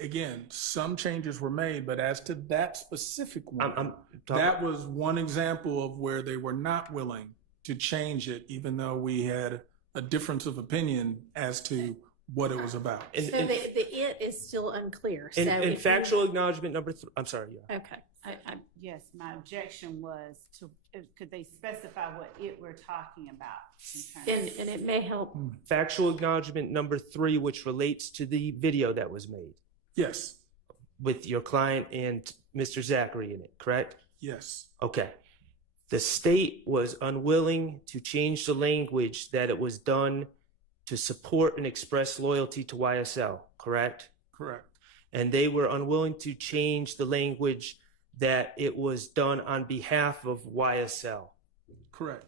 again, some changes were made, but as to that specific one, I'm talking- that was one example of where they were not willing to change it, even though we had a difference of opinion as to what it was about. And- So the it is still unclear. So And if factual acknowledgement number 3, I'm sorry, yeah. Okay. Yes, my objection was to, could they specify what it we're talking about? And it may help. Factual acknowledgement number 3, which relates to the video that was made Yes. with your client and Mr. Zachary in it, correct? Yes. Okay. The state was unwilling to change the language that it was done to support and express loyalty to YSL, correct? Correct. And they were unwilling to change the language that it was done on behalf of YSL. Correct.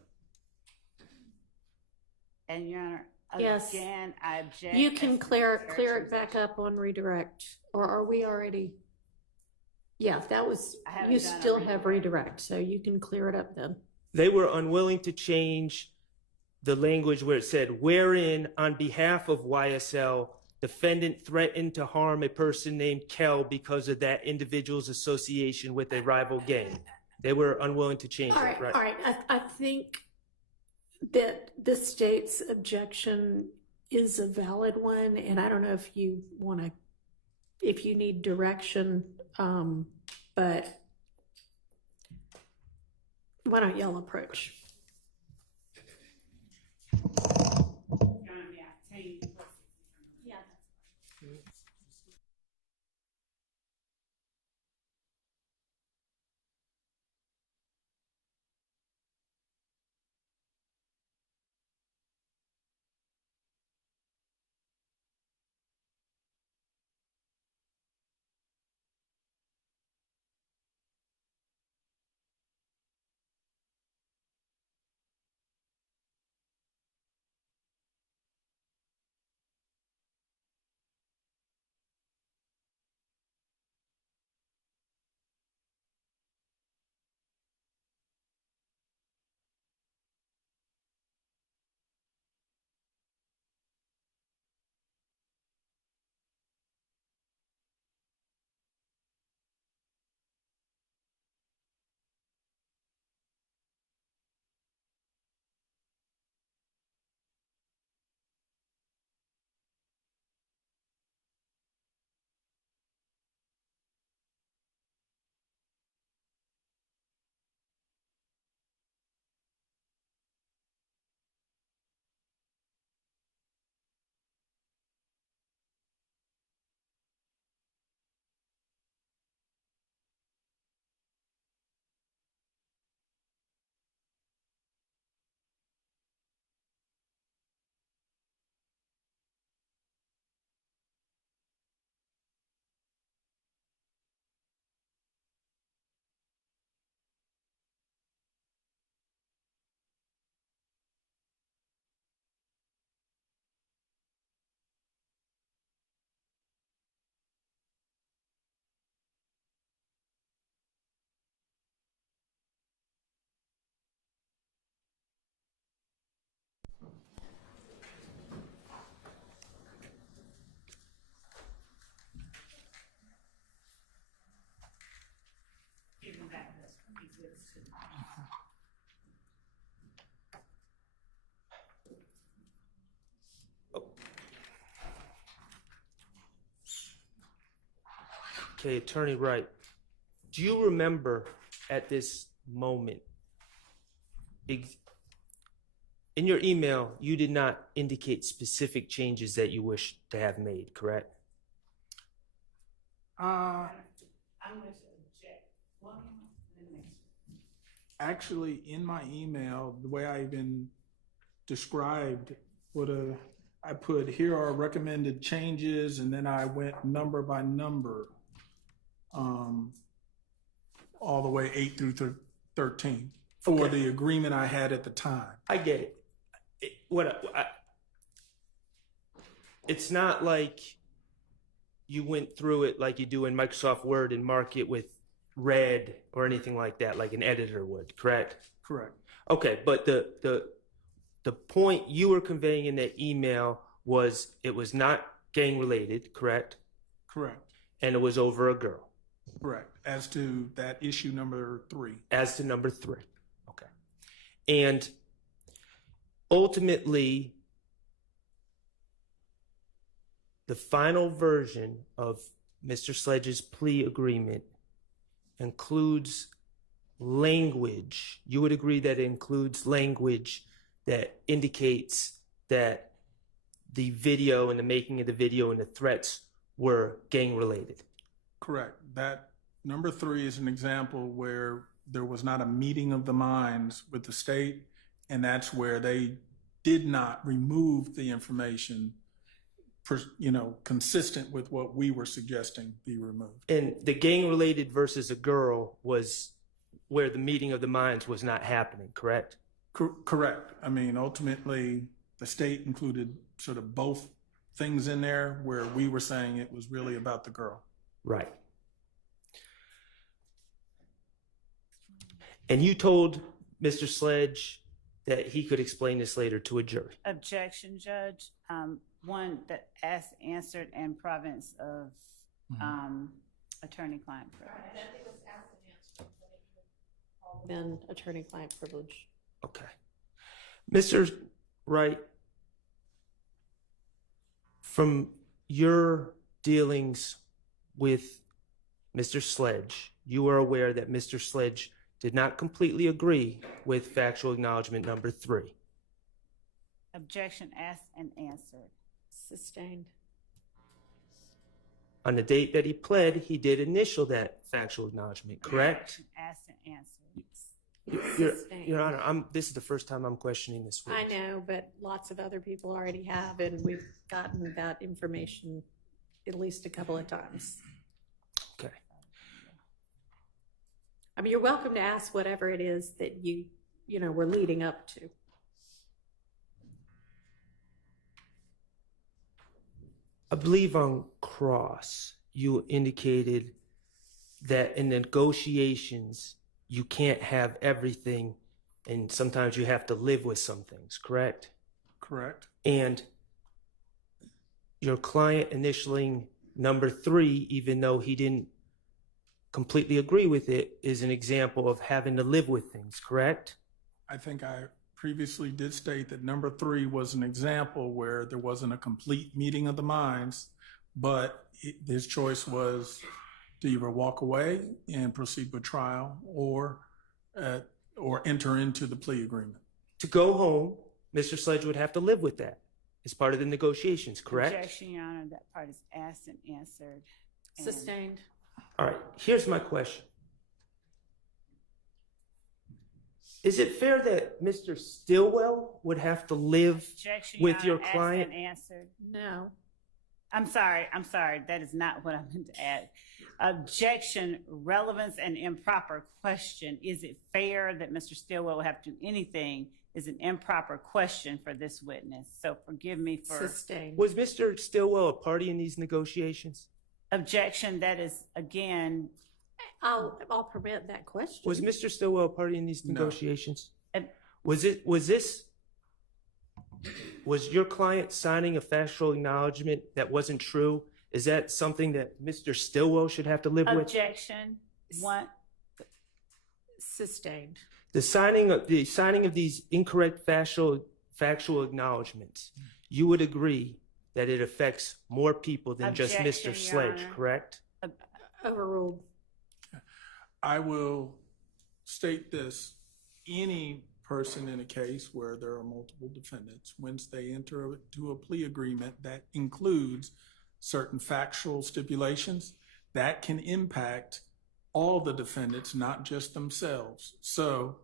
And Your Honor, Yes. again, I object. You can as to clear the it back up on redirect, or are we already? Yeah, that was, I haven't you done a still have redirect, so you can clear it up then. They were unwilling to change the language where it said, wherein on behalf of YSL, defendant threatened to harm a person named Kel because of that individual's association with a rival gang. They were unwilling to change All it, right, right? all right. I think that the state's objection is a valid one, and I don't know if you want to, if you need direction, but why don't y'all approach? Okay, Attorney Wright, do you remember at this moment, in your email, you did not indicate specific changes that you wish to have made, correct? Actually, in my email, the way I even described what I put, here are recommended changes, and then I went number by number, all the way 8 through 13 for the agreement I had at the time. I get it. It's not like you went through it like you do in Microsoft Word and mark it with red or anything like that, like an editor would, correct? Correct. Okay, but the point you were conveying in that email was it was not gang related, correct? Correct. And it was over a girl. Correct. As to that issue number 3. As to number 3. Okay. And ultimately, the final version of Mr. Sledge's plea agreement includes language. You would agree that it includes language that indicates that the video and the making of the video and the threats were gang related. Correct. That number 3 is an example where there was not a meeting of the minds with the state, and that's where they did not remove the information, consistent with what we were suggesting be removed. And the gang related versus a girl was where the meeting of the minds was not happening, correct? Correct. I mean, ultimately, the state included sort of both things in there where we were saying it was really about the girl. Right. And you told Mr. Sledge that he could explain this later to a jury. Objection, Judge. One that asked, answered, and province of attorney-client privilege. Then attorney-client privilege. Okay. Mr. Wright, from your dealings with Mr. Sledge, you are aware that Mr. Sledge did not completely agree with factual acknowledgement number 3. Objection, asked and answered. Sustained. On the date that he pled, he did initial that factual acknowledgement, correct? Asked and answered. Your Honor, this is the first time I'm questioning this I witness. know, but lots of other people already have, and we've gotten that information at least a couple of times. Okay. I mean, you're welcome to ask whatever it is that you were leading up to. I believe on cross, you indicated that in negotiations, you can't have everything, and sometimes you have to live with some things, correct? Correct. And your client initialing number 3, even though he didn't completely agree with it, is an example of having to live with things, correct? I think I previously did state that number 3 was an example where there wasn't a complete meeting of the minds, but his choice was to either walk away and proceed with trial or enter into the plea agreement. To go home, Mr. Sledge would have to live with that as part of the negotiations, correct? Objection, Your Honor. That part is asked and answered. And Sustained. All right, here's my question. Is it fair that Mr. Stillwell would have to live Objection, with Your your Honor. client? Asked and answered. No. I'm sorry. That is not what I meant to add. Objection, relevance, and improper question. Is it fair that Mr. Stillwell will have to do anything is an improper question for this witness. So forgive me for... Sustained. Was Mr. Stillwell a party in these negotiations? Objection, that is, again... I'll permit that question. Was Mr. Stillwell a party in these No. negotiations? And- Was your client signing a factual acknowledgement that wasn't true? Is that something that Mr. Stillwell should have to live with? Objection, one... Sustained. The signing of these incorrect factual acknowledgments, you would agree that it affects more people than just Objection, Mr. Your Sledge, Honor. correct? Overruled. I will state this. Any person in a case where there are multiple defendants, once they enter into a plea agreement that includes certain factual stipulations, that can impact all the defendants, not just themselves. So,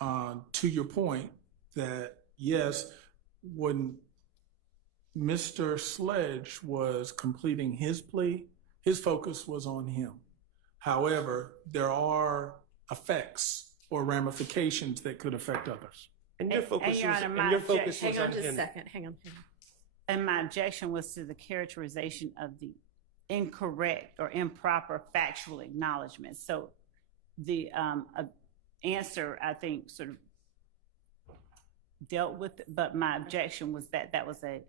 to your point that yes, when Mr. Sledge was completing his plea, his focus was on him. However, there are effects or ramifications that could affect others. And your focus Your was, Honor, and your my focus Hang was on on just a him. second. Hang on. And my objection was to the characterization of the incorrect or improper factual acknowledgement. So the answer, I think, sort of dealt with, but my objection was that that was a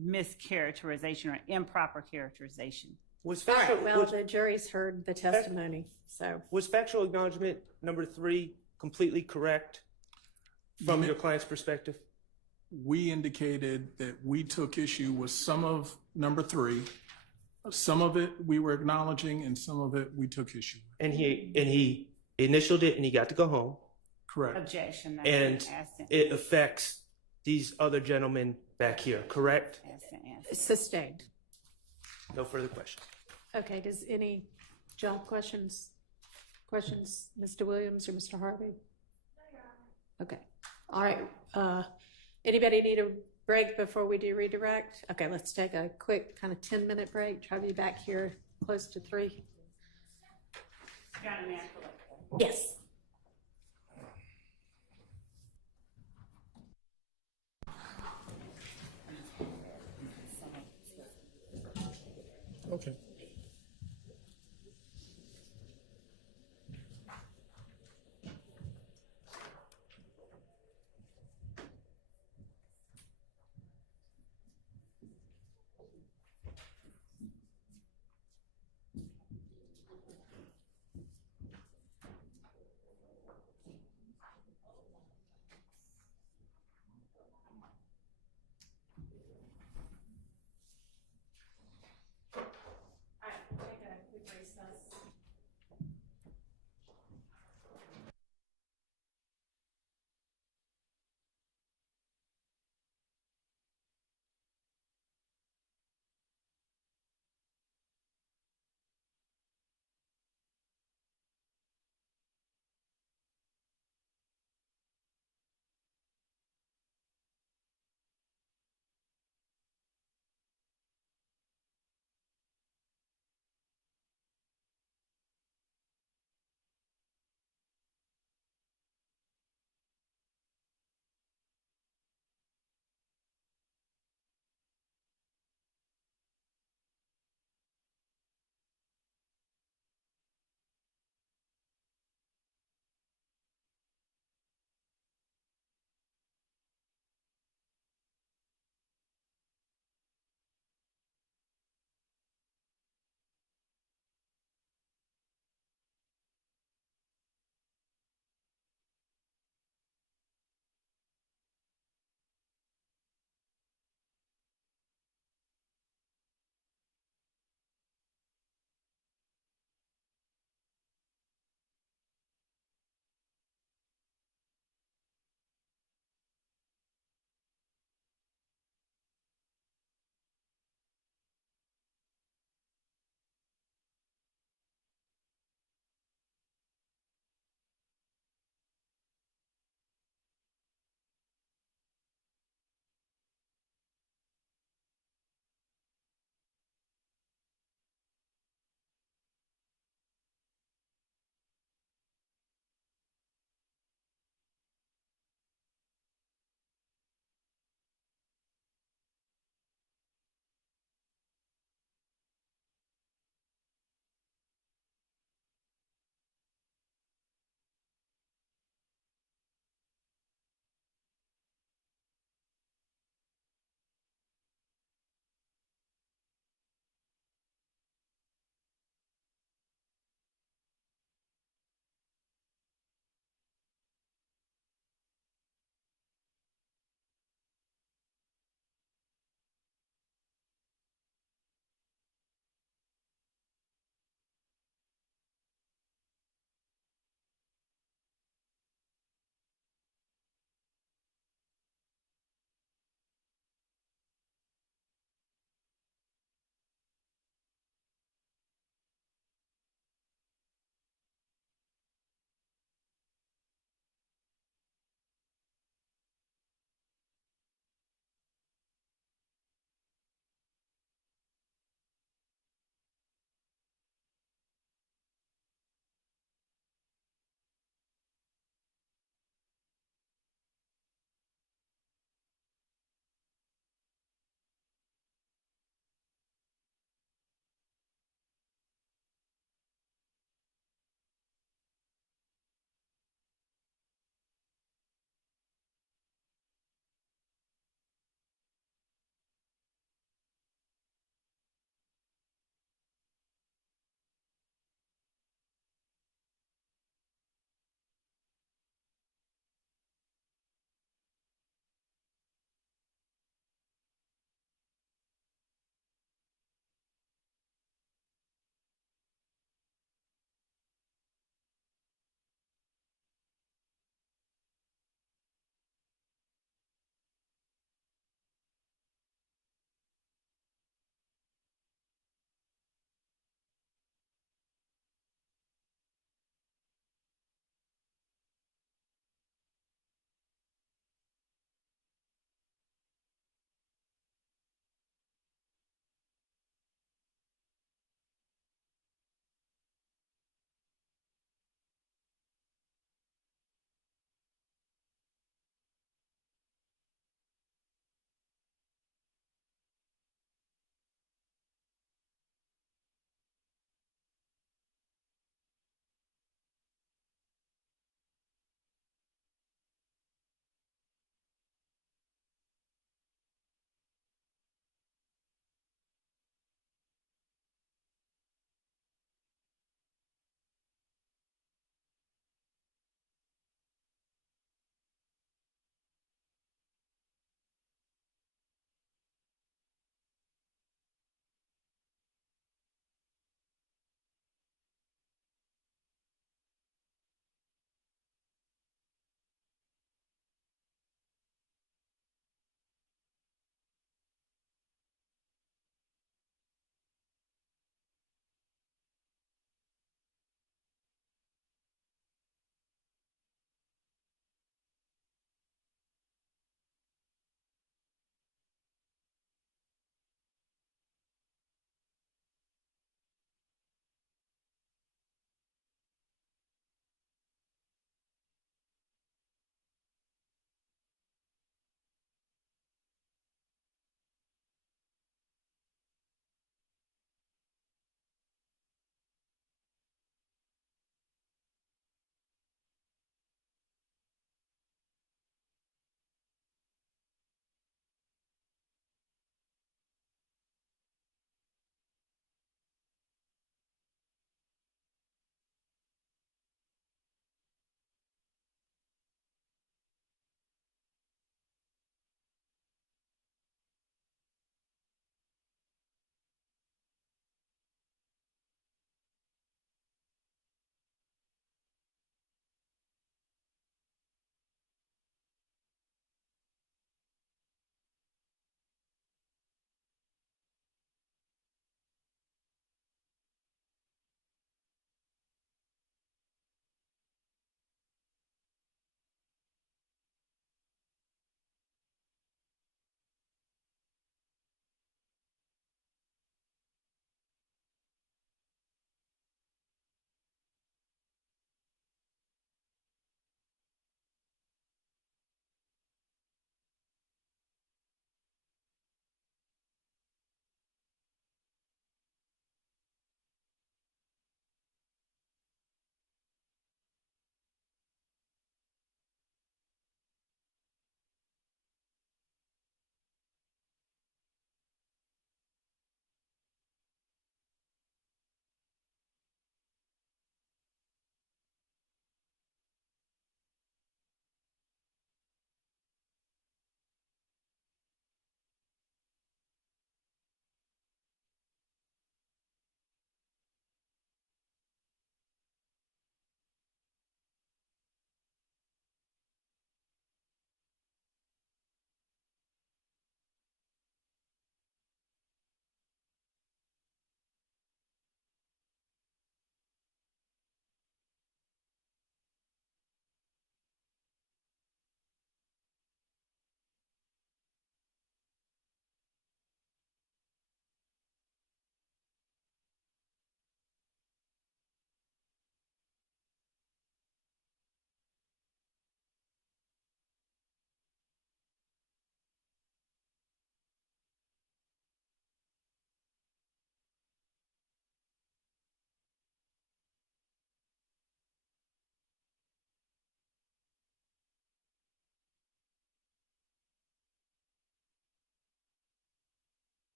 mischaracterization or improper characterization. Was All factual, right, well, the jury's heard the testimony, so. was factual acknowledgement number 3 completely correct from your client's perspective? We indicated that we took issue with some of number 3. Some of it we were acknowledging, and some of it we took issue with. And he initialed it, and he got to go home. Correct. Objection. I And didn't ask him. it affects these other gentlemen back here, correct? Ask him, ask him. Sustained. No further questions. Okay, does any job questions, Mr. Williams or Mr. Harvey? Okay, all right, anybody need a break before we do redirect? Okay, let's take a quick kind of 10-minute break, try to be back here close to 3. Yes. Okay.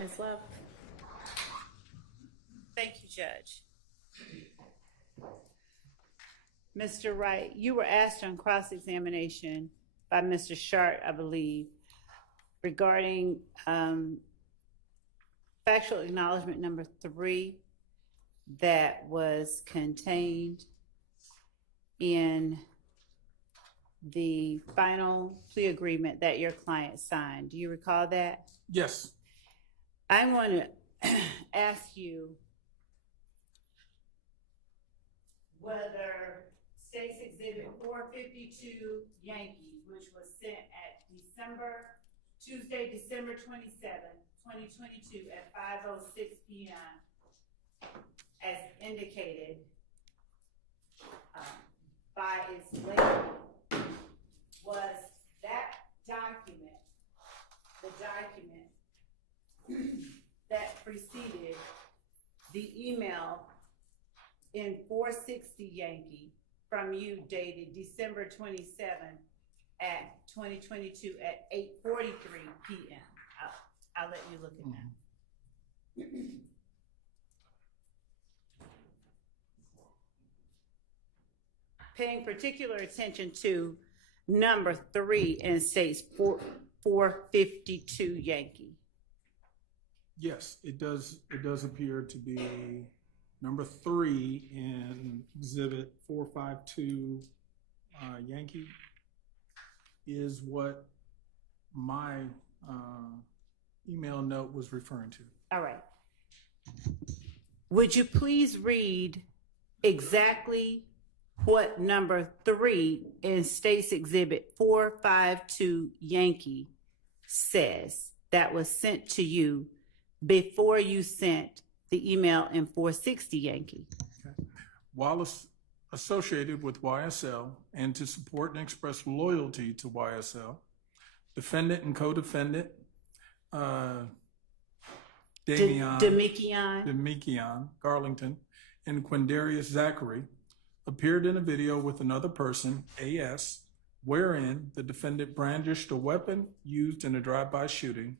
Ms. Love? Thank you, Judge. Mr. Wright, you were asked on cross-examination by Mr. Shart, I believe, regarding factual acknowledgement number 3 that was contained in the final plea agreement that your client signed. Do you recall that? Yes. I want to ask you whether State's Exhibit 452 Yankees, which was sent at Tuesday, December 27th, 2022 at 5:06 p.m., as indicated by its label, was that document, the document that preceded the email in 460 Yankee from you dated December 27th at 2022 at 8:43 p.m. I'll let you look at that. Paying particular attention to number 3 in State's 452 Yankee. Yes, it does. It does appear to be number 3 in Exhibit 452 Yankee is what my email note was referring to. All right. Would you please read exactly what number 3 in State's Exhibit 452 Yankee says that was sent to you before you sent the email in 460 Yankee? Okay. While associated with YSL and to support and express loyalty to YSL, defendant and co-defendant Demikian Garlington and Quindarius Zachary appeared in a video with another person, AS, wherein the defendant brandished a weapon used in a drive-by shooting,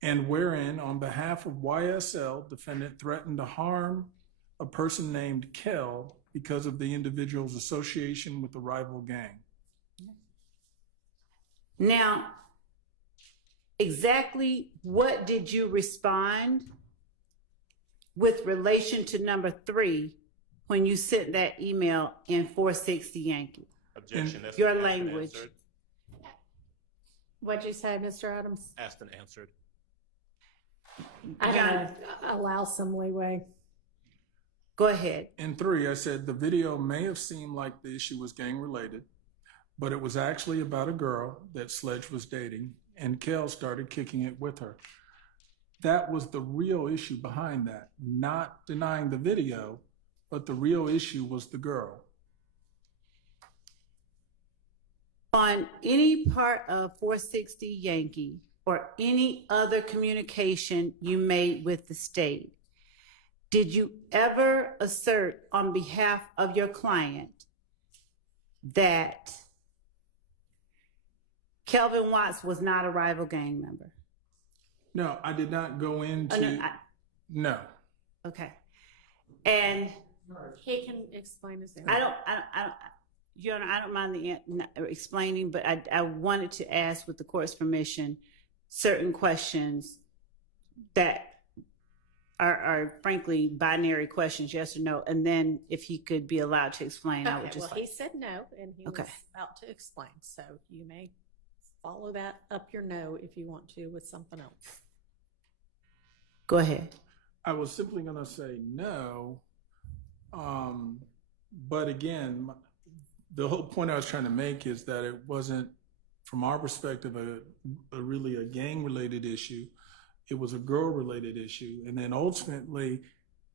and wherein, on behalf of YSL, defendant threatened to harm a person named Kel because of the individual's association with the rival gang. Now, exactly what did you respond with relation to number 3 when you sent that email in 460 Yankee? Objection. That's Your asked and language. answered. What'd you say, Mr. Adams? Asked and answered. I'm gonna allow some leeway. Go ahead. In 3, I said the video may have seemed like the issue was gang related, but it was actually about a girl that Sledge was dating, and Kel started kicking it with her. That was the real issue behind that. Not denying the video, but the real issue was the girl. On any part of 460 Yankee or any other communication you made with the state, did you ever assert on behalf of your client that Kelvin Watts was not a rival gang member? No, I did not go into. No. Okay. And He can explain his answer. Your Honor, I don't mind explaining, but I wanted to ask, with the court's permission, certain questions that are frankly binary questions, yes or no, and then if he could be allowed to explain, I would Okay, just well, he said no, and he was Okay. about to explain, so you may follow that up your no if you want to with something else. Go ahead. I was simply going to say no. But again, the whole point I was trying to make is that it wasn't, from our perspective, really a gang-related issue. It was a girl-related issue. And then ultimately,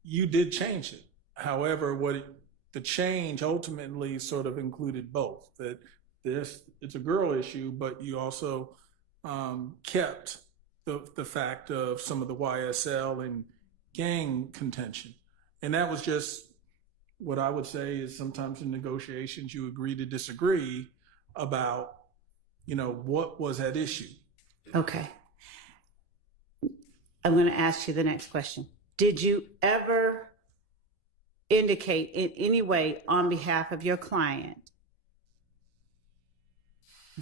you did change it. However, the change ultimately sort of included both. That it's a girl issue, but you also kept the fact of some of the YSL and gang contention. And that was just what I would say is sometimes in negotiations you agree to disagree about, what was at issue. Okay. I'm going to ask you the next question. Did you ever indicate in any way on behalf of your client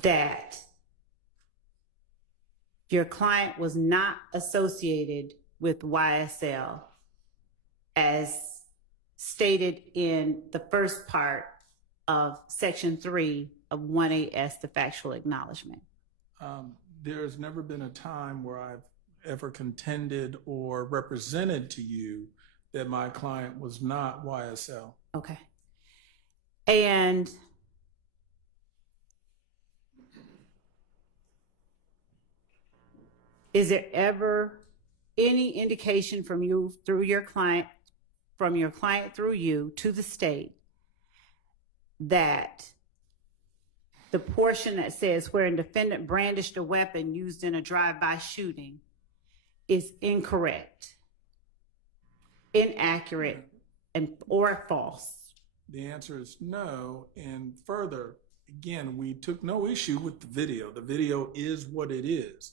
that your client was not associated with YSL as stated in the first part of Section 3 of 1AS, the factual acknowledgement? There's never been a time where I've ever contended or represented to you that my client was not YSL. Okay. And is there ever any indication from you through your client, from your client through you to the state, that the portion that says where a defendant brandished a weapon used in a drive-by shooting is incorrect, inaccurate, or false? The answer is no. And further, again, we took no issue with the video. The video is what it is.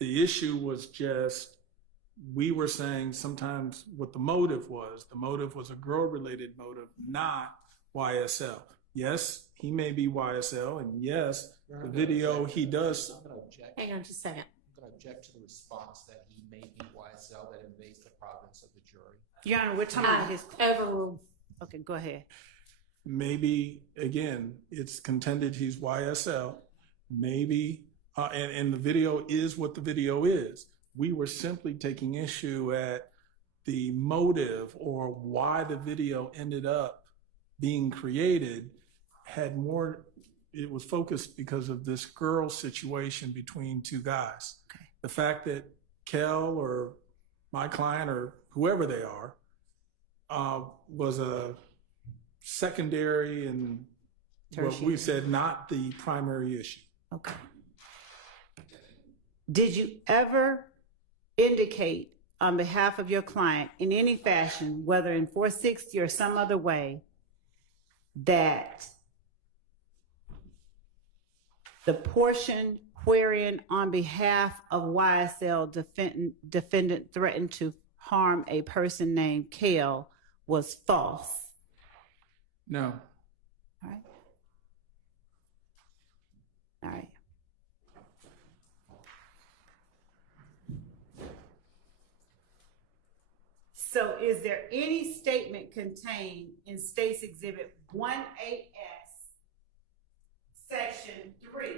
The issue was just, we were saying sometimes what the motive was. The motive was a girl-related motive, not YSL. Yes, he may be YSL, and yes, the video he does. I'm going to object. Hang on just a second. I'm going to object to the response that he may be YSL, that invades the province of the jury. Your Honor, we're talking about his. Overruled. Okay, go ahead. Maybe, again, it's contended he's YSL. Maybe, and the video is what the video is. We were simply taking issue at the motive or why the video ended up being created had more, it was focused because of this girl situation between two guys. Okay. The fact that Kel or my client or whoever they are was a secondary and what we said not the primary issue. Okay. Did you ever indicate on behalf of your client in any fashion, whether in 460 or some other way, that the portion wherein on behalf of YSL defendant threatened to harm a person named Kale was false? No. All right. All right. So is there any statement contained in State's Exhibit 1AS, Section 3?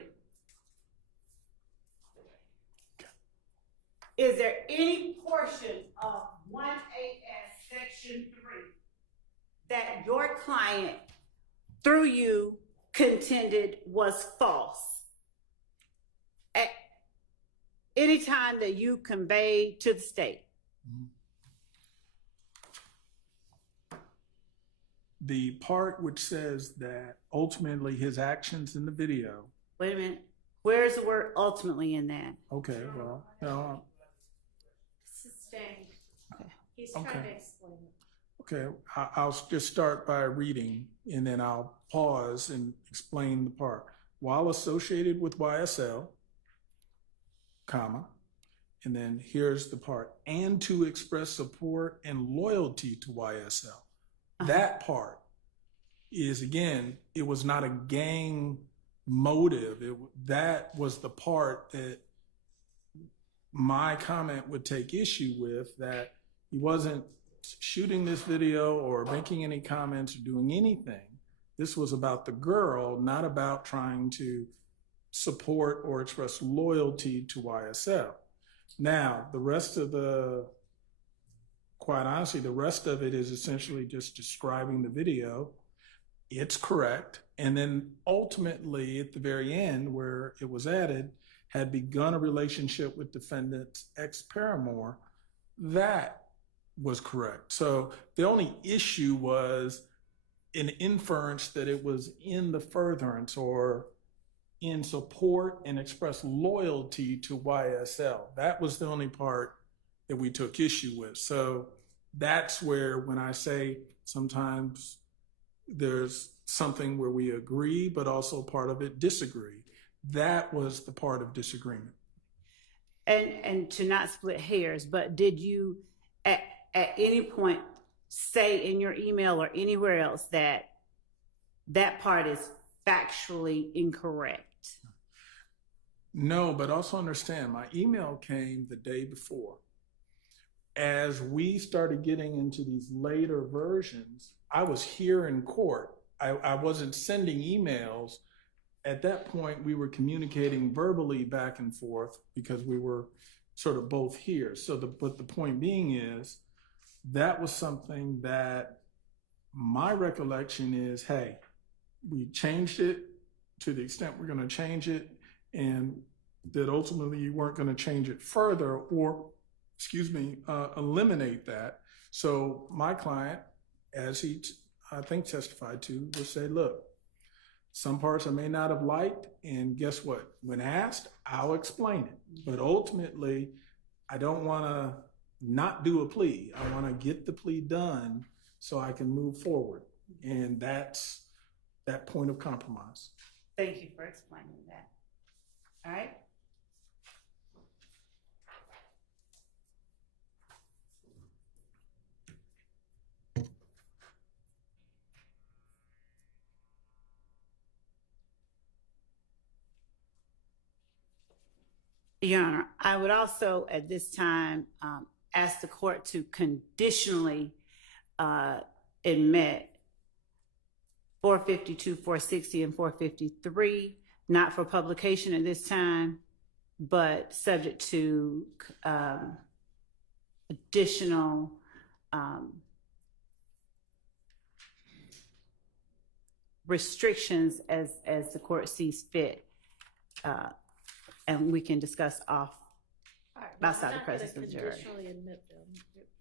Is there any portion of 1AS, Section 3 that your client, through you, contended was false? At any time that you conveyed to the state? The part which says that ultimately his actions in the video. Wait a minute. Where's the word ultimately in that? Okay, well, no. Sustained. Okay. He's Okay. trying to explain it. Okay, I'll just start by reading and then I'll pause and explain the part. While associated with YSL, comma, and then here's the part, and to express support and loyalty to YSL. That part is, again, it was not a gang motive. That was the part that my comment would take issue with, that he wasn't shooting this video or making any comments or doing anything. This was about the girl, not about trying to support or express loyalty to YSL. Now, the rest of the, quite honestly, the rest of it is essentially just describing the video. It's correct. And then ultimately at the very end where it was added, had begun a relationship with defendant's ex-paramour. That was correct. So the only issue was an inference that it was in the furtherance or in support and express loyalty to YSL. That was the only part that we took issue with. So that's where, when I say sometimes there's something where we agree, but also part of it disagree. That was the part of disagreement. And to not split hairs, but did you at any point say in your email or anywhere else that that part is factually incorrect? No, but also understand my email came the day before. As we started getting into these later versions, I was here in court. I wasn't sending emails. At that point, we were communicating verbally back and forth because we were sort of both here. But the point being is, that was something that my recollection is, hey, we changed it to the extent we're going to change it, and that ultimately you weren't going to change it further or, eliminate that. So my client, as he, I think, testified to, would say, look, some parts I may not have liked, and guess what? When asked, I'll explain it. But ultimately, I don't want to not do a plea. I want to get the plea done so I can move forward. And that's that point of compromise. Thank you for explaining that. All right. Your Honor, I would also at this time ask the court to conditionally admit 452, 460, and 453, not for publication at this time, but subject to additional restrictions as the court sees fit. And we can discuss outside the presence of the jury. Conditionally admit them.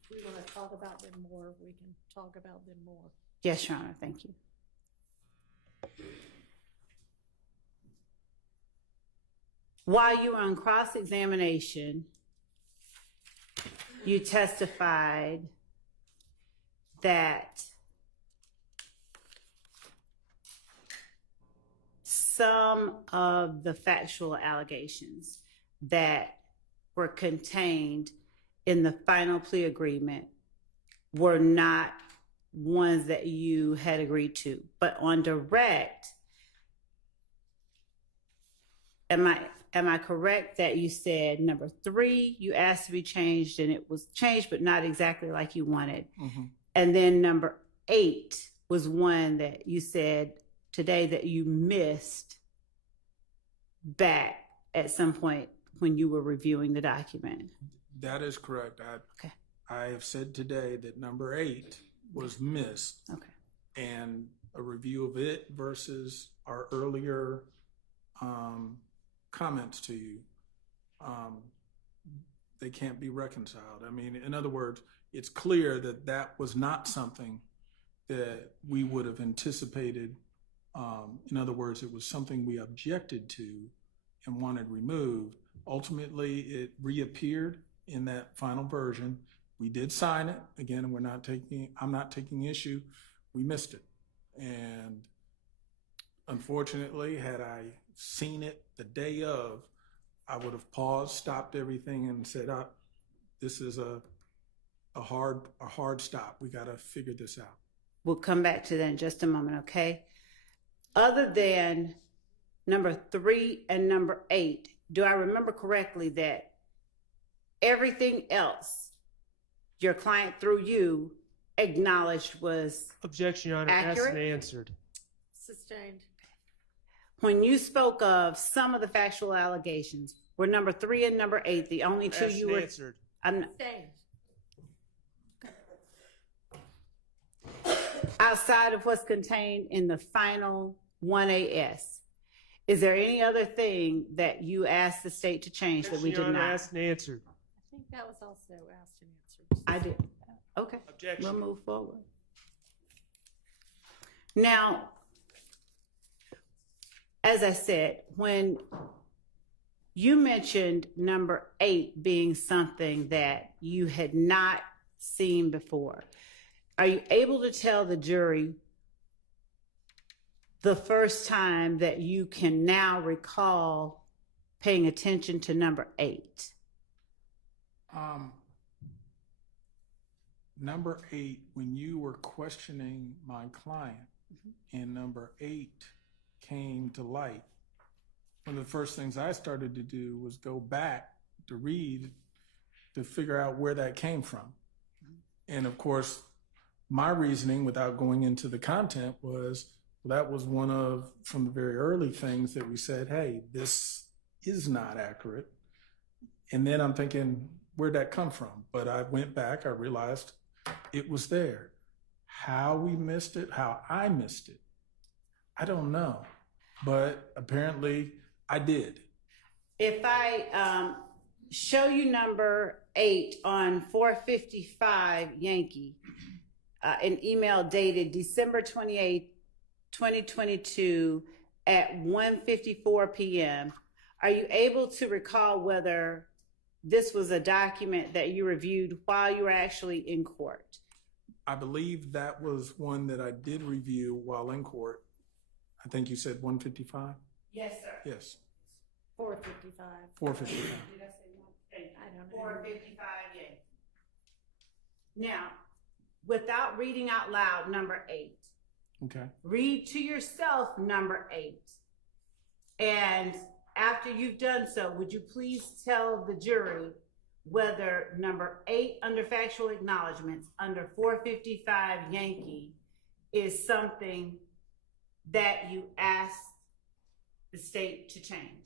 If we want to talk about them more, we can talk about them more. Yes, Your Honor, thank you. While you were on cross-examination, you testified that some of the factual allegations that were contained in the final plea agreement were not ones that you had agreed to. But on direct, am I correct that you said number 3, you asked to be changed and it was changed, but not exactly like you wanted? Mm-hmm. And then number 8 was one that you said today that you missed back at some point when you were reviewing the document. That is correct. Okay. I have said today that number 8 was missed. Okay. And a review of it versus our earlier comments to you, they can't be reconciled. I mean, in other words, it's clear that that was not something that we would have anticipated. In other words, it was something we objected to and wanted removed. Ultimately, it reappeared in that final version. We did sign it. Again, I'm not taking issue. We missed it. And unfortunately, had I seen it the day of, I would have paused, stopped everything, and said, this is a hard stop. We got to figure this out. We'll come back to that in just a moment, okay? Other than number 3 and number 8, do I remember correctly that everything else your client through you acknowledged was Objection, Your Honor. accurate? Asked and answered. Sustained. When you spoke of some of the factual allegations, were number 3 and number 8 the only two Asked you and were? answered. Sustained. Outside of what's contained in the final 1AS, is there any other thing that you asked the state to change that we Your did Honor, not? Asked and answered. I think that was also asked and answered. I did. Okay. Objection. We'll move forward. Now, as I said, when you mentioned number 8 being something that you had not seen before, are you able to tell the jury the first time that you can now recall paying attention to number 8? Number 8, when you were questioning my client, and number 8 came to light, one of the first things I started to do was go back to read to figure out where that came from. And of course, my reasoning, without going into the content, was that was one of, from the very early things that we said, hey, this is not accurate. And then I'm thinking, where'd that come from? But I went back, I realized it was there. How we missed it, how I missed it, I don't know. But apparently I did. If I show you number 8 on 455 Yankee, an email dated December 28th, 2022 at 1:54 p.m., are you able to recall whether this was a document that you reviewed while you were actually in court? I believe that was one that I did review while in court. I think you said 155? Yes, sir. Yes, 455. 455. Did I say one? I don't know. 455, yeah. Now, without reading out loud number 8, Okay. read to yourself number 8. And after you've done so, would you please tell the jury whether number 8 under factual acknowledgments under 455 Yankee is something that you asked the state to change?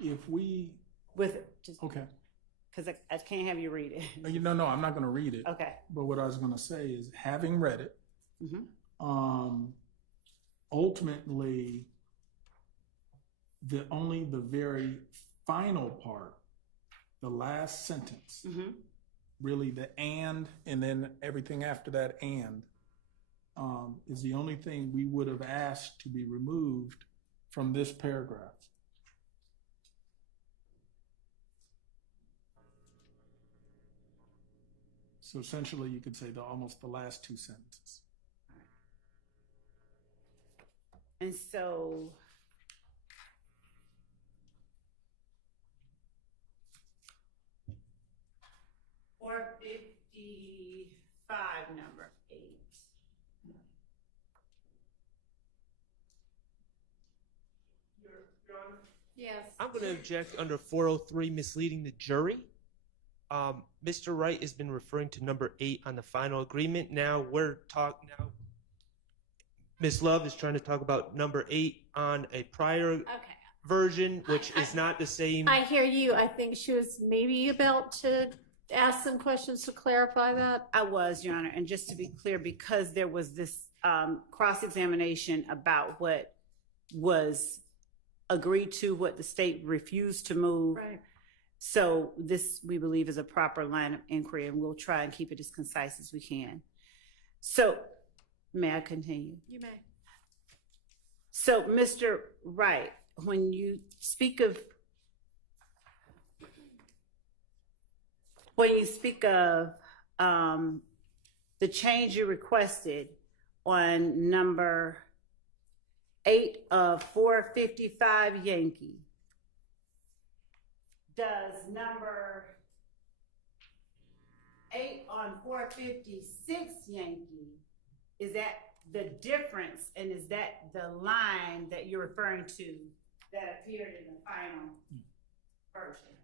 If we, With just okay. because I can't have you read it. No, I'm not going to read it. Okay. But what I was going to say is, having read it, Mhm. ultimately, the very final part, the last sentence, Mhm. really the and then everything after that is the only thing we would have asked to be removed from this paragraph. So essentially, you could say almost the last 2 sentences. And so, $455 number 8. Your Honor, Yes. I'm going to object under 403, misleading the jury. Mr. Wright has been referring to number 8 on the final agreement. Now Ms. Love is trying to talk about number 8 on a prior Okay. version, which is not the same. I hear you. I think she was maybe about to ask some questions to clarify that. I was, Your Honor, and just to be clear, because there was this cross-examination about what was agreed to, what the state refused to move. Right. So this, we believe, is a proper line of inquiry, and we'll try and keep it as concise as we can. So, may I continue? You may. So, Mr. Wright, when you speak of the change you requested on number 8 of 455 Yankee, does number 8 on 456 Yankee, is that the difference, and is that the line that you're referring to that appeared in the final version?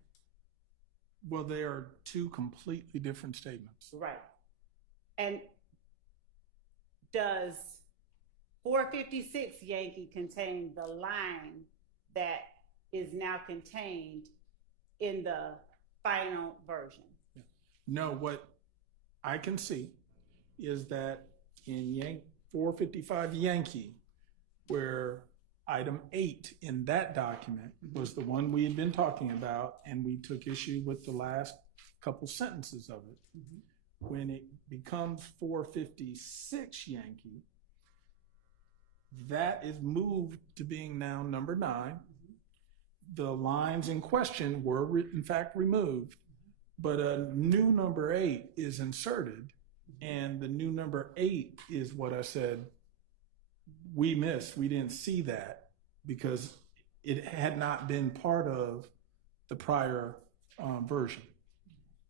Well, they are 2 completely different statements. Right. And does 456 Yankee contain the line that is now contained in the final version? No, what I can see is that in 455 Yankee, where item 8 in that document was the one we had been talking about, and we took issue with the last couple sentences of it. When it becomes 456 Yankee, that is moved to being now number 9. The lines in question were in fact removed, but a new number 8 is inserted, and the new number 8 is what I said we missed. We didn't see that because it had not been part of the prior version.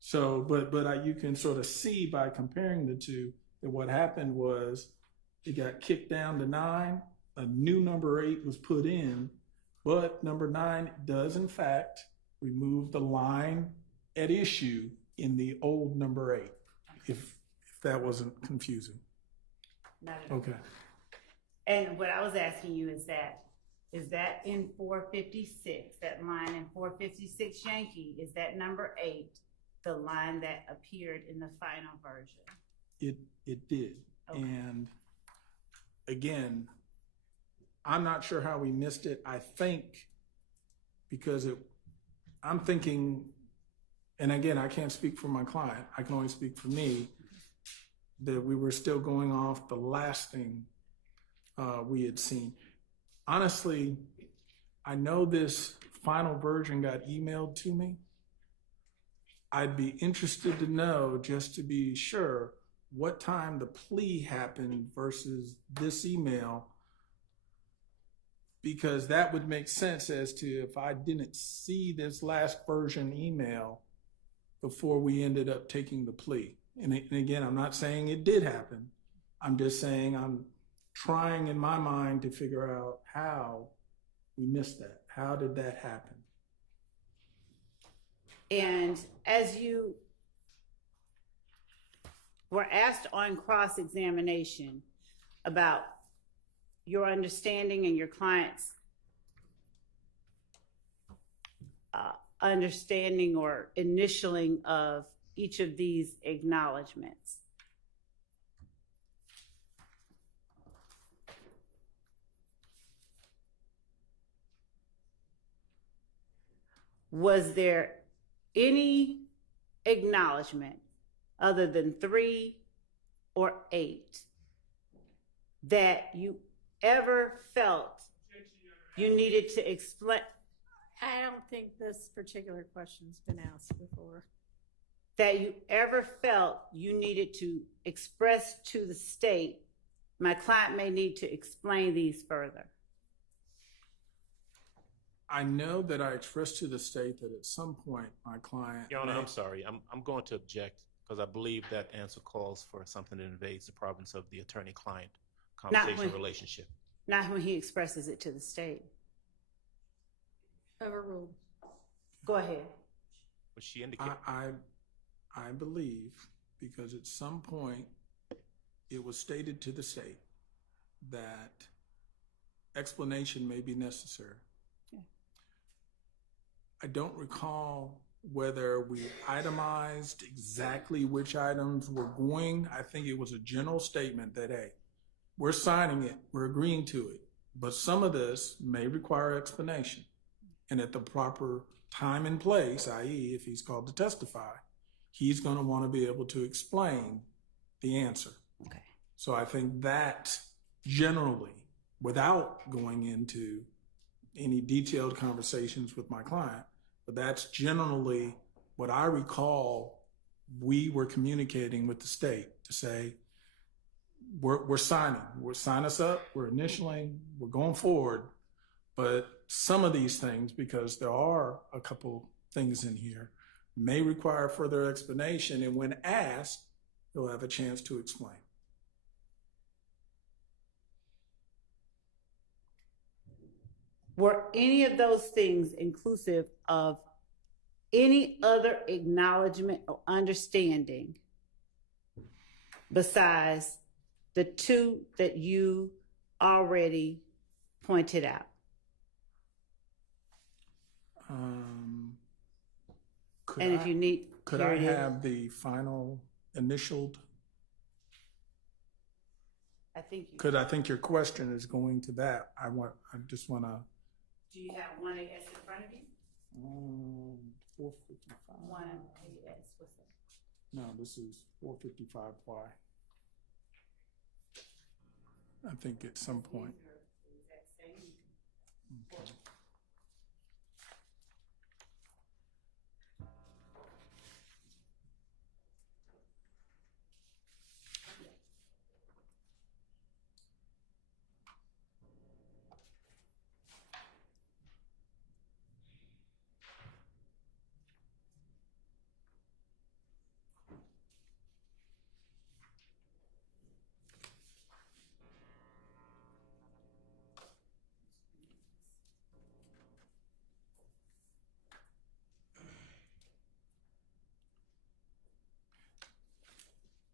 So, but you can sort of see by comparing the two that what happened was it got kicked down to 9. A new number 8 was put in, but number 9 does in fact remove the line at issue in the old number 8. If that wasn't confusing. Not at all. Okay. And what I was asking you is that in 456, that line in 456 Yankee, is that number 8 the line that appeared in the final version? It did. Okay. And again, I'm not sure how we missed it. I think because I'm thinking, and again, I can't speak for my client, I can only speak for me, that we were still going off the last thing we had seen. Honestly, I know this final version got emailed to me. I'd be interested to know, just to be sure, what time the plea happened versus this email, because that would make sense as to if I didn't see this last version email before we ended up taking the plea. And again, I'm not saying it did happen. I'm just saying I'm trying in my mind to figure out how we missed that. How did that happen? And as you were asked on cross-examination about your understanding and your client's understanding or initialing of each of these acknowledgments, was there any acknowledgement other than 3 or 8 that you ever felt you needed to explain? I don't think this particular question's been asked before. That you ever felt you needed to express to the state, my client may need to explain these further? I know that I expressed to the state that at some point my client... Your Honor, I'm sorry. I'm going to object because I believe that answer calls for something that invades the province of the attorney-client conversation relationship. Not when he expresses it to the state. Overruled. Go ahead. Would she indicate? I believe, because at some point it was stated to the state that explanation may be necessary. Yeah. I don't recall whether we itemized exactly which items were going. I think it was a general statement that, hey, we're signing it, we're agreeing to it, but some of this may require explanation. And at the proper time and place, i.e. if he's called to testify, he's going to want to be able to explain the answer. Okay. So I think that generally, without going into any detailed conversations with my client, but that's generally what I recall we were communicating with the state to say, we're signing, sign us up, we're initialing, we're going forward, but some of these things, because there are a couple things in here, may require further explanation, and when asked, he'll have a chance to explain. Were any of those things inclusive of any other acknowledgement or understanding besides the 2 that you already pointed out? Could I have the final initialed? I think you. Because I think your question is going to that. I just want to. Do you have 1AS in front of you? 455. 1AS, what's that? No, this is 455Y. I think at some point. Okay.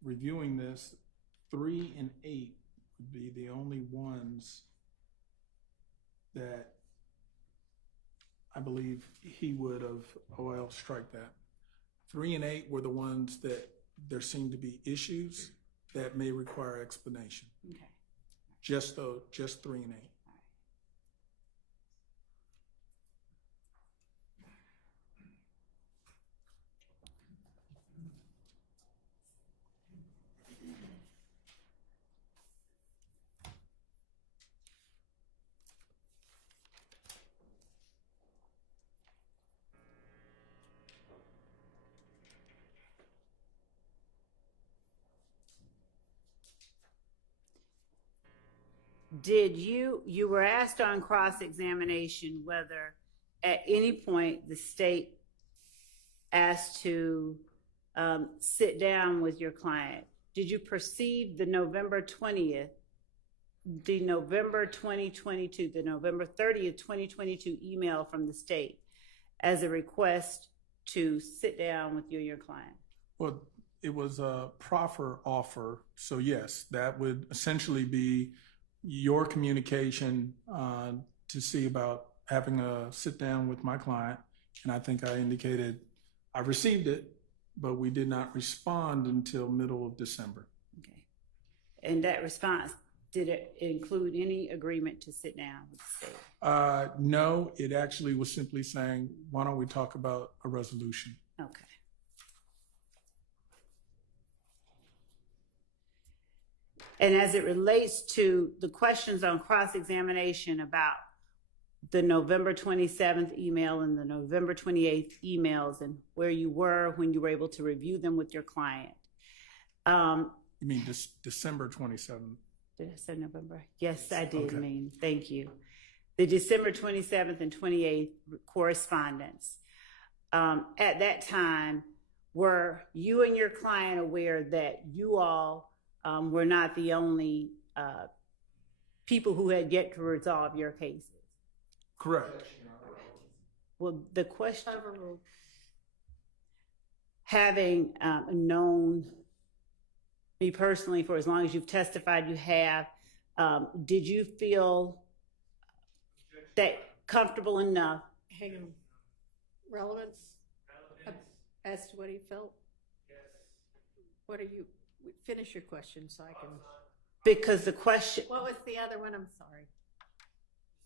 reviewing this, 3 and 8 would be the only ones that I believe he would have, oh, I'll strike that. 3 and 8 were the ones that there seemed to be issues that may require explanation. Okay. Just 3 and 8. Did you were asked on cross-examination whether at any point the state asked to sit down with your client. Did you perceive the November 20th, the November 2022, the November 30th, 2022 email from the state as a request to sit down with you and your client? Well, it was a proffer offer. So yes, that would essentially be your communication to see about having a sit down with my client. And I think I indicated I received it, but we did not respond until middle of December. Okay. And that response, did it include any agreement to sit down with the state? No, it actually was simply saying, why don't we talk about a resolution? Okay. And as it relates to the questions on cross-examination about the November 27th email and the November 28th emails and where you were when you were able to review them with your client. You mean December 27th? Did I say November? Yes, I did Okay. mean, thank you. The December 27th and 28th correspondence. At that time, were you and your client aware that you all were not the only people who had yet to resolve your cases? Correct. Well, the question, having known me personally for as long as you've testified you have, did you feel that comfortable enough? Hang on. Relevance as to what he felt? Yes. What are you, finish your question so I can. Because the question, What was the other one? I'm sorry.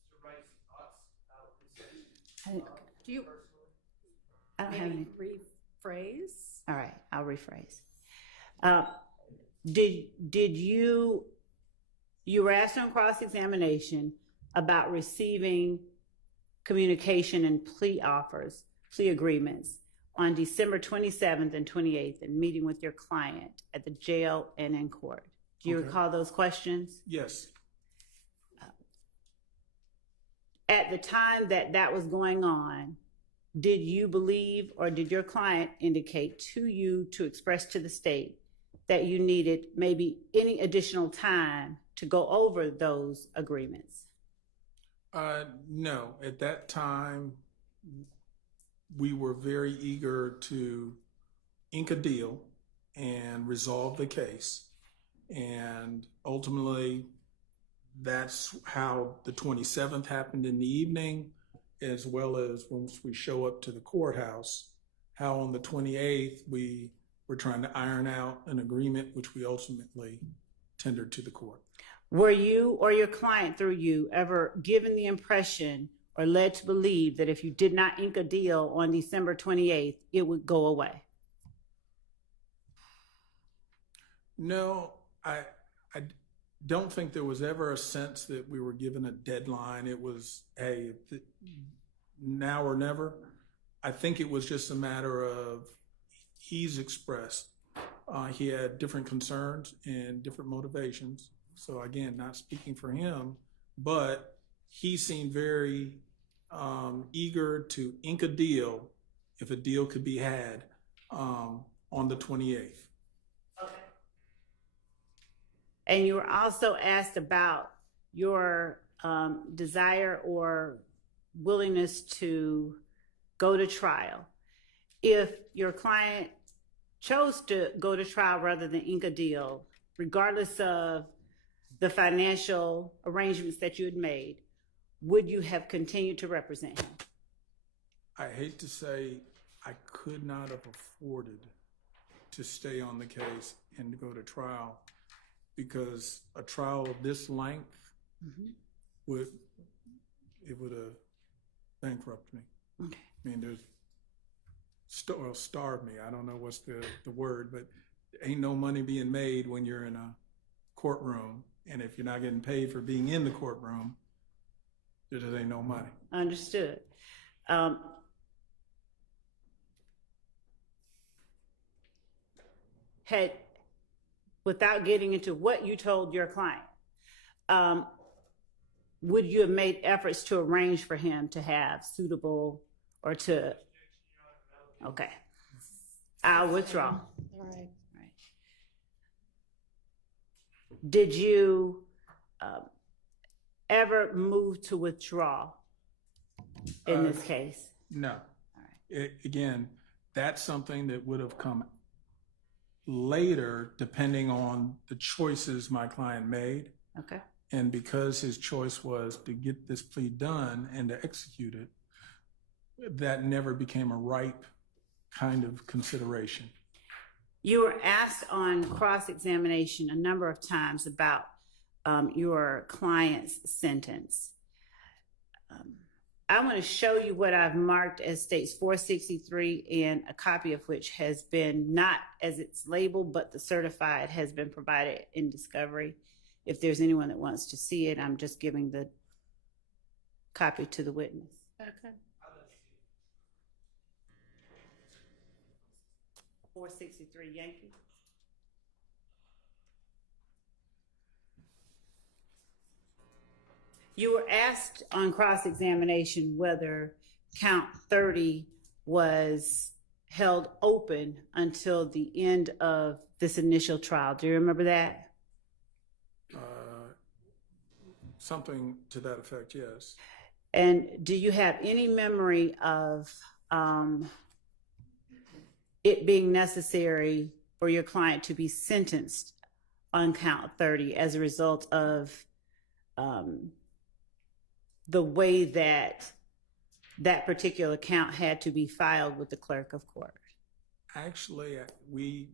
Mr. Wright's thoughts about his Do you I don't have any. maybe rephrase? All right, I'll rephrase. Did you were asked on cross-examination about receiving communication and plea offers, plea agreements on December 27th and 28th and meeting with your client at the jail and in court. Do you Okay. recall those questions? Yes. At the time that was going on, did you believe or did your client indicate to you to express to the state that you needed maybe any additional time to go over those agreements? No, at that time, we were very eager to ink a deal and resolve the case. And ultimately, that's how the 27th happened in the evening, as well as once we show up to the courthouse, how on the 28th, we were trying to iron out an agreement, which we ultimately tendered to the court. Were you or your client through you ever given the impression or led to believe that if you did not ink a deal on December 28th, it would go away? No, I don't think there was ever a sense that we were given a deadline. It was, hey, now or never. I think it was just a matter of he's expressed. He had different concerns and different motivations. So again, not speaking for him, but he seemed very eager to ink a deal if a deal could be had on the 28th. And you were also asked about your desire or willingness to go to trial. If your client chose to go to trial rather than ink a deal, regardless of the financial arrangements that you had made, would you have continued to represent him? I hate to say I could not have afforded to stay on the case and to go to trial, because a trial of this length would have bankrupted me. Okay. I mean, starved me. I don't know what's the word, but ain't no money being made when you're in a courtroom, and if you're not getting paid for being in the courtroom, there just ain't no money. Understood. Without getting into what you told your client, would you have made efforts to arrange for him to have suitable or to? Okay, I'll withdraw. All right. Did you ever move to withdraw in this case? No. Again, that's something that would have come later, depending on the choices my client made. Okay. And because his choice was to get this plea done and to execute it, that never became a ripe kind of consideration. You were asked on cross-examination a number of times about your client's sentence. I want to show you what I've marked as states 463, and a copy of which has been, not as it's labeled, but the certified has been provided in discovery. If there's anyone that wants to see it, I'm just giving the copy to the witness. Okay. 463 Yankee. You were asked on cross-examination whether count 30 was held open until the end of this initial trial. Do you remember that? Something to that effect, yes. And do you have any memory of it being necessary for your client to be sentenced on count 30 as a result of the way that that particular count had to be filed with the clerk of court? Actually, we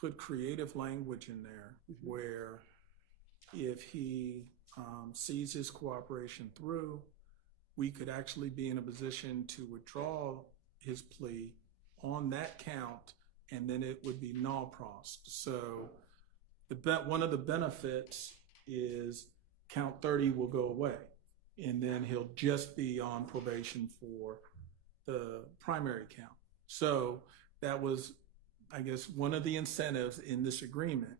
put creative language in there where if he sees his cooperation through, we could actually be in a position to withdraw his plea on that count, and then it would be null pros. So one of the benefits is count 30 will go away, and then he'll just be on probation for the primary count. So that was, I guess, one of the incentives in this agreement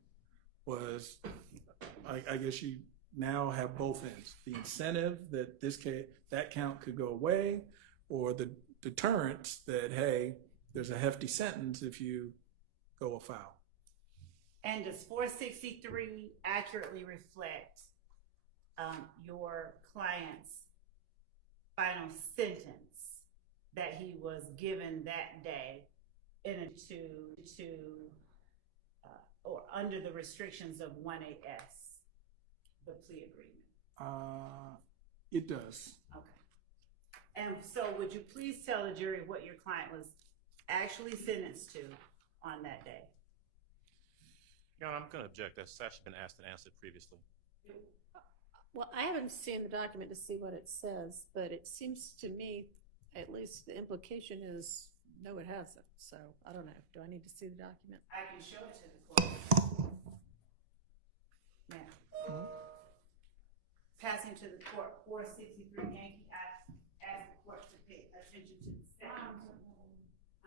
was, I guess you now have both ends. The incentive that that count could go away, or the deterrence that, hey, there's a hefty sentence if you go afoul. And does 463 accurately reflect your client's final sentence that he was given that day or under the restrictions of 1AS, the plea agreement? It does. Okay. And so would you please tell the jury what your client was actually sentenced to on that day? Your Honor, I'm going to object. That's actually been asked and answered previously. Well, I haven't seen the document to see what it says, but it seems to me, at least the implication is, no, it hasn't. So I don't know. Do I need to see the document? I can show it to the court. Now, passing to the court, 463 Yankee, I ask the court to pay attention to the second.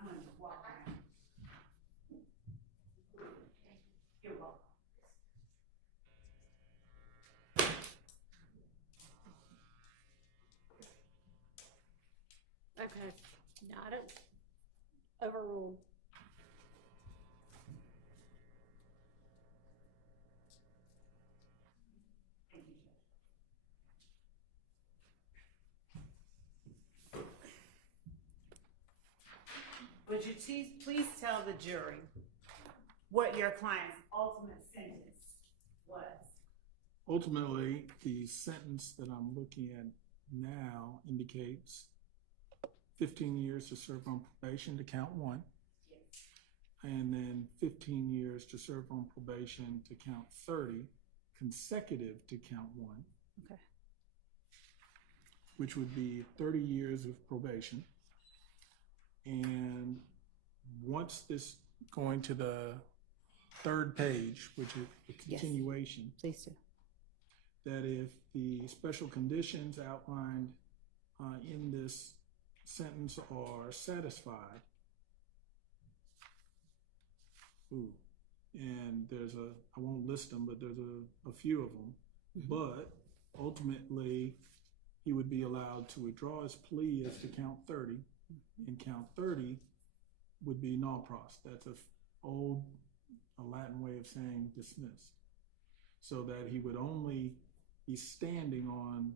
I'm going to walk around. You're welcome. Okay. No, I don't overrule. Thank you, Judge. Would you please tell the jury what your client's ultimate sentence was. Ultimately, the sentence that I'm looking at now indicates 15 years to serve on probation to count one, and then 15 years to serve on probation to count 30, consecutive to count one, Okay. which would be 30 years of probation. And once this, going to the third page, which is the Yes. continuation, Please do. that if the special conditions outlined in this sentence are satisfied, and I won't list them, but there's a few of them, but ultimately he would be allowed to withdraw his plea as to count 30, and count 30 would be non pros. That's a Latin way of saying dismissed, so that he would only be standing on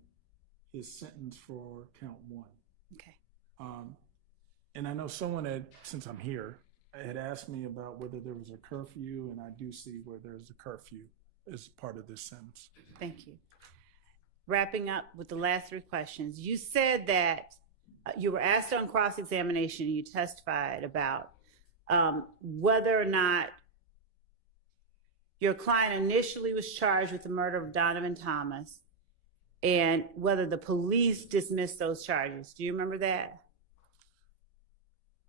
his sentence for count one. Okay. And I know someone had, since I'm here, had asked me about whether there was a curfew, and I do see where there's a curfew as part of this sentence. Thank you. Wrapping up with the last three questions, you said that you were asked on cross-examination, and you testified about whether or not your client initially was charged with the murder of Donovan Thomas, and whether the police dismissed those charges. Do you remember that?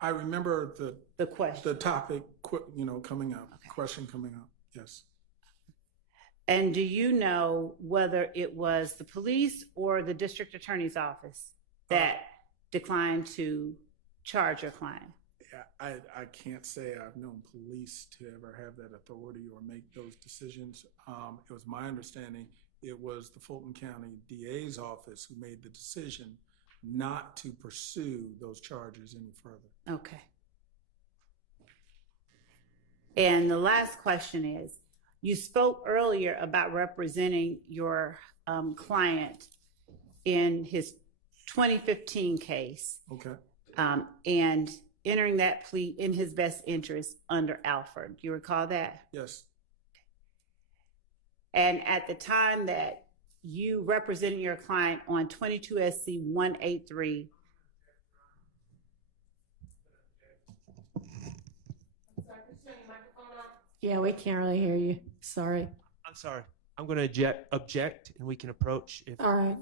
I remember The question. the topic, coming up, Okay. question coming up. Yes. And do you know whether it was the police or the district attorney's office that declined to charge your client? Yeah, I can't say I've known police to ever have that authority or make those decisions. It was my understanding it was the Fulton County DA's office who made the decision not to pursue those charges any further. Okay. And the last question is, you spoke earlier about representing your client in his 2015 case. Okay. And entering that plea in his best interest under Alford. Do you recall that? Yes. And at the time that you represented your client on 22 SC 183. Yeah, we can't really hear you. Sorry. I'm sorry. I'm going to object, and we can approach if. All right.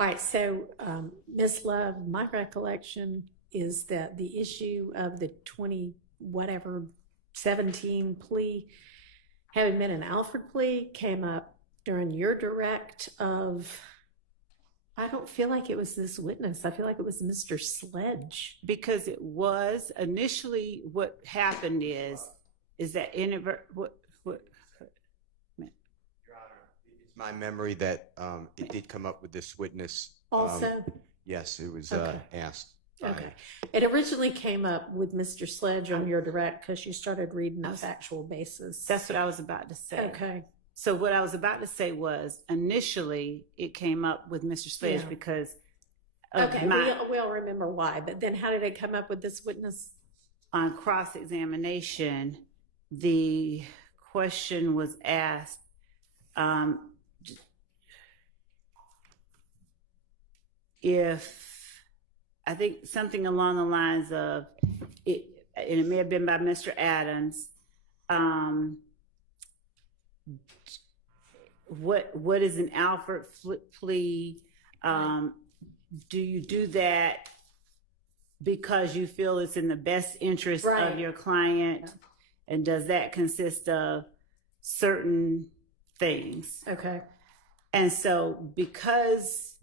All right, so Ms. Love, my recollection is that the issue of the 17 plea having been an Alford plea came up during your direct of, I don't feel like it was this witness. I feel like it was Mr. Sledge. Because it was initially what happened is that what Your Honor, it's my memory that it did come up with this witness. Also? Yes, it was Okay. asked. Okay. It originally came up with Mr. Sledge on your direct because you started reading the factual basis. that's what I was about to say. Okay. So what I was about to say was initially it came up with Mr. Sledge Yeah. because of Okay, we all remember why, but then how did it come up with this witness? on cross-examination, the question was asked, if, I think something along the lines of, and it may have been by Mr. Adams, what is an Alford plea? Do you do that because you feel it's in the best interest Right. of your client? Yeah. And does that consist of certain things? Okay. And so because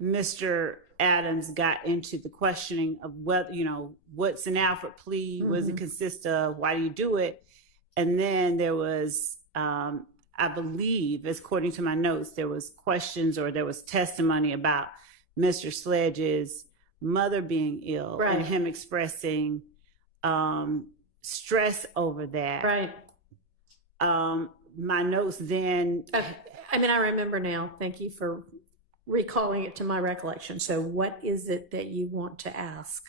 Mr. Adams got into the questioning of whether, what's an Alford plea? What does it consist of? Why do you do it? And then there was, I believe, according to my notes, there was questions or there was testimony about Mr. Sledge's mother being ill Right. and him expressing stress over that. Right. My notes then. I remember now. Thank you for recalling it to my recollection. So what is it that you want to ask?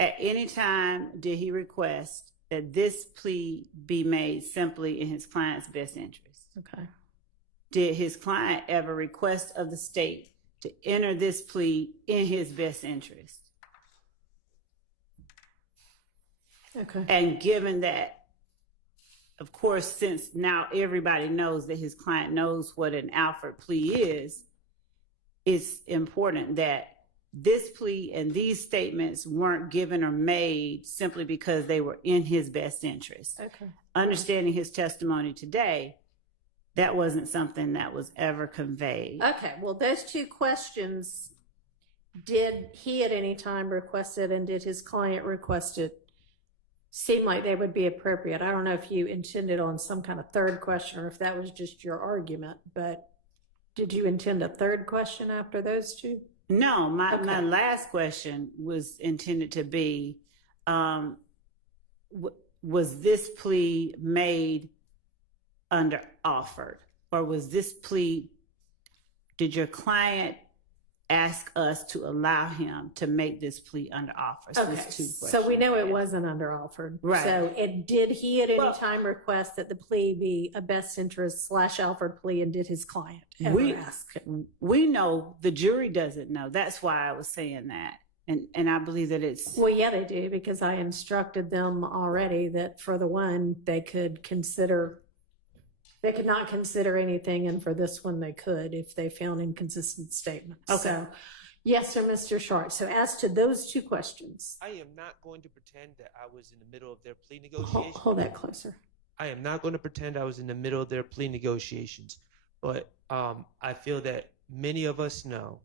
At any time did he request that this plea be made simply in his client's best interest? Okay. Did his client ever request of the state to enter this plea in his best interest? Okay. And given that, of course, since now everybody knows that his client knows what an Alford plea is, it's important that this plea and these statements weren't given or made simply because they were in his best interest. Okay. Understanding his testimony today, that wasn't something that was ever conveyed. Okay. Well, those two questions, did he at any time request it and did his client request it? Seem like they would be appropriate. I don't know if you intended on some kind of third question or if that was just your argument, but did you intend a third question after those two? No, my Okay. last question was intended to be, was this plea made under offered? Or was this plea, did your client ask us to allow him to make this plea under offer? So Okay, it's two so we know it questions. wasn't under offered. Right. So did he at any Well- time request that the plea be a best interest / Alford plea, and did his client ever ask? We know, the jury doesn't know. That's why I was saying that. And I believe that it's, Well, yeah, they do, because I instructed them already that for the one, they could not consider anything, and for this one, they could if they found inconsistent statements. Okay. So, yes, sir, Mr. Short. So as to those two questions, I am not going to pretend that I was in the middle of their plea hold, negotiations. hold that closer. I am not going to pretend I was in the middle of their plea negotiations, but I feel that many of us know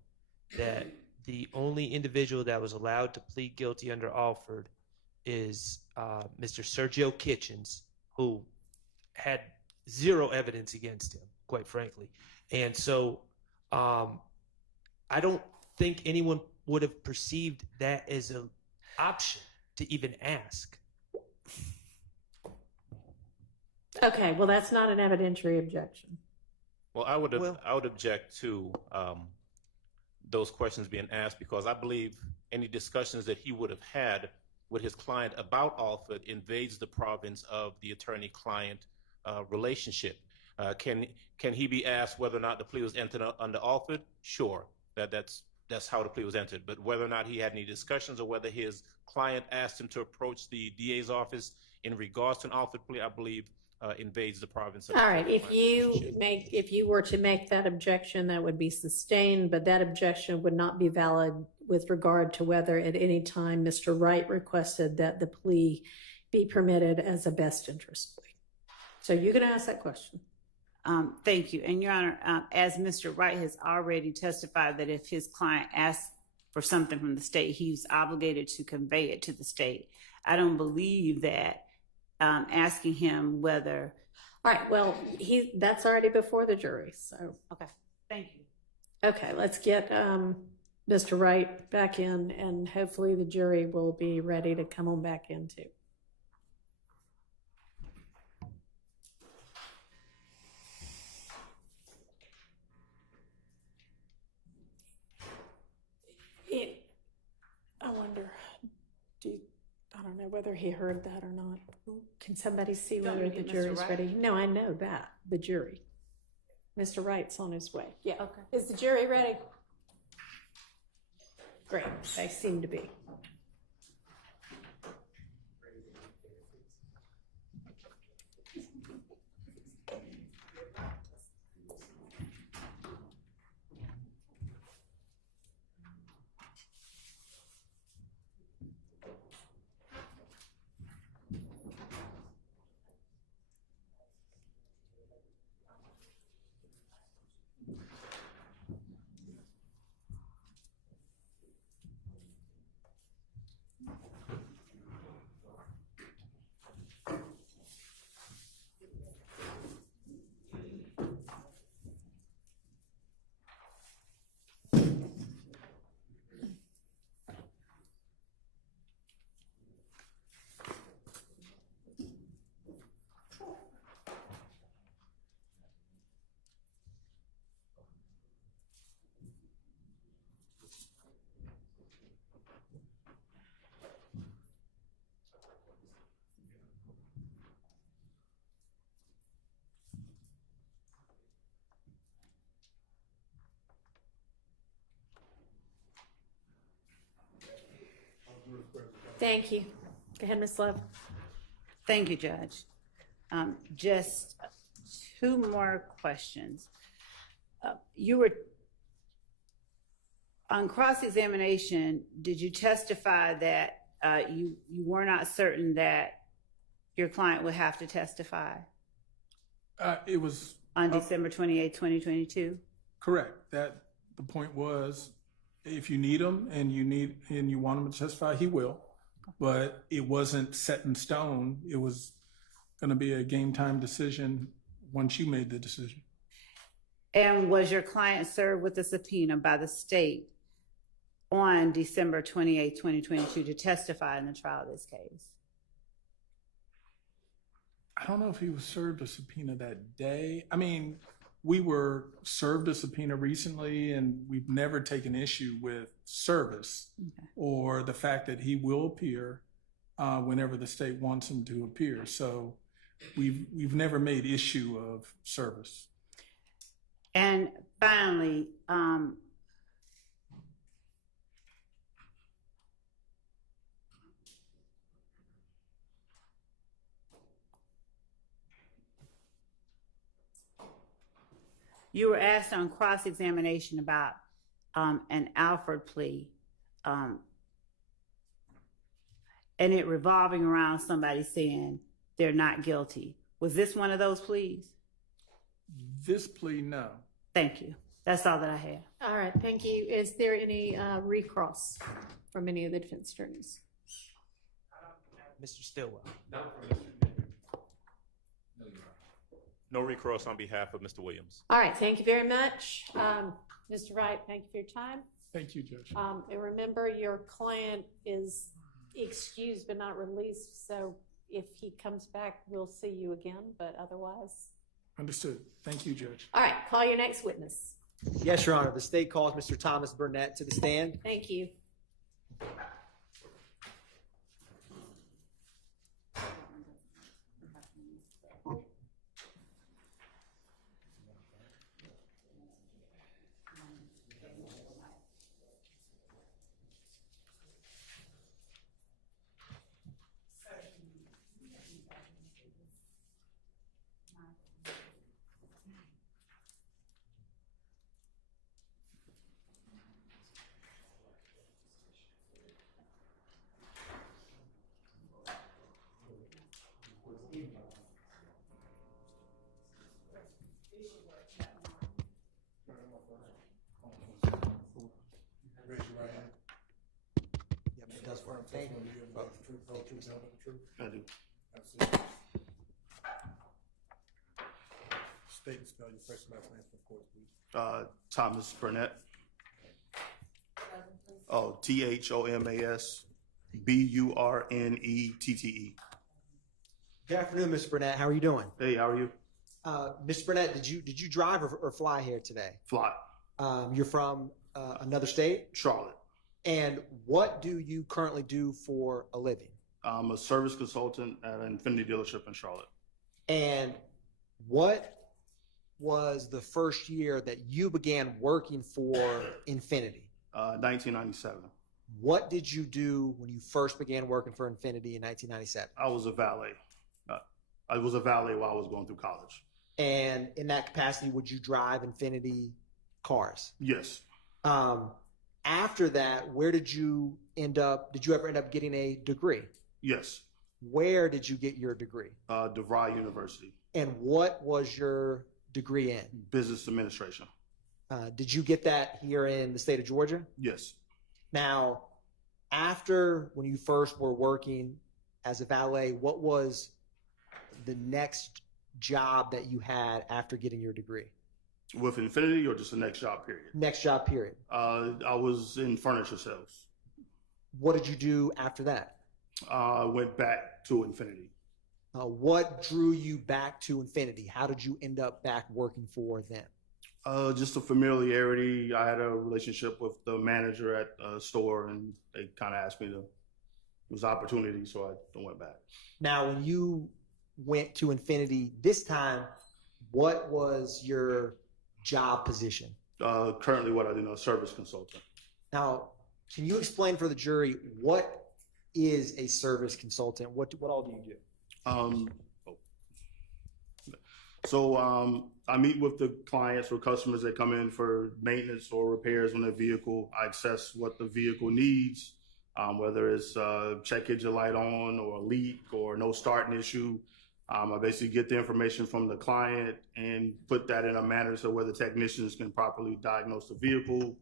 that the only individual that was allowed to plead guilty under Alford is Mr. Sergio Kitchens, who had zero evidence against him, quite frankly. And so I don't think anyone would have perceived that as an option to even ask. Okay, well, that's not an evidentiary objection. Well, I would object to those questions being asked, because I believe any discussions that he would have had with his client about Alford invades the province of the attorney-client relationship. Can he be asked whether or not the plea was entered under Alford? Sure, that's how the plea was entered. But whether or not he had any discussions or whether his client asked him to approach the DA's office in regards to an Alford plea, I believe invades the province of All right, attorney-client if you were to make that objection, that would be sustained, but that objection would not be valid with regard to whether at any time Mr. Wright requested that the plea be permitted as a best interest plea. So you can ask that question. Thank you. And Your Honor, as Mr. Wright has already testified that if his client asks for something from the state, he's obligated to convey it to the state. I don't believe that asking him whether. All right, well, that's already before the jury, so. Okay, thank you. Okay, let's get Mr. Wright back in, and hopefully the jury will be ready to come on back in too. I wonder, I don't know whether he heard that or not. Can somebody see You want whether me to the get Mr. jury's Wright? ready? No, I know that, the jury. Mr. Wright's on his way. Yeah. Okay. Is the jury ready? Great, they seem to be. Thank you. Go ahead, Ms. Love. Thank you, Judge. Just two more questions. You were on cross-examination. Did you testify that you were not certain that your client would have to testify It was on December 28, 2022? correct. That the point was, if you need him and you want him to testify, he will. But it wasn't set in stone. It was going to be a game time decision once you made the decision. And was your client served with a subpoena by the state on December 28, 2022 to testify in the trial of this case? I don't know if he was served a subpoena that day. I mean, we were served a subpoena recently, and we've never taken issue with service or the fact that he will appear whenever the state wants him to appear. So we've never made issue of service. And finally, you were asked on cross-examination about an Alford plea, and it revolving around somebody saying they're not guilty. Was this one of those pleas? This plea, no. Thank you. That's all that I have. All right, thank you. Is there any recross from any of the defense attorneys? Mr. Stillwell. No recross on behalf of Mr. Williams. All right, thank you very much. Mr. Wright, thank you for your time. Thank you, Judge. And remember, your client is excused but not released, so if he comes back, we'll see you again, but otherwise. Understood. Thank you, Judge. All right, call your next witness. Yes, Your Honor. The state calls Mr. Thomas Burnett to the stand. Thank you. Thank you. I do. State and spell your first and last name for the court, please. Thomas Burnett. Oh, THOMASBURNETTE. Good afternoon, Mr. Burnett. How are you doing? Hey, how are you? Mr. Burnett, did you drive or fly here today? Fly. You're from another state? Charlotte. And what do you currently do for a living? I'm a service consultant at an Infinity dealership in Charlotte. And what was the first year that you began working for Infinity? 1997. What did you do when you first began working for Infinity in 1997? I was a valet. I was a valet while I was going through college. And in that capacity, would you drive Infinity cars? Yes. After that, where did you end up? Did you ever end up getting a degree? Yes. Where did you get your degree? DeVry University. And what was your degree in? Business administration. Did you get that here in the state of Georgia? Yes. Now, after when you first were working as a valet, what was the next job that you had after getting your degree? With Infinity or just the next job period? Next job period. I was in furniture sales. What did you do after that? I went back to Infinity. What drew you back to Infinity? How did you end up back working for them? Just a familiarity. I had a relationship with the manager at a store, and they kind of asked me to. It was opportunity, so I went back. Now, when you went to Infinity this time, what was your job position? Currently, what I do, a service consultant. Now, can you explain for the jury what is a service consultant? What all do you do? I meet with the clients or customers that come in for maintenance or repairs on their vehicle. I assess what the vehicle needs, whether it's check engine light on or a leak or no starting issue. I basically get the information from the client and put that in a manner so where the technicians can properly diagnose the vehicle.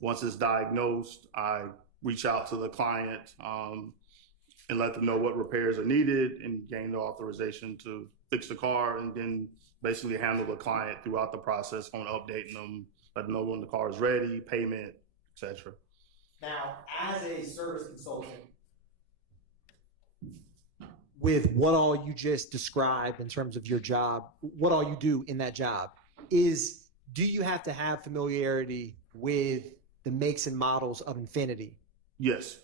Once it's diagnosed, I reach out to the client and let them know what repairs are needed and gain the authorization to fix the car, and then basically handle the client throughout the process on updating them, let them know when the car is ready, payment, etc. Now, as a service consultant, with what all you just described in terms of your job, what all you do in that job, do you have to have familiarity with the makes and models of Infinity? Yes.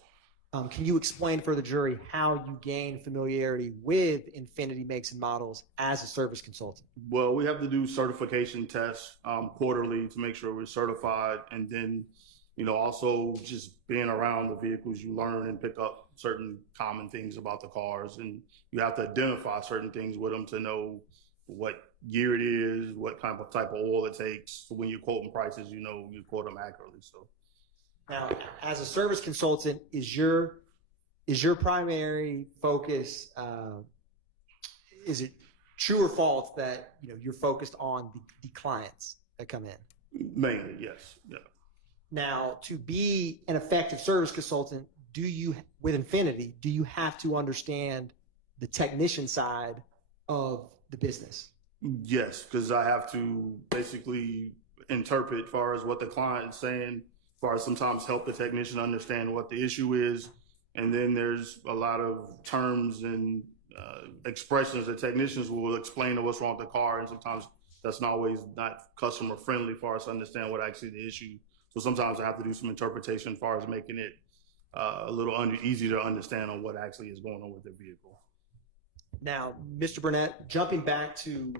Can you explain for the jury how you gain familiarity with Infinity makes and models as a service consultant? Well, we have to do certification tests quarterly to make sure we're certified. And then, also just being around the vehicles, you learn and pick up certain common things about the cars. And you have to identify certain things with them to know what year it is, what kind of type of oil it takes. So when you're quoting prices, you quote them accurately. So. Now, as a service consultant, is your primary focus? Is it true or false that you're focused on the clients that come in? Mainly, yes. Yeah. Now, to be an effective service consultant, with Infinity, do you have to understand the technician side of the business? Yes, because I have to basically interpret as far as what the client is saying. As far as sometimes help the technician understand what the issue is. And then there's a lot of terms and expressions that technicians will explain to what's wrong with the car. And sometimes that's not always not customer friendly as far as to understand what actually the issue. So sometimes I have to do some interpretation as far as making it a little easier to understand on what actually is going on with the vehicle. Now, Mr. Burnett, jumping back to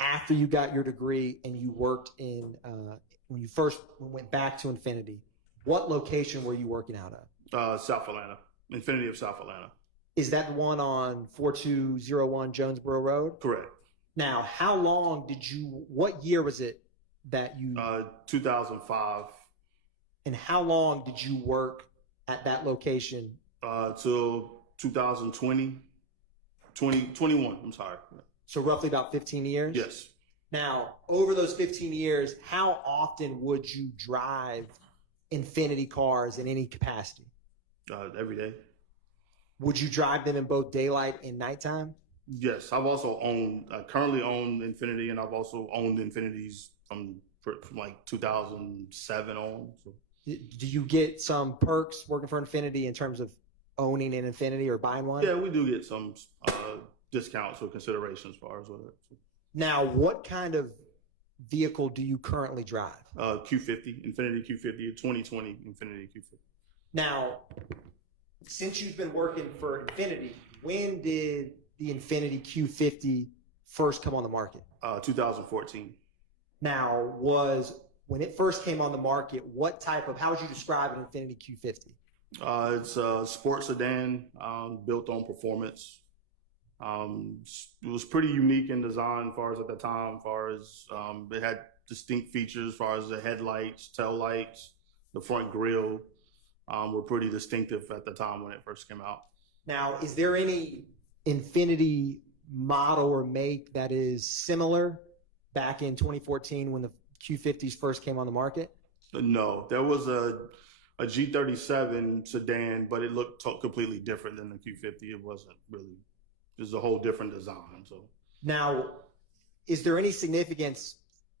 after you got your degree and you worked in when you first went back to Infinity, what location were you working out of? South Atlanta, Infinity of South Atlanta. Is that the one on 4201 Jonesboro Road? Correct. Now, what year was it that you? 2005. And how long did you work at that location? Till 2021, I'm sorry. So roughly about 15 years? Yes. Now, over those 15 years, how often would you drive Infinity cars in any capacity? Every day. Would you drive them in both daylight and nighttime? Yes, I've also currently own Infinity, and I've also owned Infinities from like 2007 on. So. Do you get some perks working for Infinity in terms of owning an Infinity or buying one? Yeah, we do get some discounts or considerations as far as whether. Now, what kind of vehicle do you currently drive? Q50, Infinity Q50, 2020 Infinity Q50. Now, since you've been working for Infinity, when did the Infinity Q50 first come on the market? 2014. Now, when it first came on the market, how would you describe an Infinity Q50? It's a sports sedan built on performance. It was pretty unique in design as far as at the time, as far as it had distinct features as far as the headlights, tail lights, the front grille were pretty distinctive at the time when it first came out. Now, is there any Infinity model or make that is similar back in 2014 when the Q50s first came on the market? No, there was a G37 sedan, but it looked completely different than the Q50. It wasn't really. It was a whole different design. So now, is there any significance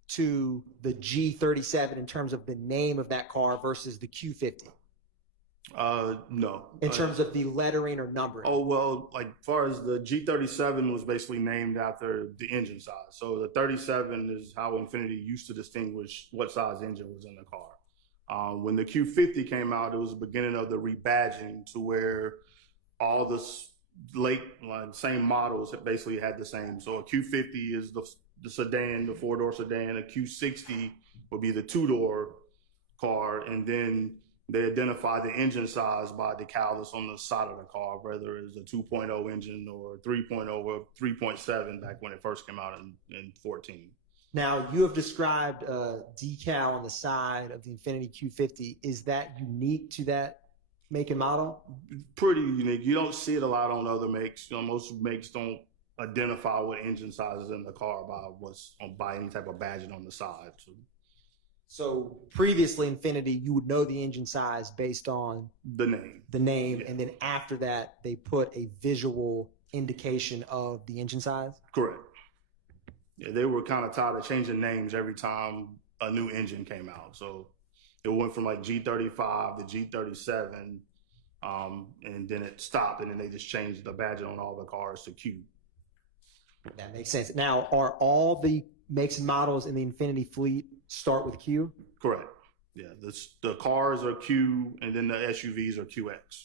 to the G37 in terms of the name of that car versus the Q50? No. In terms of the lettering or numbering? Oh, well, like as far as the G37 was basically named after the engine size. So the 37 is how Infinity used to distinguish what size engine was in the car. When the Q50 came out, it was the beginning of the rebadging to where all the same models basically had the same. So a Q50 is the sedan, the 4-door sedan. A Q60 would be the 2-door car, and then they identify the engine size by the decal that's on the side of the car, whether it's a 2.0 engine or 3.0 or 3.7 back when it first came out in 14. Now, you have described a decal on the side of the Infinity Q50. Is that unique to that make and model? Pretty unique. You don't see it a lot on other makes. Most makes don't identify what engine size is in the car by any type of badging on the side. So previously, Infinity, you would know the engine size based on the name. Yeah. And then after that, they put a visual indication of the engine size? Correct. Yeah, they were kind of tired of changing names every time a new engine came out. So it went from like G35 to G37, and then it stopped, and then they just changed the badging on all the cars to Q. That makes sense. Now, are all the makes and models in the Infinity fleet start with Q? Correct. Yeah, the cars are Q, and then the SUVs are QX.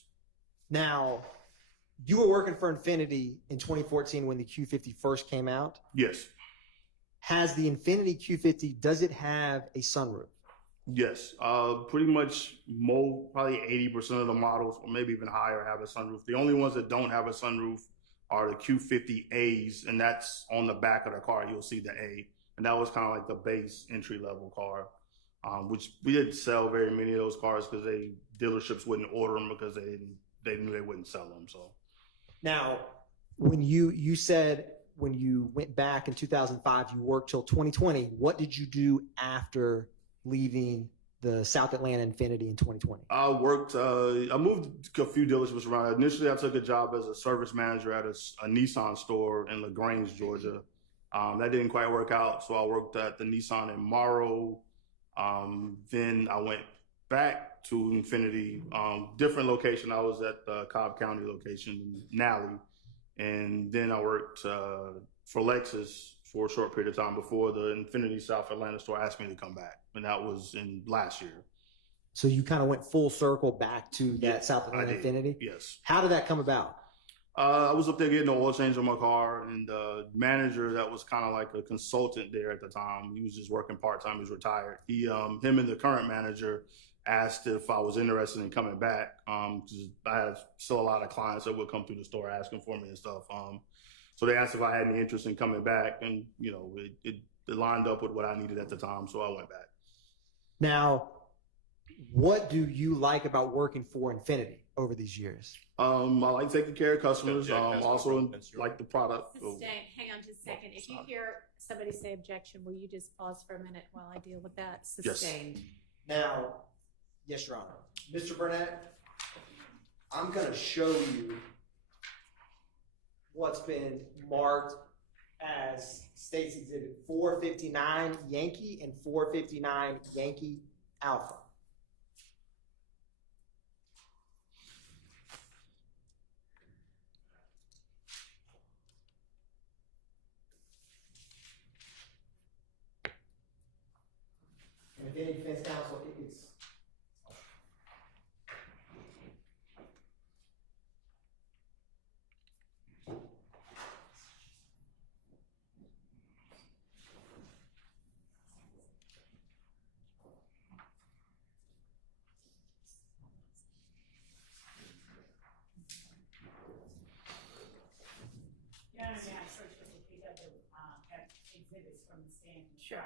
Now, you were working for Infinity in 2014 when the Q50 first came out. Yes. Has the Infinity Q50, does it have a sunroof? Yes. Pretty much probably 80% of the models, or maybe even higher, have a sunroof. The only ones that don't have a sunroof are the Q50As, and that's on the back of the car. You'll see the A. And that was kind of like the base entry-level car, which we didn't sell very many of those cars because dealerships wouldn't order them because they knew they wouldn't sell them. So now, when you said when you went back in 2005, you worked till 2020. What did you do after leaving the South Atlanta Infinity in 2020? I moved to a few dealerships around. Initially, I took a job as a service manager at a Nissan store in LaGrange, Georgia. That didn't quite work out, so I worked at the Nissan in Morrow. Then I went back to Infinity, different location. I was at the Cobb County location in Nally. And then I worked for Lexus for a short period of time before the Infinity South Atlanta store asked me to come back. And that was in last year. So you kind of went full circle back to that South Atlanta Infinity? Yes. How did that come about? I was up there getting an oil change on my car, and the manager that was kind of like a consultant there at the time, he was just working part-time, he was retired. Him and the current manager asked if I was interested in coming back, because I had still a lot of clients that would come through the store asking for me and stuff. So they asked if I had any interest in coming back, and it lined up with what I needed at the time, so I went back. Now, what do you like about working for Infinity over these years? I like taking care of customers. Also like the product. Sustained. Hang on just a second. If you hear somebody say objection, will you just pause for a minute while I deal with that? Sustained. Yes. Now, yes, Your Honor. Mr. Burnett, I'm going to show you what's been marked as State's Exhibit 459 Yankee and 459 Yankee Alpha. And if any defense counsel, it's exhibits from the stand. Sure.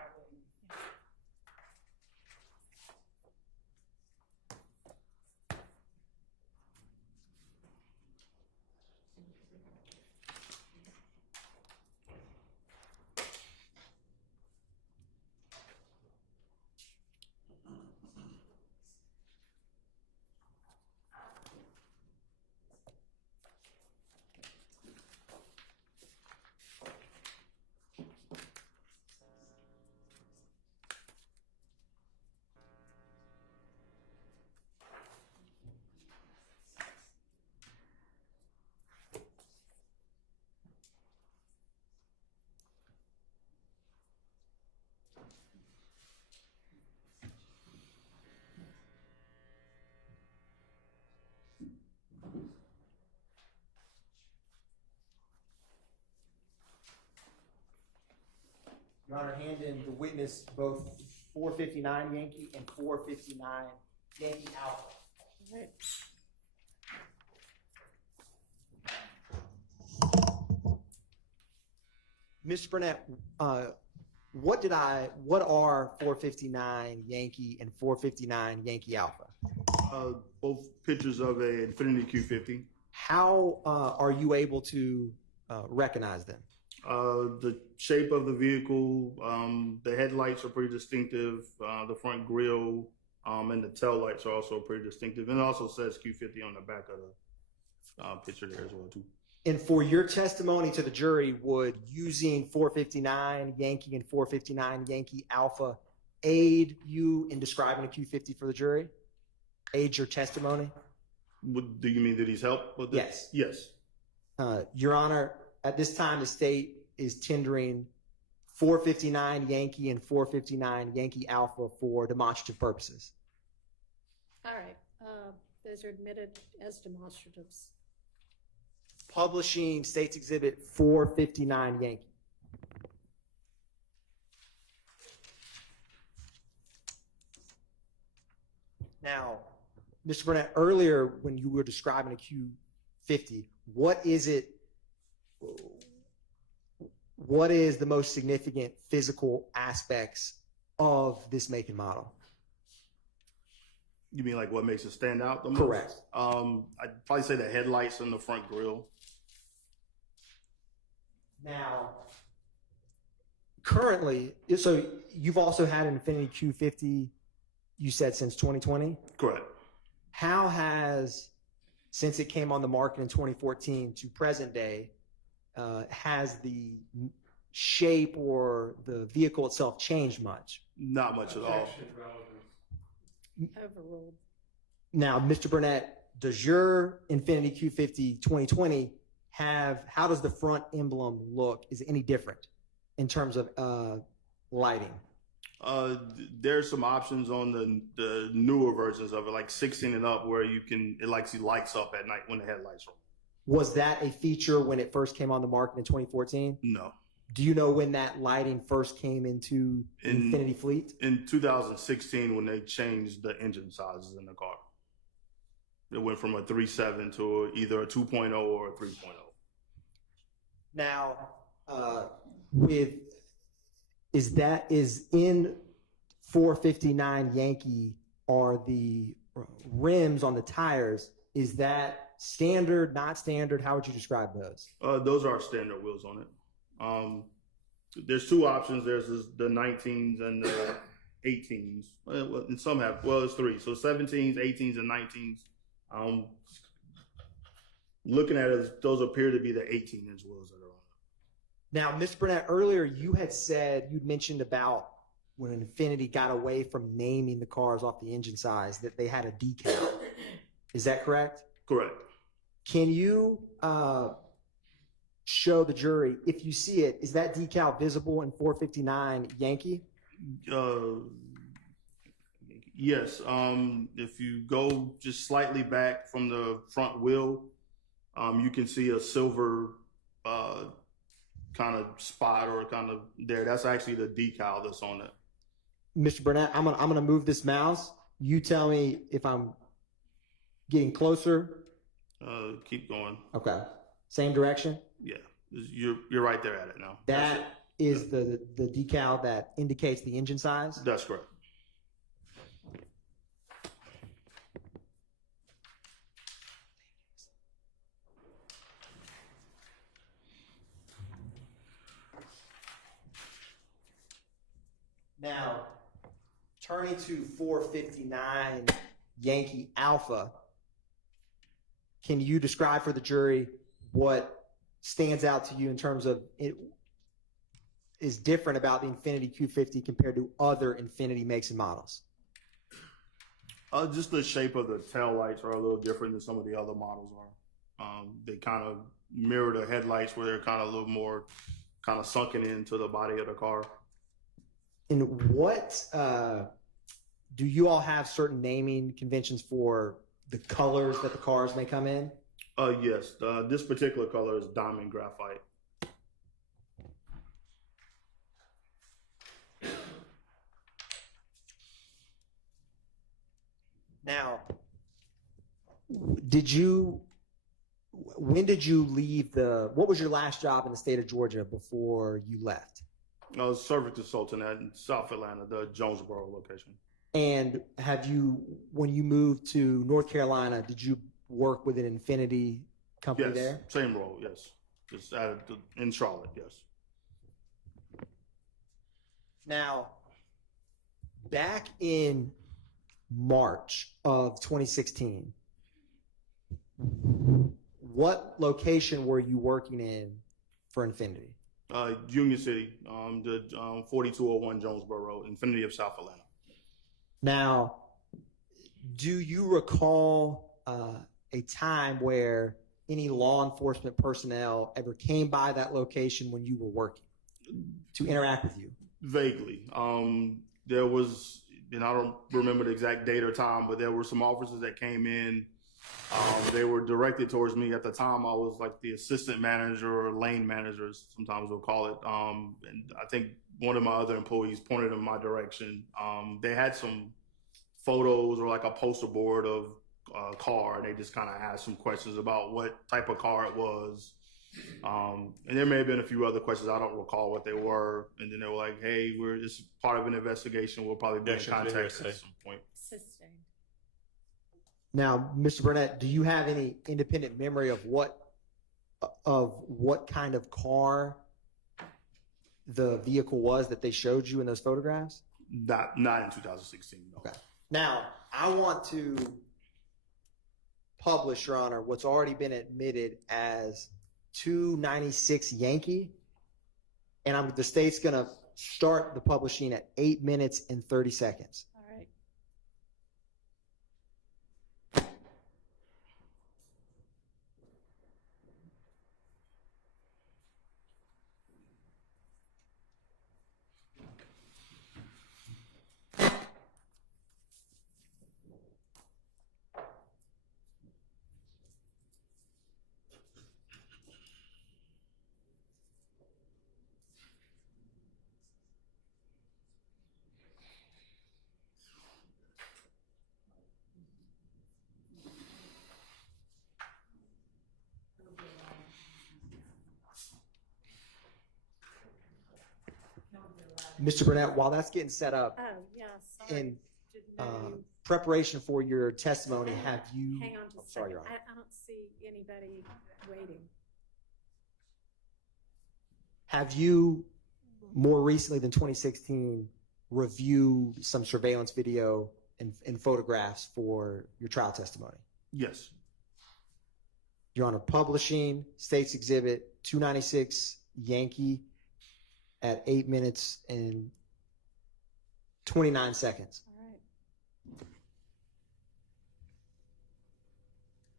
Your Honor, hand in the witness both 459 Yankee and 459 Yankee Alpha. All right. Mr. Burnett, what are 459 Yankee and 459 Yankee Alpha? Both pictures of a Infiniti Q50. How are you able to recognize them? The shape of the vehicle, the headlights are pretty distinctive. The front grille and the tail lights are also pretty distinctive. And it also says Q50 on the back of the picture there as well too. And for your testimony to the jury, would using 459 Yankee and 459 Yankee Alpha aid you in describing a Q50 for the jury? Aid your testimony? Do you mean that he's helped with this? Yes. Yes. Your Honor, at this time, the state is tendering 459 Yankee and 459 Yankee Alpha for demonstrative purposes. All right. Those are admitted as demonstratives. Publishing State's Exhibit 459 Yankee. Now, Mr. Burnett, earlier when you were describing a Q50, what is the most significant physical aspects of this make and model? You mean like what makes it stand out the most? Correct. I'd probably say the headlights and the front grille. Now, currently, so you've also had an Infiniti Q50, you said, since 2020? Correct. How has, since it came on the market in 2014 to present day, has the shape or the vehicle itself changed much? Not much at all. Overruled. Now, Mr. Burnett, does your Infiniti Q50 2020 how does the front emblem look? Is it any different in terms of lighting? There's some options on the newer versions of it, like 16 and up, where it lights up at night when the headlights are on. Was that a feature when it first came on the market in 2014? No. Do you know when that lighting first came into the Infiniti fleet? In 2016, when they changed the engine sizes in the car. It went from a 3.7 to either a 2.0 or a 3.0. Now, is in 459 Yankee, are the rims on the tires, is that standard, not standard? How would you describe those? Those are standard wheels on it. There's two options. There's the 19s and the 18s. And some have, it's three. So 17s, 18s, and 19s. looking at it, those appear to be the 18-inch wheels that are on it. Now, Mr. Burnett, earlier you'd mentioned about when Infiniti got away from naming the cars off the engine size that they had a decal. Is that correct? Correct. Can you show the jury, if you see it, is that decal visible in 459 Yankee? Yes. If you go just slightly back from the front wheel, you can see a silver kind of spot or kind of there. That's actually the decal that's on it. Mr. Burnett, I'm gonna move this mouse. You tell me if I'm getting closer. Keep going. Okay. Same direction? Yeah. You're right there at it now. That is the decal that indicates the engine size? That's correct. Now, turning to 459 Yankee Alpha, can you describe for the jury what stands out to you in terms of it is different about the Infiniti Q50 compared to other Infiniti makes and models? Just the shape of the tail lights are a little different than some of the other models are. They kind of mirror the headlights where they're kind of a little more kind of sunken into the body of the car. And what do you all have certain naming conventions for the colors that the cars may come in? Yes. This particular color is diamond graphite. Now, when did you leave what was your last job in the state of Georgia before you left? I was service consultant at South Atlanta, the Jonesboro location. And when you moved to North Carolina, did you work with an Infiniti company there? Same role, yes. Just in Charlotte, yes. Now, back in March of 2016, what location were you working in for Infiniti? Union City, the 4201 Jonesboro Road, Infiniti of South Atlanta. Now, do you recall a time where any law enforcement personnel ever came by that location when you were working to interact with you? Vaguely. There was, and I don't remember the exact date or time, but there were some officers that came in. They were directed towards me. At the time, I was like the assistant manager or lane manager, sometimes we'll call it. And I think one of my other employees pointed in my direction. They had some photos or like a poster board of a car, and they just kind of asked some questions about what type of car it was. And there may have been a few other questions. I don't recall what they were. And then they were like, hey, this is part of an investigation. We'll probably be in contact at some point. Now, Mr. Burnett, do you have any independent memory of what kind of car the vehicle was that they showed you in those photographs? Not in 2016. No. Okay. Now, I want to publish, Your Honor, what's already been admitted as 296 Yankee, and the state's going to start the publishing at 8 minutes and 30 seconds. All right. Mr. Burnett, while that's getting set up, Oh, yeah, sorry. in Didn't know you- preparation for your testimony, have you? Hang on just a Sorry, second. Your Honor. I don't see anybody waiting. Have you, more recently than 2016, reviewed some surveillance video and photographs for your trial testimony? Yes. Your Honor, publishing State's Exhibit 296 Yankee at 8 minutes and 29 seconds. All right.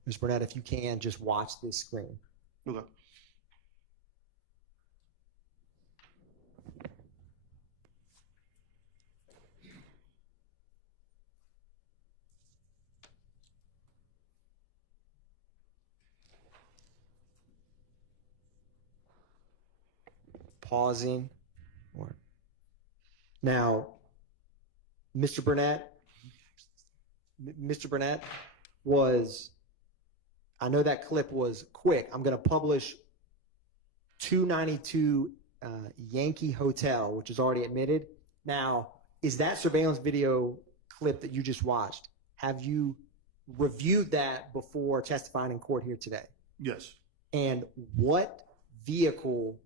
Ms. Burnett, if you can, just watch this screen. Okay. Pausing. Now, Mr. Burnett was, I know that clip was quick. I'm going to publish 292 Yankee Hotel, which is already admitted. Now, is that surveillance video clip that you just watched, have you reviewed that before testifying in court here today? Yes. And what vehicle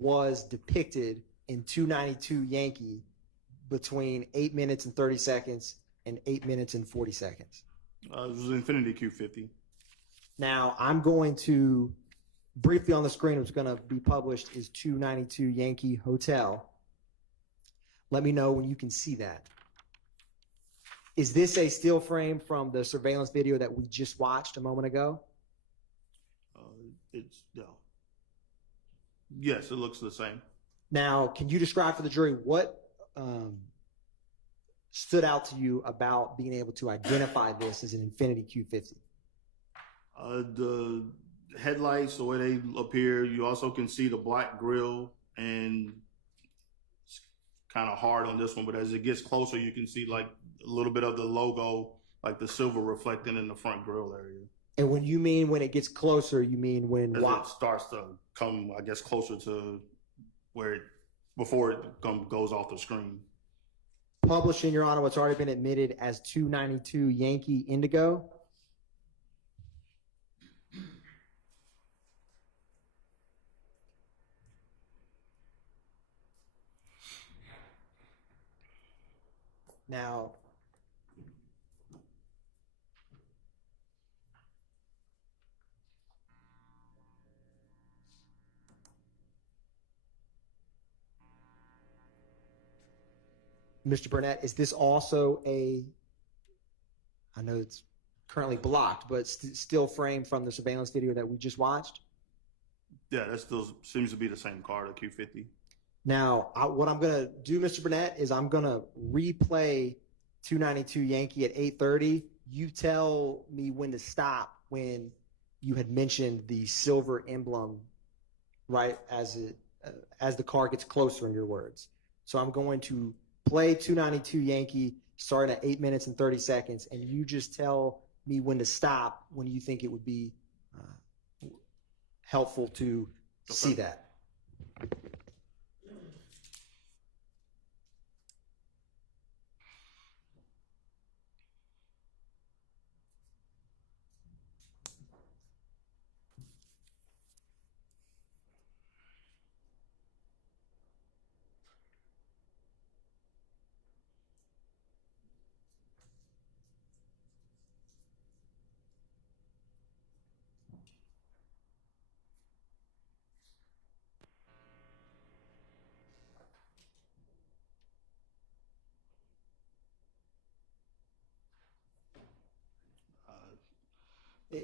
was depicted in 292 Yankee between 8 minutes and 30 seconds and 8 minutes and 40 seconds? It was Infiniti Q50. Now, I'm going to, briefly on the screen, what's going to be published is 292 Yankee Hotel. Let me know when you can see that. Is this a still frame from the surveillance video that we just watched a moment ago? Yes, it looks the same. Now, can you describe for the jury what stood out to you about being able to identify this as an Infiniti Q50? The headlights, the way they appear, you also can see the black grille, and it's kind of hard on this one, but as it gets closer, you can see like a little bit of the logo, like the silver reflecting in the front grille area. And when you mean when it gets closer, you mean when As it starts to come, I guess, closer to where before it goes off the screen. Publishing, Your Honor, what's already been admitted as 292 Yankee Indigo. Now, Mr. Burnett, is this also a, I know it's currently blocked, but still framed from the surveillance video that we just watched? Yeah, that still seems to be the same car, the Q50. Now, what I'm going to do, Mr. Burnett, is I'm going to replay 292 Yankee at 8:30. You tell me when to stop when you had mentioned the silver emblem, right, as the car gets closer, in your words. So I'm going to play 292 Yankee starting at 8 minutes and 30 seconds, and you just tell me when to stop when you think it would be helpful to see that.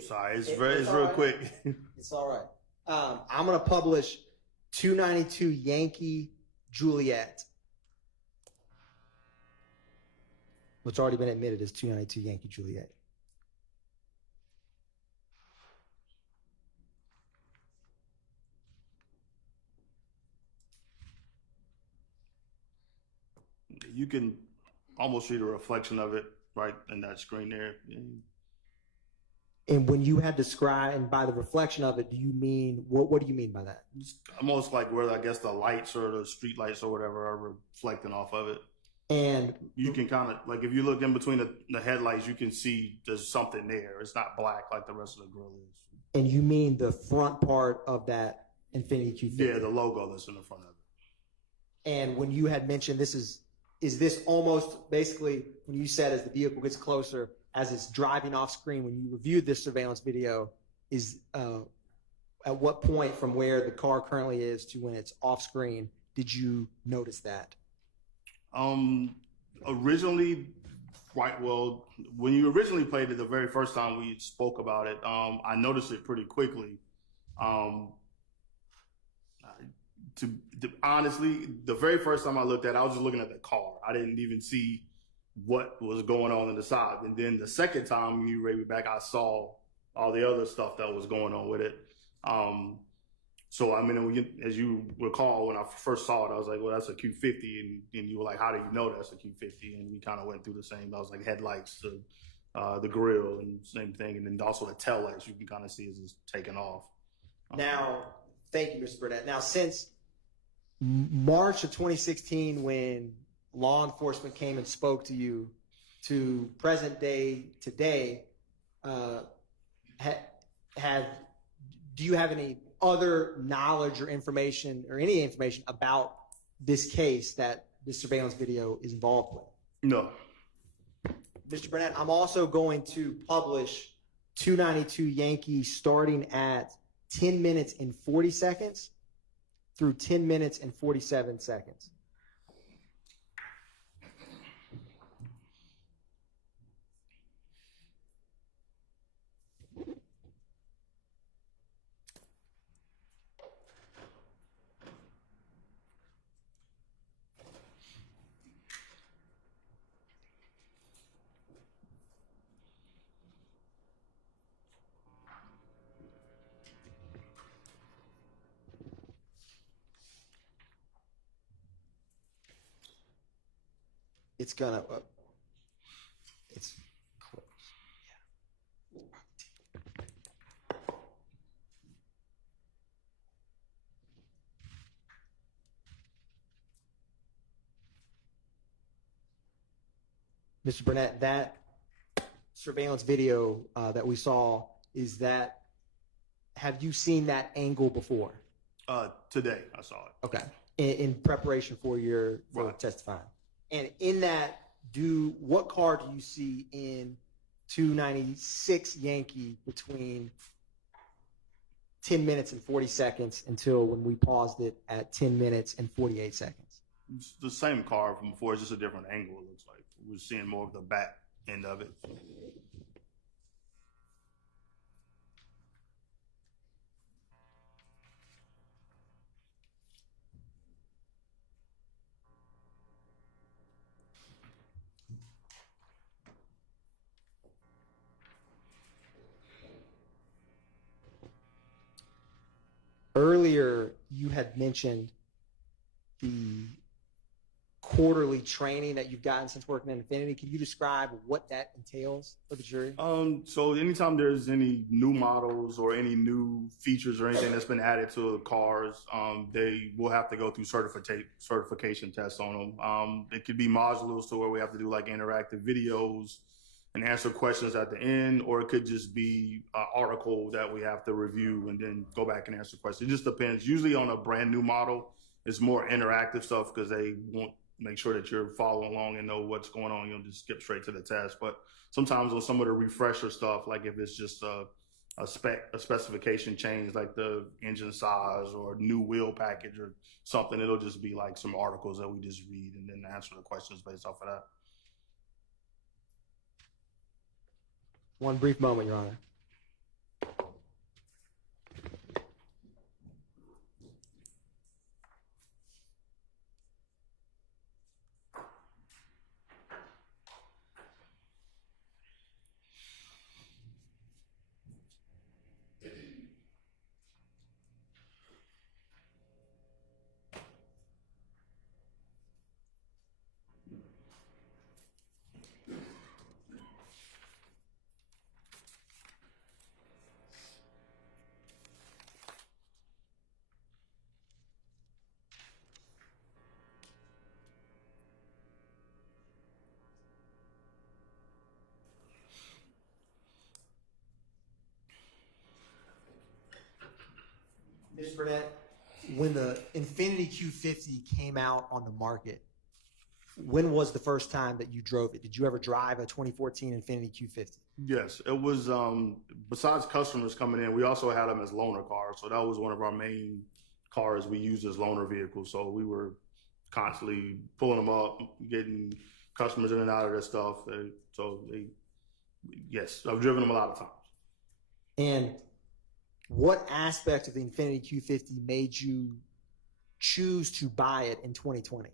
Sorry, it's real quick. It's all right. I'm going to publish 292 Yankee Juliet. What's already been admitted as 292 Yankee Juliet. You can almost see the reflection of it right in that screen there. And when you had described, and by the reflection of it, do you mean, what do you mean by that? It's almost like where I guess the lights or the street lights or whatever are reflecting off of it. And you can kind of, like if you look in between the headlights, you can see there's something there. It's not black like the rest of the grill is. And you mean the front part of that Infiniti Q50? Yeah, the logo that's in the front of it. And when you had mentioned this is this almost basically, when you said as the vehicle gets closer, as it's driving off screen, when you reviewed this surveillance video, at what point from where the car currently is to when it's off screen did you notice that? Originally, right. Well, when you originally played it, the very first time we spoke about it, I noticed it pretty quickly. Honestly, the very first time I looked at it, I was just looking at the car. I didn't even see what was going on the side. And then the second time when you read me back, I saw all the other stuff that was going on with it. So, I mean, as you recall, when I first saw it, I was like, well, that's a Q50. And you were like, how do you know that's a Q50? And we kind of went through the same. I was like, headlights to the grill and same thing. And then also the tail lights you can kind of see as it's taking off. Now, thank you, Mr. Burnett. Now, since March of 2016, when law enforcement came and spoke to you, to present day today, do you have any other knowledge or information or any information about this case that this surveillance video is involved with? No. Mr. Burnett, I'm also going to publish 292 Yankee starting at 10 minutes and 40 seconds through 10 minutes and 47 seconds. It's gonna, it's close. Yeah. Mr. Burnett, that surveillance video that we saw, have you seen that angle before? Today I saw it. Okay. In preparation for your testifying. And in that, what car do you see in 296 Yankee between 10 minutes and 40 seconds until when we paused it at 10 minutes and 48 seconds? It's the same car from before, it's just a different angle, it looks like. We're seeing more of the back end of it. Earlier, you had mentioned the quarterly training that you've gotten since working in Infinity. Can you describe what that entails for the jury? So anytime there's any new models or any new features or anything that's been added to cars, they will have to go through certification tests on them. It could be modules to where we have to do like interactive videos and answer questions at the end, or it could just be an article that we have to review and then go back and answer questions. It just depends. Usually on a brand new model, it's more interactive stuff because they want make sure that you're following along and know what's going on. You don't just skip straight to the test. But sometimes on some of the refresher stuff, like if it's just a specification change, like the engine size or new wheel package or something, it'll just be like some articles that we just read and then answer the questions based off of that. One brief moment, Your Honor. Ms. Burnett, when the Infinity Q50 came out on the market, when was the first time that you drove it? Did you ever drive a 2014 Infinity Q50? Yes, it was. Besides customers coming in, we also had them as loaner cars. So that was one of our main cars we used as loaner vehicles. So we were constantly pulling them up, getting customers in and out of their stuff. Yes, I've driven them a lot of times. And what aspect of the Infiniti Q50 made you choose to buy it in 2020?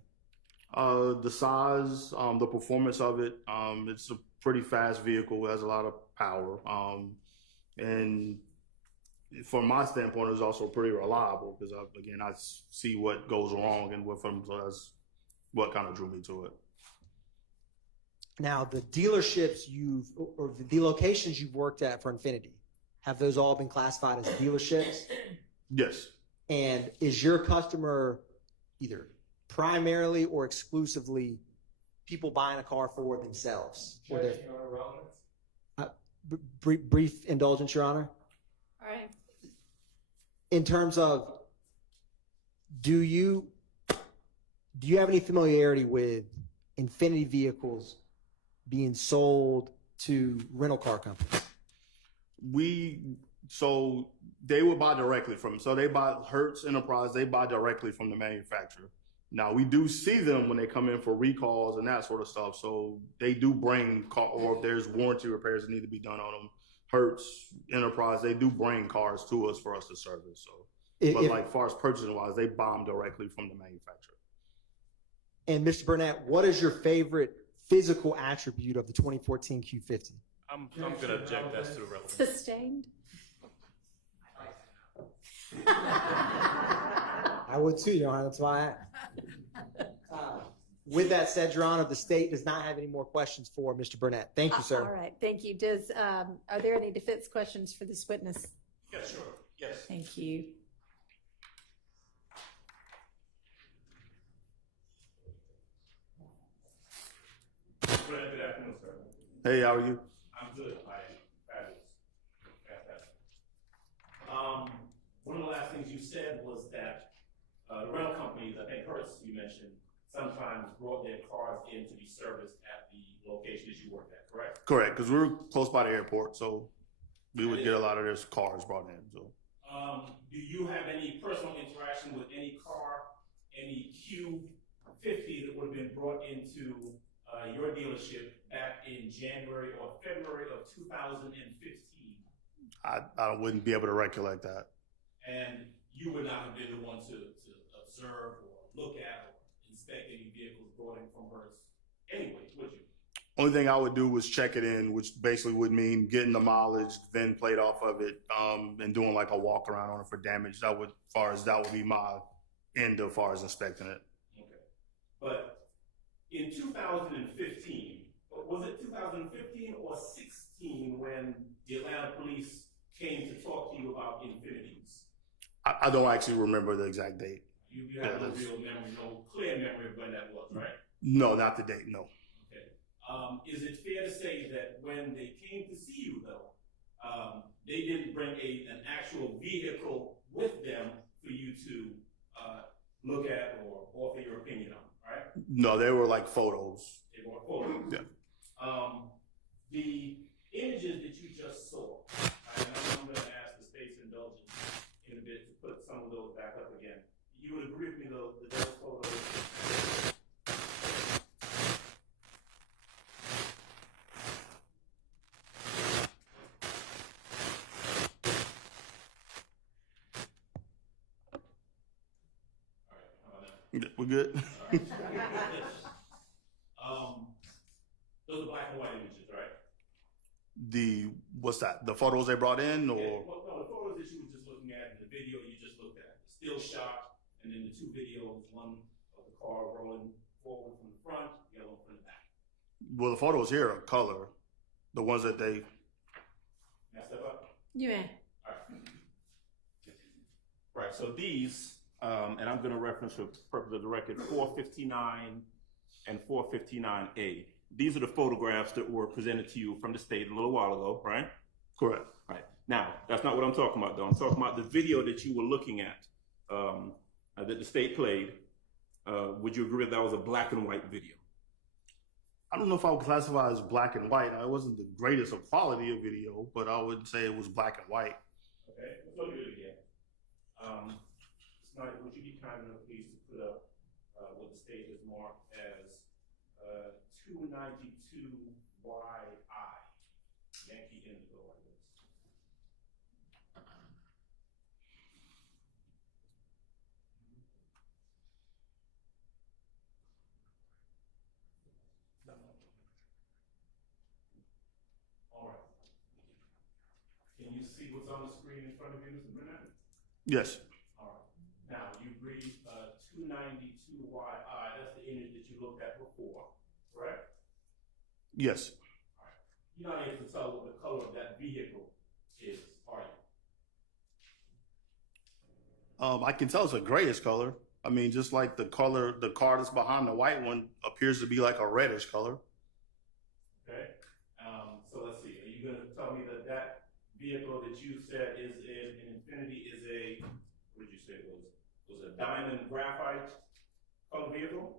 The size, the performance of it. It's a pretty fast vehicle. It has a lot of power. And from my standpoint, it's also pretty reliable because, I see what goes wrong and with them. So that's what kind of drew me to it. Now, the dealerships or the locations you've worked at for Infiniti, have those all been classified as dealerships? Yes. And is your customer either primarily or exclusively people buying a car for themselves? Or brief indulgence, Your Honor. All right. In terms of, do you have any familiarity with Infiniti vehicles being sold to rental car companies? So they would buy directly from them. So they buy Hertz Enterprise, they buy directly from the manufacturer. Now, we do see them when they come in for recalls and that sort of stuff. So they do bring or if there's warranty repairs that need to be done on them, Hertz Enterprise, they do bring cars to us for us to service. So, as far as purchasing wise, they buy them directly from the manufacturer. And Mr. Burnett, what is your favorite physical attribute of the 2014 Q50? I'm going to object that to the relevance. Sustained. I would too, Your Honor. That's why I asked. With that said, Your Honor, the state does not have any more questions for Mr. Burnett. Thank you, sir. All right, thank you. Are there any defense questions for this witness? Yes, sure. Yes. Thank you. Good afternoon, sir. Hey, how are you? I'm good. I am fabulous. Fantastic. One of the last things you said was that the rental companies, I think Hertz, you mentioned, sometimes brought their cars in to be serviced at the locations you worked at, correct? Correct, because we were close by the airport, so we would get a lot of their cars brought in. So, do you have any personal interaction with any car, any Q50 that would have been brought into your dealership back in January or February of 2015? I wouldn't be able to recollect that. And you would not have been the one to observe or look at or inspect any vehicles brought in from Hertz anyway, would you? Only thing I would do was check it in, which basically would mean getting the mileage, VIN plate off of it, and doing like a walk around on it for damage. That would be my end as far as inspecting it. Okay. But in 2015, was it 2015 or 16 when the Atlanta police came to talk to you about Infinitis? I don't actually remember the exact date. You have no real memory, no clear memory of when that was, right? No, not the date, no. Okay. Is it fair to say that when they came to see you, though, they didn't bring an actual vehicle with them for you to look at or offer your opinion on, right? No, they were like photos. They were photos. Yeah. The images that you just saw, and I'm going to ask the state's indulgence in a bit to put some of those back up again. You would agree with me, though, that those photos. All right, how about that? We're good. Those are black and white images, right? What's that? The photos they brought in, or? Yeah, well, no, the photos that you were just looking at, the video you just looked at, the still shot, and then the two videos, one of the car rolling forward from the front, the other one from the back. Well, the photos here are color. The ones that they. Can I step up? You may. All right. Right, so these, and I'm going to reference for the purpose of the record, 459 and 459A. These are the photographs that were presented to you from the state a little while ago, right? Correct. Right. Now, that's not what I'm talking about, though. I'm talking about the video that you were looking at, that the state played. Would you agree that was a black and white video? I don't know if I would classify it as black and white. It wasn't the greatest of quality of video, but I would say it was black and white. Okay, let's look at it again. Snyder, would you be kind enough, please, to put up what the state has marked as 292 YI, Yankee Indigo, I guess. All right. Can you see what's on the screen in front of you, Mr. Burnett? Yes. All right. Now, you read 292 YI. That's the image that you looked at before, correct? Yes. All right. You're not able to tell what the color of that vehicle is, are you? I can tell it's a grayish color. I mean, just like the car that's behind the white one appears to be like a reddish color. Okay. So let's see. Are you going to tell me that that vehicle that you said is an Infinity is a, what did you say it was a diamond graphite color vehicle?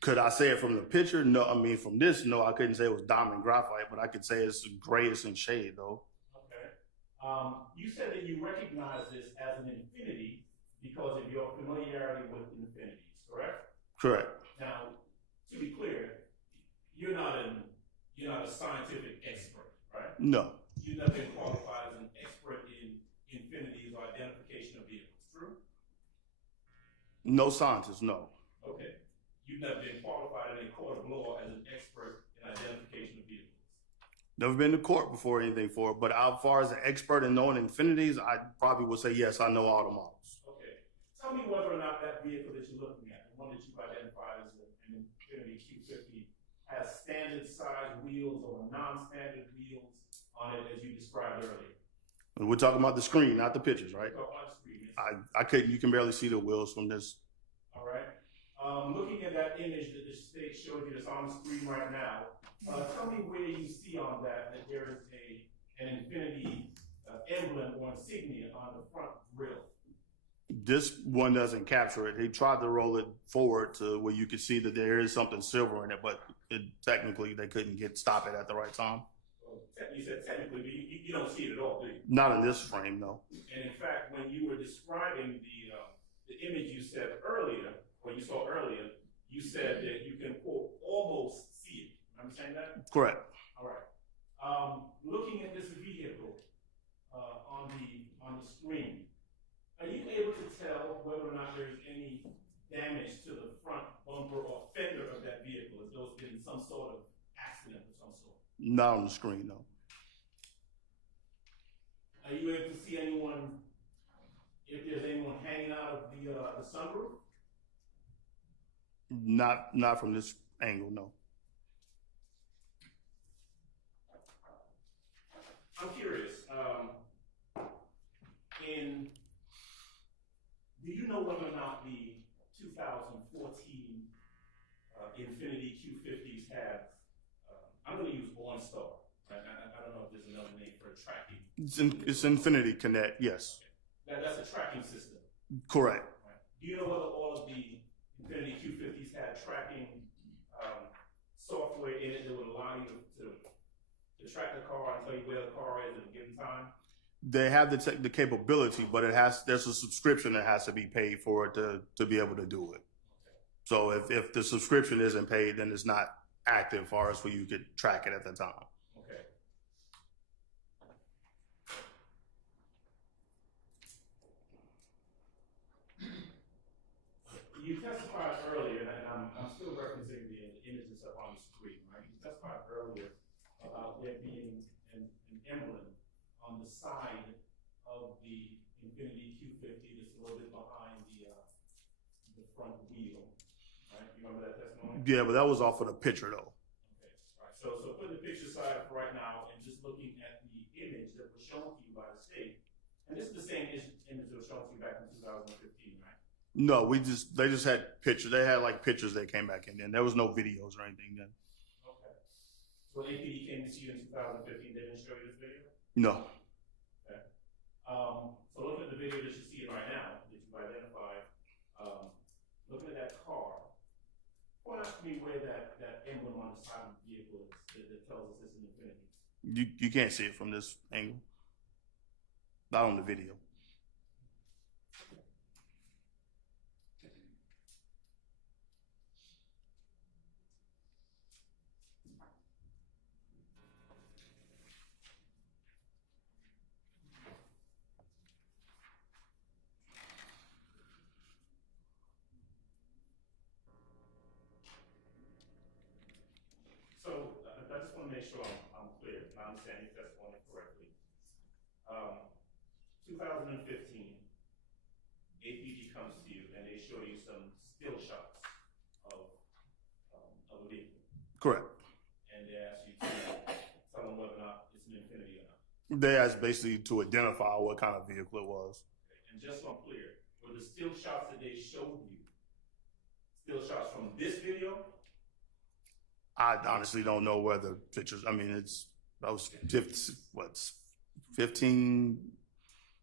Could I say it from the picture? No, I mean from this, no, I couldn't say it was diamond graphite, but I could say it's grayish in shade though. Okay. You said that you recognize this as an Infinity because of your familiarity with Infinities, correct? Correct. Now, to be clear, you're not a scientific expert, right? No. You've never been qualified as an expert in Infinities or identification of vehicles, true? No scientist, no. Okay. You've never been qualified in a court of law as an expert in identification of vehicles. Never been to court before or anything for it, but as far as an expert in knowing Infinities, I probably would say yes, I know all the models. Okay. Tell me whether or not that vehicle that you're looking at, the one that you've identified as an Infiniti Q50, has standard size wheels or non-standard wheels on it as you described earlier. We're talking about the screen, not the pictures, right? Talk about the screen. I couldn't, you can barely see the wheels from this. All right. Looking at that image that the state showed you that's on the screen right now, tell me where you see on that there is an Infinity emblem or insignia on the front grille. This one doesn't capture it. He tried to roll it forward to where you could see that there is something silver in it, but technically they couldn't stop it at the right time. Well, you said technically, but you don't see it at all, do you? Not in this frame, no. And in fact, when you were describing the image you said earlier, or you saw earlier, you said that you can quote almost see it. Am I saying that? Correct. All right. Looking at this vehicle on the screen, are you able to tell whether or not there's any damage to the front bumper or fender of that vehicle? If there's been some sort of accident of some sort? Not on the screen, no. Are you able to see anyone, if there's anyone hanging out of the sunroof? Not from this angle, no. I'm curious. Do you know whether or not the 2014 Infiniti Q50s have? I'm going to use OnStar. I don't know if there's another name for tracking. It's Infinity Connect, yes. Okay. That's a tracking system. Correct. Right. Do you know whether all of the Infiniti Q50s had tracking software in it that would allow you to track the car and tell you where the car is at a given time? They have the capability, but there's a subscription that has to be paid for it to be able to do it. Okay. So if the subscription isn't paid, then it's not active for us where you could track it at the time. Okay. You testified earlier, and I'm still referencing the images up on the screen, right? You testified earlier about there being an emblem on the side of the Infiniti Q50 that's a little bit behind the front wheel, right? You remember that testimony? Yeah, but that was off of the picture though. Okay, all right. So put the picture aside for right now and just looking at the image that was shown to you by the state. And this is the same image that was shown to you back in 2015, right? No, they just had pictures. They had like pictures that came back in then. There was no videos or anything then. Okay. So when APD came to see you in 2015, they didn't show you this video? No. Okay. So looking at the video that you're seeing right now, that you've identified, looking at that car, point out to me where that You can't see it from this angle. Not on the video. So I just want to make sure I'm clear, and I understand your testimony correctly. 2015, APG comes to you and they show you some still shots of a vehicle. Correct. And they ask you to tell them whether or not it's an Infiniti or not. They asked basically to identify what kind of vehicle it was. And just so I'm clear, were the still shots that they showed you still shots from this video? I honestly don't know where the pictures. I mean, that was 15,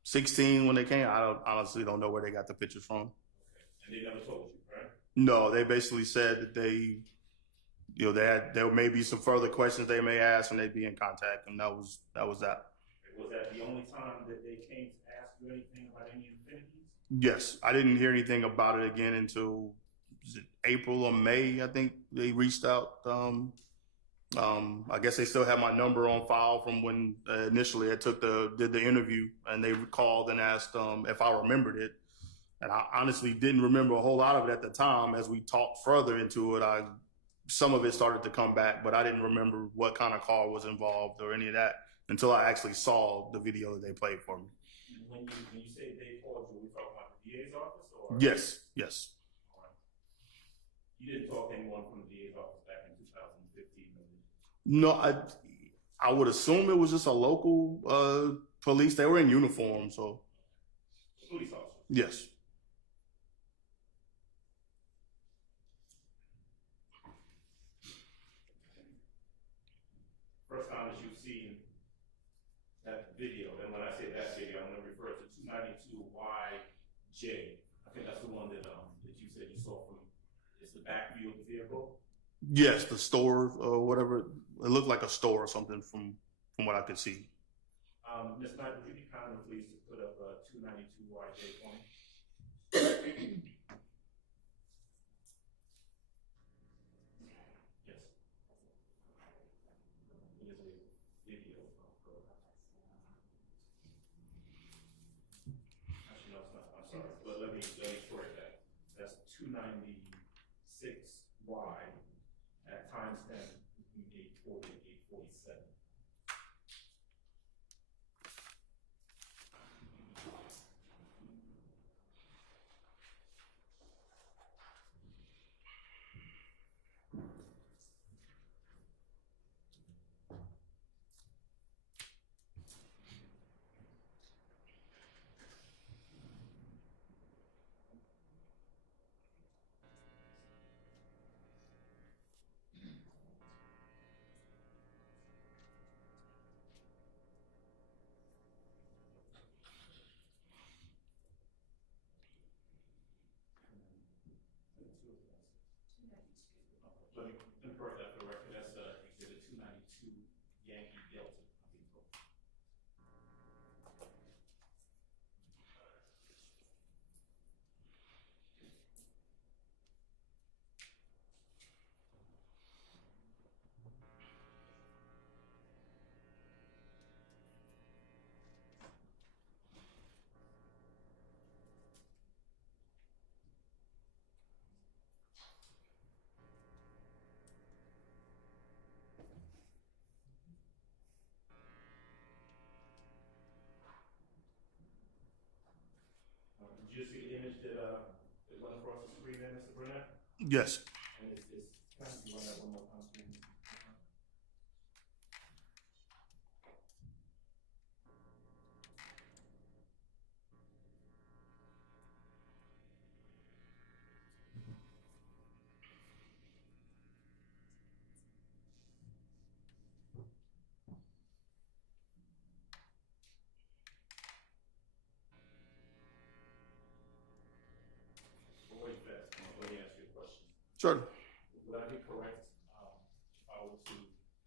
16 when they came. I honestly don't know where they got the pictures from. Okay. And they never told you, right? No, they basically said that there may be some further questions they may ask, and they'd be in contact, and that was that. Was that the only time that they came to ask you anything about any Infinitis? Yes, I didn't hear anything about it again until April or May. I think they reached out. I guess they still have my number on file from when initially I did the interview, and they called and asked if I remembered it. And I honestly didn't remember a whole lot of it at the time. As we talked further into it, some of it started to come back, but I didn't remember what kind of car was involved or any of that until I actually saw the video that they played for me. When you say they called you, were we talking about the DA's office? Or? Yes. All right. You didn't talk to anyone from the DA's office back in 2015? No, I would assume it was just a local police. They were in uniform, so. Police officer? Yes. First time that you've seen that video, and when I say that video, I'm going to refer to 292YJ. I think that's the one that you said you saw from. It's the back view of the vehicle. Yes, the store or whatever. It looked like a store or something from what I could see. Ms. Knight, would you be kind enough, please, to put up 292YJ for me? Yes. Here's a video of actually, no, it's not. I'm sorry, but let me correct that. That's 296Y at timestamp 840 847. Let me correct that for the record. That's exhibit 292 Yankee Delta. Did you see the image that went across the screen there, Mr. Burnett? Yes. And it's kind of run that one more time, please. Wait fast. Let me ask you a question. Sure. Would I be correct if I were to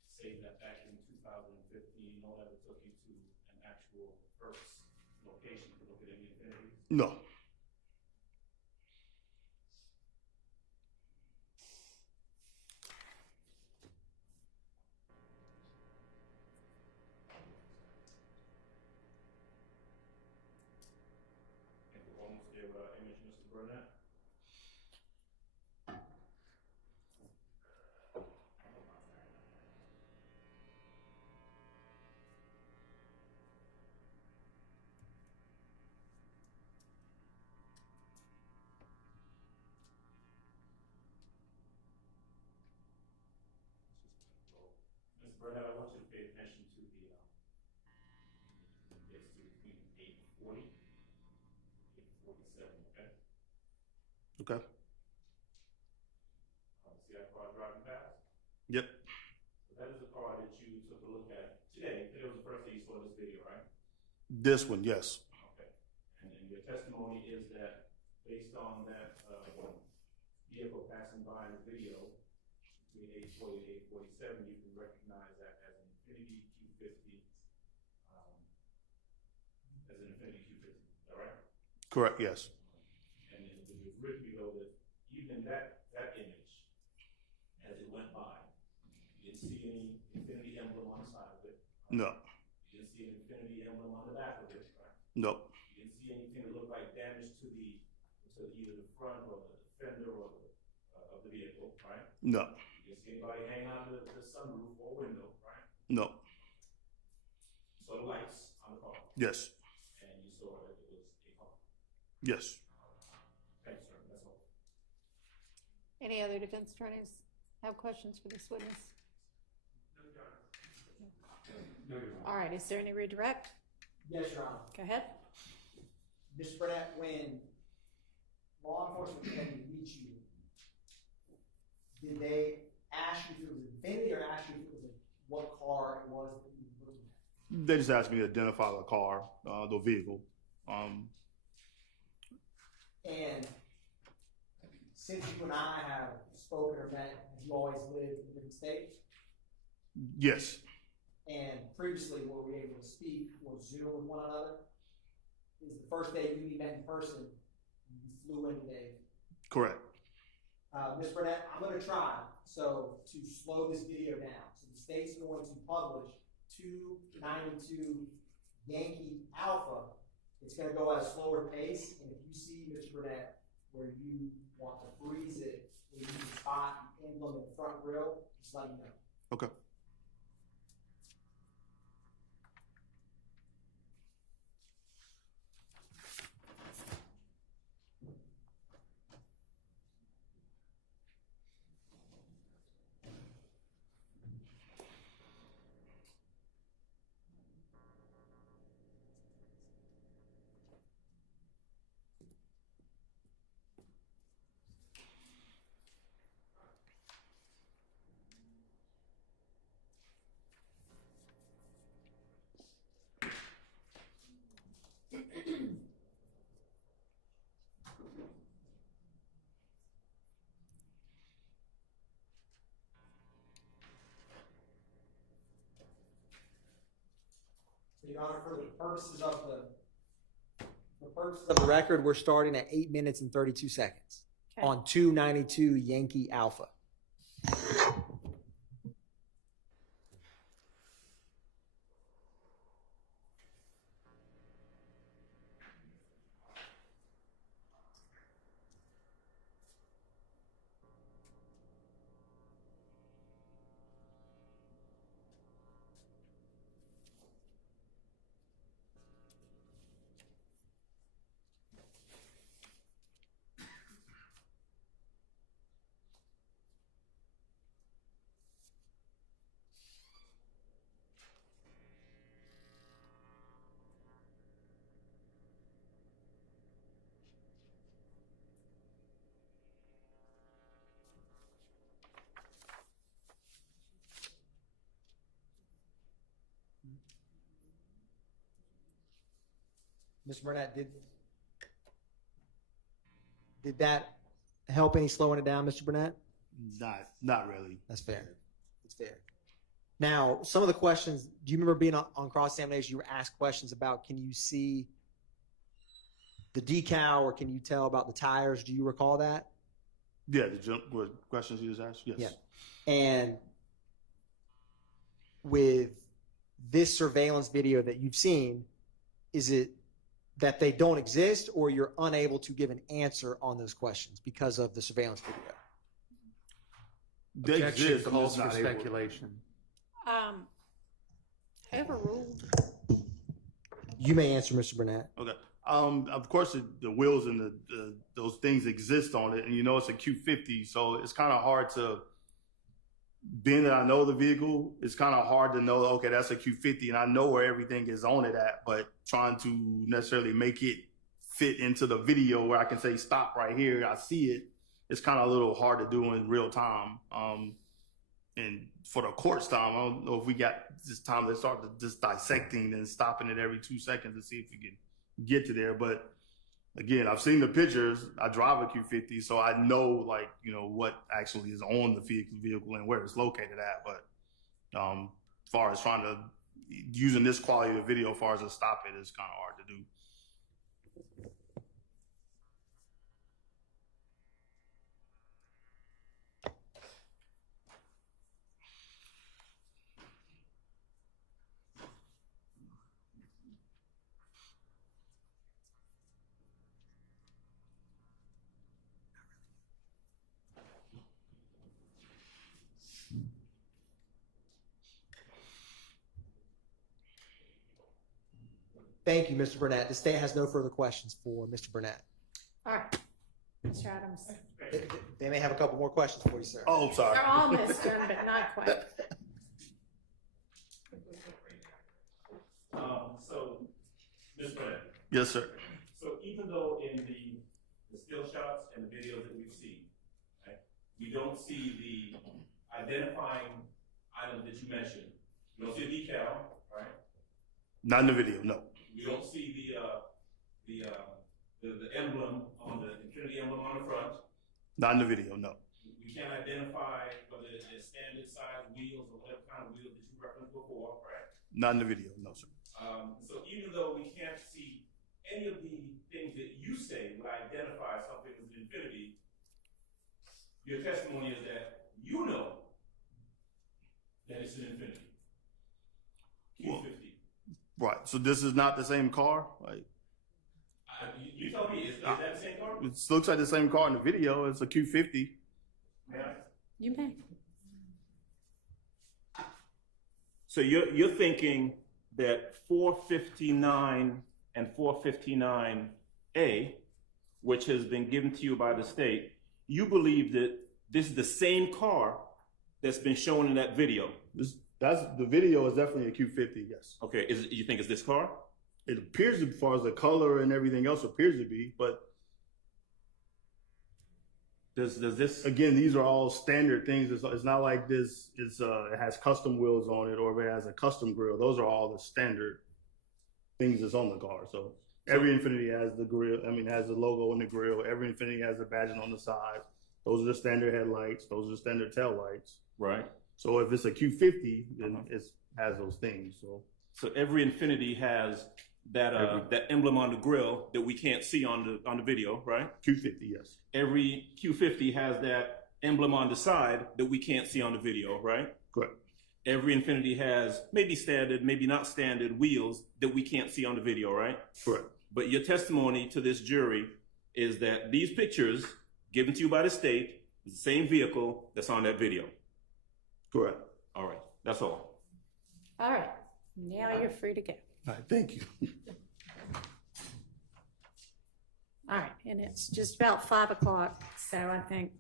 say that back in 2015, Perk's location to look at any infinities? No. And we'll almost give image Mr. Burnett. Mr. Burnett, I want you to pay attention to the, it's between 840, 847, okay? Okay. See that car driving past? Yep. So that is the car that you took a look at today. Today was the first day you saw this video, right? This one, yes. Okay. And your testimony is that based on that vehicle passing by in the video, between 840 and 847, you can recognize that as an Infiniti Q50, as an Infiniti Q50, is that right? Correct, yes. And it was written below that even that image, as it went by, you didn't see any Infiniti emblem on the side of it. No. You didn't see an Infiniti emblem on the back of it, right? No. You didn't see anything that looked like damage to either the front or the fender or of the vehicle, right? No. You didn't see anybody hanging out the sunroof or window, right? No. You saw the lights on the car. Yes. And you saw that it was a car. Yes. Thank you, sir. That's all. Any other defense attorneys have questions for this witness? All right, is there any redirect? Yes, Your Honor. Go ahead. Mr. Burnett, when law enforcement came to meet you, did they ask you if it was Infiniti or ask you if it was what car it was that you were looking at? They just asked me to identify the car, the vehicle. And since you and I have spoken or met, have you always lived in different states? Yes. And previously, were we able to speak or Zoom with one another? Is the first day you met in person, you flew in today? Correct. Ms. Burnett, I'm going to try to slow this video down. So the state's going to publish 292 Yankee Alpha. It's going to go at a slower pace, and if you see, Mr. Burnett, where you want to freeze it, where you can spot the emblem in the front grille, just let me know. Okay. So, Your Honor, for the purposes of the record, we're starting at 8 minutes and 32 seconds Okay. on 292 Yankee Alpha. Mr. Burnett, did that help any slowing it down, Mr. Burnett? Not really. That's fair. It's fair. Now, some of the questions, do you remember being on cross-examination, you were asked questions about, can you see the decal or can you tell about the tires? Do you recall that? Yeah, the questions you just asked? Yes. Yeah. And with this surveillance video that you've seen, is it that they don't exist or you're unable to give an answer on those questions because of the surveillance video? They Objection exist, I'm calls just for not able- speculation. Overruled. You may answer, Mr. Burnett. Okay. Of course, the wheels and those things exist on it, and you know it's a Q50, so it's kind of hard to. Being that I know the vehicle, it's kind of hard to know. Okay, that's a Q50, and I know where everything is on it at. But trying to necessarily make it fit into the video where I can say stop right here, I see it. It's kind of a little hard to do in real time. And for the court's time, I don't know if we got this time to start just dissecting and stopping it every 2 seconds to see if we can get to there. But again, I've seen the pictures. I drive a Q50, so I know, like, you know, what actually is on the vehicle and where it's located at. But as far as trying to using this quality of video as far as to stop it is kind of hard to do. Thank you, Mr. Burnett. The state has no further questions for Mr. Burnett. All right, Mr. Adams. They may have a couple more questions for you, sir. Oh, sorry. They're almost done, but not quite. So, Mr. Burnett. Yes, sir. So even though in the still shots and the videos that we've seen, right, we don't see the identifying items that you mentioned. We don't see a decal, right? Not in the video, no. We don't see the emblem on the Infinity emblem on the front. Not in the video, no. We can't identify whether it's standard size wheels or whatever kind of wheels that you referenced before, right? Not in the video, no, sir. So even though we can't see any of the things that you say would identify something as an Infinity, your testimony is that you know that it's an Infinity. Q50. Right. So this is not the same car? Like, You tell me, is that the same car? it looks like the same car in the video. It's a Q50. May I? You may. So you're thinking that 459 and 459A, which has been given to you by the state, you believe that this is the same car that's been shown in that video? The video is definitely a Q50, yes. Okay, you think it's this car? It appears, as far as the color and everything else appears to be, but does this? Again, these are all standard things. It's not like this is it has custom wheels on it or if it has a custom grille. Those are all the standard things that's on the car. So every Infinity has the grille. I mean, has the logo on the grille. Every Infinity has a badging on the side. Those are the standard headlights. Those are the standard tail lights. Right. So if it's a Q50, then it has those things. So every Infinity has that that emblem on the grill that we can't see on the video, right? Q50, yes. Every Q50 has that emblem on the side that we can't see on the video, right? Correct. Every Infinity has maybe standard, maybe not standard wheels that we can't see on the video, right? Correct. But your testimony to this jury is that these pictures given to you by the state is the same vehicle that's on that video. Correct. All right, that's all. All right, now you're free to go. All right, thank you. All right, and it's just about 5 o'clock, so I think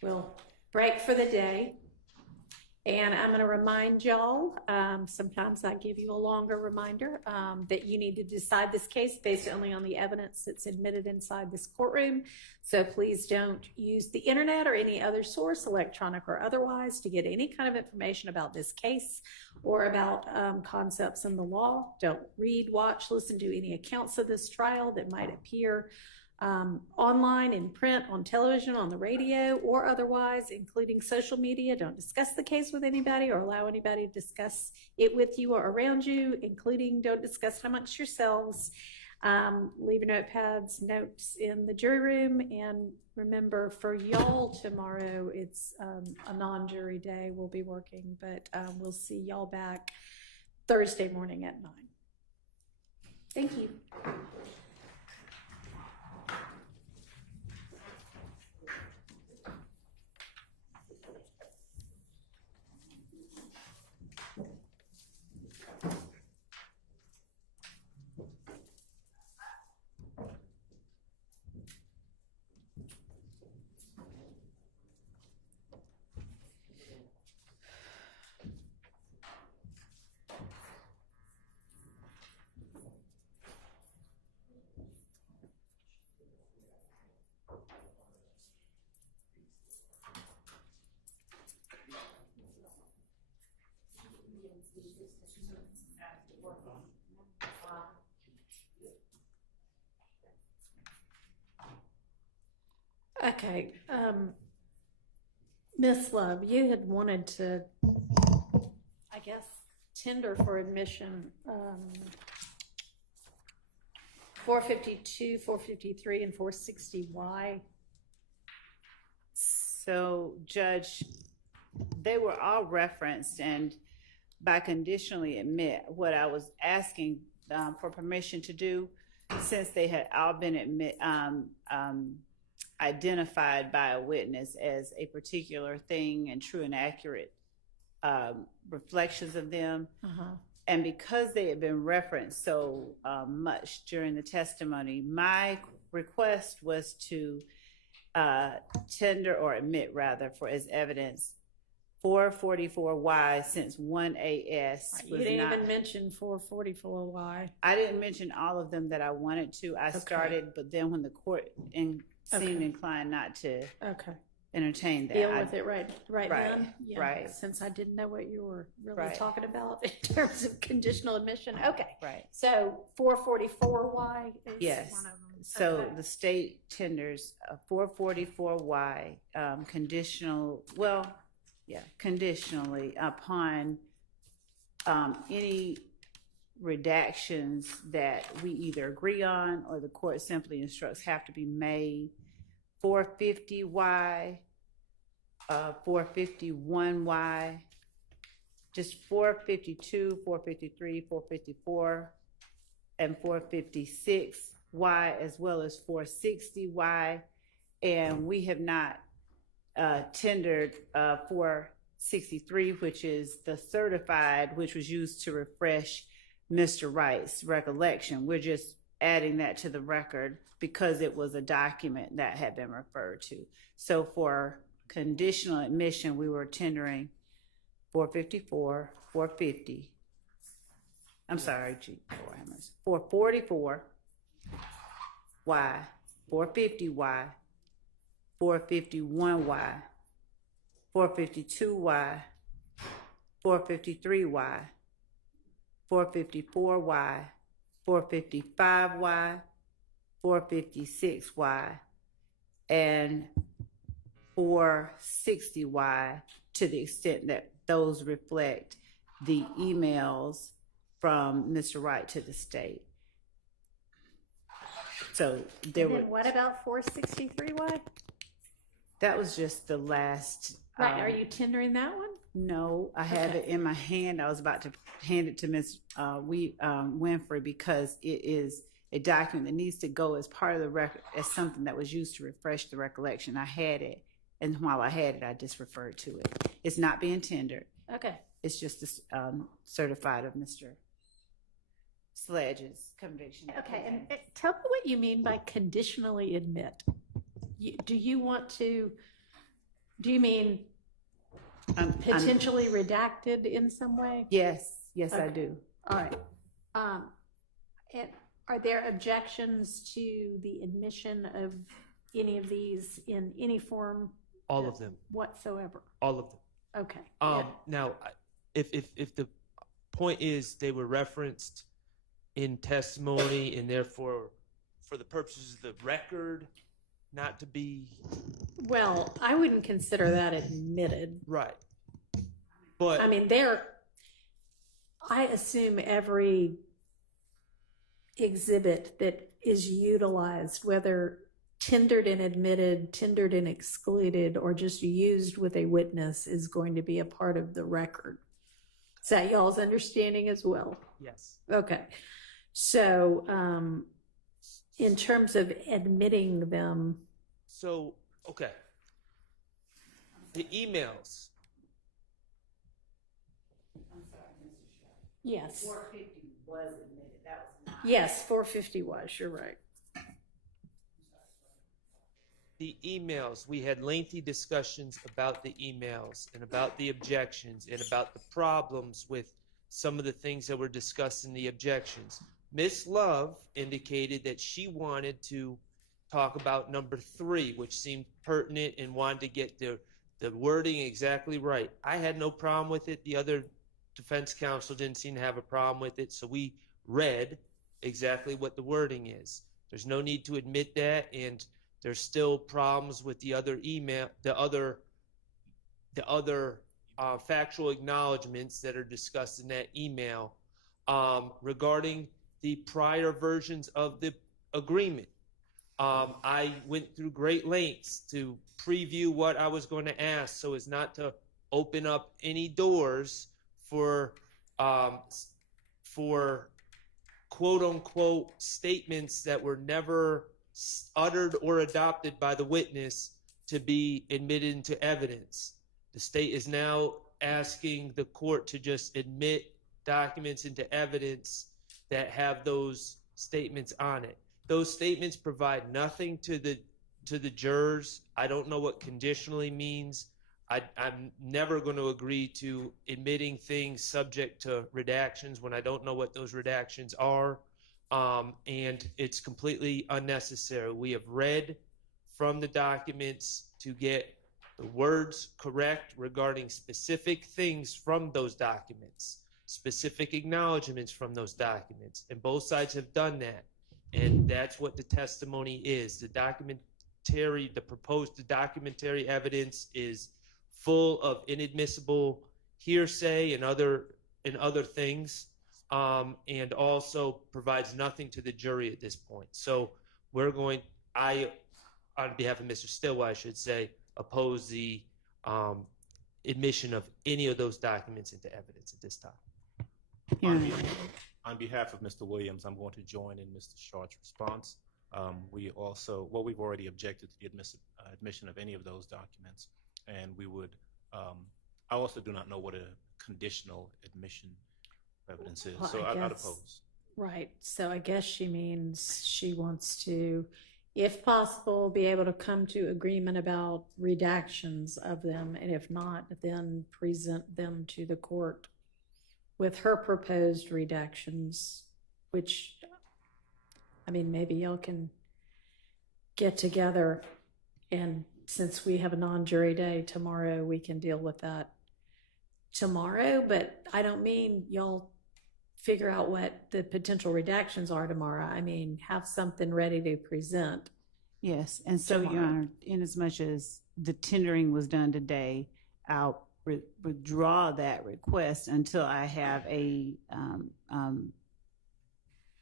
we'll break for the day. And I'm going to remind y'all, sometimes I give you a longer reminder, that you need to decide this case based only on the evidence that's admitted inside this courtroom. So please don't use the internet or any other source, electronic or otherwise, to get any kind of information about this case or about concepts in the law. Don't read, watch, listen to any accounts of this trial that might appear online, in print, on television, on the radio, or otherwise, including social media. Don't discuss the case with anybody or allow anybody to discuss it with you or around you, including don't discuss it amongst yourselves. Leave your notepads, notes in the jury room, and remember, for y'all tomorrow, it's a non-jury day. We'll be working, but we'll see y'all back Thursday morning at 9. Thank you. Okay, Miss Love, you had wanted to, I guess, tender for admission 452, 453, and 460Y. So, Judge, they were all referenced, and by conditionally admit, what I was asking for permission to do, since they had all been identified by a witness as a particular thing and true and accurate reflections of them. And because they had been referenced so much during the testimony, my request was to tender or admit, rather, for as evidence 444Y, since 1AS You didn't even mention 444Y. I didn't mention all of them that I wanted to. I started, but then when the court seemed inclined not to entertain that. Deal with it right then? Yeah, right. Since I didn't know what you were really Right. talking about in terms of conditional admission. Okay. Right. So 444Y is Yes. one of them. So Okay. the state tenders 444Y conditionally upon any redactions that we either agree on or the court simply instructs have to be made. 450Y, 451Y, just 452, 453, 454, and 456Y, as well as 460Y. And we have not tendered 463, which is the certified, which was used to refresh Mr. Wright's recollection. We're just adding that to the record because it was a document that had been referred to. So for conditional admission, we were tendering 454, 450. I'm sorry, 444Y, 450Y, 451Y, 452Y, 453Y, 454Y, 455Y, 456Y, and 460Y, to the extent that those reflect the emails from Mr. Wright to the state. So there And were. then what about 463Y? That was just the last. Right. Are you tendering that one? No, I have it in my hand. I was about to hand it to Ms. Winfrey because it is a document that needs to go as part of the record, as something that was used to refresh the recollection. I had it, and while I had it, I just referred to it. It's not being tendered. Okay. It's just certified of Mr. Sledge's conviction. Okay, and tell me what you mean by conditionally admit. Do you mean potentially redacted in some way? Yes, I Okay. do. All right. And are there objections to the admission of any of these in any form? All of them. Whatsoever? All of them. Okay. Now, if the point is they were referenced in testimony and therefore for the purposes of the record, not to be Well, I wouldn't consider that admitted. right. But I mean, I assume every exhibit that is utilized, whether tendered and admitted, tendered and excluded, or just used with a witness, is going to be a part of the record. Is that y'all's understanding as well? yes. Okay. So, in terms of admitting them, So, okay. The emails. yes. 450 was admitted. That was not. Yes, 450 was, you're right. The emails, we had lengthy discussions about the emails and about the objections and about the problems with some of the things that were discussed in the objections. Miss Love indicated that she wanted to talk about number 3, which seemed pertinent and wanted to get the wording exactly right. I had no problem with it. The other defense counsel didn't seem to have a problem with it, so we read exactly what the wording is. There's no need to admit that, and there's still problems with the other email, the other factual acknowledgments that are discussed in that email regarding the prior versions of the agreement. I went through great lengths to preview what I was going to ask so as not to open up any doors for quote unquote statements that were never uttered or adopted by the witness to be admitted into evidence. The state is now asking the court to just admit documents into evidence that have those statements on it. Those statements provide nothing to the jurors. I don't know what conditionally means. I'm never going to agree to admitting things subject to redactions when I don't know what those redactions are. And it's completely unnecessary. We have read from the documents to get the words correct regarding specific things from those documents, specific acknowledgments from those documents, and both sides have done that. And that's what the testimony is. The proposed documentary evidence is full of inadmissible hearsay and other things, and also provides nothing to the jury at this point. So on behalf of Mr. Stilwell, I should say, oppose the admission of any of those documents into evidence at this time. On behalf of Mr. Williams, I'm going to join in Mr. Short's response. We've already objected to the admission of any of those documents, and we would. I also do not know what a conditional admission of evidence is, so I'd oppose. Right. So I guess she means she wants to, if possible, be able to come to agreement about redactions of them, and if not, then present them to the court with her proposed redactions, which, I mean, maybe y'all can get together, and since we have a non-jury day tomorrow, we can deal with that tomorrow. But I don't mean y'all figure out what the potential redactions are tomorrow. I mean, have something ready to present. Yes, and so, tomorrow. Your Honor, in as much as the tendering was done today, I'll withdraw that request until I have a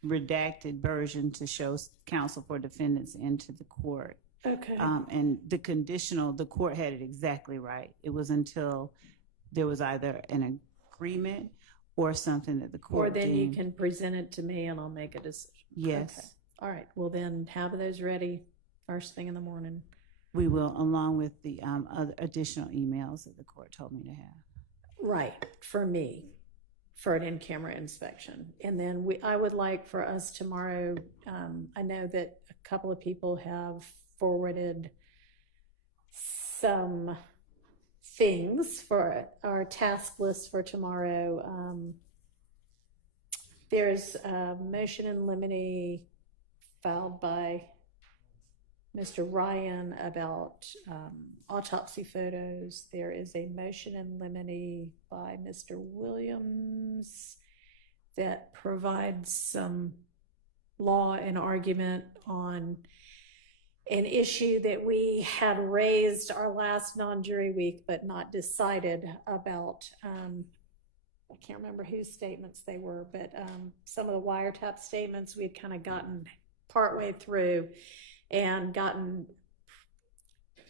redacted version to show counsel for defendants into the court. Okay. And the court had it exactly right. It was until there was either an agreement or something that the court Or then deemed. you can present it to me and I'll make a decision. Yes. Okay. All right. Well, then have those ready first thing in the morning. We will, along with the other additional emails that the court told me to have. Right. For me, for an in-camera inspection. And then I would like for us tomorrow, I know that a couple of people have forwarded some things for our task list for tomorrow. There's a motion in limine filed by Mr. Ryan about autopsy photos. There is a motion in limine by Mr. Williams that provides some law and argument on an issue that we had raised our last non-jury week but not decided about. I can't remember whose statements they were, but some of the wiretap statements we had kind of gotten partway through and gotten,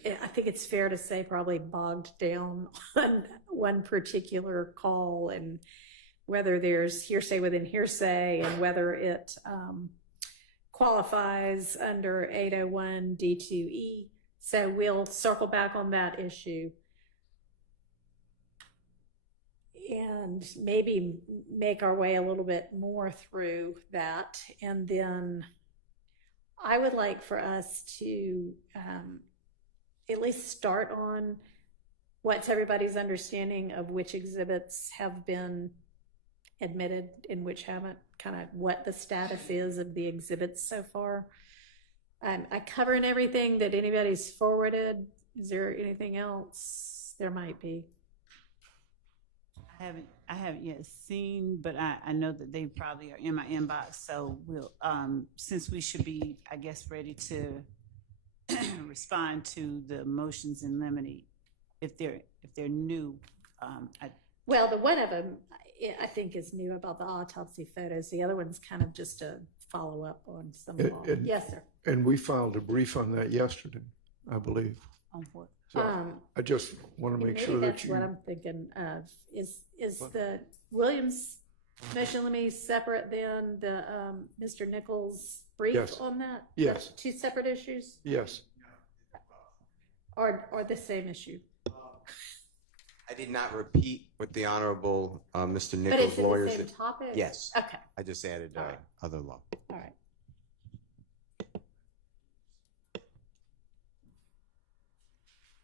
I think it's fair to say, probably bogged down on one particular call and whether there's hearsay within hearsay and whether it qualifies under 801 D2E. So we'll circle back on that issue and maybe make our way a little bit more through that. And then I would like for us to at least start on what's everybody's understanding of which exhibits have been admitted and which haven't, kind of what the status is of the exhibits so far. I covering everything that anybody's forwarded. Is there anything else? There might be. I haven't yet seen, but I know that they probably are in my inbox. So we'll, since we should be, I guess, ready to respond to the motions in limine, if they're new. Well, the one of them I think is new about the autopsy photos. The other one's kind of just a follow up on some of them. Yes, sir. And we filed a brief on that yesterday, I believe. On what? So I just want to make sure that that's what I'm thinking of. Is the Williams motion limine separate than the Mr. Nichols brief on that? Yes. That's two separate issues? Yes. Or the same issue? I did not repeat what the Honorable Mr. But Nichols' it's in lawyers. the same topic? Yes. Okay. I just added other law. All right.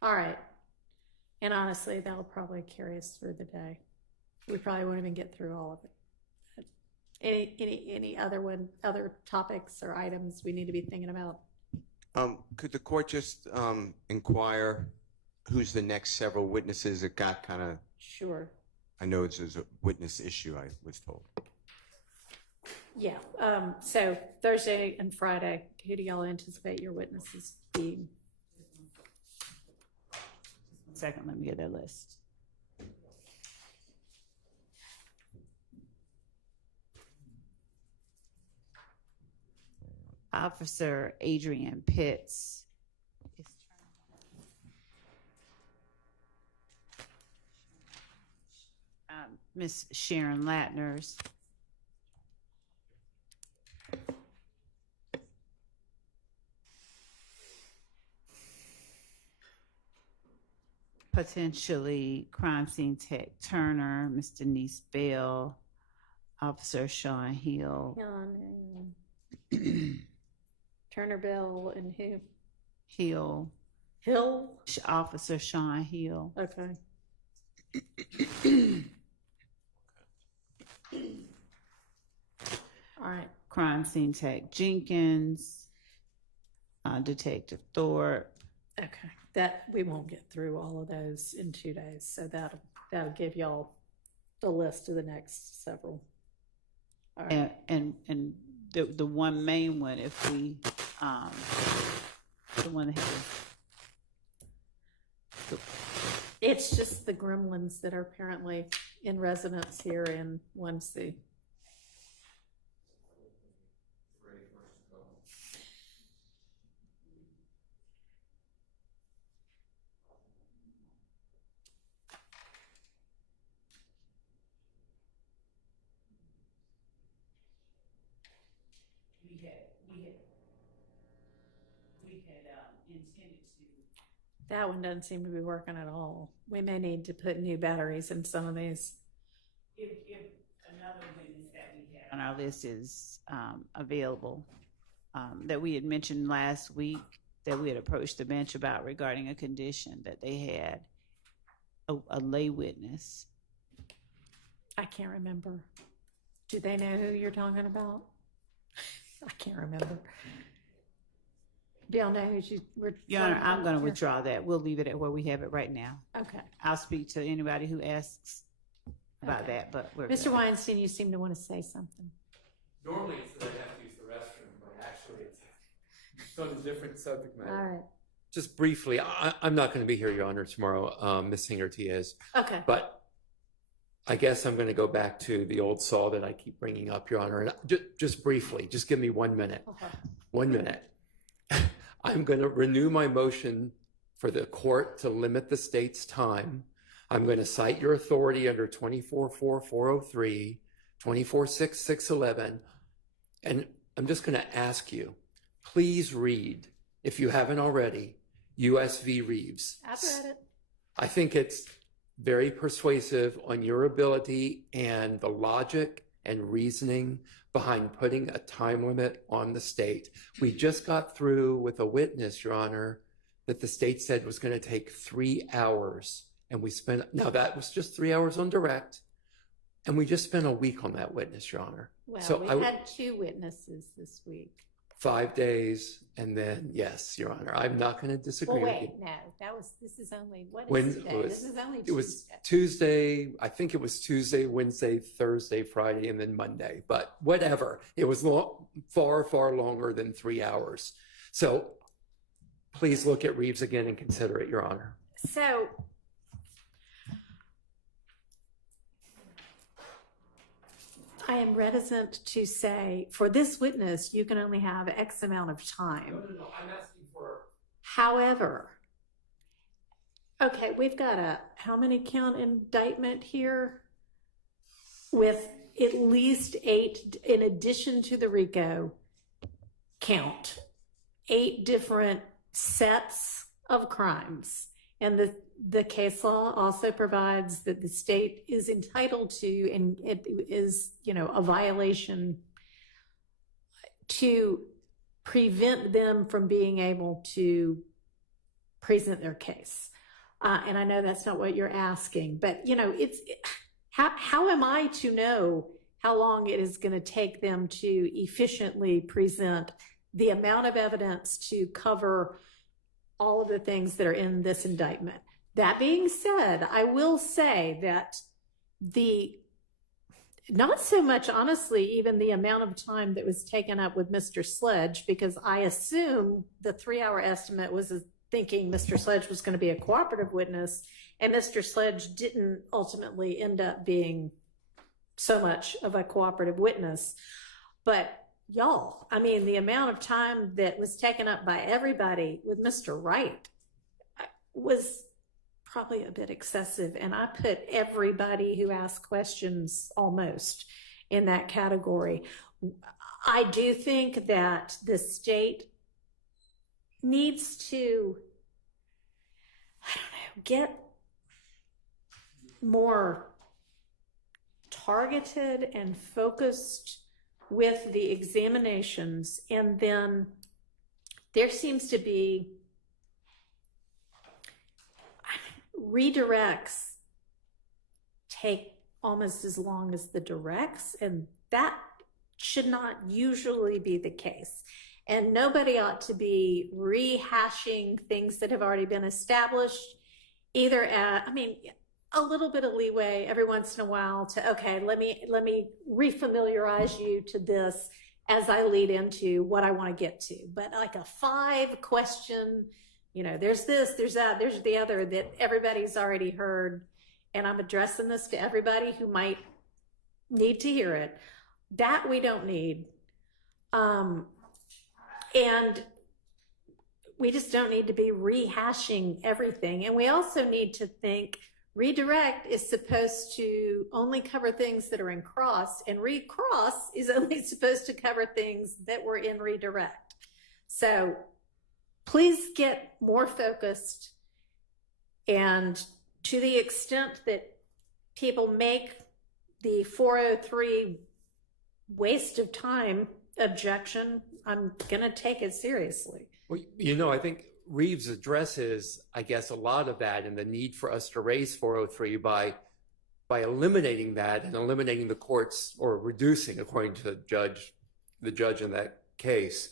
All right. And honestly, that'll probably carry us through the day. We probably won't even get through all of it. But any other topics or items we need to be thinking about? Could the court just inquire who's the next several witnesses? It got kind of. Sure. I know it's a witness issue, I was told. Yeah. So Thursday and Friday, who do y'all anticipate your witnesses being? Second, let me get their list. Officer Adrian Pitts. Miss Sharon Latners. Potentially crime scene tech Turner, Miss Denise Bell, Officer Sean Hill. Turner, Bell, and who? Hill. Officer Sean Hill. Okay. All right. Crime scene tech Jenkins, Detective Thorpe. Okay. That we won't get through all of those in 2 days, so that'll give y'all the list of the next several. All right. And the one main one, if we the one that has it's just the gremlins that are apparently in residence here in 1C. We had intended to. That one doesn't seem to be working at all. We may need to put new batteries in some of these. If another witness that we had on our list is available, that we had mentioned last week, that we had approached the bench about regarding a condition that they had, a lay witness. I can't remember. Do they know who you're talking about? I can't remember. Do y'all know who we're Your Honor, I'm going to withdraw that. We'll leave it at where we have it right now. Okay. I'll speak to anybody who asks about that, but we're Mr. good. Weinstein, you seem to want to say something. Normally it's that I have to use the restroom. on a different subject matter. All right. Just briefly, I'm not going to be here, Your Honor, tomorrow. Ms. Hingerty is. Okay. But I guess I'm going to go back to the old saw that I keep bringing up, Your Honor. And just briefly, just give me 1 minute. Okay. 1 minute. I'm going to renew my motion for the court to limit the state's time. I'm going to cite your authority under 244403, 246611, and I'm just going to ask you, please read, if you haven't already, U.S. v. Reeves. I've read it. I think it's very persuasive on your ability and the logic and reasoning behind putting a time limit on the state. We just got through with a witness, Your Honor, that the state said was going to take 3 hours. And we spent, now that was just 3 hours on direct. And we just spent a week on that witness, Your Honor. Well, So we had 2 witnesses this week. 5 days. And then, yes, Your Honor, I'm not going to disagree Well, with you. wait, no, this is only, what When is today? This is only it was Tuesday. Tuesday, I think it was Tuesday, Wednesday, Thursday, Friday, and then Monday. But whatever, it was far, far longer than 3 hours. So please look at Reeves again and consider it, Your Honor. So, I am reticent to say, for this witness, you can only have X amount of time. No, I'm asking for. However, okay, we've got a, how many count indictment here? With at least 8, in addition to the RICO count, 8 different sets of crimes. And the case law also provides that the state is entitled to, and it is, a violation to prevent them from being able to present their case. And I know that's not what you're asking, but how am I to know how long it is going to take them to efficiently present the amount of evidence to cover all of the things that are in this indictment? That being said, I will say that not so much, honestly, even the amount of time that was taken up with Mr. Sledge, because I assume the 3-hour estimate was thinking Mr. Sledge was going to be a cooperative witness, and Mr. Sledge didn't ultimately end up being so much of a cooperative witness. But y'all, I mean, the amount of time that was taken up by everybody with Mr. Wright was probably a bit excessive. And I put everybody who asked questions almost in that category. I do think that the state needs to, get more targeted and focused with the examinations. And then there seems to be redirects take almost as long as the directs, and that should not usually be the case. And nobody ought to be rehashing things that have already been established, either a little bit of leeway every once in a while to, okay, let me refamiliarize you to this as I lead into what I want to get to. But like a 5-question, there's this, there's that, there's the other that everybody's already heard, and I'm addressing this to everybody who might need to hear it. That we don't need. And we just don't need to be rehashing everything. And we also need to think redirect is supposed to only cover things that are in cross, and recross is only supposed to cover things that were in redirect. So please get more focused, and to the extent that people make the 403 waste of time objection, I'm going to take it seriously. Well, I think Reeves addresses, I guess, a lot of that and the need for us to raise 403 by eliminating that and eliminating the courts, or reducing, according to the judge in that case,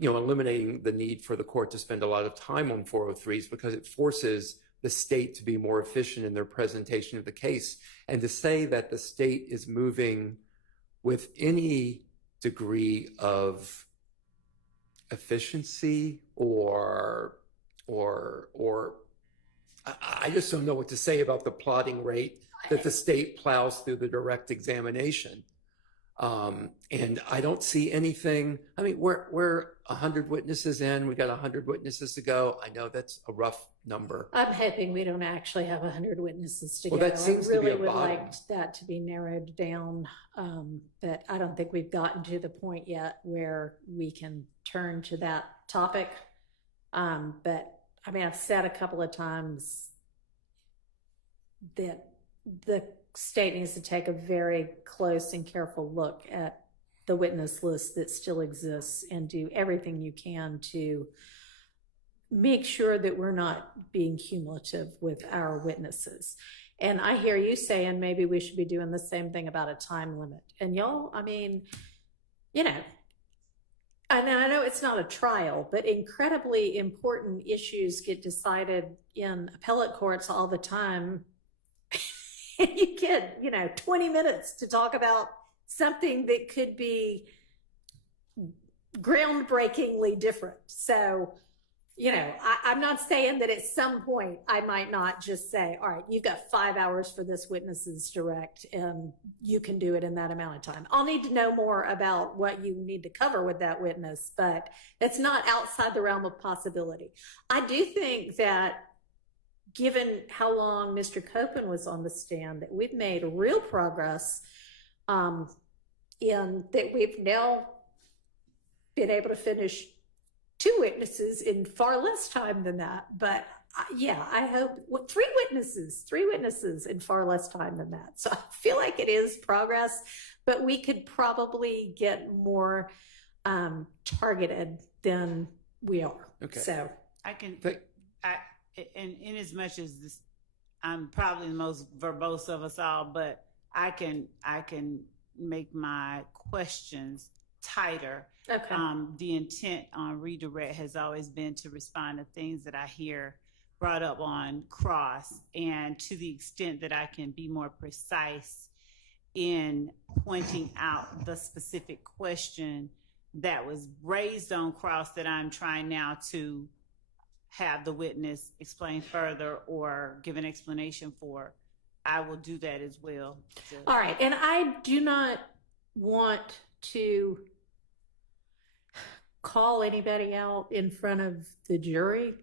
eliminating the need for the court to spend a lot of time on 403s, because it forces the state to be more efficient in their presentation of the case. And to say that the state is moving with any degree of efficiency or I just don't know what to say about the plotting rate that the state plows through the direct examination. And I don't see anything. I mean, we're 100 witnesses in. We got 100 witnesses to go. I know that's a rough number. I'm hoping we don't actually have 100 witnesses to go. Well, that seems to I be really a would bottom. like that to be narrowed down, but I don't think we've gotten to the point yet where we can turn to that topic. But I mean, I've said a couple of times that the state needs to take a very close and careful look at the witness list that still exists and do everything you can to make sure that we're not being cumulative with our witnesses. And I hear you saying maybe we should be doing the same thing about a time limit. And y'all, I mean, you know, and I know it's not a trial, but incredibly important issues get decided in appellate courts all the time. You get, 20 minutes to talk about something that could be groundbreakingly different. So, I'm not saying that at some point I might not just say, all right, you've got 5 hours for this witness's direct and you can do it in that amount of time. I'll need to know more about what you need to cover with that witness, but it's not outside the realm of possibility. I do think that given how long Mr. Copen was on the stand, that we've made real progress in that we've now been able to finish 2 witnesses in far less time than that. But yeah, I hope 3 witnesses in far less time than that. So I feel like it is progress, but we could probably get more targeted than we are. Okay. So I can, and in as much as this, I'm probably the most verbose of us all, but I can make my questions tighter. Okay. The intent on redirect has always been to respond to things that I hear brought up on cross, and to the extent that I can be more precise in pointing out the specific question that was raised on cross that I'm trying now to have the witness explain further or give an explanation for, I will do that as well. All right. And I do not want to call anybody out in front of the jury.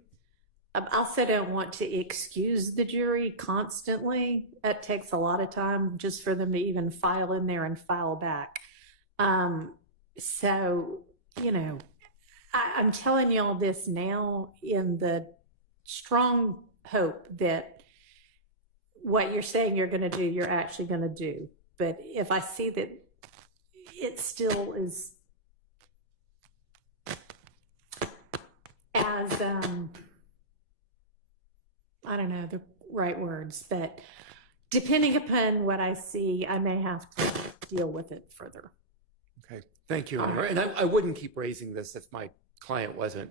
I also don't want to excuse the jury constantly. That takes a lot of time just for them to even file in there and file back. So, I'm telling y'all this now in the strong hope that what you're saying you're going to do, you're actually going to do. But if I see that it still is as, I don't know the right words, but depending upon what I see, I may have to deal with it further. Okay. Thank you, Honor. All right. And I wouldn't keep raising this if my client wasn't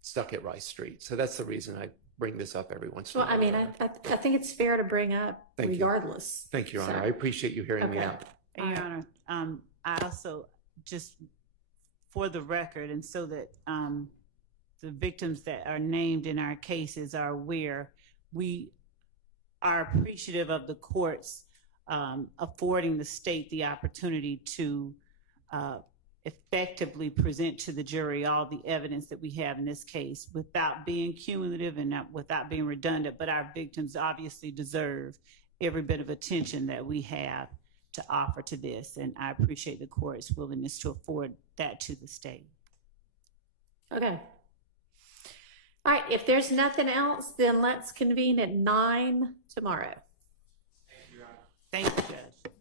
stuck at Rice Street. So that's the reason I bring this up every once in a Well, while. I mean, I think it's fair to bring up Thank you. regardless. Thank you, Honor. So- I appreciate you hearing me Okay. out. And Your Honor, I also, just for the record, and so that the victims that are named in our cases are aware, we are appreciative of the courts affording the state the opportunity to effectively present to the jury all the evidence that we have in this case without being cumulative and without being redundant. But our victims obviously deserve every bit of attention that we have to offer to this. And I appreciate the court's willingness to afford that to the state. Okay. All right. If there's nothing else, then let's convene at 9 tomorrow. Thank you, Judge.